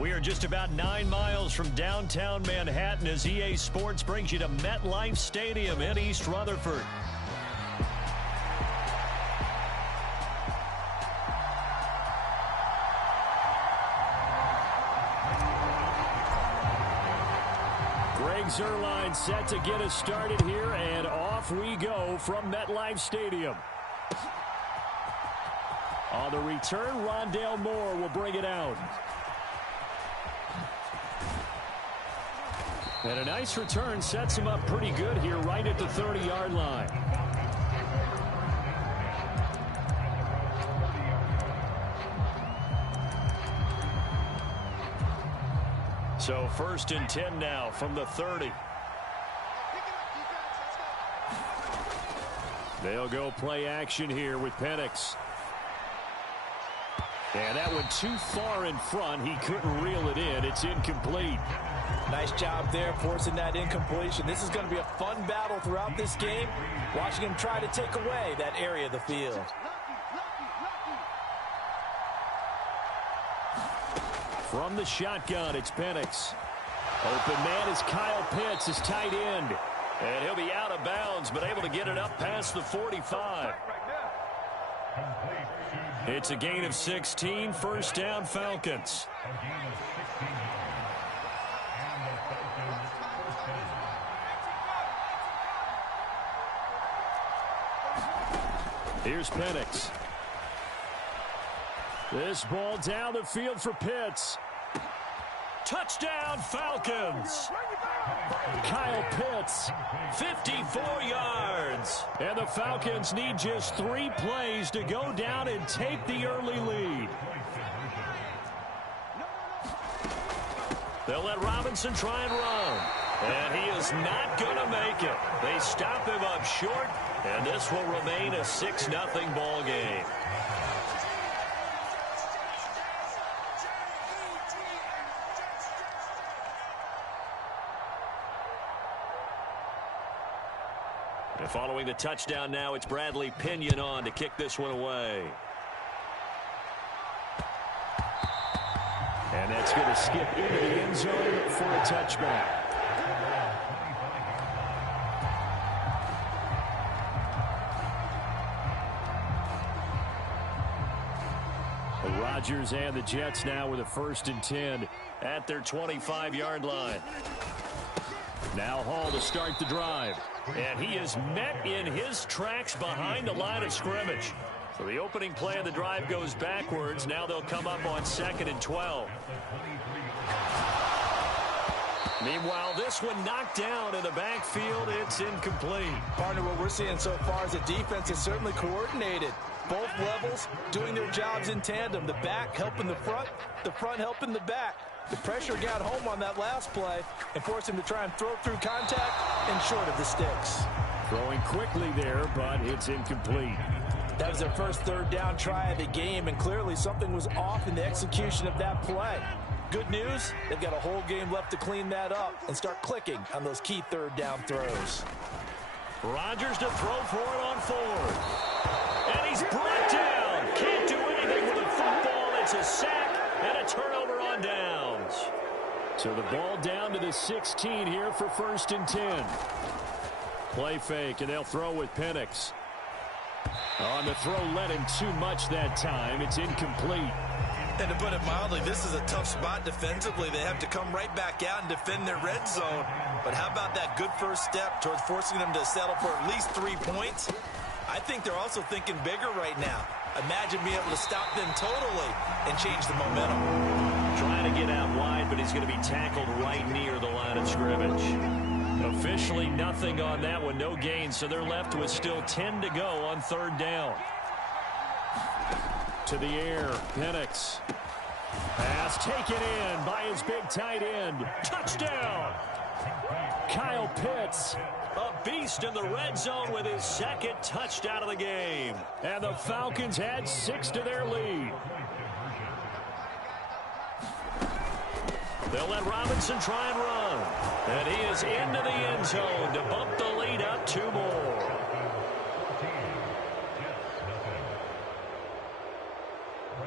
we are just about 9 miles from downtown Manhattan as EA Sports brings you to MetLife Stadium in East Rutherford. Greg Zuerlein set to get us started here, and off we go from MetLife Stadium. On the return, Rondale Moore will bring it out. And a nice return sets him up pretty good here right at the 30-yard line. So 1st and 10 now from the 30. They'll go play action here with Penix. And that one too far in front. He couldn't reel it in. It's incomplete. Nice job there forcing that incompletion. This is going to be a fun battle throughout this game, watching him try to take away that area of the field. From the shotgun, it's Penix. Open man is Kyle Pitts, his tight end. And he'll be out of bounds, but able to get it up past the 45. It's a gain of 16, first down Falcons. Here's Penix. This ball down the field for Pitts. Touchdown Falcons. Kyle Pitts, 54 yards. and the Falcons need just 3 plays to go down and take the early lead. They'll let Robinson try and run. And he is not going to make it. They stop him up short, and this will remain a 6-0 ball game. And following the touchdown now, it's Bradley Pinion on to kick this one away. And that's going to skip into the end zone for a touchback. The Rodgers and the Jets now with a 1st and 10 at their 25-yard line. Now Hall to start the drive. And he is met in his tracks behind the line of scrimmage. So the opening play of the drive goes backwards. Now they'll come up on 2nd and 12. Meanwhile, this one knocked down in the backfield. It's incomplete. Partner, what we're seeing so far is the defense is certainly coordinated. Both levels doing their jobs in tandem. The back helping the front helping the back. The pressure got home on that last play and forced him to try and throw through contact and short of the sticks. Throwing quickly there, but it's incomplete. That was their first 3rd down try of the game, and clearly something was off in the execution of that play. Good news, they've got a whole game left to clean that up and start clicking on those key 3rd down throws. Rodgers to throw for it on 4th. And he's brought down. Can't do anything with the football. It's a sack and a turnover on downs. So the ball down to the 16 here for 1st and 10. Play fake, and they'll throw with Penix. On the throw, led him too much that time. It's incomplete. And to put it mildly, this is a tough spot defensively. They have to come right back out and defend their red zone. But how about that good first step towards forcing them to settle for at least 3 points? I think they're also thinking bigger right now. Imagine being able to stop them totally and change the momentum. Trying to get out wide, but he's going to be tackled right near the line of scrimmage. Officially nothing on that one, no gain, so they're left with still 10 to go on 3rd down. To the air, Penix. Pass taken in by his big tight end. Touchdown! Kyle Pitts, a beast in the red zone with his 2nd touchdown of the game. And the Falcons add 6 to their lead. They'll let Robinson try and run. And he is into the end zone to bump the lead up 2 more.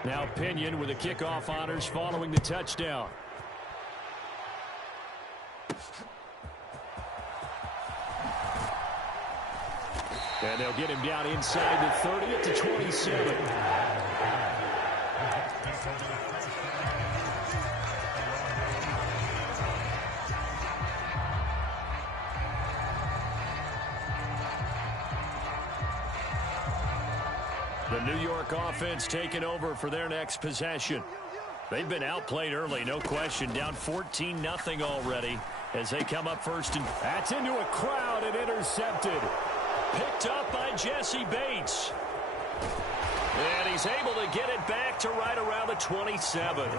Now Pinion with the kickoff honors following the touchdown. And they'll get him down inside the 30 at the 27. The New York offense taking over for their next possession. They've been outplayed early, no question. Down 14-0 already as they come up 1st and... That's into a crowd and intercepted. Picked up by Jesse Bates. And he's able to get it back to right around the 27.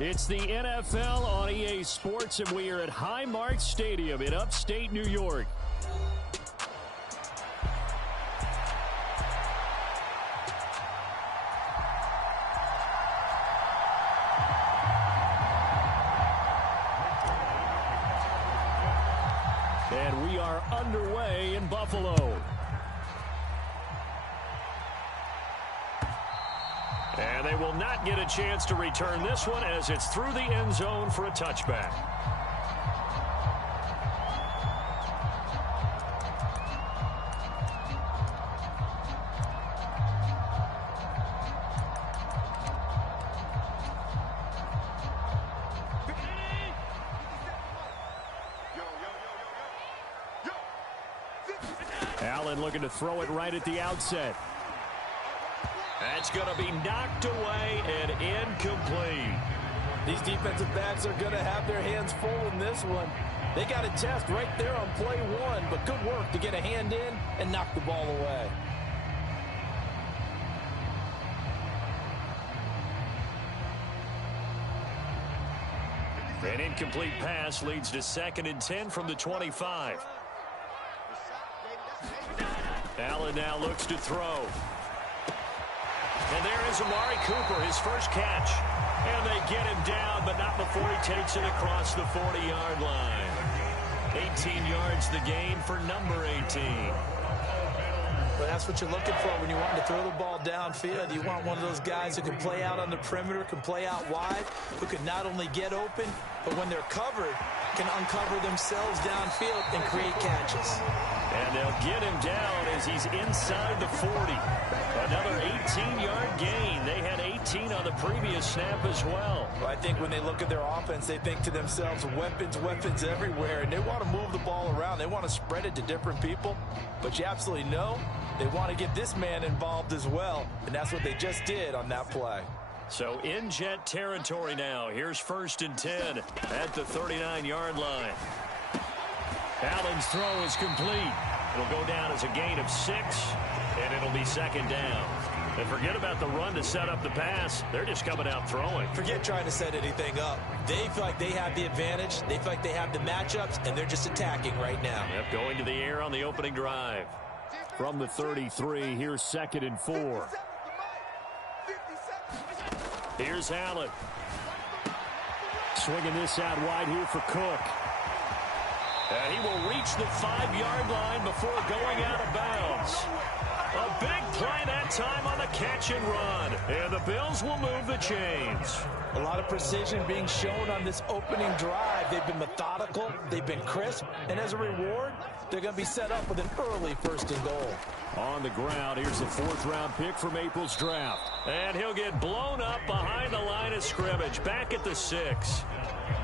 It's the NFL on EA Sports, and we are at Highmark Stadium in upstate New York. And we are underway in Buffalo. And they will not get a chance to return this one as it's through the end zone for a touchback. Allen looking to throw it right at the outset. That's going to be knocked away and incomplete. These defensive backs are going to have their hands full in this one. They got a test right there on play one, but good work to get a hand in and knock the ball away. An incomplete pass leads to 2nd and 10 from the 25. Allen now looks to throw. And there is Amari Cooper, his first catch. And they get him down, but not before he takes it across the 40-yard line. 18 yards the gain for number 18. But that's what you're looking for when you want to throw the ball downfield. You want one of those guys who can play out on the perimeter, can play out wide, who can not only get open, but when they're covered, can uncover themselves downfield and create catches. And they'll get him down as he's inside the 40. Another 18-yard gain. They had 18 on the previous snap as well. Well, I think when they look at their offense, they think to themselves, weapons, weapons everywhere, and they want to move the ball around. They want to spread it to different people, but you absolutely know they want to get this man involved as well, and that's what they just did on that play. So in jet territory now. Here's 1st and 10 at the 39-yard line. Allen's throw is complete. It'll go down as a gain of 6, and it'll be 2nd down. And forget about the run to set up the pass. They're just coming out throwing. Forget trying to set anything up. They feel like they have the advantage. They feel like they have the matchups, and they're just attacking right now. Yep, going to the air on the opening drive. From the 33, here's 2nd and 4. Here's Allen. Swinging this out wide here for Cook. And he will reach the 5-yard line before going out of bounds. A big play that time on the catch and run. And the Bills will move the chains. A lot of precision being shown on this opening drive. They've been methodical. They've been crisp. And as a reward, they're going to be set up with an early 1st and goal. On the ground, here's the 4th-round pick from April's draft. And he'll get blown up behind the line of scrimmage, back at the 6.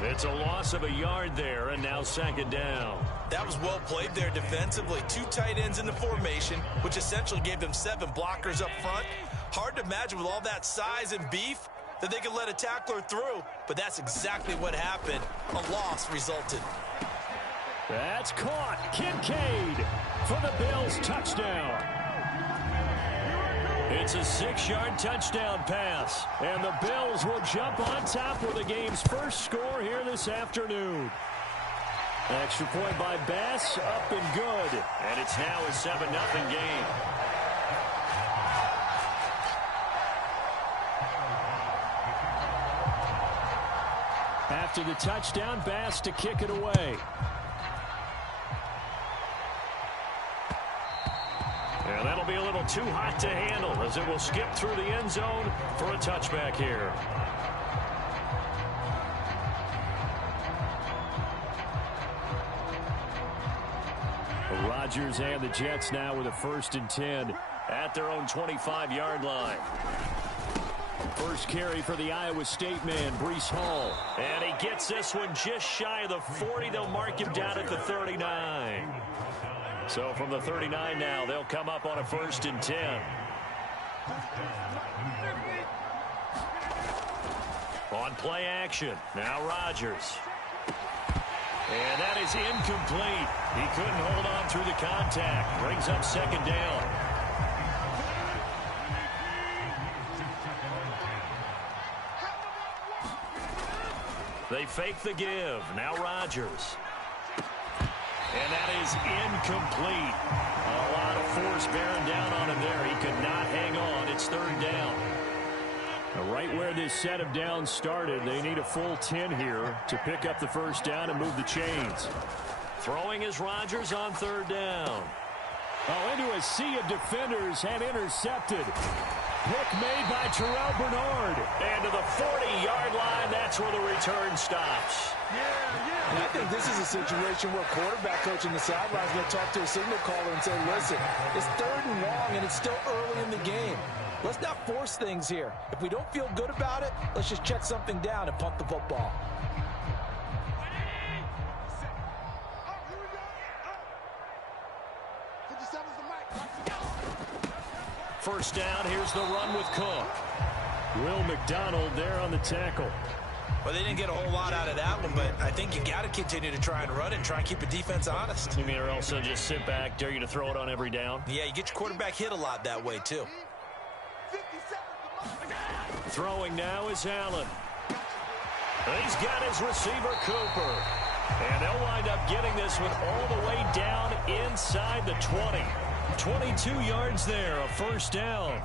It's a loss of a yard there, and now 2nd down. That was well played there defensively. 2 tight ends in the formation, which essentially gave them 7 blockers up front. Hard to imagine with all that size and beef that they could let a tackler through, but that's exactly what happened. A loss resulted. That's caught. Kincaid for the Bills touchdown. It's a 6-yard touchdown pass, and the Bills will jump on top with the game's first score here this afternoon. Extra point by Bass, up and good, and it's now a 7-0 game. After the touchdown, Bass to kick it away. And that'll be a little too hot to handle as it will skip through the end zone for a touchback here. Rodgers and the Jets now with a 1st and 10 at their own 25-yard line. First carry for the Iowa State man, Breece Hall. And he gets this one just shy of the 40. They'll mark him down at the 39. So from the 39 now, they'll come up on a 1st and 10. On play action, now Rodgers. And that is incomplete. He couldn't hold on through the contact. Brings up 2nd down. They fake the give. Now Rodgers. And that is incomplete. A lot of force bearing down on him there. He could not hang on. It's third down. Right where this set of downs started, they need a full 10 here to pick up the first down and move the chains. Throwing is Rodgers on third down. Oh, into a sea of defenders and intercepted. Pick made by Terrell Bernard. And to the 40-yard line, that's where the return stops. And I think this is a situation where quarterback coach in the sideline is going to talk to a signal caller and say, listen, it's third and long, and it's still early in the game. Let's not force things here. If we don't feel good about it, let's just check something down and punt the football. First down, here's the run with Cook. Will McDonald there on the tackle. Well, they didn't get a whole lot out of that one, but I think you got to continue to try and run and try and keep the defense honest. You mean or else they'll just sit back, dare you to throw it on every down? Yeah, you get your quarterback hit a lot that way, too. Throwing now is Allen. He's got his receiver, Cooper. And they'll wind up getting this one all the way down inside the 20. 22 yards there, a first down.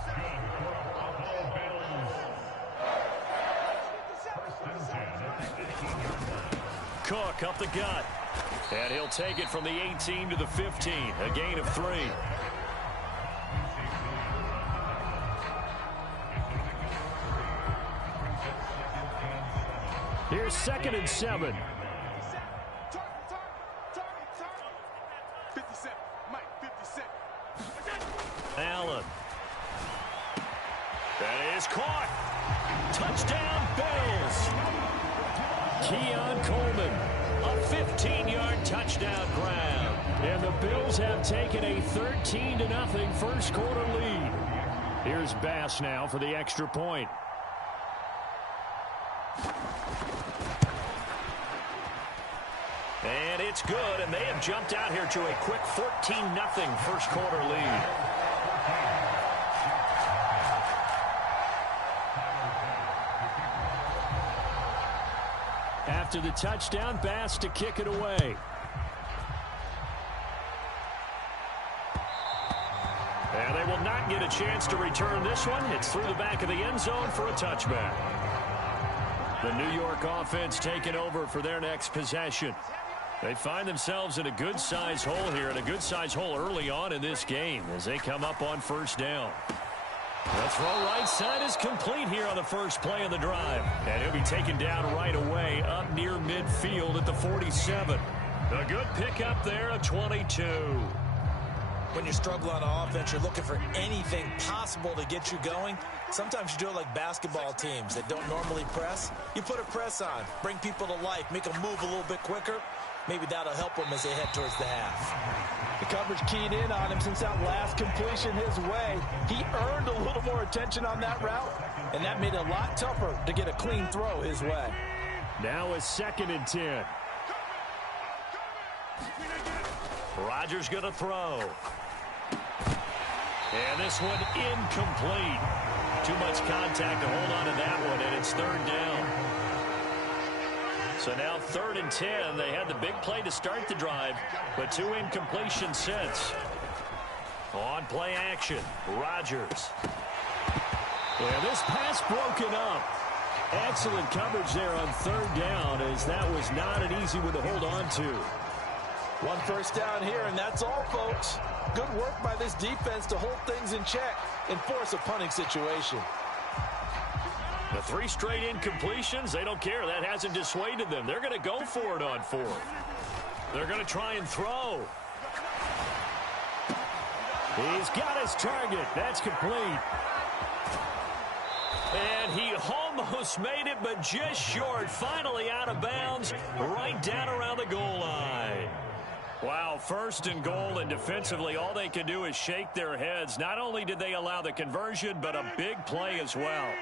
Cook up the gut. And he'll take it from the 18 to the 15, a gain of 3. Here's 2nd and 7. 57. Mike, 57. Allen. That is caught. Touchdown, Bills. Keon Coleman, a 15-yard touchdown grab. And the Bills have taken a 13-0 first quarter lead. Here's Bass now for the extra point. And it's good, and they have jumped out here to a quick 14-0 first quarter lead. After the touchdown, Bass to kick it away. And they will not get a chance to return this one. It's through the back of the end zone for a touchback. The New York offense taking over for their next possession. They find themselves in a good-sized hole here, and a good-sized hole early on in this game as they come up on first down. The throw right side is complete here on the first play of the drive. And he'll be taken down right away up near midfield at the 47. A good pickup there, a 22. When you struggle on offense, you're looking for anything possible to get you going. Sometimes you do it like basketball teams that don't normally press. You put a press on, bring people to life, make them move a little bit quicker. Maybe that'll help them as they head towards the half. The coverage keyed in on him since that last completion his way. He earned a little more attention on that route, and that made it a lot tougher to get a clean throw his way. Now a 2nd and 10. Rodgers going to throw. And this one incomplete. Too much contact to hold on to that one, and it's third down. So now 3rd and 10. They had the big play to start the drive, but 2 incompletions since. On play action, Rodgers. Yeah, this pass broken up. Excellent coverage there on 3rd down, as that was not an easy one to hold on to. One first down here, and that's all, folks. Good work by this defense to hold things in check and force a punting situation. The 3 straight incompletions, they don't care. That hasn't dissuaded them. They're going to go for it on 4th. They're going to try and throw. He's got his target. That's complete. And he almost made it, but just short. Finally out of bounds, right down around the goal line. Wow, 1st and goal, and defensively all they can do is shake their heads. Not only did they allow the conversion, but a big play as well.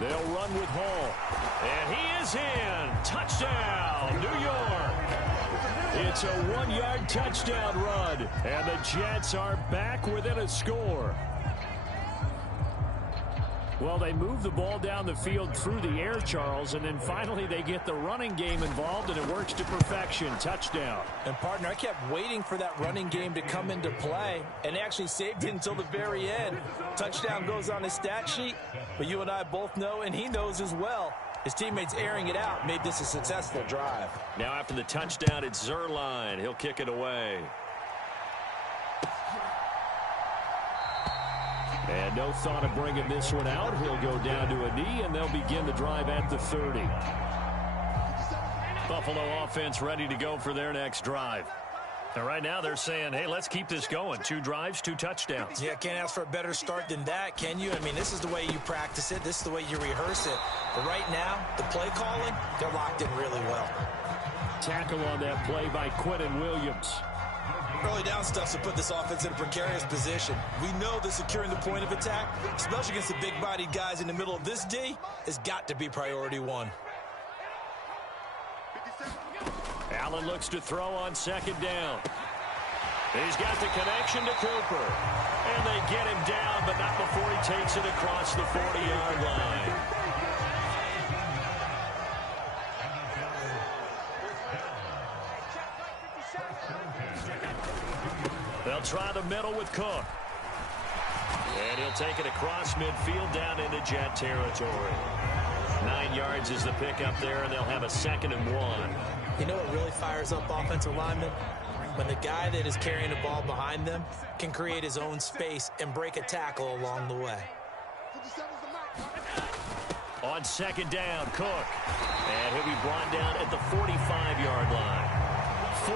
They'll run with Hall. And he is in. Touchdown, New York. It's a 1-yard touchdown run, and the Jets are back within a score. Well, they move the ball down the field through the air, Charles, and then finally they get the running game involved, and it works to perfection. Touchdown. And, partner, I kept waiting for that running game to come into play, and actually saved it until the very end. Touchdown goes on his stat sheet, but you and I both know, and he knows as well, his teammates airing it out made this a successful drive. Now after the touchdown, it's Zuerlein. He'll kick it away. And no thought of bringing this one out. He'll go down to a knee, and they'll begin the drive at the 30. Buffalo offense ready to go for their next drive. And right now they're saying, hey, let's keep this going. 2 drives, 2 touchdowns. Yeah, can't ask for a better start than that, can you? I mean, this is the way you practice it. This is the way you rehearse it. But right now, the play calling, they're locked in really well. Tackle on that play by Quentin Williams. Early down stuff to put this offense in a precarious position. We know that securing the point of attack, especially against the big-bodied guys in the middle of this D, has got to be priority 1. Allen looks to throw on second down. He's got the connection to Cooper. And they get him down, but not before he takes it across the 40-yard line. They'll try the middle with Cook. And he'll take it across midfield down into Jet territory. 9 yards is the pickup there, and they'll have a 2nd and 1. You know what really fires up offensive linemen? When the guy that is carrying the ball behind them can create his own space and break a tackle along the way. On second down, Cook. And he'll be brought down at the 45-yard line.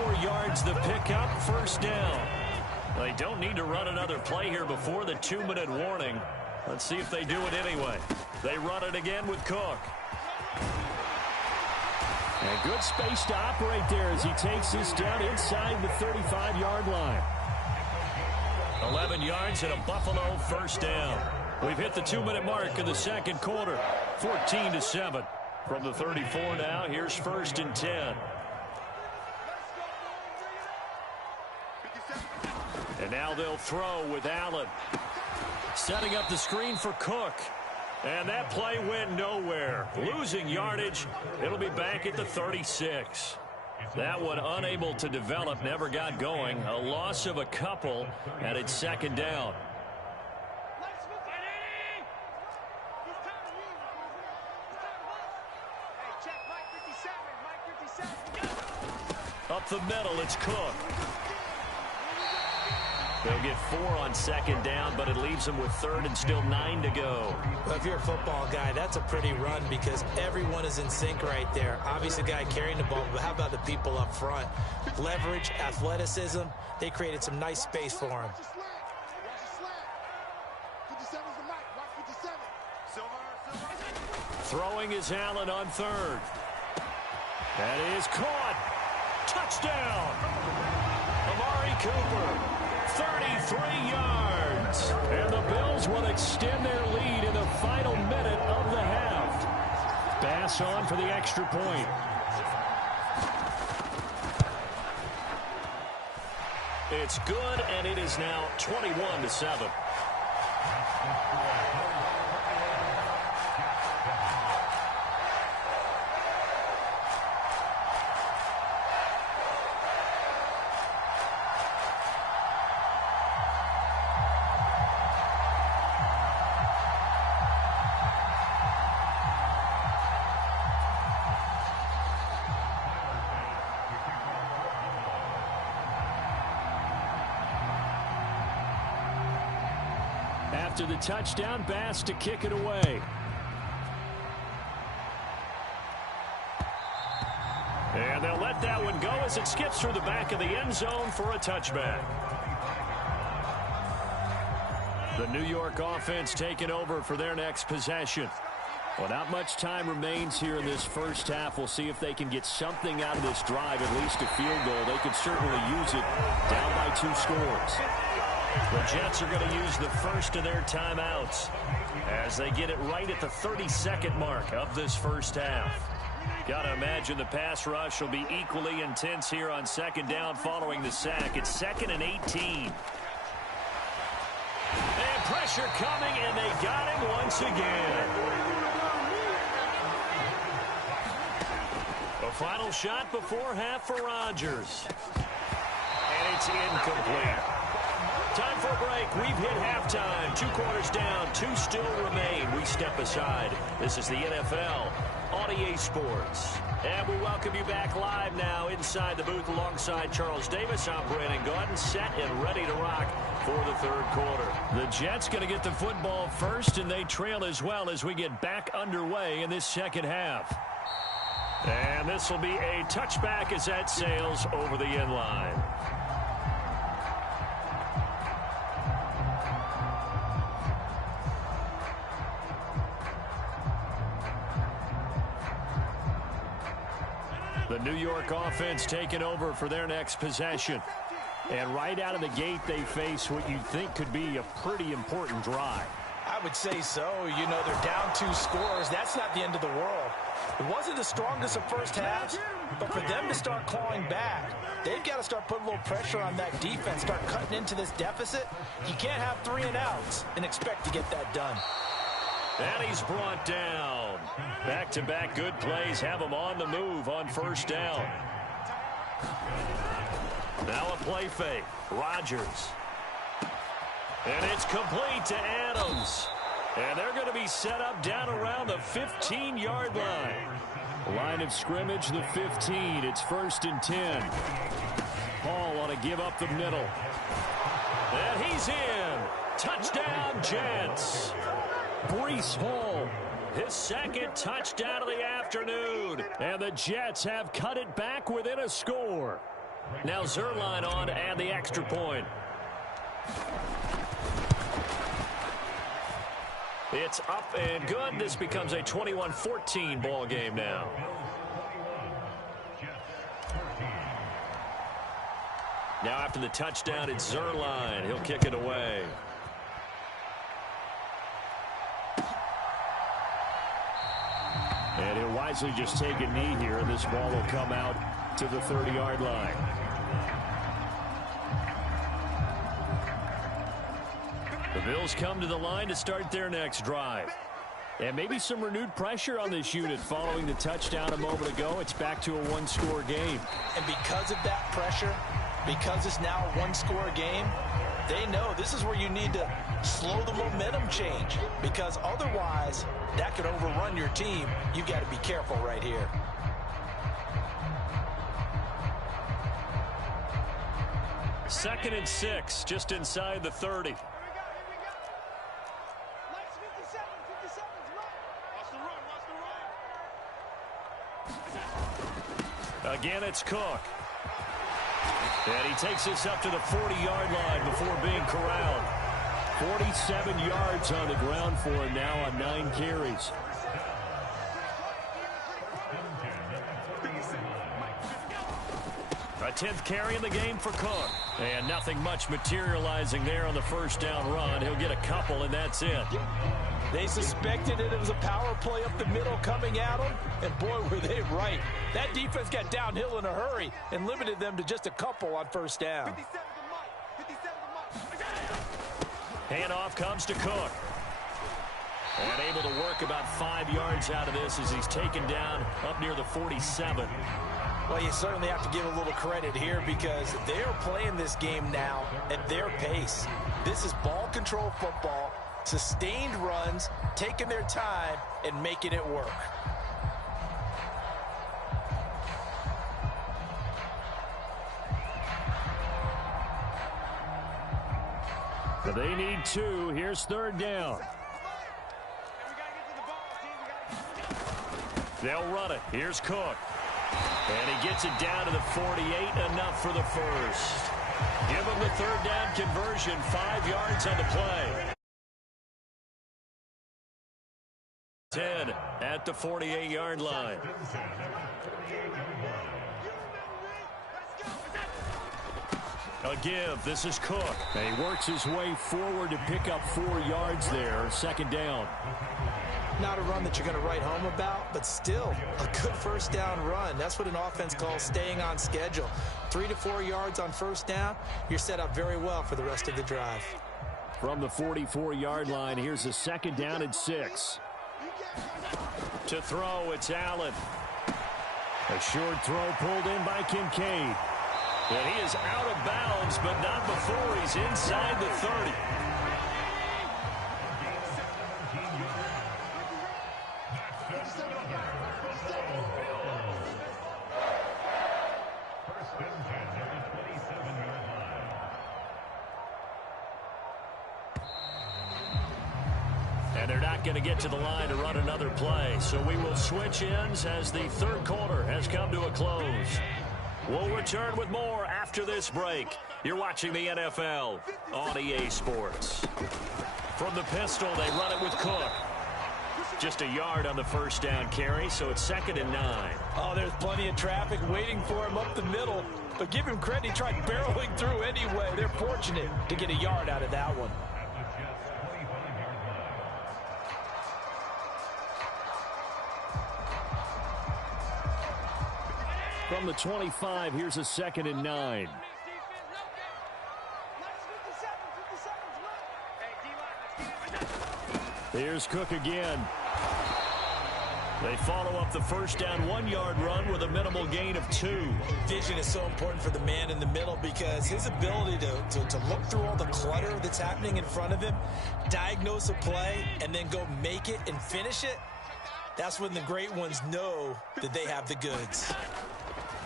4 yards the pickup, first down. They don't need to run another play here before the 2-minute warning. Let's see if they do it anyway. They run it again with Cook. And good space to operate there as he takes this down inside the 35-yard line. 11 yards and a Buffalo first down. We've hit the 2-minute mark in the second quarter. 14-7. From the 34 now, here's 1st and 10. And now they'll throw with Allen. Setting up the screen for Cook. And that play went nowhere. Losing yardage. It'll be back at the 36. That one unable to develop, never got going. A loss of a couple, and it's 2nd down. Up the middle, it's Cook. They'll get 4 on 2nd down, but it leaves them with 3rd and still 9 to go. Well, if you're a football guy, that's a pretty run because everyone is in sync right there. Obviously, the guy carrying the ball, but how about the people up front? Leverage, athleticism, they created some nice space for him. Throwing is Allen on 3rd. That is caught. Touchdown. Amari Cooper. 33 yards. And the Bills will extend their lead in the final minute of the half. Bass on for the extra point. It's good, and it is now 21-7. After the touchdown, Bass to kick it away. And they'll let that one go as it skips through the back of the end zone for a touchback. The New York offense taking over for their next possession. Well, not much time remains here in this first half. We'll see if they can get something out of this drive, at least a field goal. They could certainly use it down by 2 scores. The Jets are going to use the first of their timeouts as they get it right at the 32nd mark of this first half. Got to imagine the pass rush will be equally intense here on 2nd down following the sack. It's 2nd and 18. And pressure Pressure coming, and they got him once again. A final shot before half for Rodgers. And it's incomplete. Time for a break. We've hit halftime. 2 quarters down. 2 still remain. We step aside. This is the NFL on EA Sports. And we welcome you back live now inside the booth alongside Charles Davis. I'm Brandon Gaudin, set and ready to rock for the 3rd quarter. The Jets going to get the football first, and they trail as well as we get back underway in this second half. And this will be a touchback as that sails over the end line. The New York offense taking over for their next possession. And right out of the gate, they face what you'd think could be a pretty important drive. I would say so. You know, they're down 2 scores. That's not the end of the world. It wasn't the strongest of first halves, but for them to start clawing back, they've got to start putting a little pressure on that defense, start cutting into this deficit. You can't have 3 and outs and expect to get that done. And he's brought down. Back-to-back good plays have him on the move on first down. Now a play fake. Rodgers. And it's complete to Adams. And they're going to be set up down around the 15-yard line. Line of scrimmage, the 15. It's 1st and 10. Hall on a give up the middle. And he's in. Touchdown, Jets. Breece Hall, his 2nd touchdown of the afternoon. And the Jets have cut it back within a score. Now Zerline on to add the extra point. It's up and good. This becomes a 21-14 ball game now. Now after the touchdown, it's Zerline. He'll kick it away. And he'll wisely just take a knee here, and this ball will come out to the 30-yard line. The Bills come to the line to start their next drive. And maybe some renewed pressure on this unit following the touchdown a moment ago. It's back to a 1-score game. And because of that pressure, because it's now a 1-score game, they know this is where you need to slow the momentum change, because otherwise that could overrun your team. You've got to be careful right here. Second and 6, just inside the 30. Again, it's Cook. And he takes this up to the 40-yard line before being corralled. 47 yards on the ground for him now on 9 carries. A 10th carry in the game for Cook. And nothing much materializing there on the first down run. He'll get a couple, and that's it. They suspected it was a power play up the middle coming at them, and boy, were they right. That defense got downhill in a hurry and limited them to just a couple on first down. Handoff comes to Cook. And able to work about 5 yards out of this as he's taken down up near the 47. Well, you certainly have to give a little credit here because they are playing this game now at their pace. This is ball control football, sustained runs, taking their time and making it work. They need 2. Here's 3rd down. They'll run it. Here's Cook. And he gets it down to the 48, enough for the first. Give him the 3rd down conversion, 5 yards on the play. 10 at the 48-yard line. A give. This is Cook. And he works his way forward to pick up 4 yards there. 2nd down. Not a run that you're going to write home about, but still a good first down run. That's what an offense calls staying on schedule. 3 to 4 yards on first down, you're set up very well for the rest of the drive. From the 44-yard line, here's a 2nd down and 6. To throw, it's Allen. A short throw pulled in by Kincaid. And he is out of bounds, but not before he's inside the 30. And they're not going to get to the line to run another play. So we will switch ends as the 3rd quarter has come to a close. We'll return with more after this break. You're watching the NFL on EA Sports. From the pistol, they run it with Cook. Just a yard on the 1st down carry, so it's 2nd and 9. Oh, there's plenty of traffic waiting for him up the middle. But give him credit, he tried barreling through anyway. They're fortunate to get a yard out of that one. From the 25, here's a 2nd and 9. Here's Cook again. They follow up the 1st down 1-yard run with a minimal gain of 2. Vision is so important for the man in the middle because his ability to look through all the clutter that's happening in front of him, diagnose a play, and then go make it and finish it, that's when the great ones know that they have the goods.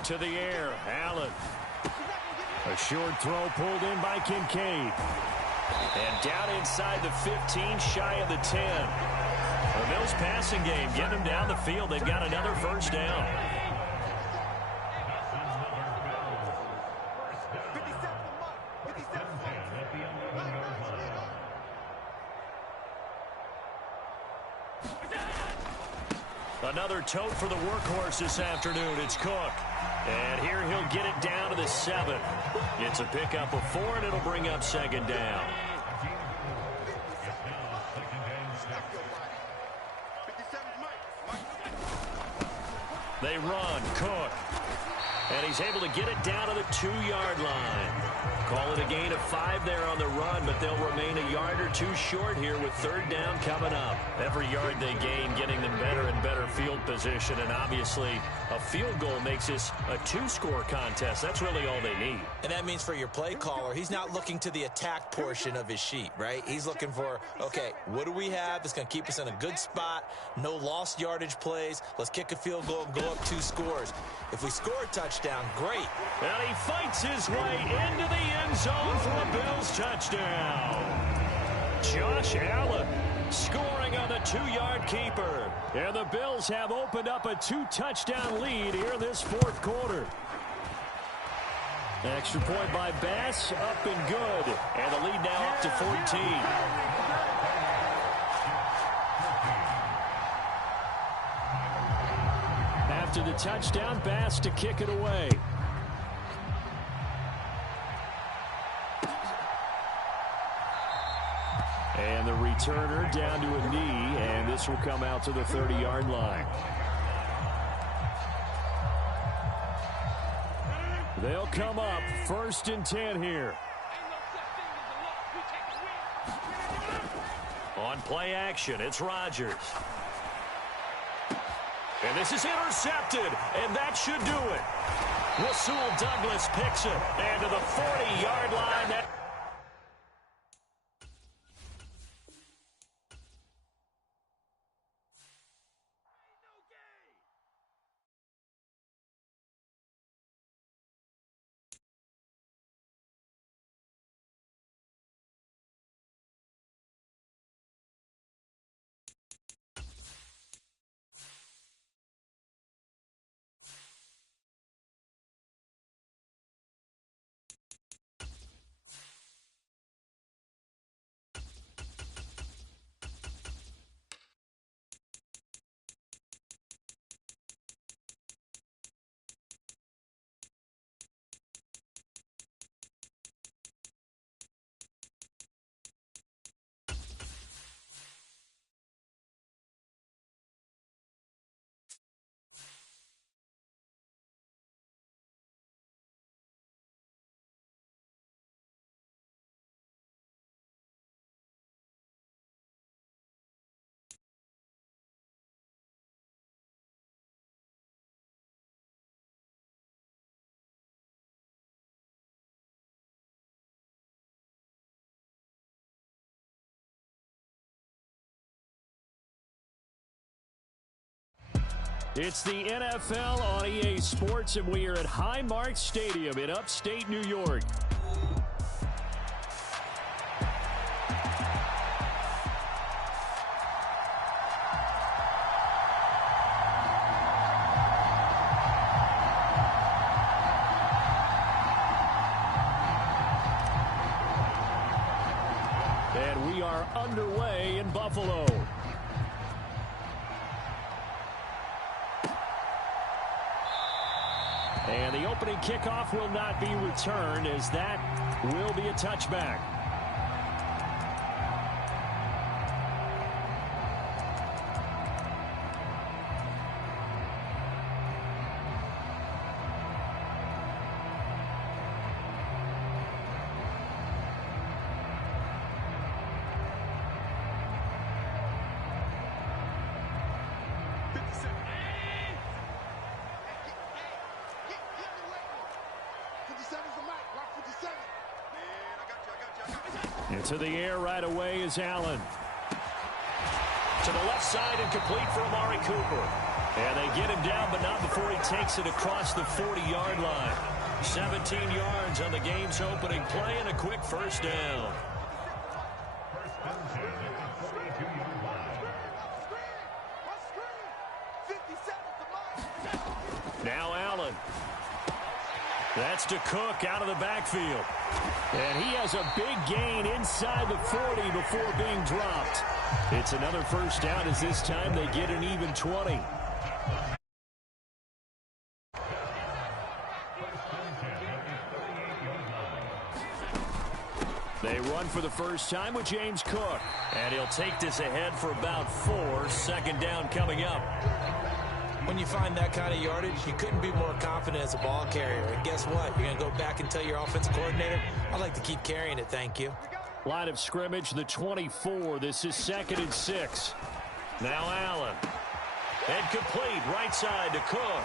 To the air, Allen. A short throw pulled in by Kincaid. And down inside the 15, shy of the 10. The Bills passing game getting them down the field. They've got another 1st down. Another tote for the workhorse this afternoon. It's Cook. And here he'll get it down to the 7. It's a pickup of 4, and it'll bring up 2nd down. They run, Cook. And he's able to get it down to the 2-yard line. Call it a gain of 5 there on the run, but they'll remain a yard or 2 short here with 3rd down coming up. Every yard they gain getting them better and better field position, and obviously a field goal makes this a 2-score contest. That's really all they need. And that means for your play caller, he's not looking to the attack portion of his sheet, right? He's looking for, okay, what do we have that's going to keep us in a good spot? No lost yardage plays. Let's kick a field goal and go up 2 scores. If we score a touchdown, great. And he fights his way into the end zone for a Bills touchdown. Josh Allen scoring on the 2-yard keeper. And the Bills have opened up a 2-touchdown lead here in this 4th quarter. Extra point by Bass, up and good. And the lead now up to 14. After the touchdown, Bass to kick it away. And the returner down to a knee, and this will come out to the 30-yard line. They'll come up 1st and 10 here. On play action, it's Rodgers. And this is intercepted, and that should do it. Rasul Douglas picks it, and to the 40-yard line. It's the NFL on EA Sports, and we are at Highmark Stadium in upstate New York. And we are underway in Buffalo. And the opening kickoff will not be returned, as that will be a touchback. Into the air right away is Allen. To the left side and complete for Amari Cooper. And they get him down, but not before he takes it across the 40-yard line. 17 yards on the game's opening play and a quick first down. Now Allen. That's to Cook out of the backfield. And he has a big gain inside the 40 before being dropped. It's another first down, as this time they get an even 20. They run for the first time with James Cook. And he'll take this ahead for about 4. Second down coming up. When you find that kind of yardage, you couldn't be more confident as a ball carrier. And guess what? You're going to go back and tell your offensive coordinator, I'd like to keep carrying it, thank you. Line of scrimmage, the 24. This is 2nd and 6. Now Allen. And complete right side to Cook.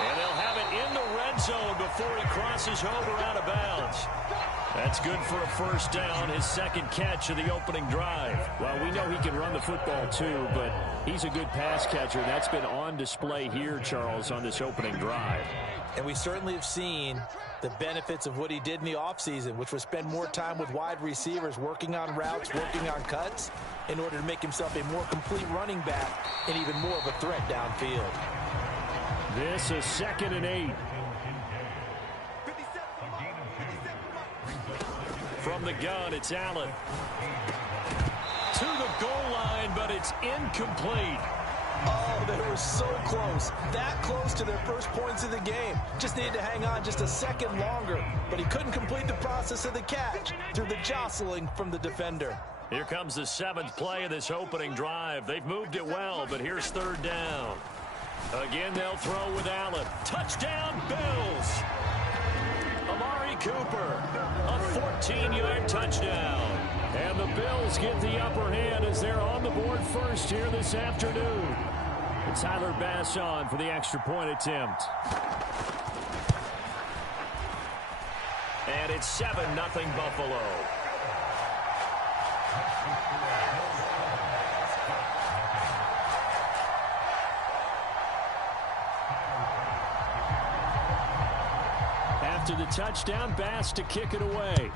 And they'll have it in the red zone before he crosses over out of bounds. That's good for a first down, his second catch of the opening drive. Well, we know he can run the football too, but he's a good pass catcher. That's been on display here, Charles, on this opening drive. And we certainly have seen the benefits of what he did in the offseason, which was spend more time with wide receivers, working on routes, working on cuts, in order to make himself a more complete running back and even more of a threat downfield. This is 2nd and 8. From the gun, it's Allen. To the goal line, but it's incomplete. Oh, they were so close. That close to their first points of the game. Just needed to hang on just a second longer. But he couldn't complete the process of the catch through the jostling from the defender. Here comes the 7th play of this opening drive. They've moved it well, but here's 3rd down. Again, they'll throw with Allen. Touchdown, Bills. Amari Cooper, a 14-yard touchdown. And the Bills get the upper hand as they're on the board first here this afternoon. And Tyler Bass on for the extra point attempt. And it's 7-0 Buffalo. After the touchdown, Bass to kick it away.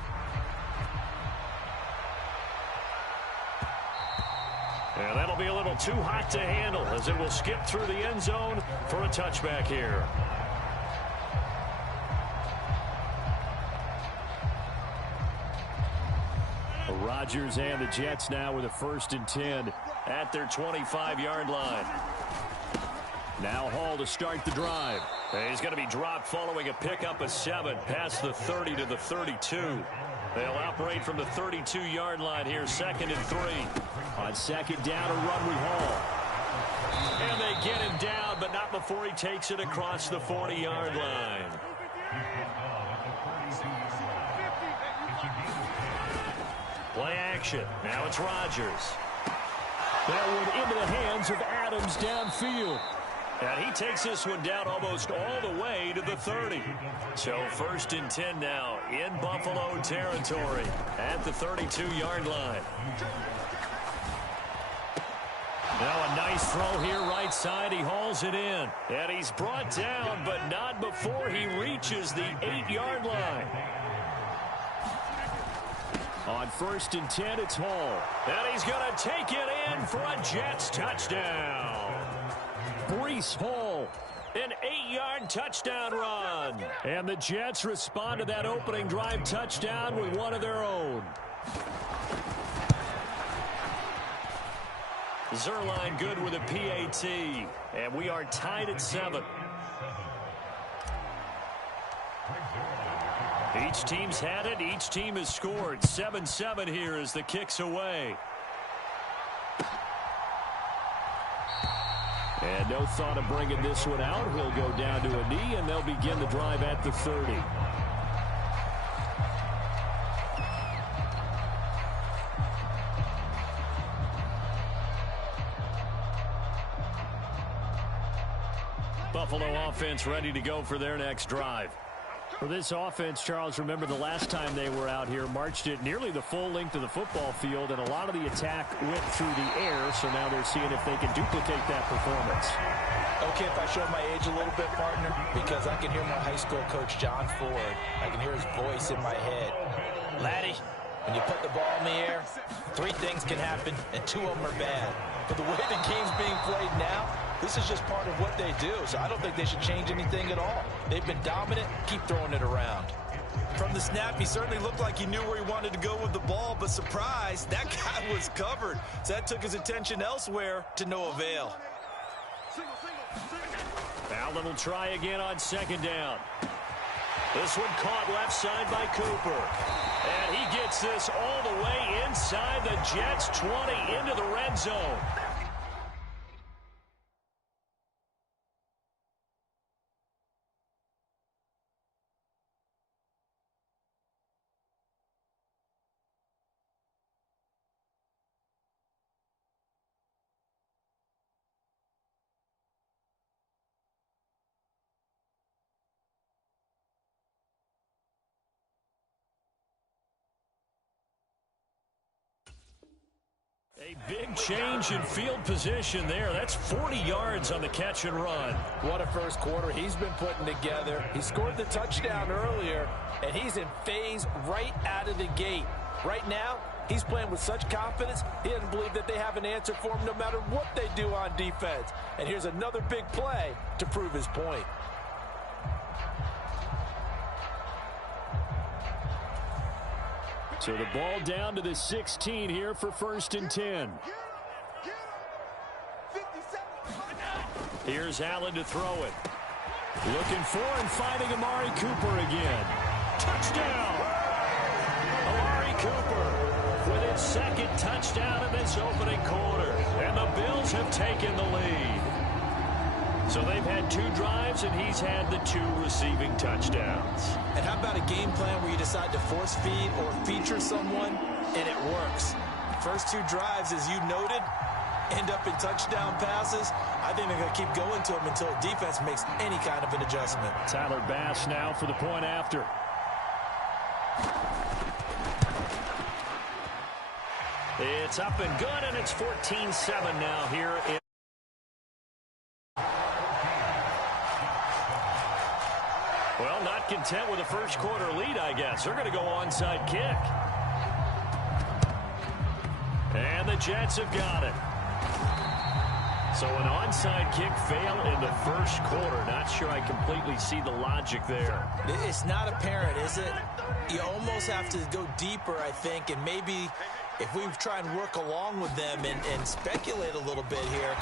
And that'll be a little too hot to handle, as it will skip through the end zone for a touchback here. Rodgers and the Jets now with a 1st and 10 at their 25-yard line. Now Hall to start the drive. He's going to be dropped following a pickup of 7 past the 30 to the 32. They'll operate from the 32-yard line here, 2nd and 3. On 2nd down, a run with Hall. And they get him down, but not before he takes it across the 40-yard line. Play action. Now it's Rodgers. That one into the hands of Adams downfield. And he takes this one down almost all the way to the 30. So 1st and 10 now in Buffalo territory at the 32-yard line. Now a nice throw here right side. He hauls it in. And he's brought down, but not before he reaches the 8-yard line. On 1st and 10, it's Hall. And he's going to take it in for a Jets touchdown. Breece Hall, an 8-yard touchdown run. And the Jets respond to that opening drive touchdown with one of their own. Zerline good with a PAT. And we are tied at 7. Each team's had it. Each team has scored. 7-7 here as the kick's away. And no thought of bringing this one out. He'll go down to a knee, and they'll begin the drive at the 30. Buffalo offense ready to go for their next drive. For this offense, Charles, remember the last time they were out here, marched it nearly the full length of the football field, and a lot of the attack went through the air, so now they're seeing if they can duplicate that performance. Okay, if I show my age a little bit, partner, because I can hear my high school coach, John Ford. I can hear his voice in my head. Laddie, when you put the ball in the air, 3 things can happen, and 2 of them are bad. But the way the game's being played now, this is just part of what they do, so I don't think they should change anything at all. They've been dominant. Keep throwing it around. From the snap, he certainly looked like he knew where he wanted to go with the ball, but surprise, that guy was covered. So that took his attention elsewhere to no avail. Allen will try again on 2nd down. This one caught left side by Cooper. And he gets this all the way inside the Jets' 20 into the red zone. A big change in field position there. That's 40 yards on the catch and run. What a first quarter he's been putting together. He scored the touchdown earlier, and he's in phase right out of the gate. Right now, he's playing with such confidence, he doesn't believe that they have an answer for him no matter what they do on defense. And here's another big play to prove his point. So the ball down to the 16 here for 1st and 10. Here's Allen to throw it. Looking for and finding Amari Cooper again. Touchdown! Amari Cooper with his 2nd touchdown in this opening quarter. And the Bills have taken the lead. So they've had 2 drives, and he's had the 2 receiving touchdowns. And how about a game plan where you decide to force feed or feature someone, and it works? First 2 drives, as you noted, end up in touchdown passes. I think they're going to keep going to them until defense makes any kind of an adjustment. Tyler Bass now for the point after. It's up and good, and it's 14-7 now here in well, not content with a first quarter lead, I guess. They're going to go onside kick. And the Jets have got it. So an onside kick fail in the first quarter. Not sure I completely see the logic there. It's not apparent, is it? You almost have to go deeper, I think, and maybe if we try and work along with them and speculate a little bit here,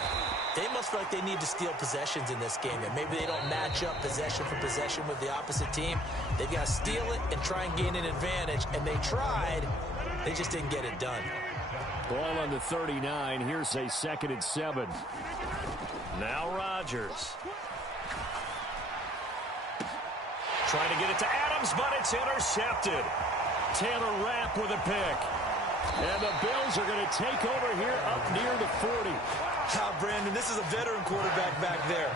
they must feel like they need to steal possessions in this game, and maybe they don't match up possession for possession with the opposite team. They've got to steal it and try and gain an advantage, and they tried. They just didn't get it done. Ball on the 39. Here's a 2nd and 7. Now Rodgers. Trying to get it to Adams, but it's intercepted. Taylor Rapp with a pick. And the Bills are going to take over here up near the 40. Brandon, this is a veteran quarterback back there.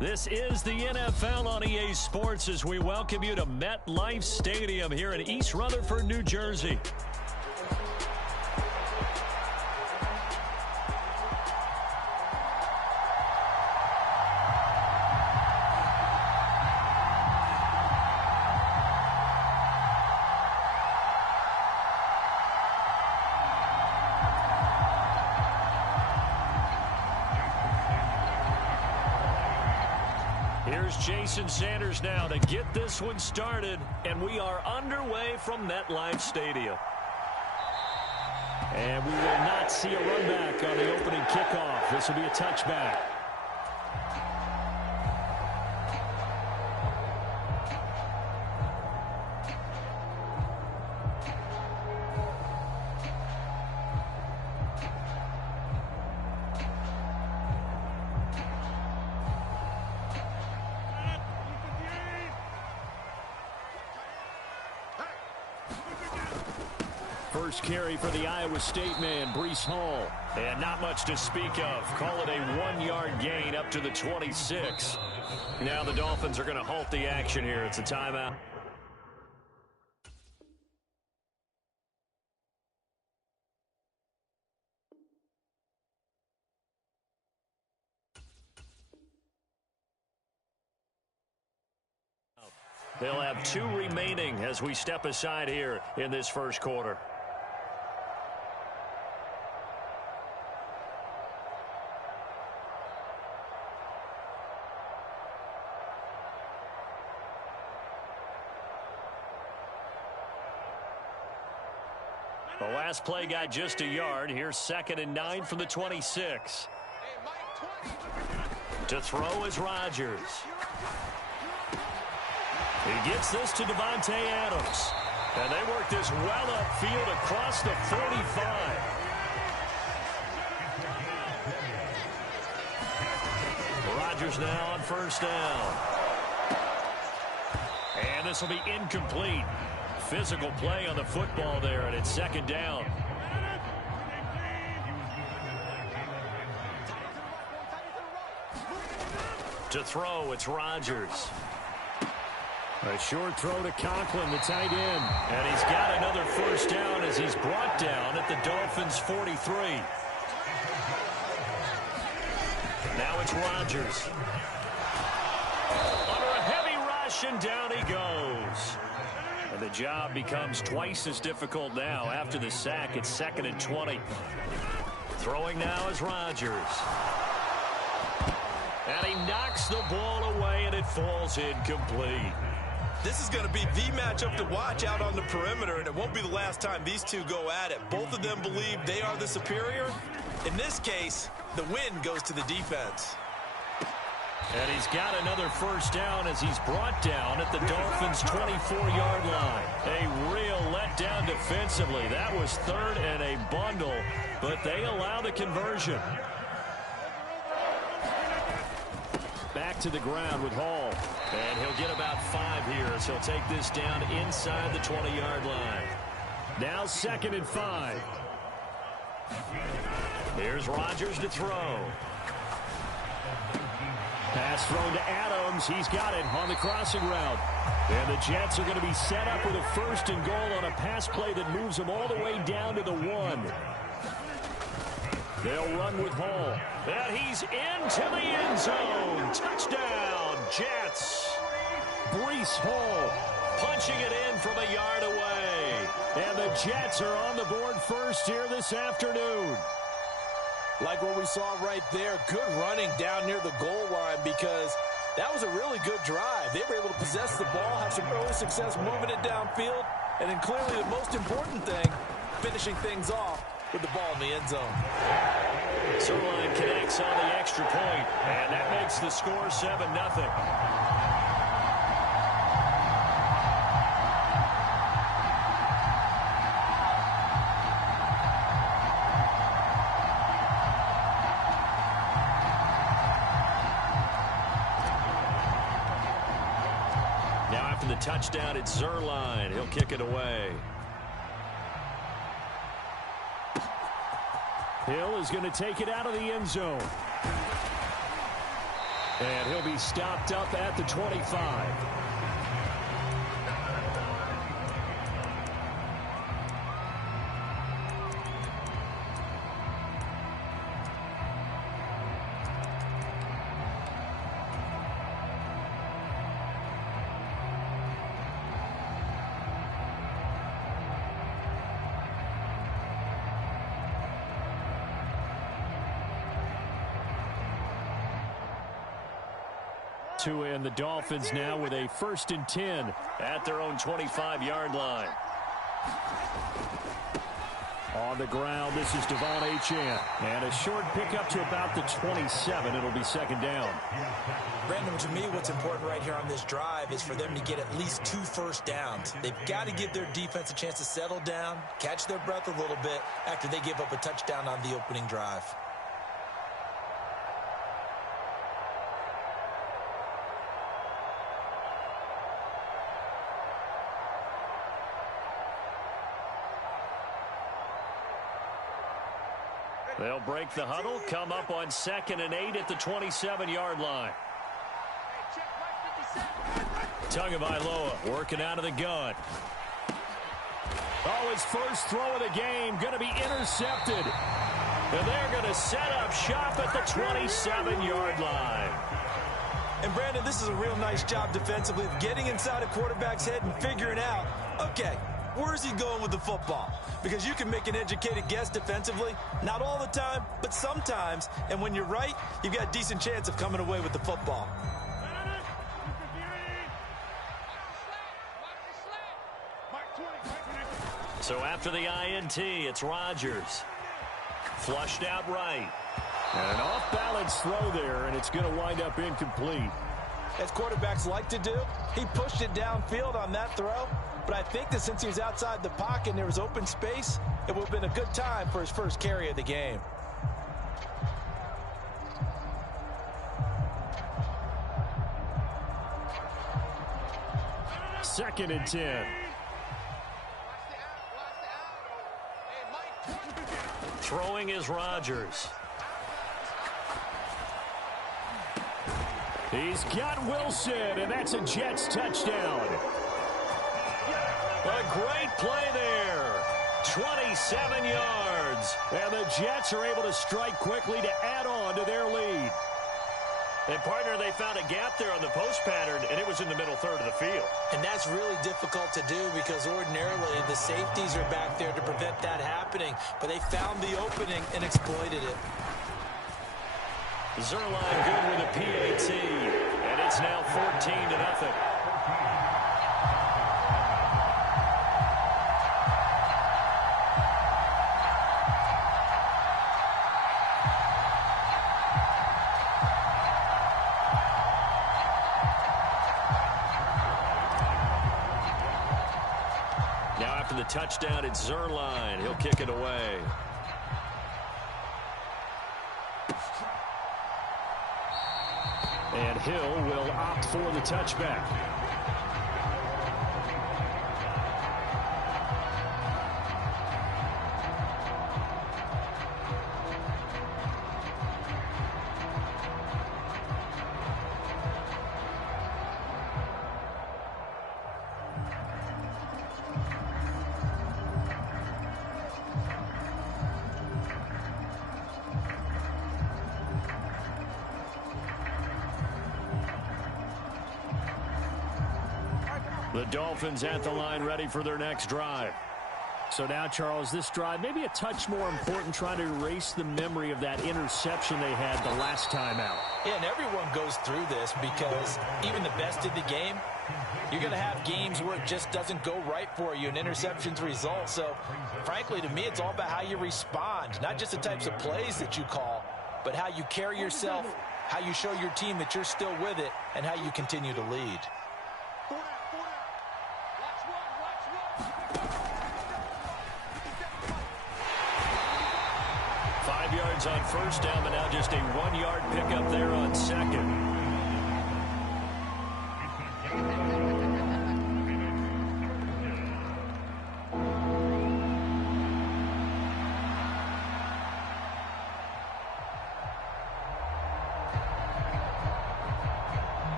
This is the NFL on EA Sports as we welcome you to MetLife Stadium here in East Rutherford, New Jersey. Here's Jason Sanders now to get this one started, and we are underway from MetLife Stadium. And we will not see a run back on the opening kickoff. This will be a touchback. First carry for the Iowa State man, Breece Hall. And not much to speak of. Call it a 1-yard gain up to the 26. Now the Dolphins are going to halt the action here. It's a timeout. They'll have 2 remaining as we step aside here in this first quarter. The last play got just a yard. Here's 2nd and 9 from the 26. To throw is Rodgers. He gets this to Devontae Adams. And they work this well upfield across the 45. Rodgers now on first down. And this will be incomplete. Physical play on the football there, and it's 2nd down. To throw, it's Rodgers. A short throw to Conklin, the tight end. And he's got another first down as he's brought down at the Dolphins' 43. Now it's Rodgers. Under a heavy rush, and down he goes. And the job becomes twice as difficult now. After the sack, it's 2nd and 20. Throwing now is Rodgers. And he knocks the ball away, and it falls incomplete. This is going to be the matchup to watch out on the perimeter, and it won't be the last time these two go at it. Both of them believe they are the superior. In this case, the win goes to the defense. And he's got another first down as he's brought down at the Dolphins' 24-yard line. A real letdown defensively. That was 3rd and a bundle, but they allow the conversion. Back to the ground with Hall. And he'll get about 5 here as he'll take this down inside the 20-yard line. Now 2nd and 5. Here's Rodgers to throw. Pass thrown to Adams. He's got it on the crossing route. And the Jets are going to be set up with a 1st and goal on a pass play that moves them all the way down to the 1. They'll run with Hall. And he's into the end zone. Touchdown, Jets. Breece Hall punching it in from a yard away. And the Jets are on the board first here this afternoon. Like what we saw right there, good running down near the goal line because that was a really good drive. They were able to possess the ball, have some early success moving it downfield, and then clearly the most important thing, finishing things off with the ball in the end zone. Zerline connects on the extra point, and that makes the score 7-0. Now after the touchdown, it's Zerline. He'll kick it away. Hill is going to take it out of the end zone. And he'll be stopped up at the 25. And the Dolphins now with a 1st and 10 at their own 25-yard line. On the ground, this is Devon Achane. And a short pickup to about the 27. It'll be 2nd down. Brandon, to me, what's important right here on this drive is for them to get at least 2 first downs. They've got to give their defense a chance to settle down, catch their breath a little bit after they give up a touchdown on the opening drive. They'll break the huddle, come up on 2nd and 8 at the 27-yard line. Tagovailoa working out of the gun. Oh, his first throw of the game going to be intercepted. And they're going to set up shop at the 27-yard line. And, Brandon, this is a real nice job defensively of getting inside a quarterback's head and figuring out, okay, where's he going with the football? Because you can make an educated guess defensively, not all the time, but sometimes. And when you're right, you've got a decent chance of coming away with the football. So after the INT, it's Rodgers. Flushed out right. And an off-balance throw there, and it's going to wind up incomplete. As quarterbacks like to do, he pushed it downfield on that throw. But I think that since he was outside the pocket and there was open space, it would have been a good time for his first carry of the game. Second and 10. Throwing is Rodgers. He's got Wilson, and that's a Jets touchdown. A great play there. 27 yards. And the Jets are able to strike quickly to add on to their lead. And, partner, they found a gap there on the post pattern, and it was in the middle third of the field. And that's really difficult to do because ordinarily the safeties are back there to prevent that happening. But they found the opening and exploited it. Zerline good with a PAT, and it's now 14-0. Now after the touchdown, it's Zerline. He'll kick it away. And Hill will opt for the touchback. The Dolphins at the line ready for their next drive. So now, Charles, this drive maybe a touch more important, trying to erase the memory of that interception they had the last time out. Yeah, and everyone goes through this because even the best in the game, you're going to have games where it just doesn't go right for you and interceptions result. So, frankly, to me, it's all about how you respond, not just the types of plays that you call, but how you carry yourself, how you show your team that you're still with it, and how you continue to lead. 5 yards on first down, but now just a 1-yard pickup there on second.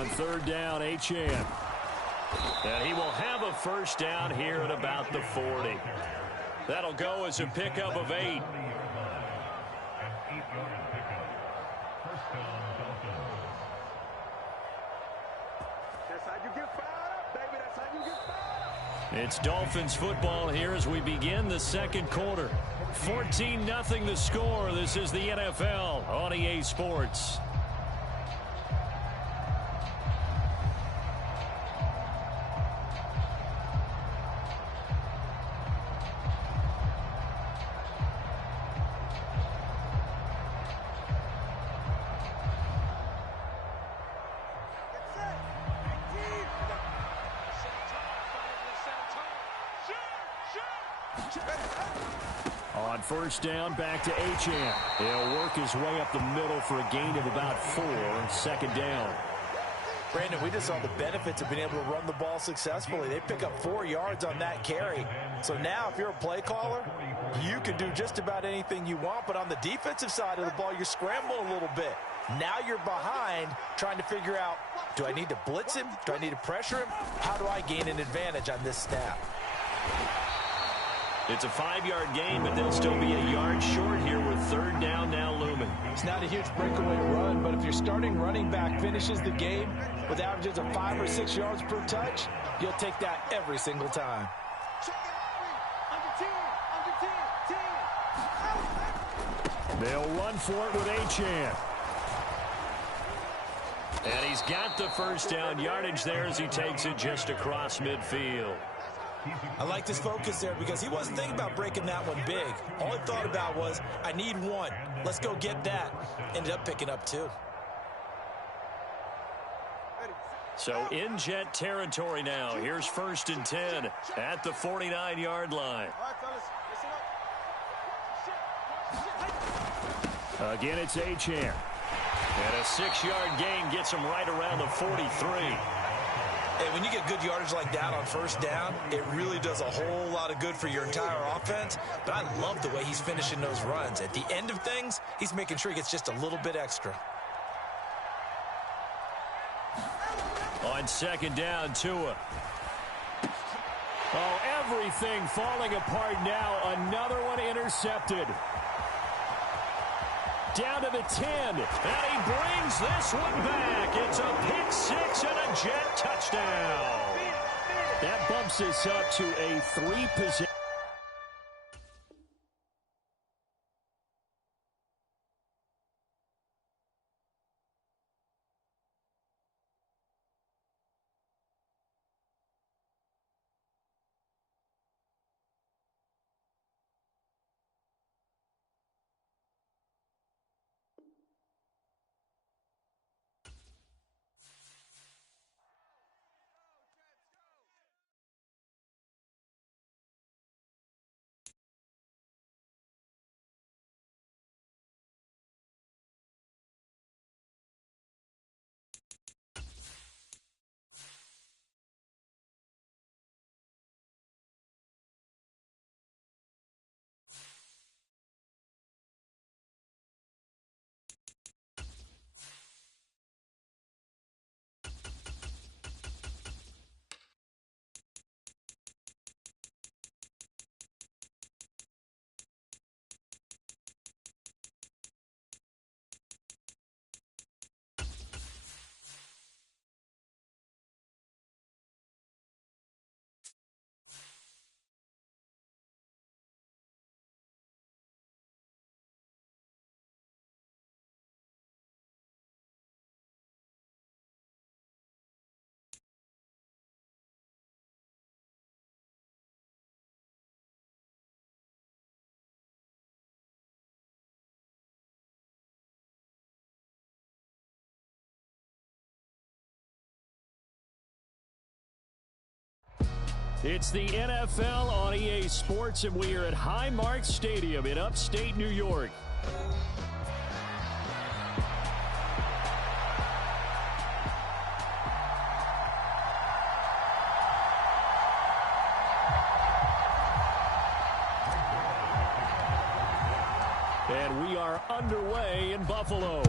On third down, Achane. And he will have a first down here at about the 40. That'll go as a pickup of 8. That's how you get fired up, baby. That's how you get fired up. It's Dolphins football here as we begin the second quarter. 14-0 the score. This is the NFL on EA Sports. On first down, back to Achane. He'll work his way up the middle for a gain of about 4. Second down. Brandon, we just saw the benefits of being able to run the ball successfully. They pick up 4 yards on that carry. So now if you're a play caller, you can do just about anything you want. But on the defensive side of the ball, you're scrambling a little bit. Now you're behind trying to figure out, do I need to blitz him? Do I need to pressure him? How do I gain an advantage on this snap? It's a 5-yard gain, but they'll still be a yard short here with third down now looming. It's not a huge breakaway run, but if your starting running back finishes the game with averages of 5 or 6 yards per touch, you'll take that every single time. They'll run for it with Achane. And he's got the first down yardage there as he takes it just across midfield. I like his focus there because he wasn't thinking about breaking that one big. All he thought about was, I need 1. Let's go get that. Ended up picking up 2. So in Jet territory now. Here's 1st and 10 at the 49-yard line. Again, it's Achane. And a 6-yard gain gets him right around the 43. And when you get good yardage like that on first down, it really does a whole lot of good for your entire offense. But I love the way he's finishing those runs. At the end of things, he's making sure he gets just a little bit extra. On second down, Tua. Oh, everything falling apart now. Another one intercepted. Down to the 10. And he brings this one back. It's a pick 6 and a Jet touchdown. That bumps us up to a 3-position. It's the NFL on EA Sports, and we are at Highmark Stadium in upstate New York. And we are underway in Buffalo.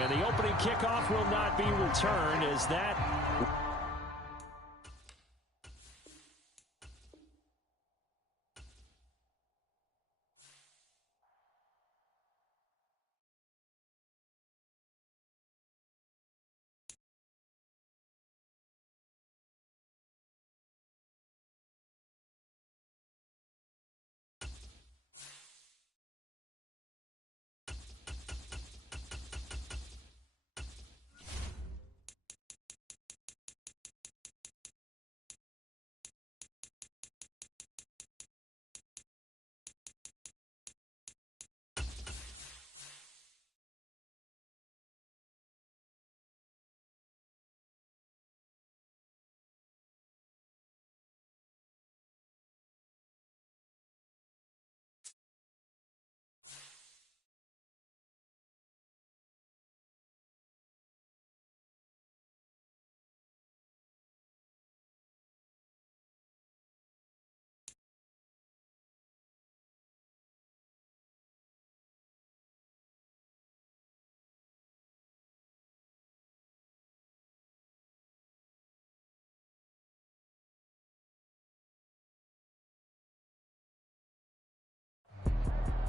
And the opening kickoff will not be returned as that...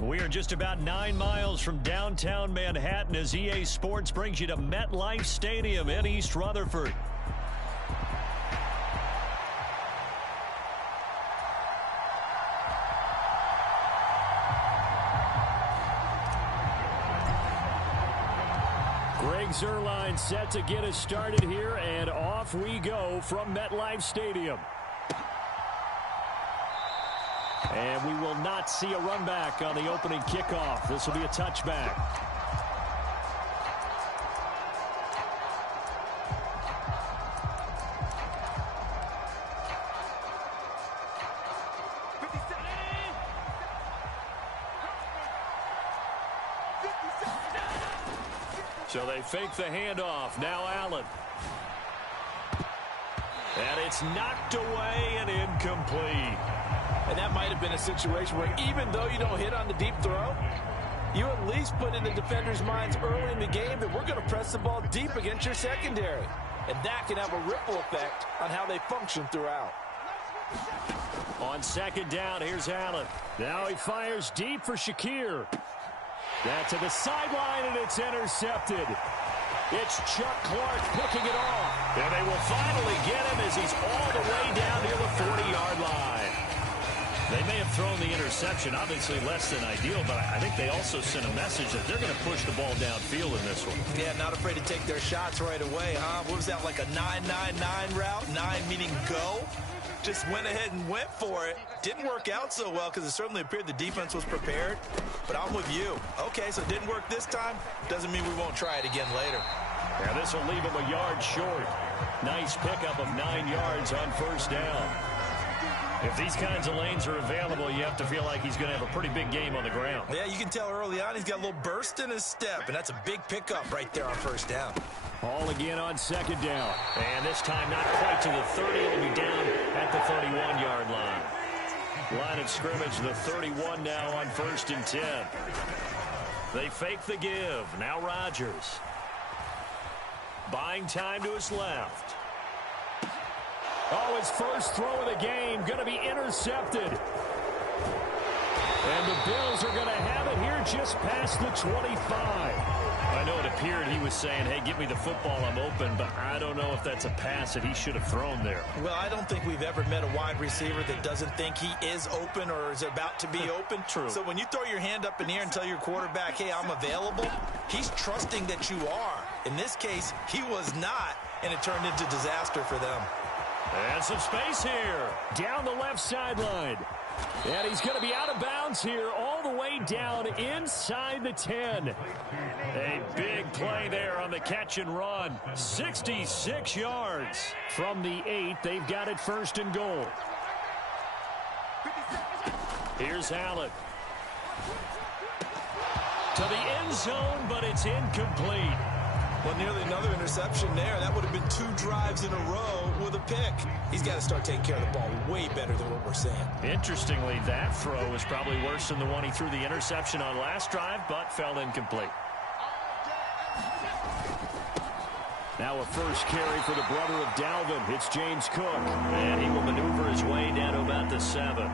We are just about 9 miles from downtown Manhattan as EA Sports brings you to MetLife Stadium in East Rutherford. Greg Zuerlein set to get us started here, and off we go from MetLife Stadium. And we will not see a run back on the opening kickoff. This will be a touchback. So they fake the handoff. Now Allen. And it's knocked away and incomplete. And that might have been a situation where even though you don't hit on the deep throw, you at least put in the defender's minds early in the game that we're going to press the ball deep against your secondary. And that can have a ripple effect on how they function throughout. On second down, here's Allen. Now he fires deep for Shakir. That to the sideline, and it's intercepted. It's Chuck Clark picking it off. And they will finally get him as he's all the way down near the 40-yard line. They may have thrown the interception, obviously less than ideal, but I think they also sent a message that they're going to push the ball downfield in this one. Yeah, not afraid to take their shots right away, huh? What was that, like a 9-9-9 route? 9 meaning go? Just went ahead and went for it. Didn't work out so well because it certainly appeared the defense was prepared. But I'm with you. Okay, so it didn't work this time. Doesn't mean we won't try it again later. Yeah, this will leave him a yard short. Nice pickup of 9 yards on first down. If these kinds of lanes are available, you have to feel like he's going to have a pretty big game on the ground. Yeah, you can tell early on he's got a little burst in his step, and that's a big pickup right there on first down. Hall again on second down. And this time not quite to the 30. It'll be down at the 31-yard line. Line of scrimmage, the 31 now on 1st and 10. They fake the give. Now Rodgers. Buying time to his left. Oh, his first throw of the game going to be intercepted. And the Bills are going to have it here just past the 25. I know it appeared he was saying, hey, give me the football, I'm open, but I don't know if that's a pass that he should have thrown there. Well, I don't think we've ever met a wide receiver that doesn't think he is open or is about to be open. True. So when you throw your hand up in the air and tell your quarterback, hey, I'm available, he's trusting that you are. In this case, he was not, and it turned into disaster for them. And some space here. Down the left sideline. And he's going to be out of bounds here all the way down inside the 10. A big play there on the catch and run. 66 yards from the 8. They've got it 1st and goal. Here's Allen. To the end zone, but it's incomplete. Well, nearly another interception there. That would have been 2 drives in a row with a pick. He's got to start taking care of the ball way better than what we're saying. Interestingly, that throw was probably worse than the one he threw the interception on last drive, but fell incomplete. Now a first carry for the brother of Dalvin. It's James Cook. And he will maneuver his way down to about the 7.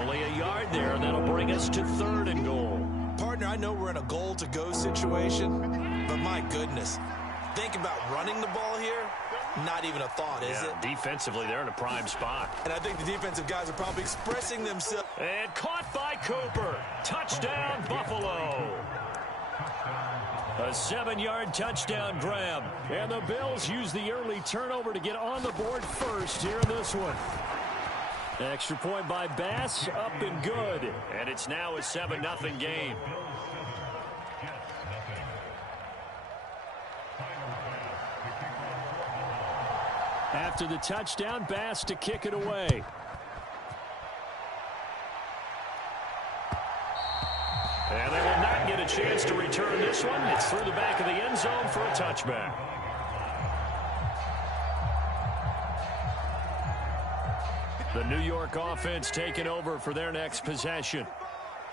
Only a yard there, and that'll bring us to 3rd and goal. Partner, I know we're in a goal-to-go situation, but my goodness. Think about running the ball here. Not even a thought, is it? Defensively, they're in a prime spot. And I think the defensive guys are probably expressing themselves. And caught by Cooper. Touchdown, Buffalo. A 7-yard touchdown grab. And the Bills use the early turnover to get on the board first here in this one. Extra point by Bass, up and good. And it's now a 7-0 game. After the touchdown, Bass to kick it away. And they will not get a chance to return this one. It's through the back of the end zone for a touchback. The New York offense taking over for their next possession.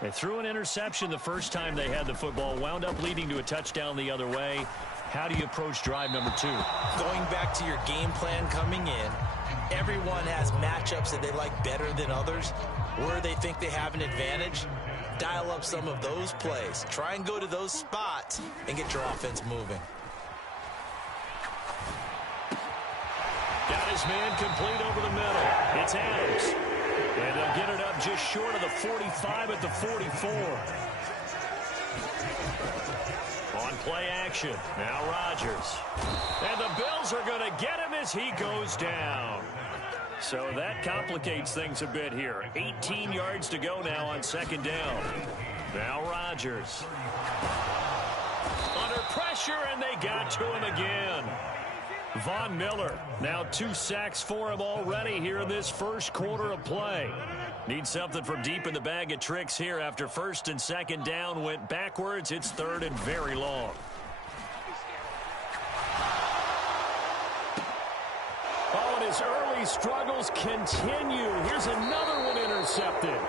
They threw an interception the first time they had the football, wound up leading to a touchdown the other way. How do you approach drive number 2? Going back to your game plan coming in, everyone has matchups that they like better than others, where they think they have an advantage. Dial up some of those plays. Try and go to those spots and get your offense moving. Got his man complete over the middle. It's Adams. And they'll get it up just short of the 45 at the 44. On play action. Now Rodgers. And the Bills are going to get him as he goes down. So that complicates things a bit here. 18 yards to go now on 2nd down. Now Rodgers. Under pressure, and they got to him again. Von Miller, now 2 sacks for him already here in this first quarter of play. Need something from deep in the bag of tricks here after 1st and 2nd down went backwards. It's 3rd and very long. Oh, and his early struggles continue. Here's another one intercepted.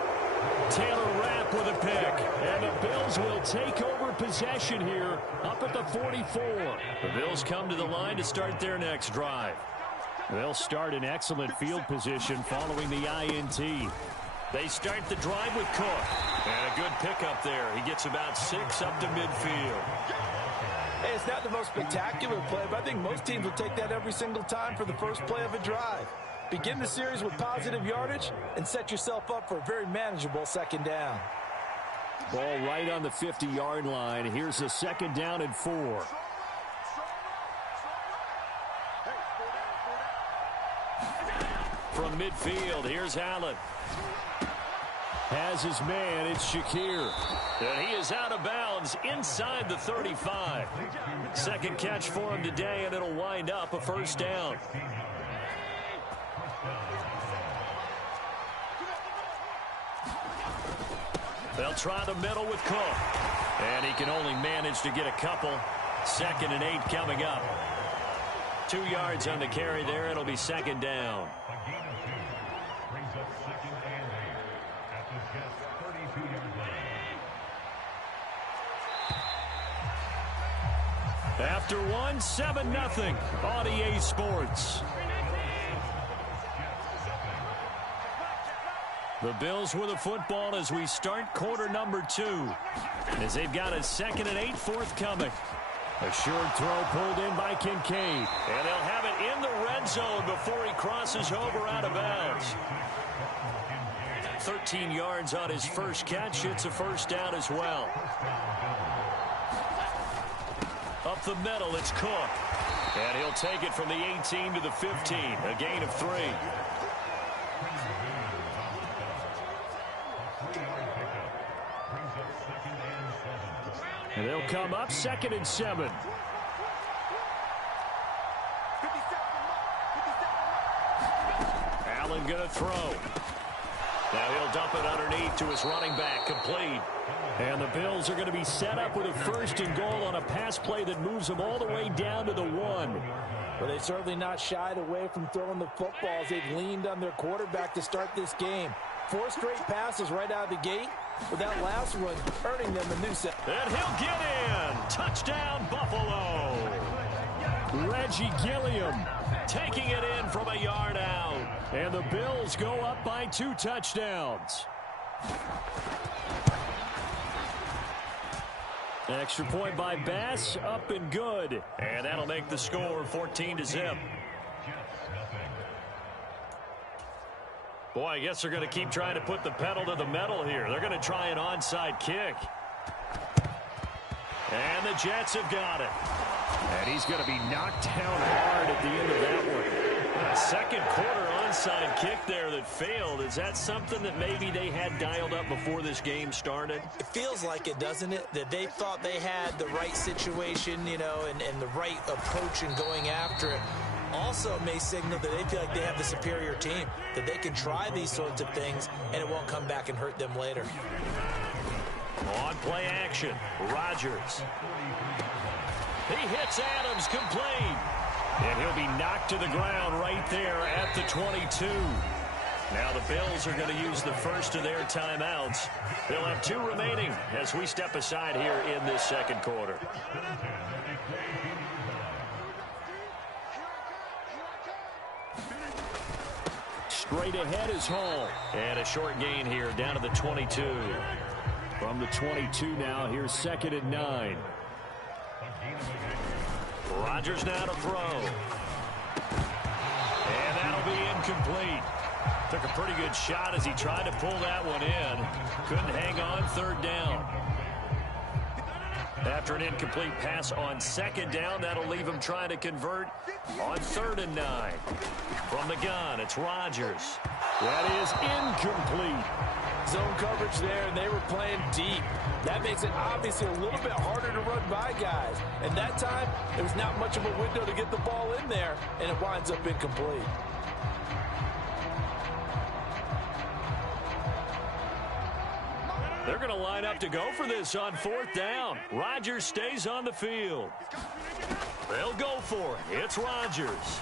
Taylor Rapp with a pick. And the Bills will take over possession here up at the 44. The Bills come to the line to start their next drive. They'll start in excellent field position following the INT. They start the drive with Cook. And a good pickup there. He gets about 6 up to midfield. Hey, it's not the most spectacular play, but I think most teams will take that every single time for the first play of a drive. Begin the series with positive yardage and set yourself up for a very manageable 2nd down. Ball right on the 50-yard line. Here's a 2nd down and 4. From midfield, here's Allen. Has his man, it's Shakir. And he is out of bounds inside the 35. 2nd catch for him today, and it'll wind up a 1st down. They'll try the middle with Cook. And he can only manage to get a couple. 2nd and 8 coming up. 2 yards on the carry there. It'll be 2nd down. After 1, 7-0 on EA Sports. The Bills with the football as we start quarter number 2. As they've got a 2nd and 8 forthcoming. A short throw pulled in by Kincaid. And they'll have it in the red zone before he crosses over out of bounds. 13 yards on his first catch. It's a 1st down as well. Up the middle, it's Cook. And he'll take it from the 18 to the 15. A gain of 3. And they'll come up 2nd and 7. Allen going to throw. Now he'll dump it underneath to his running back, complete. And the Bills are going to be set up with a 1st and goal on a pass play that moves them all the way down to the 1. But they certainly not shied away from throwing the footballs. They've leaned on their quarterback to start this game. 4 straight passes right out of the gate. with that last one earning them a new set. And he'll get in. Touchdown, Buffalo. Reggie Gilliam taking it in from a yard out. And the Bills go up by 2 touchdowns. Extra point by Bass, up and good. And that'll make the score 14-0. Boy, I guess they're going to keep trying to put the pedal to the metal here. They're going to try an onside kick. And the Jets have got it. And he's going to be knocked down hard at the end of that one. A second quarter onside kick there that failed. Is that something that maybe they had dialed up before this game started? It feels like it, doesn't it? That they thought they had the right situation, you know, and the right approach in going after it. Also may signal that they feel like they have the superior team, that they can try these sorts of things and it won't come back and hurt them later. On play action, Rodgers. He hits Adams complete. And he'll be knocked to the ground right there at the 22. Now the Bills are going to use the first of their timeouts. They'll have 2 remaining as we step aside here in this second quarter. Straight ahead is Hall. And a short gain here down to the 22. From the 22 now, here's 2nd and 9. Rodgers now to throw. And that'll be incomplete. Took a pretty good shot as he tried to pull that one in. Couldn't hang on 3rd down. After an incomplete pass on 2nd down, that'll leave him trying to convert on 3rd and 9. From the gun, it's Rodgers. That is incomplete. Zone coverage there, and they were playing deep. That makes it obviously a little bit harder to run by guys. And that time, there was not much of a window to get the ball in there, and it winds up incomplete. They're going to line up to go for this on 4th down. Rodgers stays on the field. They'll go for it. It's Rodgers.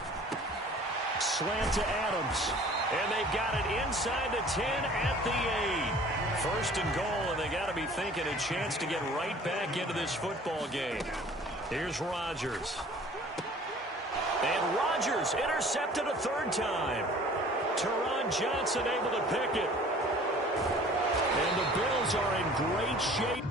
Slant to Adams. And they've got it inside the 10 at the 8. 1st and goal, and they got to be thinking a chance to get right back into this football game. Here's Rodgers. And Rodgers intercepted a 3rd time. Teron Johnson able to pick it. And the Bills are in great shape.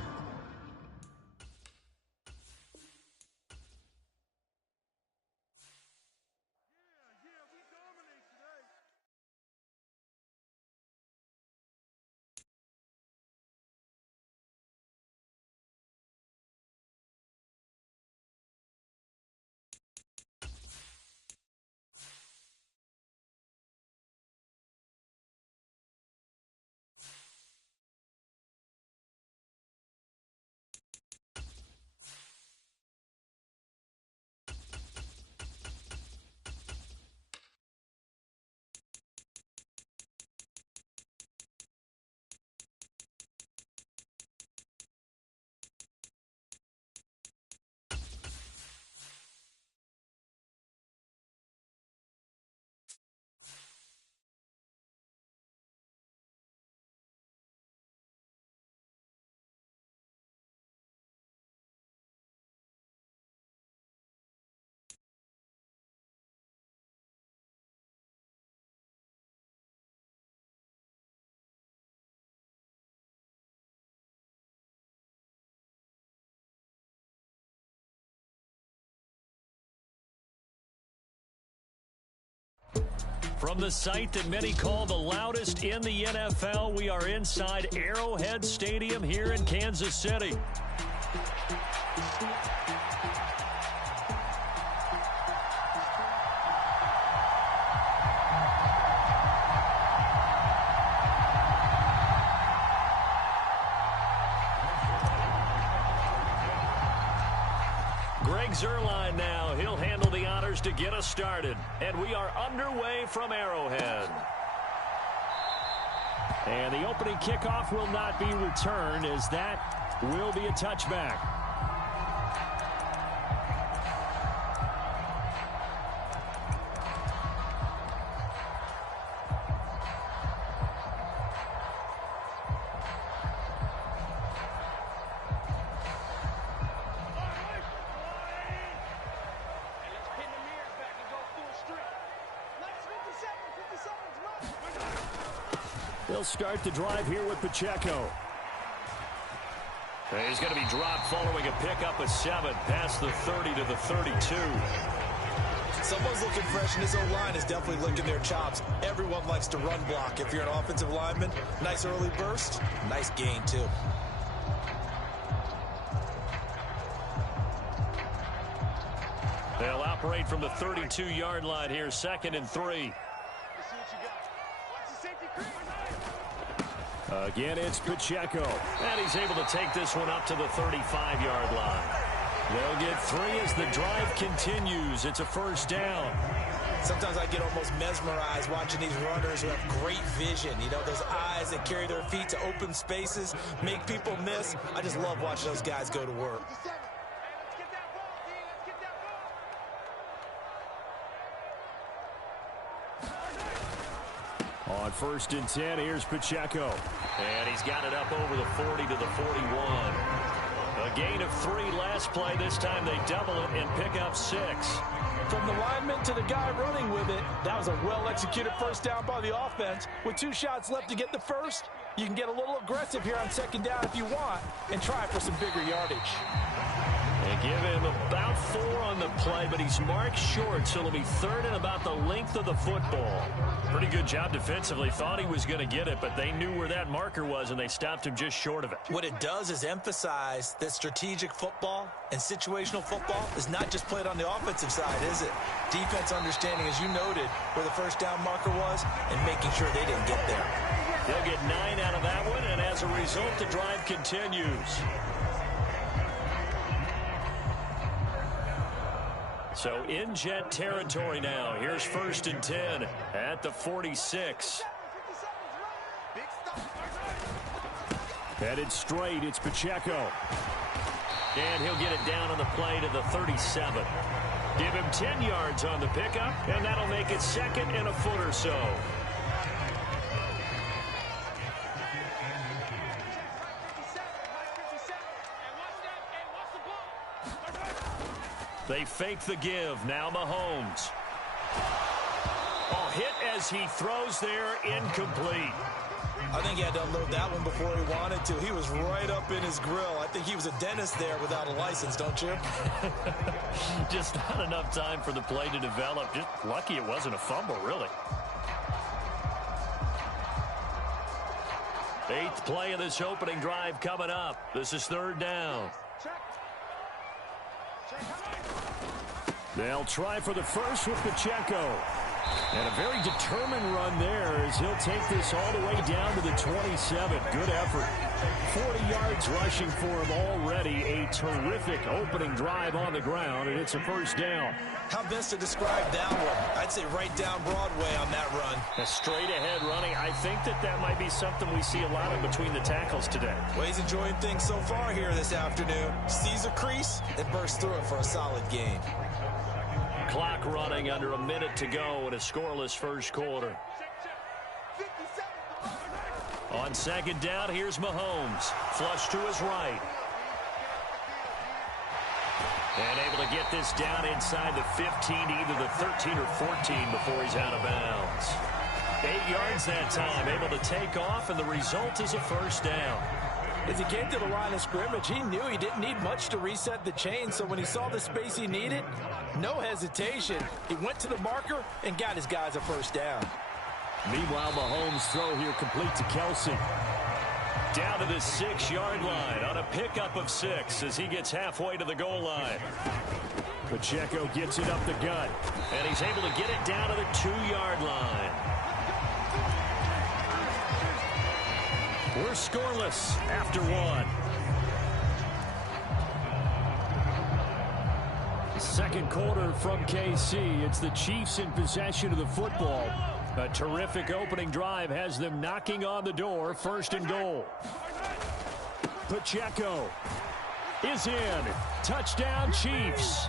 From the site that many call the loudest in the NFL, we are inside Arrowhead Stadium here in Kansas City. Zerline now. He'll handle the honors to get us started. And we are underway from Arrowhead. And the opening kickoff will not be returned, as that will be a touchback. They'll start the drive here with Pacheco. He's going to be dropped following a pickup of 7 past the 30 to the 32. Someone's looking fresh, and this O-line is definitely licking their chops. Everyone likes to run block. If you're an offensive lineman, nice early burst, nice gain, too. They'll operate from the 32-yard line here, 2nd and 3. Again, it's Pacheco. And he's able to take this one up to the 35-yard line. They'll get 3 as the drive continues. It's a first down. Sometimes I get almost mesmerized watching these runners who have great vision. You know, those eyes that carry their feet to open spaces, make people miss. I just love watching those guys go to work. On 1st and 10, here's Pacheco. And he's got it up over the 40 to the 41. A gain of 3 last play. This time they double it and pick up 6. From the lineman to the guy running with it, that was a well-executed first down by the offense. With 2 shots left to get the first, you can get a little aggressive here on 2nd down if you want and try for some bigger yardage. They give him about 4 on the play, but he's marked short, so it'll be 3rd and about the length of the football. Pretty good job defensively. Thought he was going to get it, but they knew where that marker was, and they stopped him just short of it. What it does is emphasize that strategic football and situational football is not just played on the offensive side, is it? Defense understanding, as you noted, where the first down marker was and making sure they didn't get there. They'll get 9 out of that one, and as a result, the drive continues. So in Jet territory now. Here's 1st and 10 at the 46. Headed straight, it's Pacheco. And he'll get it down on the play to the 37. Give him 10 yards on the pickup, and that'll make it 2nd and a foot or so. They fake the give. Now Mahomes. Oh, hit as he throws there, incomplete. I think he had to unload that one before he wanted to. He was right up in his grill. I think he was a dentist there without a license, don't you? Just not enough time for the play to develop. Just lucky it wasn't a fumble, really. 8th play of this opening drive coming up. This is 3rd down. They'll try for the first with Pacheco. And a very determined run there as he'll take this all the way down to the 27. Good effort. 40 yards rushing for him already. A terrific opening drive on the ground, and it's a first down. How best to describe that one? I'd say right down Broadway on that run. A straight-ahead running. I think that might be something we see a lot of between the tackles today. Well, he's enjoying things so far here this afternoon. Sees a crease and bursts through it for a solid gain. Clock running under a minute to go in a scoreless first quarter. On 2nd down, here's Mahomes. Flush to his right. And able to get this down inside the 15, either the 13 or 14 before he's out of bounds. 8 yards that time, able to take off, and the result is a first down. As he came to the line of scrimmage, he knew he didn't need much to reset the chain, so when he saw the space he needed, no hesitation. He went to the marker and got his guys a first down. Meanwhile, Mahomes' throw here complete to Kelsey. Down to the 6-yard line on a pickup of 6 as he gets halfway to the goal line. Pacheco gets it up the gut. And he's able to get it down to the 2-yard line. We're scoreless after 1. Second quarter from KC. It's the Chiefs in possession of the football. A terrific opening drive has them knocking on the door. 1st and goal. Pacheco is in. Touchdown, Chiefs.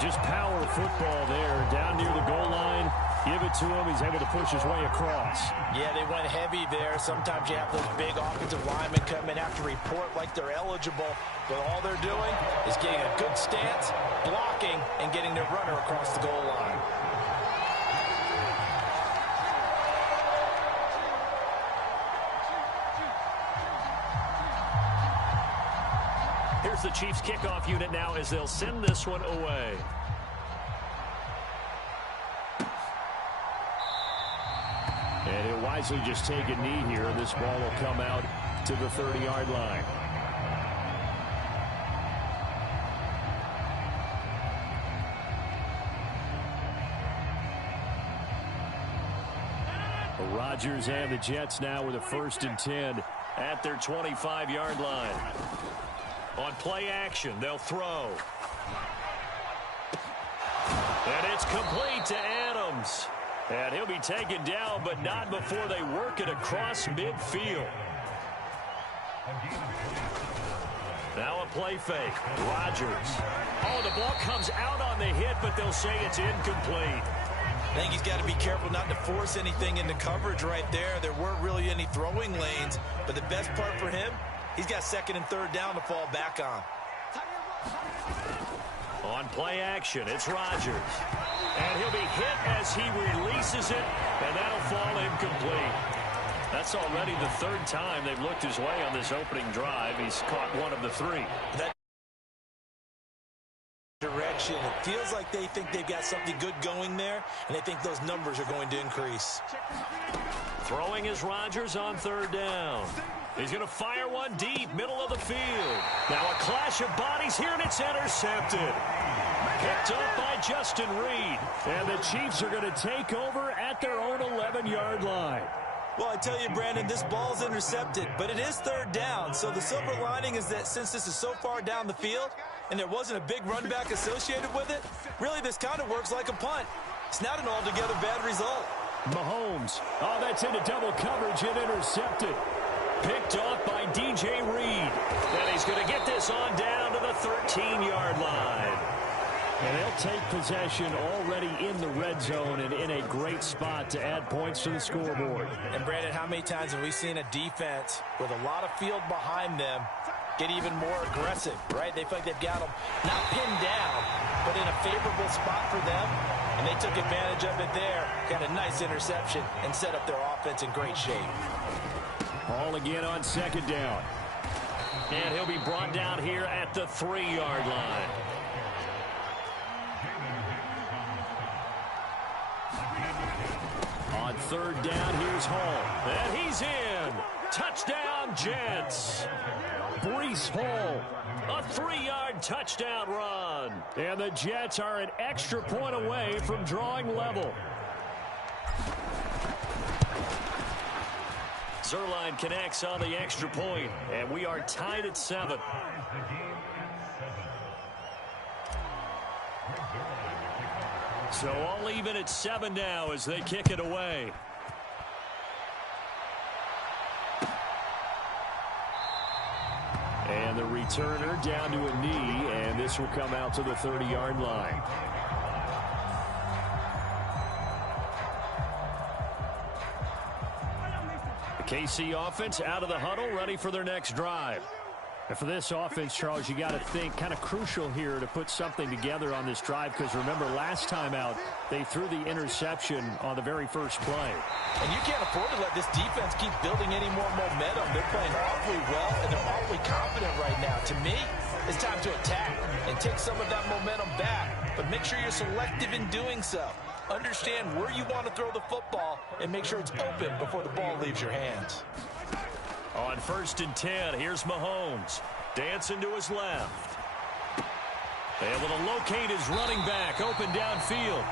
Just power football there down near the goal line. Give it to him. He's able to push his way across. Yeah, they went heavy there. Sometimes you have those big offensive linemen come in after report like they're eligible. But all they're doing is getting a good stance, blocking, and getting their runner across the goal line. the Chiefs kickoff unit now as they'll send this one away. And he'll wisely just take a knee here, and this ball will come out to the 30-yard line. Rodgers and the Jets now with a 1st and 10 at their 25-yard line. On play action, they'll throw. And it's complete to Adams. And he'll be taken down, but not before they work it across midfield. Now a play fake. Rodgers. Oh, the ball comes out on the hit, but they'll say it's incomplete. I think he's got to be careful not to force anything into coverage right there. There weren't really any throwing lanes, but the best part for him, he's got 2nd and 3rd down to fall back on. On play action, it's Rodgers. And he'll be hit as he releases it, and that'll fall incomplete. That's already the 3rd time they've looked his way on this opening drive. He's caught 1 of the 3. That direction, it feels like they think they've got something good going there, and they think those numbers are going to increase. Throwing is Rodgers on 3rd down. He's going to fire one deep, middle of the field. Now a clash of bodies here, and it's intercepted. Picked up by Justin Reed. And the Chiefs are going to take over at their own 11-yard line. Well, I tell you, Brandon, this ball's intercepted, but it is 3rd down. So the silver lining is that since this is so far down the field and there wasn't a big run back associated with it, really this kind of works like a punt. It's not an altogether bad result. Mahomes. Oh, that's into double coverage and intercepted. Picked off by DJ Reed. And he's going to get this on down to the 13-yard line. And they'll take possession already in the red zone and in a great spot to add points to the scoreboard. And, Brandon, how many times have we seen a defense with a lot of field behind them get even more aggressive, right? They feel like they've got them not pinned down, but in a favorable spot for them. And they took advantage of it there. Got a nice interception and set up their offense in great shape. Ball again on 2nd down. And he'll be brought down here at the 3-yard line. On 3rd down, here's Hall. And he's in. Touchdown, Jets. Breece Hall. A 3-yard touchdown run. And the Jets are an extra point away from drawing level. Zerline connects on the extra point, and we are tied at 7. So all even at 7 now as they kick it away. And the returner down to a knee, and this will come out to the 30-yard line. The KC offense out of the huddle, ready for their next drive. And for this offense, Charles, you got to think kind of crucial here to put something together on this drive, because remember last time out they threw the interception on the very first play. And you can't afford to let this defense keep building any more momentum. They're playing awfully well, and they're awfully confident right now. To me, it's time to attack and take some of that momentum back, but make sure you're selective in doing so. Understand where you want to throw the football and make sure it's open before the ball leaves your hands. On 1st and 10, here's Mahomes. Dancing to his left. Able to locate his running back open downfield.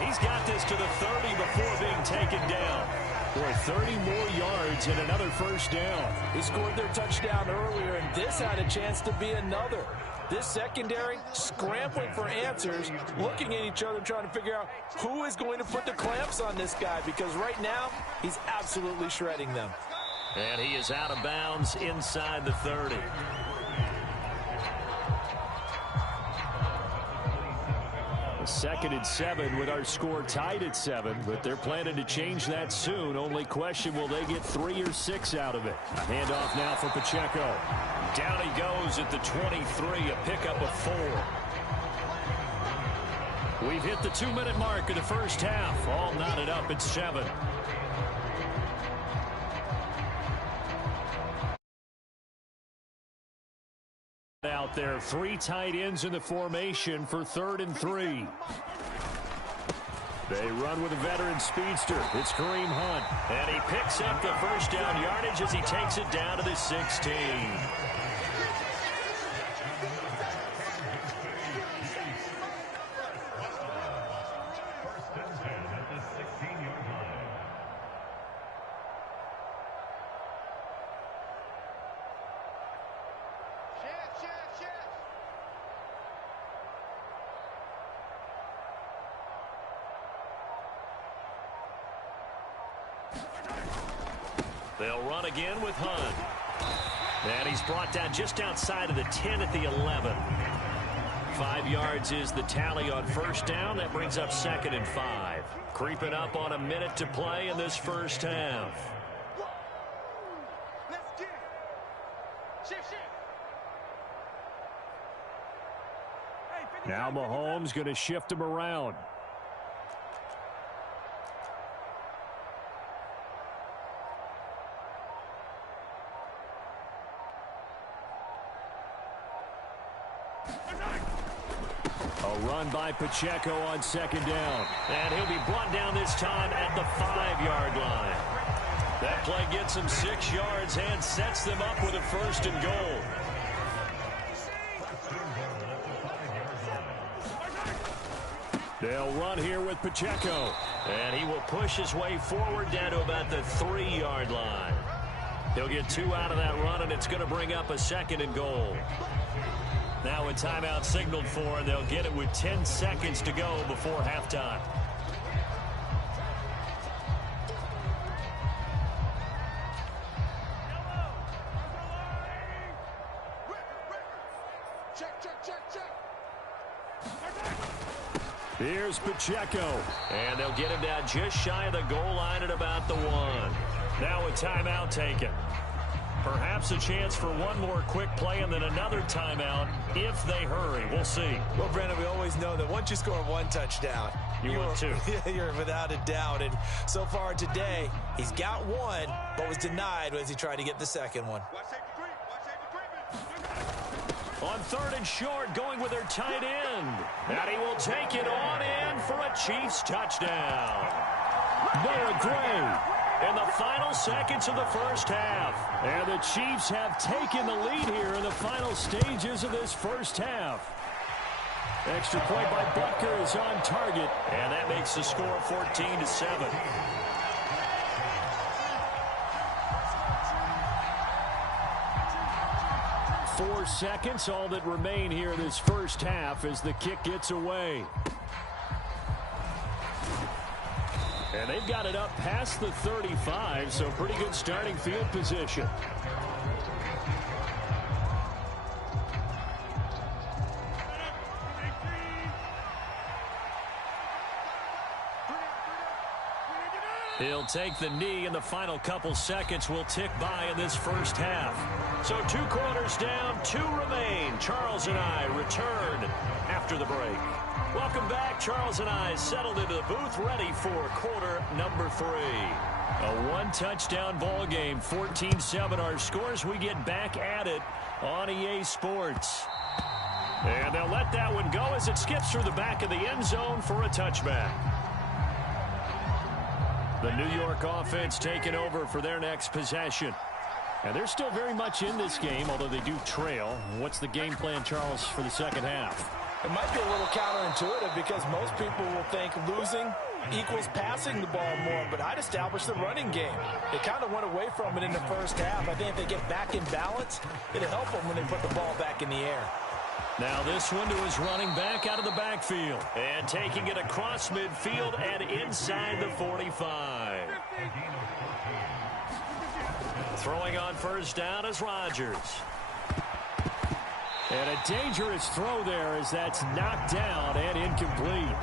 He's got this to the 30 before being taken down. Boy, 30 more yards and another 1st down. He scored their touchdown earlier, and this had a chance to be another. This secondary scrambling for answers, looking at each other, trying to figure out who is going to put the clamps on this guy, because right now he's absolutely shredding them. And he is out of bounds inside the 30. A 2nd and 7 with our score tied at 7, but they're planning to change that soon. Only question, will they get 3 or 6 out of it? A handoff now for Pacheco. Down he goes at the 23, a pickup of 4. We've hit the 2-minute mark of the first half. All knotted up at 7. Out out there. 3 tight ends in the formation for 3rd and 3. They run with a veteran speedster. It's Kareem Hunt. And he picks up the first down yardage as he takes it down to the 16. They'll run again with Hunt. And he's brought down just outside of the 10 at the 11. 5 yards is the tally on first down. That brings up 2nd and 5. Creeping up on a minute to play in this first half. Let's get it. Shift. Now Mahomes going to shift him around. A run by Pacheco on 2nd down. And he'll be brought down this time at the 5-yard line. That play gets him 6 yards and sets them up with a 1st and goal. They'll run here with Pacheco. And he will push his way forward down to about the 3-yard line. He'll get 2 out of that run, and it's going to bring up a 2nd and goal. Now a timeout signaled for, and they'll get it with 10 seconds to go before halftime. Here's Pacheco. And they'll get him down just shy of the goal line at about the 1. Now a timeout taken. Perhaps a chance for one more quick play and then another timeout if they hurry. We'll see. Well, Brandon, we always know that once you score 1 touchdown, want 2. You're without a doubt. And so far today, he's got 1, but was denied as he tried to get the 2nd one. On 3rd and short, going with their tight end. And he will take it on in for a Chiefs touchdown. Noah Gray in the final seconds of the first half. And the Chiefs have taken the lead here in the final stages of this first half. Extra point by Butker is on target. And that makes the score 14-7. 4 seconds, all that remain here this first half as the kick gets away. And they've got it up past the 35, so pretty good starting field position. He'll take the knee, and the final couple seconds will tick by in this first half. So 2 quarters down, 2 remain. Charles and I return after the break. Welcome back. Charles and I settled into the booth, ready for quarter number 3. A 1-touchdown ball game, 14-7 our scores. We get back at it on EA Sports. And they'll let that one go as it skips through the back of the end zone for a touchback. The New York offense taking over for their next possession. And they're still very much in this game, although they do trail. What's the game plan, Charles, for the second half? It might be a little counterintuitive because most people will think losing equals passing the ball more, but I'd establish the running game. They kind of went away from it in the first half. I think if they get back in balance, it'll help them when they put the ball back in the air. Now this one to his running back out of the backfield. And taking it across midfield and inside the 45. Throwing on first down is Rodgers. And a dangerous throw there as that's knocked down and incomplete.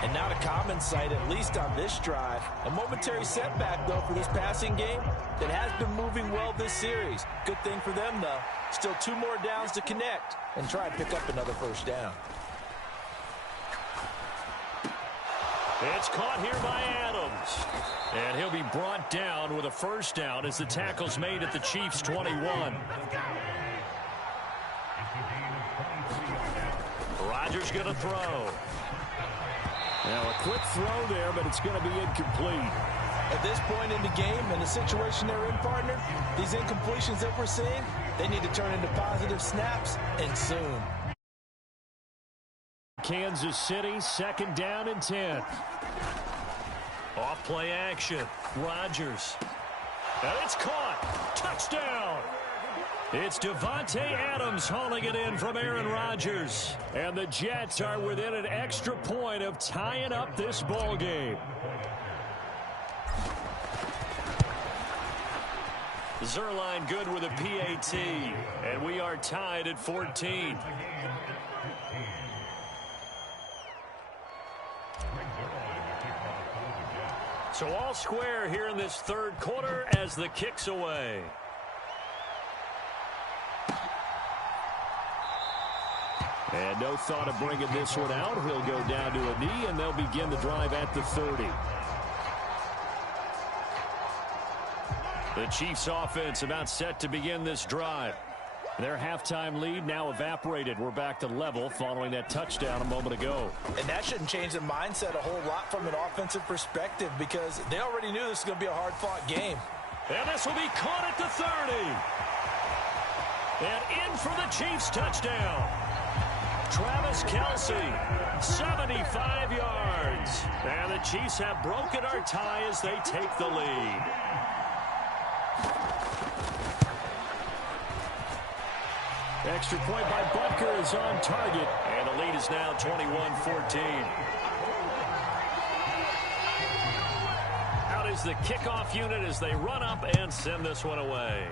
And not a common sight, at least on this drive. A momentary setback, though, for this passing game that has been moving well this series. Good thing for them, though. Still 2 more downs to connect and try and pick up another first down. It's caught here by Adams. And he'll be brought down with a first down as the tackle's made at the Chiefs' 21. Rodgers going to throw. Now a quick throw there, but it's going to be incomplete. At this point in the game, in the situation they're in, partner, these incompletions that we're seeing, they need to turn into positive snaps, and soon. Kansas City, 2nd down and 10. Off play action. Rodgers. And it's caught. Touchdown. It's Davante Adams hauling it in from Aaron Rodgers. And the Jets are within an extra point of tying up this ball game. Zerline good with a PAT. And we are tied at 14. So all square here in this 3rd quarter as the kick's away. And no thought of bringing this one out. He'll go down to a knee, and they'll begin the drive at the 30. The Chiefs offense about set to begin this drive. Their halftime lead now evaporated. We're back to level following that touchdown a moment ago. And that shouldn't change the mindset a whole lot from an offensive perspective because they already knew this was going to be a hard-fought game. And this will be caught at the 30. And in for the Chiefs touchdown. Travis Kelce, 75 yards. And the Chiefs have broken our tie as they take the lead. Extra point by Butker is on target. And the lead is now 21-14. Out is the kickoff unit as they run up and send this one away.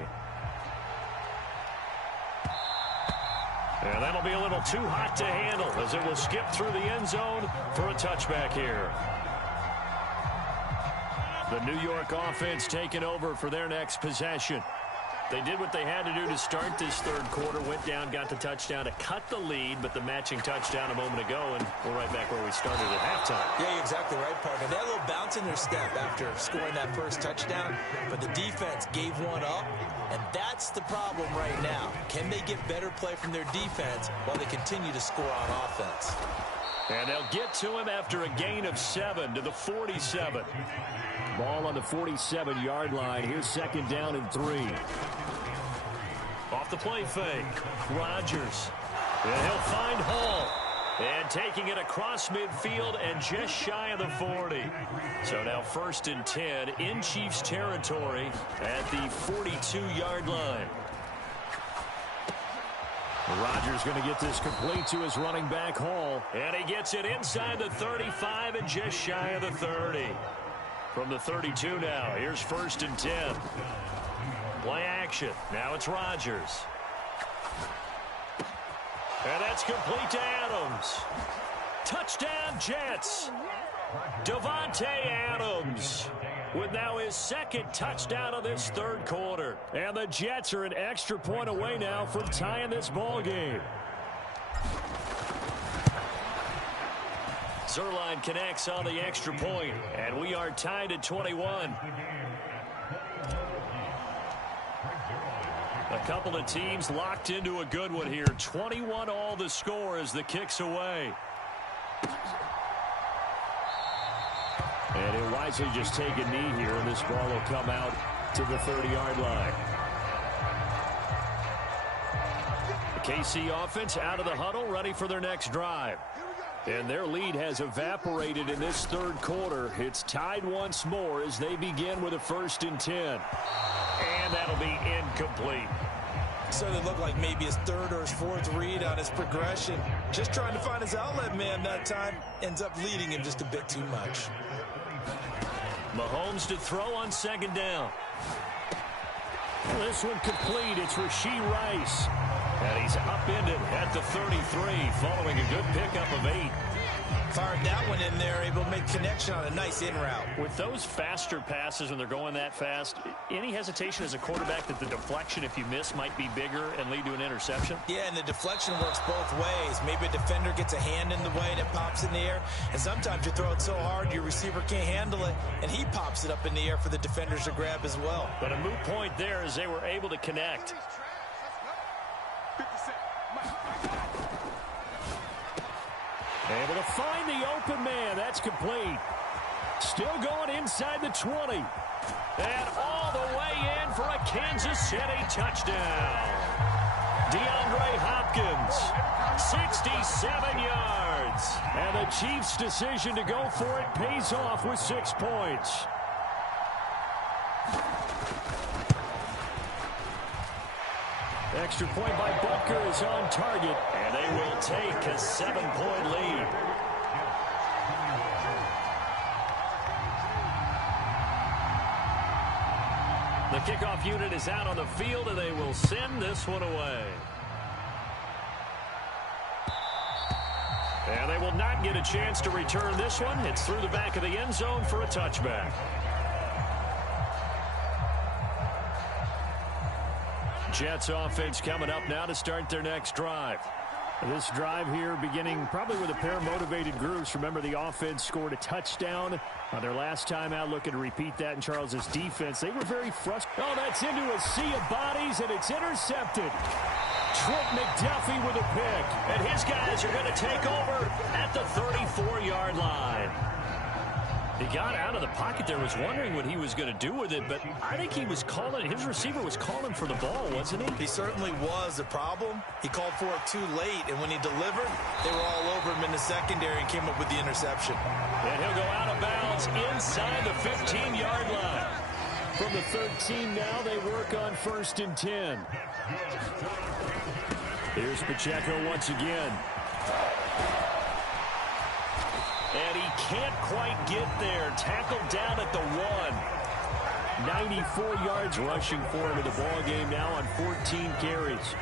And that'll be a little too hot to handle as it will skip through the end zone for a touchback here. The New York offense taking over for their next possession. They did what they had to do to start this 3rd quarter. Went down, got the touchdown to cut the lead, but the matching touchdown a moment ago, and we're right back where we started at halftime. Yeah, you're exactly right, partner. They had a little bounce in their step after scoring that first touchdown, but the defense gave one up, and that's the problem right now. Can they get better play from their defense while they continue to score on offense? And they'll get to him after a gain of 7 to the 47. Ball on the 47-yard line. Here's 2nd down and 3. Off the play fake. Rodgers. And he'll find Hall. And taking it across midfield and just shy of the 40. So now 1st and 10 in Chiefs territory at the 42-yard line. Rodgers going to get this complete to his running back, Hall. And he gets it inside the 35 and just shy of the 30. From the 32 now, here's 1st and 10. Play action. Now it's Rodgers. And that's complete to Adams. Touchdown, Jets. Davante Adams with now his 2nd touchdown of this 3rd quarter. And the Jets are an extra point away now from tying this ball game. Zerline connects on the extra point, and we are tied at 21. A couple of teams locked into a good one here. 21 all the score as the kick's away. And he'll wisely just take a knee here, and this ball will come out to the 30-yard line. The KC offense out of the huddle, ready for their next drive. And their lead has evaporated in this 3rd quarter. It's tied once more as they begin with a 1st and 10. And that'll be incomplete. So it looked like maybe his 3rd or his 4th read on his progression. Just trying to find his outlet man that time. Ends up leading him just a bit too much. Mahomes to throw on 2nd down. This one complete. It's Rashee Rice. And he's upended at the 33 following a good pickup of 8. Fired that one in there, able to make connection on a nice in route. With those faster passes when they're going that fast, any hesitation as a quarterback that the deflection, if you miss, might be bigger and lead to an interception? Yeah, and the deflection works both ways. Maybe a defender gets a hand in the way and it pops in the air. And sometimes you throw it so hard your receiver can't handle it, and he pops it up in the air for the defenders to grab as well. But a moot point there as they were able to connect. Able to find the open man. That's complete. Still going inside the 20. And all the way in for a Kansas City touchdown. DeAndre Hopkins, 67 yards. And the Chiefs' decision to go for it pays off with 6 points. Extra point by Butker is on target, and they will take a 7-point lead. The kickoff unit is out on the field, and they will send this one away. And they will not get a chance to return this one. It's through the back of the end zone for a touchback. Jets offense coming up now to start their next drive. This drive here beginning probably with a pair of motivated groups. Remember, the offense scored a touchdown on their last time out. Looking to repeat that in Charles's defense. They were very frustrated. Oh, that's into a sea of bodies, and it's intercepted. Trent McDuffie with a pick. And his guys are going to take over at the 34-yard line. He got out of the pocket there, was wondering what he was going to do with it, but I think he was calling, his receiver was calling for the ball, wasn't he? He certainly was. The problem, he called for it too late, and when he delivered, they were all over him in the secondary and came up with the interception. And he'll go out of bounds inside the 15-yard line. From the 13 now, they work on 1st and 10. Here's Pacheco once again. And he can't quite get there. Tackled down at the 1. 94 yards rushing for him in the ball game now on 14 carries.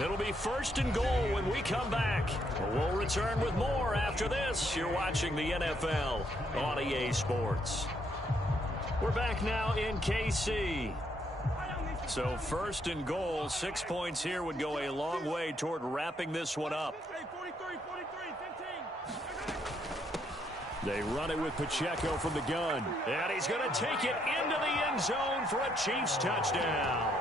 It'll be 1st and goal when we come back. We'll return with more after this. You're watching the NFL on EA Sports. We're back now in KC. So 1st and goal, 6 points here would go a long way toward wrapping this one up. They run it with Pacheco from the gun. And he's going to take it into the end zone for a Chiefs touchdown.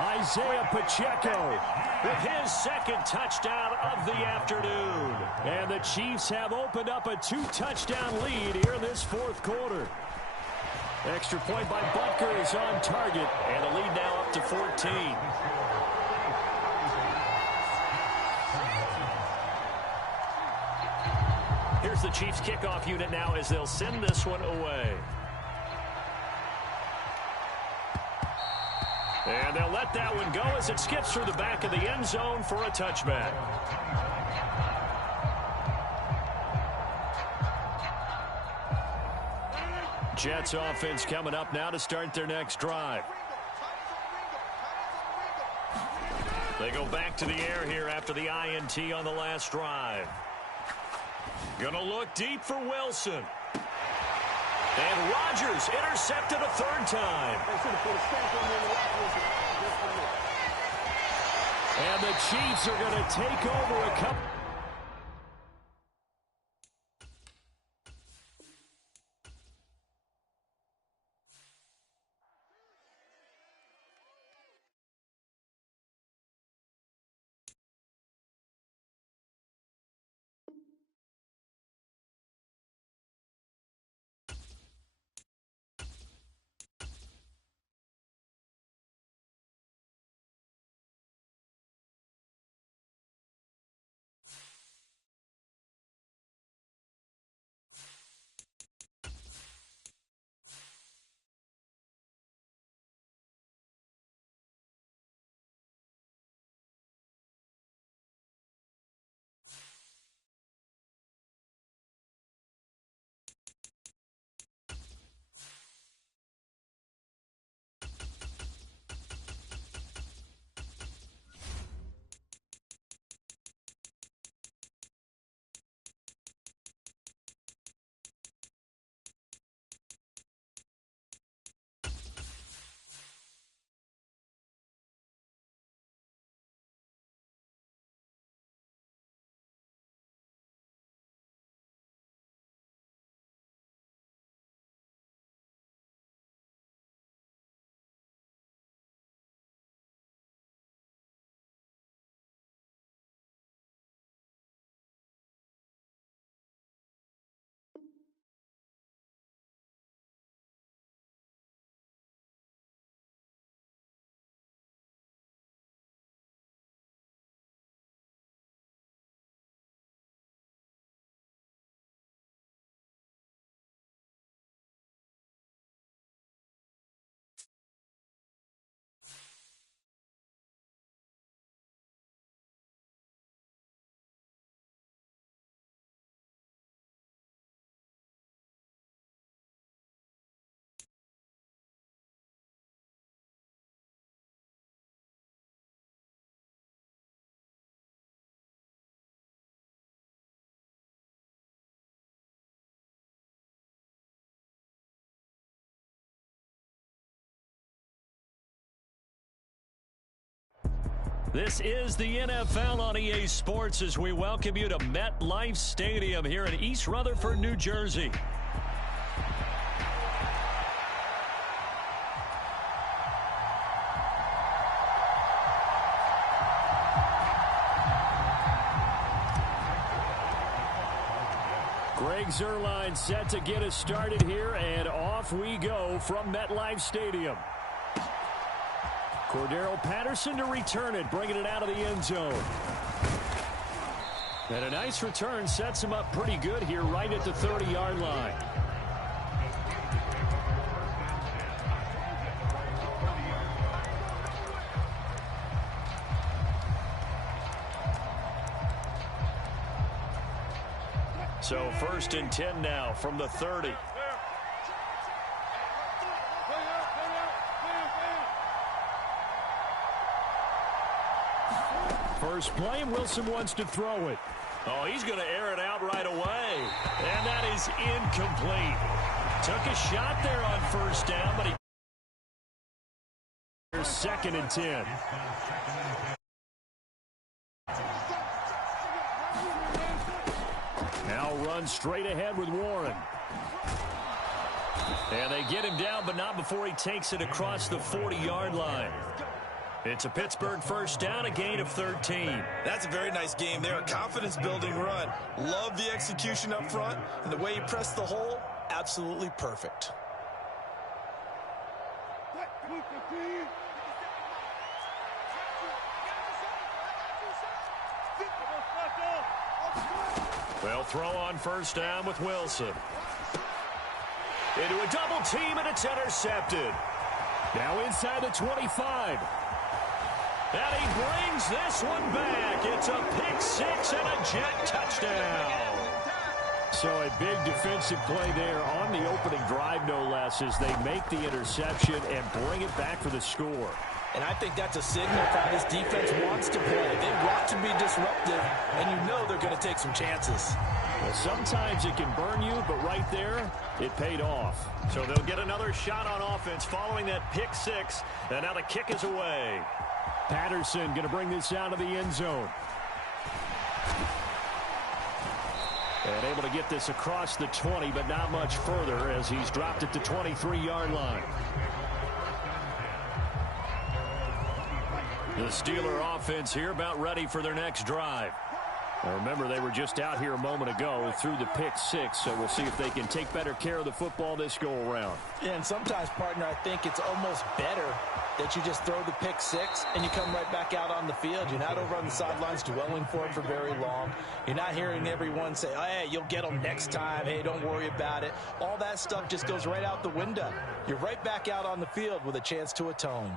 Isaiah Pacheco with his 2nd touchdown of the afternoon. And the Chiefs have opened up a 2-touchdown lead here in this 4th quarter. Extra point by Butker is on target, and the lead now up to 14. Here's the Chiefs kickoff unit now as they'll send this one away. And they'll let that one go as it skips through the back of the end zone for a touchback. Jets offense coming up now to start their next drive. They go back to the air here after the INT on the last drive. Gonna look deep for Wilson. And Rodgers intercepted a 3rd time. And the Chiefs are going to take over a couple. This is the NFL on EA Sports as we welcome you to MetLife Stadium here in East Rutherford, New Jersey. Greg Zuerlein set to get us started here, and off we go from MetLife Stadium. Cordero Patterson to return it, bringing it out of the end zone. And a nice return sets him up pretty good here right at the 30-yard line. So 1st and 10 now from the 30. First play, and Wilson wants to throw it. Oh, he's going to air it out right away. And that is incomplete. Took a shot there on 1st down, but he... Here's 2nd and 10. Now runs straight ahead with Warren. And they get him down, but not before he takes it across the 40-yard line. It's a Pittsburgh 1st down, a gain of 13. That's a very nice game there. A confidence-building run. Love the execution up front, and the way he pressed the hole, absolutely perfect. They'll throw on 1st down with Wilson. Into a double team, and it's intercepted. Now inside the 25. And he brings this one back. It's a pick 6 and a jet touchdown. So a big defensive play there on the opening drive, no less, as they make the interception and bring it back for the score. And I think that's a signal for how this defense wants to play. They want to be disruptive, and you know they're going to take some chances. Well, sometimes it can burn you, but right there, it paid off. So they'll get another shot on offense following that pick 6, and now the kick is away. Patterson going to bring this out of the end zone. And able to get this across the 20, but not much further as he's dropped it to 23-yard line. The Steeler offense here about ready for their next drive. Now remember, they were just out here a moment ago through the pick 6, so we'll see if they can take better care of the football this go-around. Yeah, and sometimes, partner, I think it's almost better that you just throw the pick 6 and you come right back out on the field. You're not over on the sidelines dwelling for it for very long. You're not hearing everyone say, oh, hey, you'll get them next time. Hey, don't worry about it. All that stuff just goes right out the window. You're right back out on the field with a chance to atone.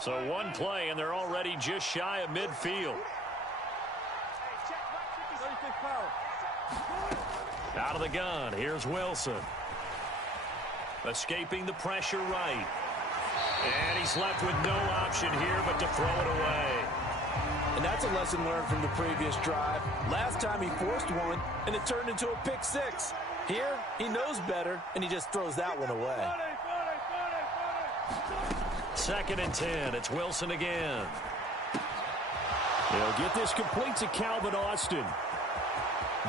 So one play, and they're already just shy of midfield. Out of the gun, here's Wilson. Escaping the pressure right. And he's left with no option here but to throw it away. And that's a lesson learned from the previous drive. Last time he forced one, and it turned into a pick 6. Here, he knows better, and he just throws that one away. 2nd and 10. It's Wilson again. They'll get this complete to Calvin Austin.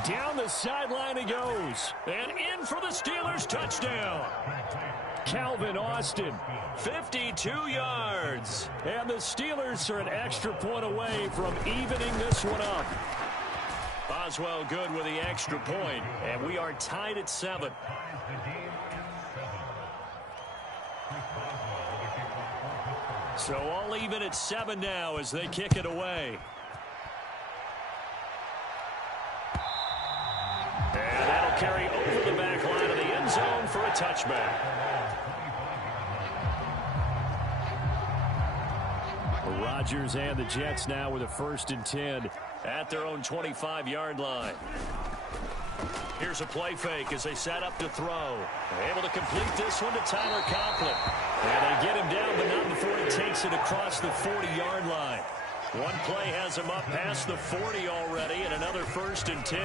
Down the sideline he goes. And in for the Steelers touchdown. Calvin Austin, 52 yards. And the Steelers are an extra point away from evening this one up. Boswell good with the extra point, and we are tied at 7. So all even at 7 now as they kick it away. And that'll carry over the back line of the end zone for a touchback. Rodgers and the Jets now with a 1st and 10 at their own 25-yard line. Here's a play fake as they set up to throw. Able to complete this one to Tyler Conklin. And they get him down, but not before he takes it across the 40-yard line. One play has him up past the 40 already, and another 1st and 10.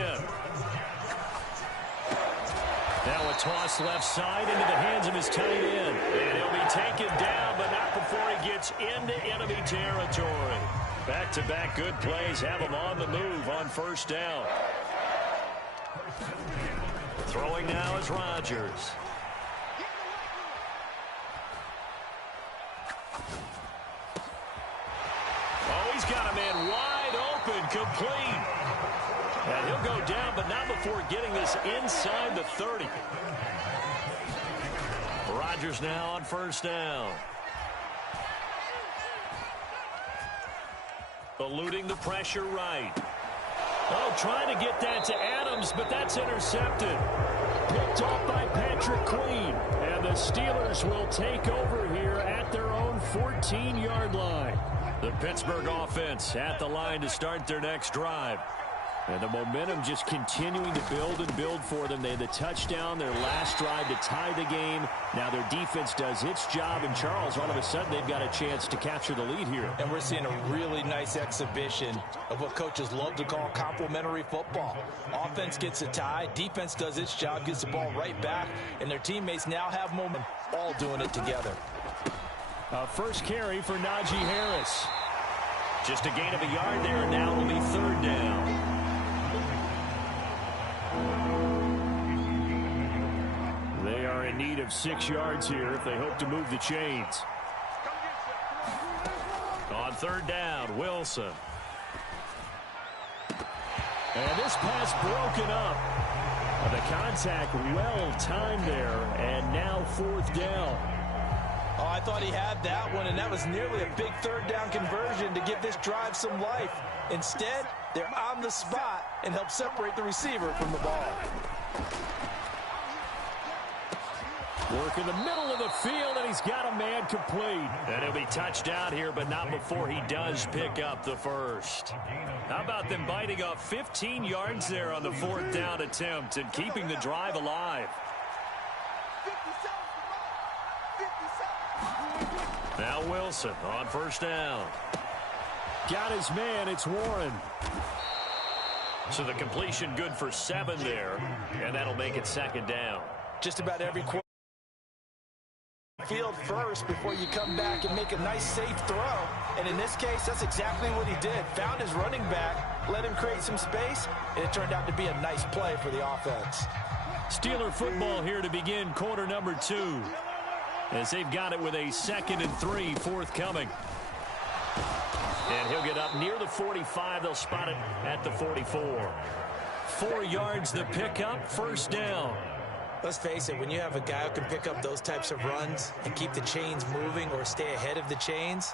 Now a toss left side into the hands of his tight end. And he'll be taken down, but not before he gets into enemy territory. Back-to-back good plays have him on the move on first down. Throwing now is Rodgers. Oh, he's got a man wide open, complete. And he'll go down, but not before getting this inside the 30. Rodgers now on first down. Eluding the pressure right. Oh, trying to get that to Adams, but that's intercepted. Picked off by Patrick Queen. And the Steelers will take over here at their own 14-yard line. The Pittsburgh offense at the line to start their next drive. And the momentum just continuing to build and build for them. They had the touchdown, their last drive to tie the game. Now their defense does its job. And Charles, all of a sudden, they've got a chance to capture the lead here. And we're seeing a really nice exhibition of what coaches love to call complementary football. Offense gets a tie, defense does its job, gets the ball right back, and their teammates now have momentum, all doing it together. First carry for Najee Harris. Just a gain of a yard there, and now it'll be third down. They are in need of 6 yards here if they hope to move the chains. On third down, Wilson. And this pass broken up. The contact well timed there, and now fourth down. Oh, I thought he had that one, and that was nearly a big third down conversion to give this drive some life. Instead, they're on the spot and help separate the receiver from the ball. Work in the middle of the field, and he's got a man complete. And he'll be touched out here, but not before he does pick up the first. How about them biting off 15 yards there on the fourth down attempt and keeping the drive alive? Now Wilson on first down. Got his man, it's Warren. So the completion good for 7 there, and that'll make it second down. Just about every quarter. Field first before you come back and make a nice safe throw, and in this case that's exactly what he did. Found his running back, let him create some space, and it turned out to be a nice play for the offense. Steeler football here to begin quarter number 2, as they've got it with a 2nd and 3 forthcoming. And he'll get up near the 45. They'll spot it at the 44. 4 yards the pickup, first down. Let's face it, when you have a guy who can pick up those types of runs and keep the chains moving or stay ahead of the chains,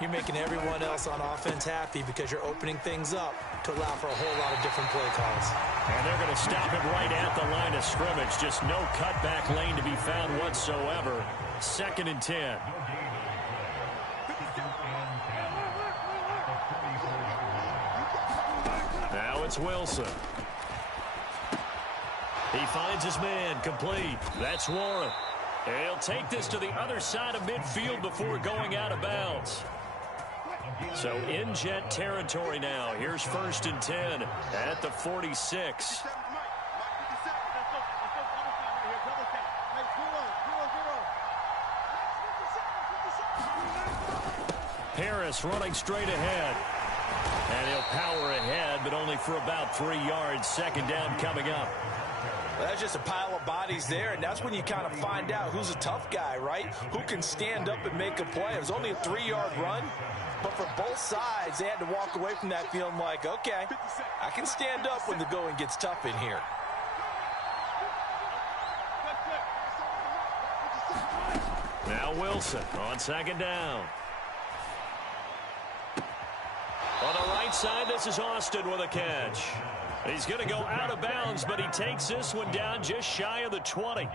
you're making everyone else on offense happy because you're opening things up to allow for a whole lot of different play calls. And they're going to stop him right at the line of scrimmage. Just no cutback lane to be found whatsoever. 2nd and 10. Now it's Wilson. He finds his man, complete. That's Warren. And he'll take this to the other side of midfield before going out of bounds. So in jet territory now. Here's 1st and 10 at the 46. Harris running straight ahead. And he'll power ahead, but only for about 3 yards. 2nd down coming up. Well, that's just a pile of bodies there, and that's when you kind of find out who's a tough guy, right? Who can stand up and make a play. It was only a 3-yard run, but for both sides, they had to walk away from that feeling like, okay, I can stand up when the going gets tough in here. Now Wilson on 2nd down. On the right side, this is Austin with a catch. He's going to go out of bounds, but he takes this one down just shy of the 20.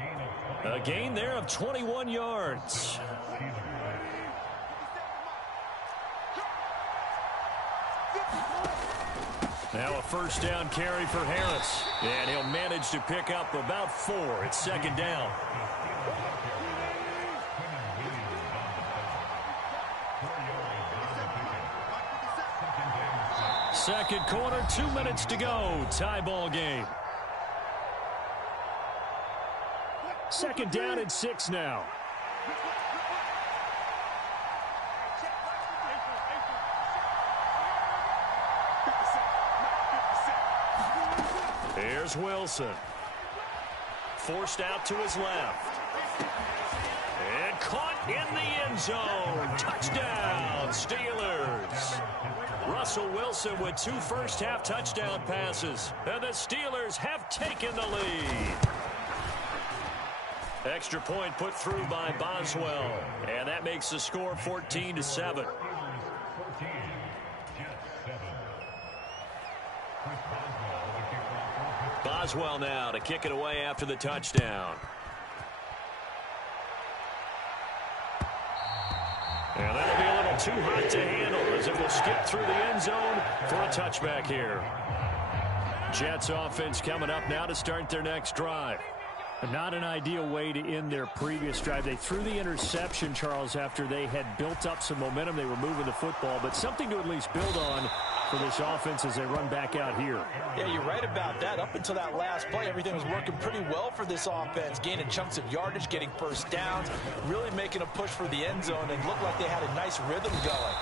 A gain there of 21 yards. Now a first down carry for Harris. And he'll manage to pick up about 4. It's 2nd down. Second quarter, 2 minutes to go. Tie ball game. 2nd down and 6 now. There's Wilson. Forced out to his left. And caught in the end zone. Touchdown, Steelers. Russell Wilson with 2 first-half touchdown passes. And the Steelers have taken the lead. Extra point put through by Boswell. And that makes the score 14-7. Boswell now to kick it away after the touchdown. And that'll be a little too hot to handle as it will skip through the end zone for a touchback here. Jets offense coming up now to start their next drive. Not an ideal way to end their previous drive. They threw the interception, Charles, after they had built up some momentum. They were moving the football, but something to at least build on for this offense as they run back out here. Yeah, you're right about that. Up until that last play, everything was working pretty well for this offense, gaining chunks of yardage, getting first downs, really making a push for the end zone, and looked like they had a nice rhythm going.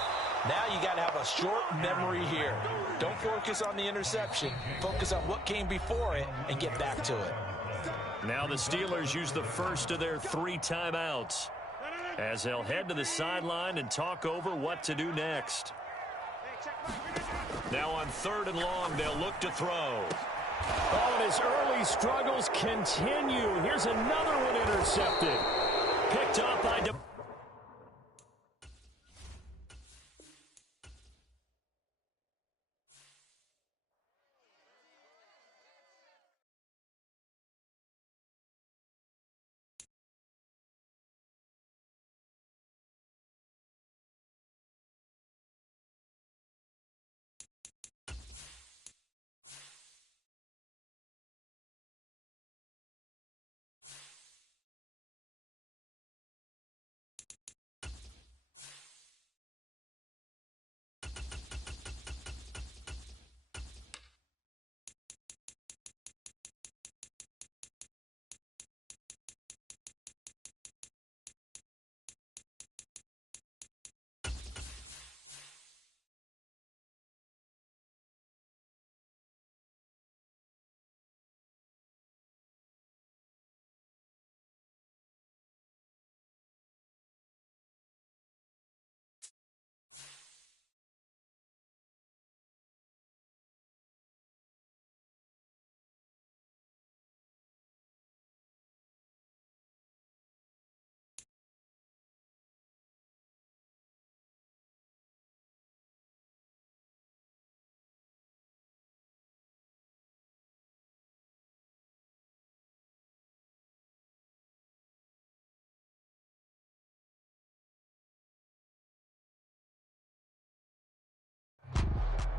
Now you got to have a short memory here. Don't focus on the interception. Focus on what came before it and get back to it. Now the Steelers use the first of their 3 timeouts as they'll head to the sideline and talk over what to do next. Now on 3rd and long, they'll look to throw. Oh, and his early struggles continue. Here's another one intercepted. Picked up by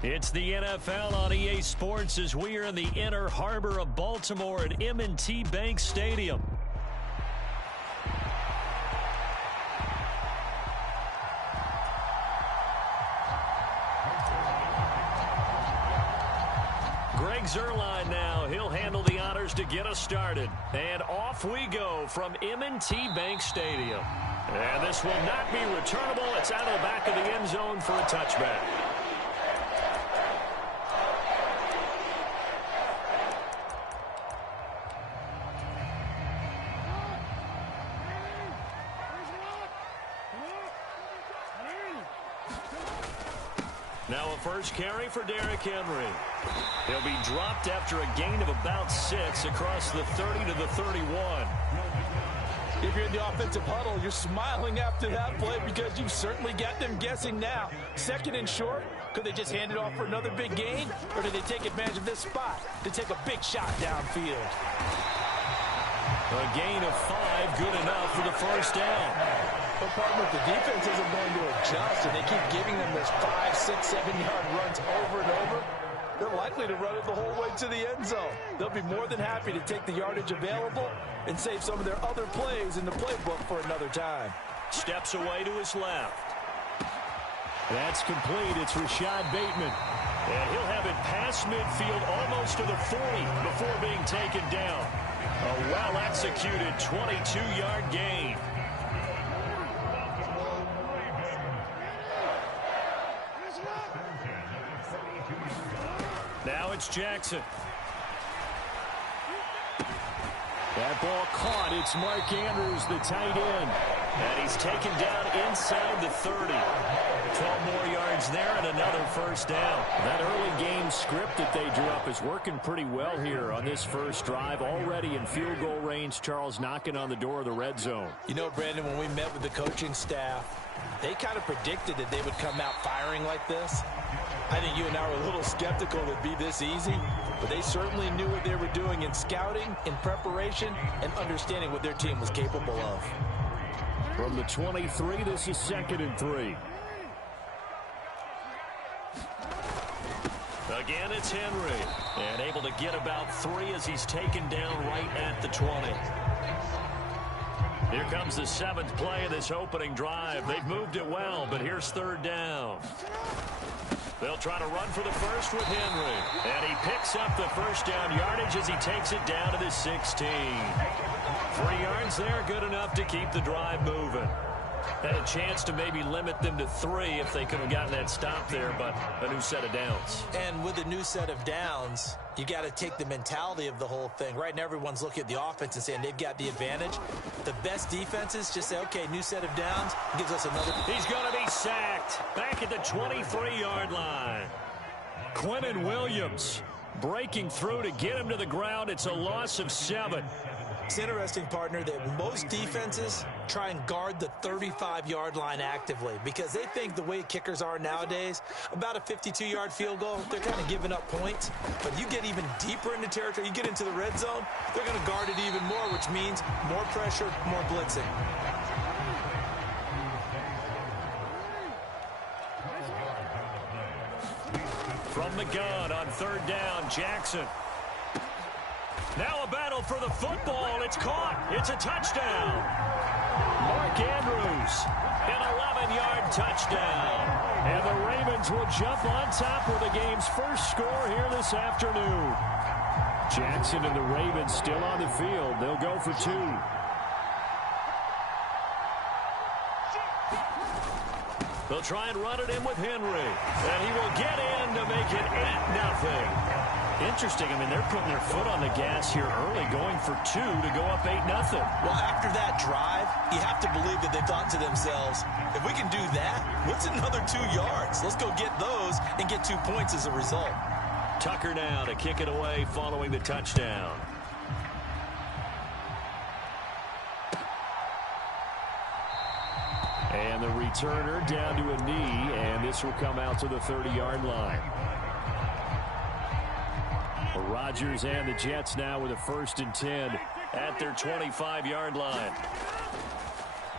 It's the NFL on EA Sports as we are in the inner harbor of Baltimore at M&T Bank Stadium. Greg Zuerlein now. He'll handle the honors to get us started. And off we go from M&T Bank Stadium. And this will not be returnable. It's out of the back of the end zone for a touchback. Now a first carry for Derrick Henry. He'll be dropped after a gain of about 6 across the 30 to the 31. If you're in the offensive huddle, you're smiling after that play because you've certainly got them guessing now. 2nd and short, could they just hand it off for another big gain? Or did they take advantage of this spot to take a big shot downfield? A gain of 5, good enough for the first down. But partner, if the defense isn't going to adjust and they keep giving them those 5, 6, 7-yard runs over and over, they're likely to run it the whole way to the end zone. They'll be more than happy to take the yardage available and save some of their other plays in the playbook for another time. Steps away to his left. That's complete. It's Rashad Bateman. And he'll have it past midfield almost to the 40 before being taken down. A well-executed 22-yard gain. Now it's Jackson. That ball caught. It's Mark Andrews, the tight end. And he's taken down inside the 30. 12 more yards there and another first down. That early game script that they drew up is working pretty well here on this first drive. Already in field goal range, Charles knocking on the door of the red zone. You know, Brandon, when we met with the coaching staff, they kind of predicted that they would come out firing like this. I think you and I were a little skeptical that it'd be this easy, but they certainly knew what they were doing in scouting, in preparation, and understanding what their team was capable of. From the 23, this is 2nd and 3. Again, it's Henry. And able to get about 3 as he's taken down right at the 20. Here comes the 7th play of this opening drive. They've moved it well, but here's 3rd down. They'll try to run for the first with Henry. And he picks up the first down yardage as he takes it down to the 16. 3 yards there, good enough to keep the drive moving. Had a chance to maybe limit them to 3 if they could have gotten that stop there, but a new set of downs. And with a new set of downs, you got to take the mentality of the whole thing. Right now, everyone's looking at the offense and saying they've got the advantage. The best defenses just say, okay, new set of downs, gives us another. He's going to be sacked back at the 23-yard line. Quinnen Williams breaking through to get him to the ground. It's a loss of 7. It's interesting, partner, that most defenses try and guard the 35-yard line actively because they think the way kickers are nowadays, about a 52-yard field goal, they're kind of giving up points. But you get even deeper into territory, you get into the red zone, they're going to guard it even more, which means more pressure, more blitzing. From the gun on 3rd down, Jackson. Now a battle for the football. It's caught. It's a touchdown. Mark Andrews, an 11-yard touchdown. And the Ravens will jump on top with the game's first score here this afternoon. Jackson and the Ravens still on the field. They'll go for 2. They'll try and run it in with Henry. And he will get in to make it 8-0. Interesting. I mean, they're putting their foot on the gas here early, going for 2 to go up 8-0. Well, after that drive, you have to believe that they thought to themselves, if we can do that, what's another 2 yards? Let's go get those and get 2 points as a result. Tucker now to kick it away following the touchdown. And the returner down to a knee, and this will come out to the 30-yard line. Rodgers and the Jets now with a 1st and 10 at their 25-yard line.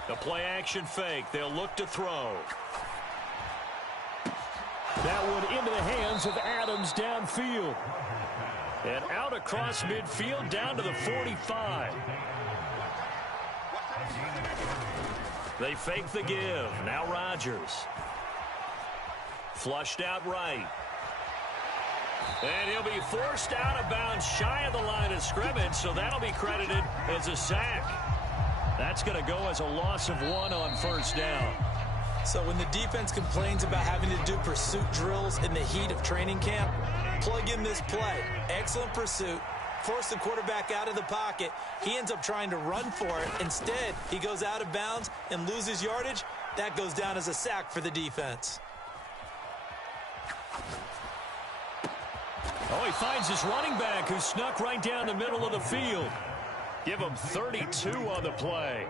The play-action fake. They'll look to throw. That one into the hands of Adams downfield. And out across midfield down to the 45. They fake the give. Now Rodgers. Flushed out right. And he'll be forced out of bounds shy of the line of scrimmage, so that'll be credited as a sack. That's going to go as a loss of 1 on 1st down. So when the defense complains about having to do pursuit drills in the heat of training camp, plug in this play. Excellent pursuit. Force the quarterback out of the pocket. He ends up trying to run for it. Instead, he goes out of bounds and loses yardage. That goes down as a sack for the defense. Oh, he finds his running back who snuck right down the middle of the field. Give him 32 on the play.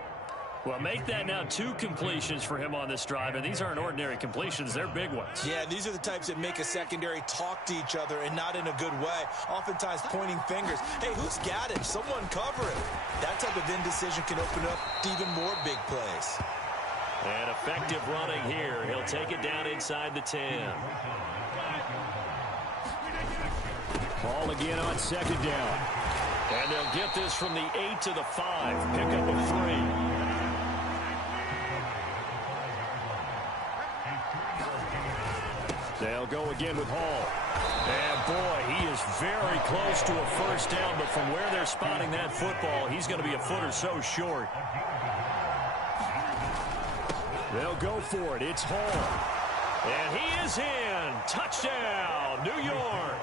Well, make that now 2 completions for him on this drive, and these aren't ordinary completions. They're big ones. Yeah, these are the types that make a secondary talk to each other and not in a good way. Oftentimes pointing fingers. Hey, who's got him? Someone cover it. That type of indecision can open up to even more big plays. And effective running here. He'll take it down inside the 10. Ball again on 2nd down. And they'll get this from the 8 to the 5. Pick up a 3. They'll go again with Hall. And boy, he is very close to a first down, but from where they're spotting that football, he's going to be a foot or so short. They'll go for it. It's Hall. And he is in. Touchdown, New York.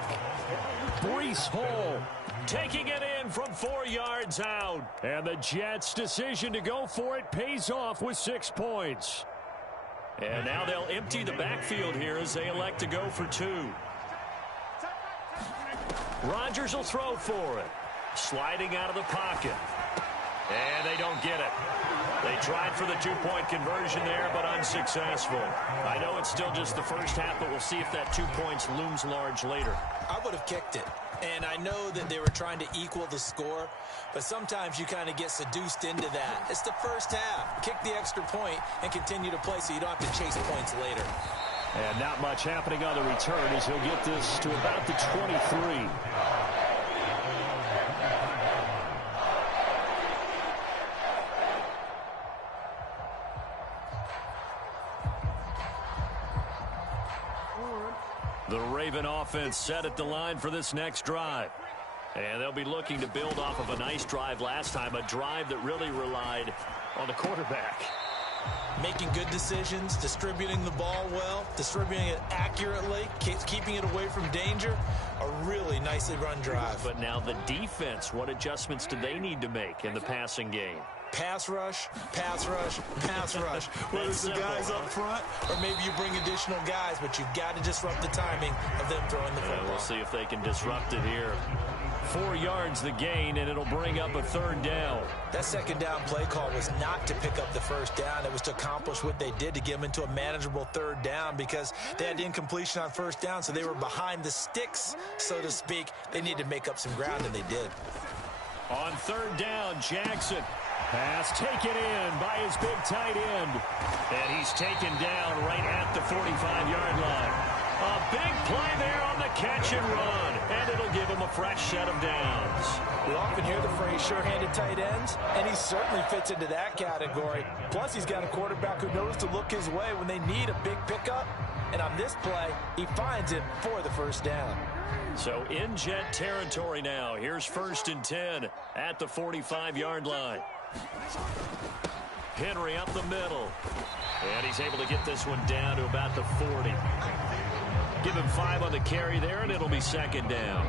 Breece Hall taking it in from 4 yards out. And the Jets' decision to go for it pays off with 6 points. And now they'll empty the backfield here as they elect to go for 2. Rodgers will throw for it. Sliding out of the pocket. And they don't get it. They tried for the 2-point conversion there, but unsuccessful. I know it's still just the first half, but we'll see if that 2 points looms large later. I would have kicked it. And I know that they were trying to equal the score, but sometimes you kind of get seduced into that. It's the first half. Kick the extra point and continue to play so you don't have to chase points later. And not much happening on the return as he'll get this to about the 23. The Raven offense set at the line for this next drive. And they'll be looking to build off of a nice drive last time, a drive that really relied on the quarterback. Making good decisions, distributing the ball well, distributing it accurately, keeping it away from danger. A really nicely run drive. But now the defense, what adjustments do they need to make in the passing game? Pass rush, pass rush, pass rush. Whether it's the guys up front or maybe you bring additional guys, but you've got to disrupt the timing of them throwing the football. We'll see if they can disrupt it here. 4 yards the gain, and it'll bring up a 3rd down. That 2nd down play call was not to pick up the 1st down. It was to accomplish what they did to get them into a manageable 3rd down because they had incompletion on 1st down, so they were behind the sticks, so to speak. They needed to make up some ground, and they did. On 3rd down, Jackson. Pass taken in by his big tight end. And he's taken down right at the 45-yard line. A big play there on the catch and run. And it'll give him a fresh set of downs. We often hear the phrase sure-handed tight ends, and he certainly fits into that category. Plus, he's got a quarterback who knows to look his way when they need a big pickup. And on this play, he finds it for the 1st down. So in Jet territory now. Here's 1st and 10 at the 45-yard line. Henry up the middle. And he's able to get this one down to about the 40. Give him 5 on the carry there, and it'll be 2nd down.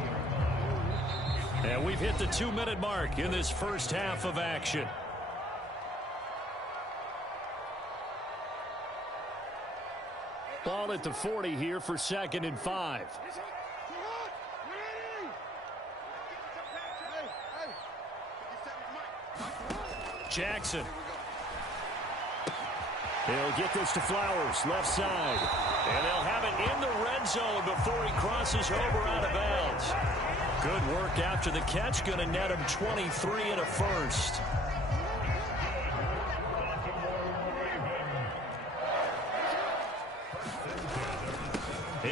And we've hit the 2-minute mark in this first half of action. Ball at the 40 here for 2nd and 5. Jackson. He'll get this to Flowers, left side. And they'll have it in the red zone before he crosses over out of bounds. Good work after the catch. Going to net him 23 and a 1st.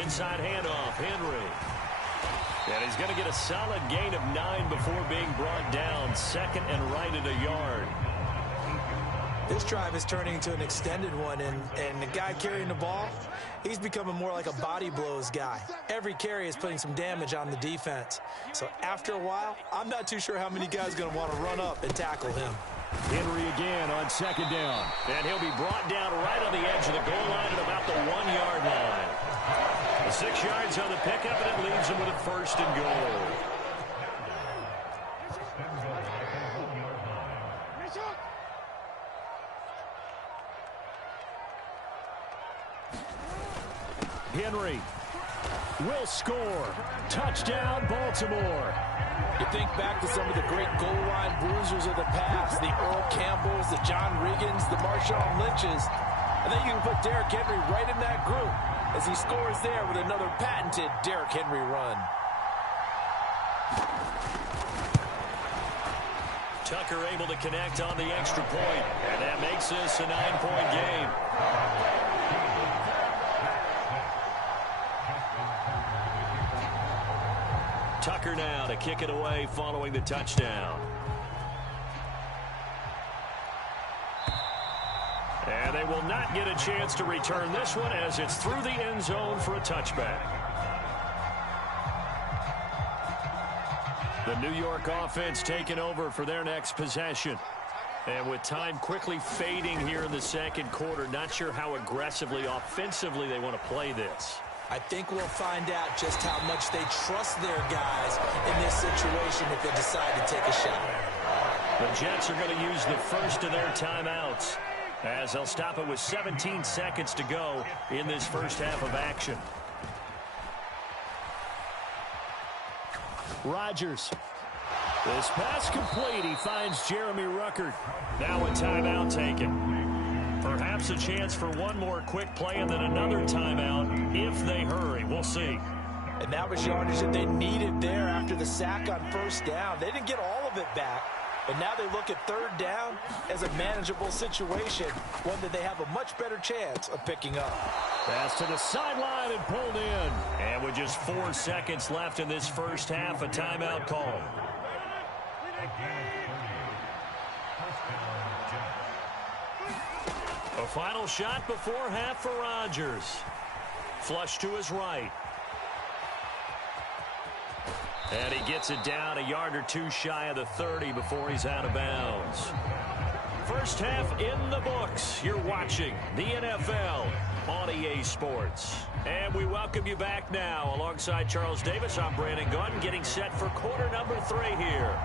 Inside handoff, Henry. And he's going to get a solid gain of 9 before being brought down. 2nd and right at a yard. This drive is turning into an extended one, and the guy carrying the ball, he's becoming more like a body blows guy. Every carry is putting some damage on the defense. So after a while, I'm not too sure how many guys are going to want to run up and tackle him. Henry again on 2nd down. And he'll be brought down right on the edge of the goal line at about the 1-yard line. The 6 yards on the pickup, and it leaves him with a 1st and goal. Henry will score. Touchdown, Baltimore. You think back to some of the great goal line bruisers of the past, the Earl Campbells, the John Riggins, the Marshawn Lynches. I think you can put Derrick Henry right in that group as he scores there with another patented Derrick Henry run. Tucker able to connect on the extra point, and that makes this a 9-point game. Tucker now to kick it away following the touchdown. And they will not get a chance to return this one as it's through the end zone for a touchback. The New York offense taking over for their next possession. And with time quickly fading here in the second quarter, not sure how aggressively, offensively they want to play this. I think we'll find out just how much they trust their guys in this situation if they decide to take a shot. The Jets are going to use the first of their timeouts as they'll stop it with 17 seconds to go in this first half of action. Rodgers. This pass complete. He finds Jeremy Ruckert. Now a timeout taken. Perhaps a chance for one more quick play and then another timeout if they hurry. We'll see. And that was yardage that they needed there after the sack on first down. They didn't get all of it back, but now they look at third down as a manageable situation, one that they have a much better chance of picking up. Pass to the sideline and pulled in. And with just 4 seconds left in this first half, a timeout call. A final shot before half for Rodgers. Flush to his right. And he gets it down a yard or two shy of the 30 before he's out of bounds. First half in the books. You're watching the NFL on EA Sports. And we welcome you back now. Alongside Charles Davis, I'm Brandon Gunn, getting set for quarter number 3 here.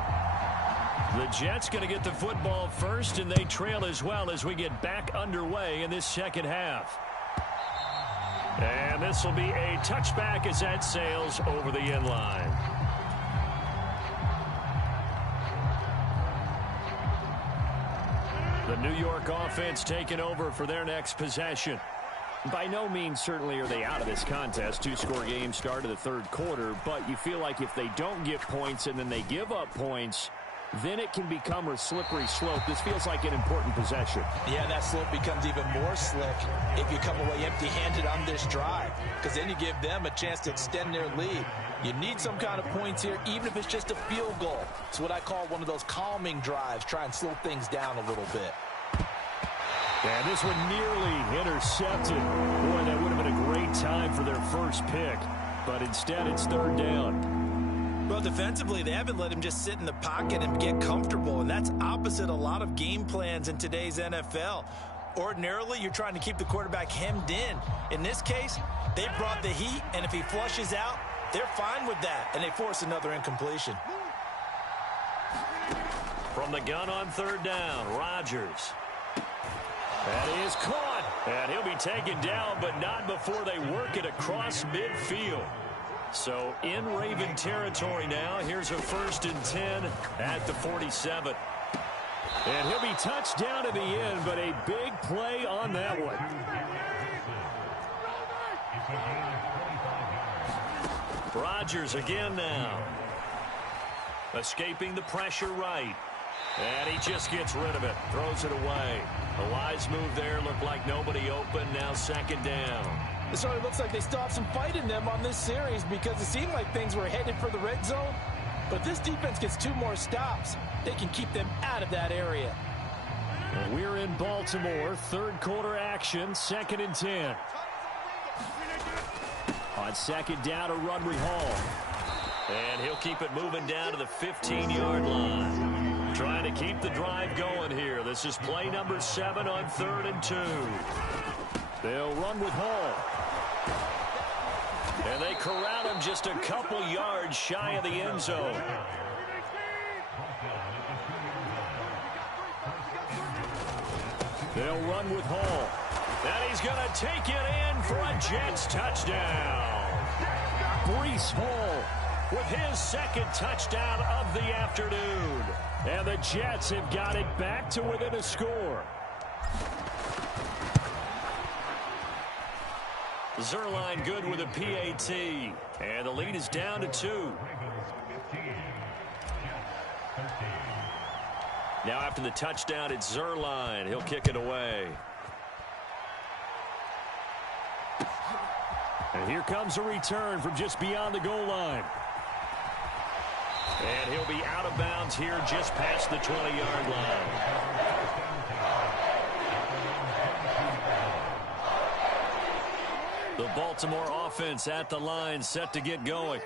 The Jets going to get the football first, and they trail as well as we get back underway in this second half. And this will be a touchback as that sails over the end line. The New York offense taking over for their next possession. By no means certainly are they out of this contest. 2-score game start of the third quarter, but you feel like if they don't get points and then they give up points, then it can become a slippery slope. This feels like an important possession. Yeah, that slope becomes even more slick if you come away empty-handed on this drive, because then you give them a chance to extend their lead. You need some kind of points here, even if it's just a field goal. It's what I call one of those calming drives. Try and slow things down a little bit. And this one nearly intercepted. Boy, that would have been a great time for their first pick, but instead it's third down. Well, defensively, they haven't let him just sit in the pocket and get comfortable, and that's opposite a lot of game plans in today's NFL. Ordinarily, you're trying to keep the quarterback hemmed in. In this case, they brought the heat, and if he flushes out, they're fine with that, and they force another incompletion. From the gun on third down, Rodgers. That is caught, and he'll be taken down, but not before they work it across midfield. So in Raven territory now. Here's a 1st and 10 at the 47. And he'll be touched down at the end, but a big play on that one. Rodgers again now. Escaping the pressure right. And he just gets rid of it. Throws it away. A wise move there. Looked like nobody open. Now second down. It certainly looks like they still have some fight in them on this series, because it seemed like things were headed for the red zone. But this defense gets 2 more stops. They can keep them out of that area. Well, we're in Baltimore. Third quarter action. 2nd and 10. On second down to Rudry Hall. And he'll keep it moving down to the 15-yard line. Trying to keep the drive going here. This is play number 7 on 3rd and 2. They'll run with Hall. And they corral him just a couple yards shy of the end zone. They'll run with Hall. And he's going to take it in for a Jets touchdown. Breece Hall with his 2nd touchdown of the afternoon. And the Jets have got it back to within a score. Zerline good with a PAT. And the lead is down to 2. Now after the touchdown, it's Zerline. He'll kick it away. And here comes a return from just beyond the goal line. And he'll be out of bounds here just past the 20-yard line. The Baltimore offense at the line, set to get going.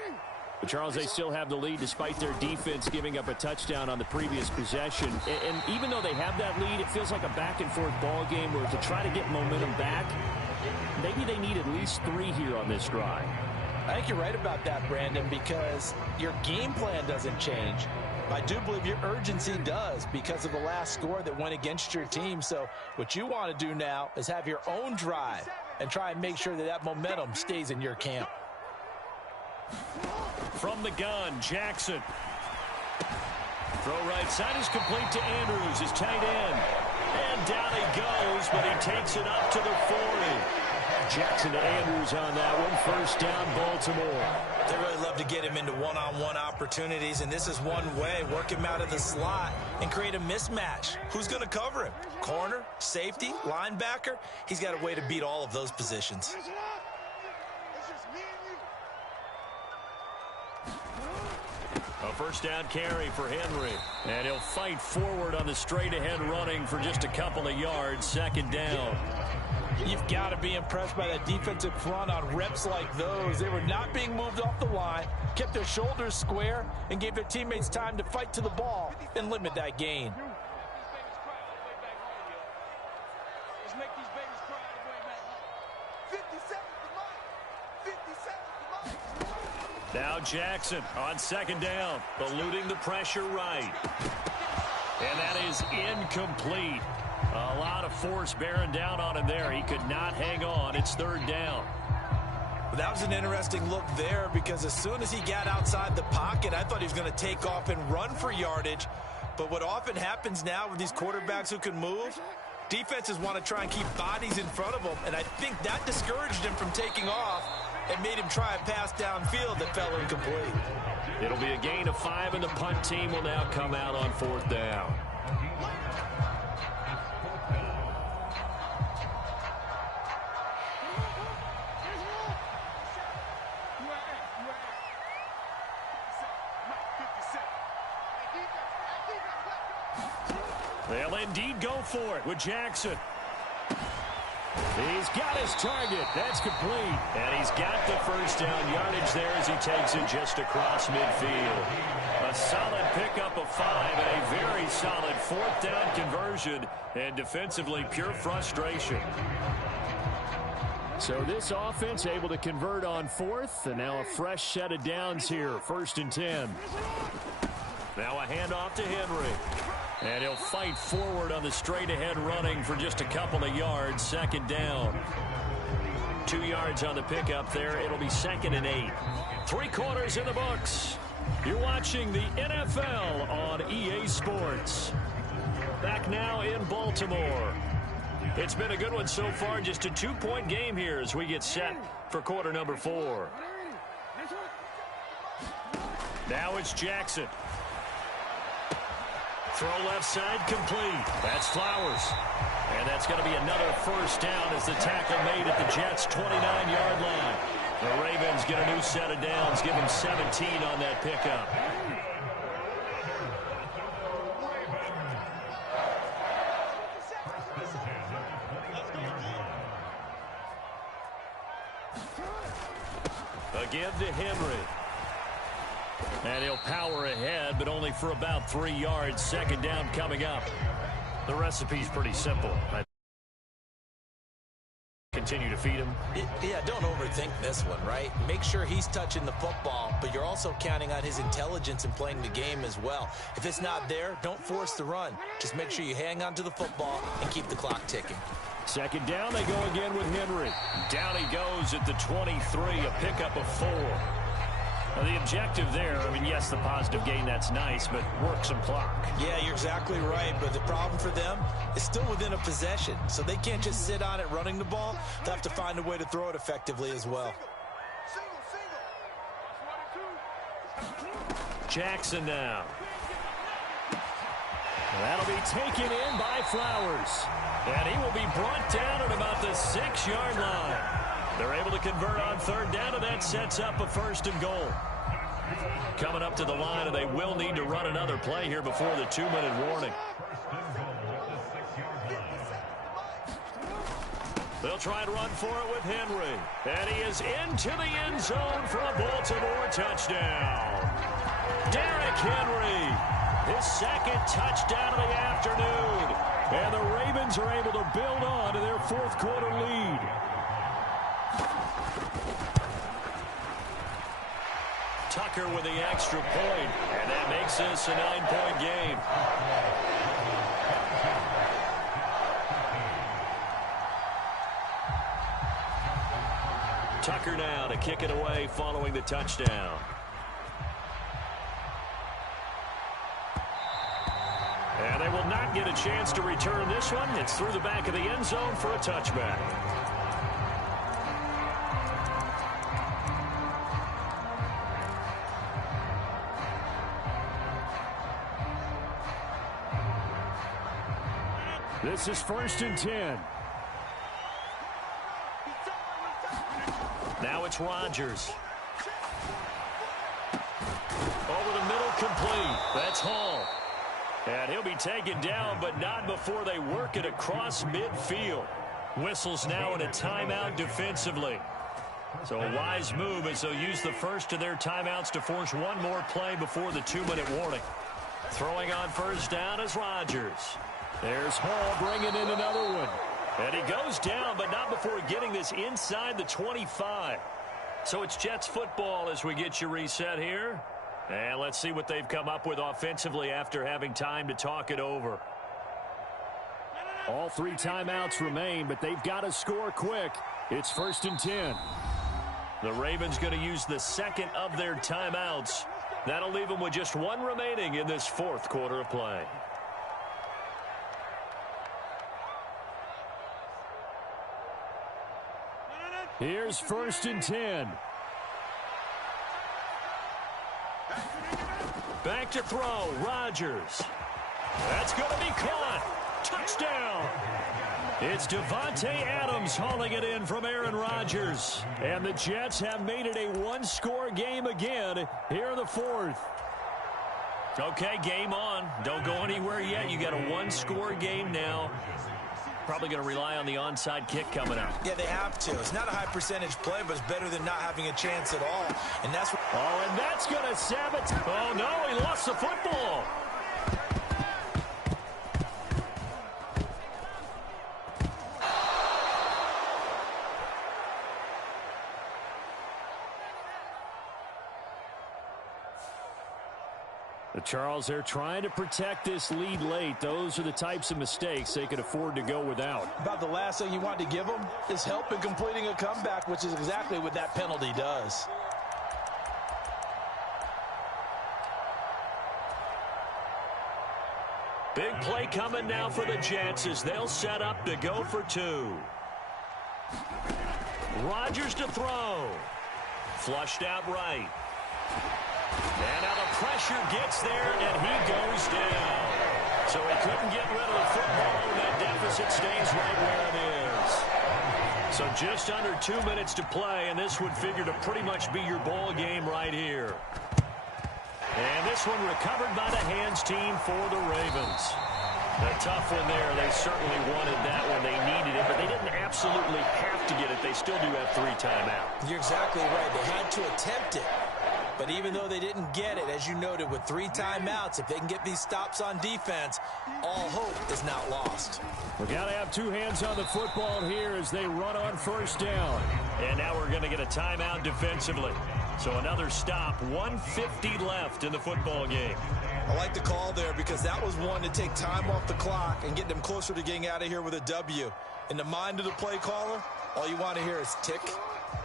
But Charles, they still have the lead despite their defense giving up a touchdown on the previous possession. And even though they have that lead, it feels like a back-and-forth ball game where to try to get momentum back, maybe they need at least 3 here on this drive. I think you're right about that, Brandon, because your game plan doesn't change. I do believe your urgency does because of the last score that went against your team. So what you want to do now is have your own drive and try and make sure that that momentum stays in your camp. From the gun, Jackson. Throw right side is complete to Andrews, his tight end. And down he goes, but he takes it up to the 40. Jackson to Andrews on that one. First down, Baltimore. They really love to get him into one-on-one opportunities, and this is one way. Work him out of the slot and create a mismatch. Who's going to cover him? Corner, safety, linebacker? He's got a way to beat all of those positions. A first down carry for Henry. And he'll fight forward on the straight-ahead running for just a couple of yards. Second down. You've got to be impressed by that defensive front on reps like those. They were not being moved off the line, kept their shoulders square, and gave their teammates time to fight to the ball and limit that gain. Now Jackson on second down, eluding the pressure right. And that is incomplete. A lot of force bearing down on him there. He could not hang on. It's third down. That was an interesting look there because as soon as he got outside the pocket, I thought he was going to take off and run for yardage. But what often happens now with these quarterbacks who can move, defenses want to try and keep bodies in front of them, and I think that discouraged him from taking off and made him try a pass downfield that fell incomplete. It'll be a gain of 5, and the punt team will now come out on fourth down. They'll indeed go for it with Jackson. He's got his target. That's complete. And he's got the first down yardage there as he takes it just across midfield. A solid pickup of 5 and a very solid fourth down conversion. And defensively, pure frustration. So this offense able to convert on fourth. And now a fresh set of downs here. 1st and 10. Now a handoff to Henry. And he'll fight forward on the straight-ahead running for just a couple of yards. Second down. 2 yards on the pickup there. It'll be 2nd and 8. 3 quarters in the books. You're watching the NFL on EA Sports. Back now in Baltimore. It's been a good one so far. Just a 2-point game here as we get set for quarter number 4. Now it's Jackson. Throw left side complete. That's Flowers. And that's going to be another first down as the tackle made at the Jets' 29-yard line. The Ravens get a new set of downs. Give them 17 on that pickup. A give to Henry. And he'll power ahead, but only for about 3 yards. Second down coming up. The recipe's pretty simple. Continue to feed him. Yeah, don't overthink this one, right? Make sure he's touching the football, but you're also counting on his intelligence in playing the game as well. If it's not there, don't force the run. Just make sure you hang on to the football and keep the clock ticking. Second down, they go again with Henry. Down he goes at the 23, a pickup of 4. Now the objective there, I mean, yes, the positive gain, that's nice, but work some clock. Yeah, you're exactly right, but the problem for them is still within a possession, so they can't just sit on it running the ball. They'll have to find a way to throw it effectively as well. Jackson now. That'll be taken in by Flowers. And he will be brought down at about the 6-yard line. They're able to convert on third down, and that sets up a 1st and goal. Coming up to the line, and they will need to run another play here before the 2-minute warning. They'll try and run for it with Henry. And he is into the end zone for a Baltimore touchdown. Derrick Henry, his second touchdown of the afternoon. And the Ravens are able to build on to their fourth quarter lead. Tucker with the extra point, and that makes this a 9-point game. Tucker now to kick it away following the touchdown. And they will not get a chance to return this one. It's through the back of the end zone for a touchback. This is 1st and 10. Now it's Rodgers. Over the middle, complete. That's Hall. And he'll be taken down, but not before they work it across midfield. Whistles now in a timeout defensively. So a wise move as they'll use the first of their timeouts to force one more play before the 2-minute warning. Throwing on first down is Rodgers. There's Hall bringing in another one. And he goes down, but not before getting this inside the 25. So it's Jets football as we get you reset here. And let's see what they've come up with offensively after having time to talk it over. All 3 timeouts remain, but they've got to score quick. It's 1st and 10. The Ravens going to use the second of their timeouts. That'll leave them with just 1 remaining in this fourth quarter of play. Here's 1st and 10. Back to throw, Rodgers. That's going to be caught. Touchdown. It's Devontae Adams hauling it in from Aaron Rodgers. And the Jets have made it a 1-score game again here in the fourth. Okay, game on. Don't go anywhere yet. You got a 1-score game now. Probably going to rely on the onside kick coming up. Yeah, they have to. It's not a high percentage play, but it's better than not having a chance at all. And that's what... Oh, and that's going to sabotage. Oh, no, he lost the football. Charles, they're trying to protect this lead late. Those are the types of mistakes they could afford to go without. About the last thing you want to give them is help in completing a comeback, which is exactly what that penalty does. Big play coming now for the Jets as they'll set up to go for 2. Rodgers to throw. Flushed out right. And now the pressure gets there, and he goes down. So he couldn't get rid of the football, and that deficit stays right where it is. So just under 2 minutes to play, and this would figure to pretty much be your ball game right here. And this one recovered by the hands team for the Ravens. A tough one there. They certainly wanted that one. They needed it, but they didn't absolutely have to get it. They still do have 3 timeouts. You're exactly right. They had to attempt it. But even though they didn't get it, as you noted, with 3 timeouts, if they can get these stops on defense, all hope is not lost. We got to have 2 hands on the football here as they run on first down. And now we're going to get a timeout defensively. So another stop, 1:50 left in the football game. I like the call there because that was one to take time off the clock and get them closer to getting out of here with a W. In the mind of the play caller, all you want to hear is tick,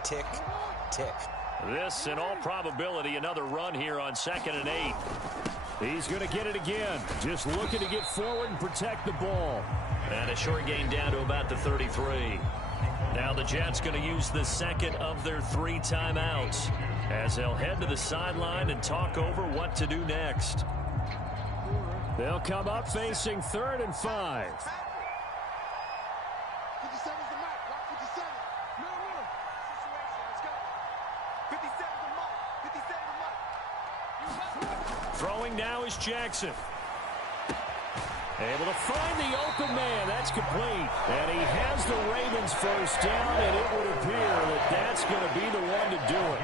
tick, tick. This, in all probability, another run here on 2nd and 8. He's going to get it again. Just looking to get forward and protect the ball. And a short gain down to about the 33. Now the Jets going to use the second of their 3 timeouts as they'll head to the sideline and talk over what to do next. They'll come up facing 3rd and 5. 57's the mark. Block 57. No. Situation. Let's go. 57's the mark. 57's the mark. Throwing now is Jackson. Able to find the open man. That's complete. And he has the Ravens first down, and it would appear that that's going to be the one to do it.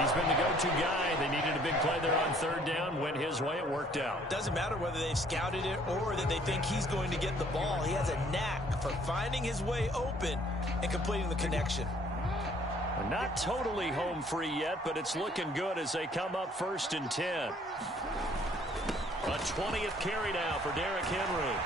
He's been the go-to guy. They needed a big play there on third down. Went his way. It worked out. Doesn't matter whether they've scouted it or that they think he's going to get the ball. He has a knack for finding his way open and completing the connection. Not totally home free yet, but it's looking good as they come up 1st and 10. A 20th carry now for Derrick Henry.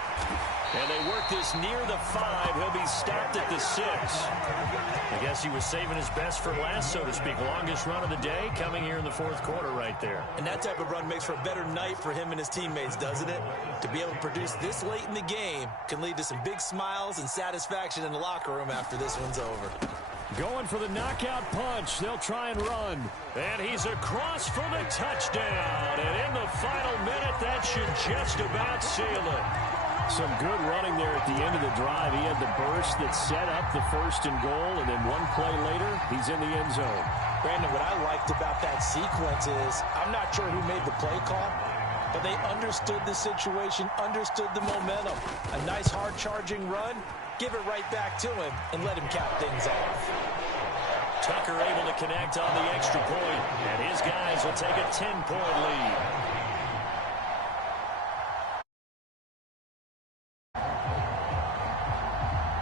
And they work this near the 5. He'll be stopped at the 6. I guess he was saving his best for last, so to speak. Longest run of the day coming here in the 4th quarter right there. And that type of run makes for a better night for him and his teammates, doesn't it? To be able to produce this late in the game can lead to some big smiles and satisfaction in the locker room after this one's over. Going for the knockout punch. They'll try and run. And he's across for the touchdown. And in the final minute, that should just about seal it. Some good running there at the end of the drive. He had the burst that set up the 1st and goal, and then one play later, he's in the end zone. Brandon, what I liked about that sequence is I'm not sure who made the play call, but they understood the situation, understood the momentum. A nice hard-charging run, give it right back to him, and let him cap things off. Tucker able to connect on the extra point, and his guys will take a 10-point lead.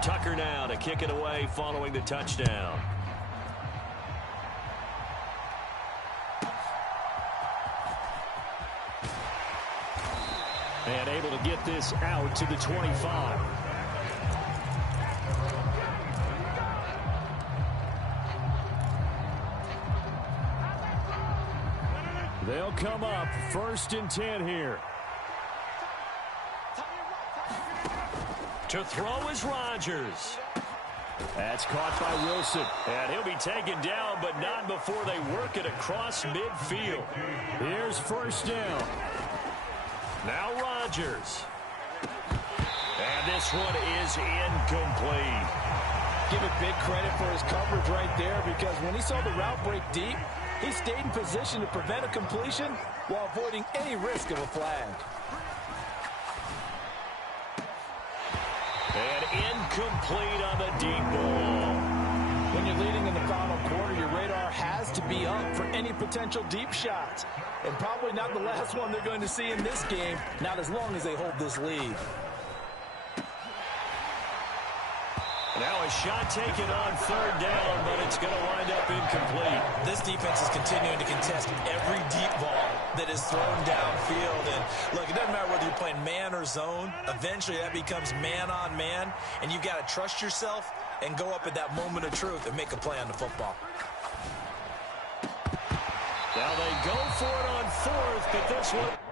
Tucker now to kick it away following the touchdown. And able to get this out to the 25. They'll come up 1st and 10 here. To throw is Rodgers. That's caught by Wilson. And he'll be taken down, but not before they work it across midfield. Here's 1st down. Now Rodgers. And this one is incomplete. Give it big credit for his coverage right there, because when he saw the route break deep, he stayed in position to prevent a completion while avoiding any risk of a flag. And incomplete on the deep ball. When you're leading in the final quarter, your radar has to be up for any potential deep shots. And probably not the last one they're going to see in this game, not as long as they hold this lead. Now a shot taken on 3rd down, but it's going to wind up incomplete. This defense is continuing to contest every deep ball that is thrown downfield. And look, it doesn't matter whether you're playing man or zone. Eventually that becomes man on man, and you've got to trust yourself and go up at that moment of truth and make a play on the football. Now they go for it on 4th, but this one...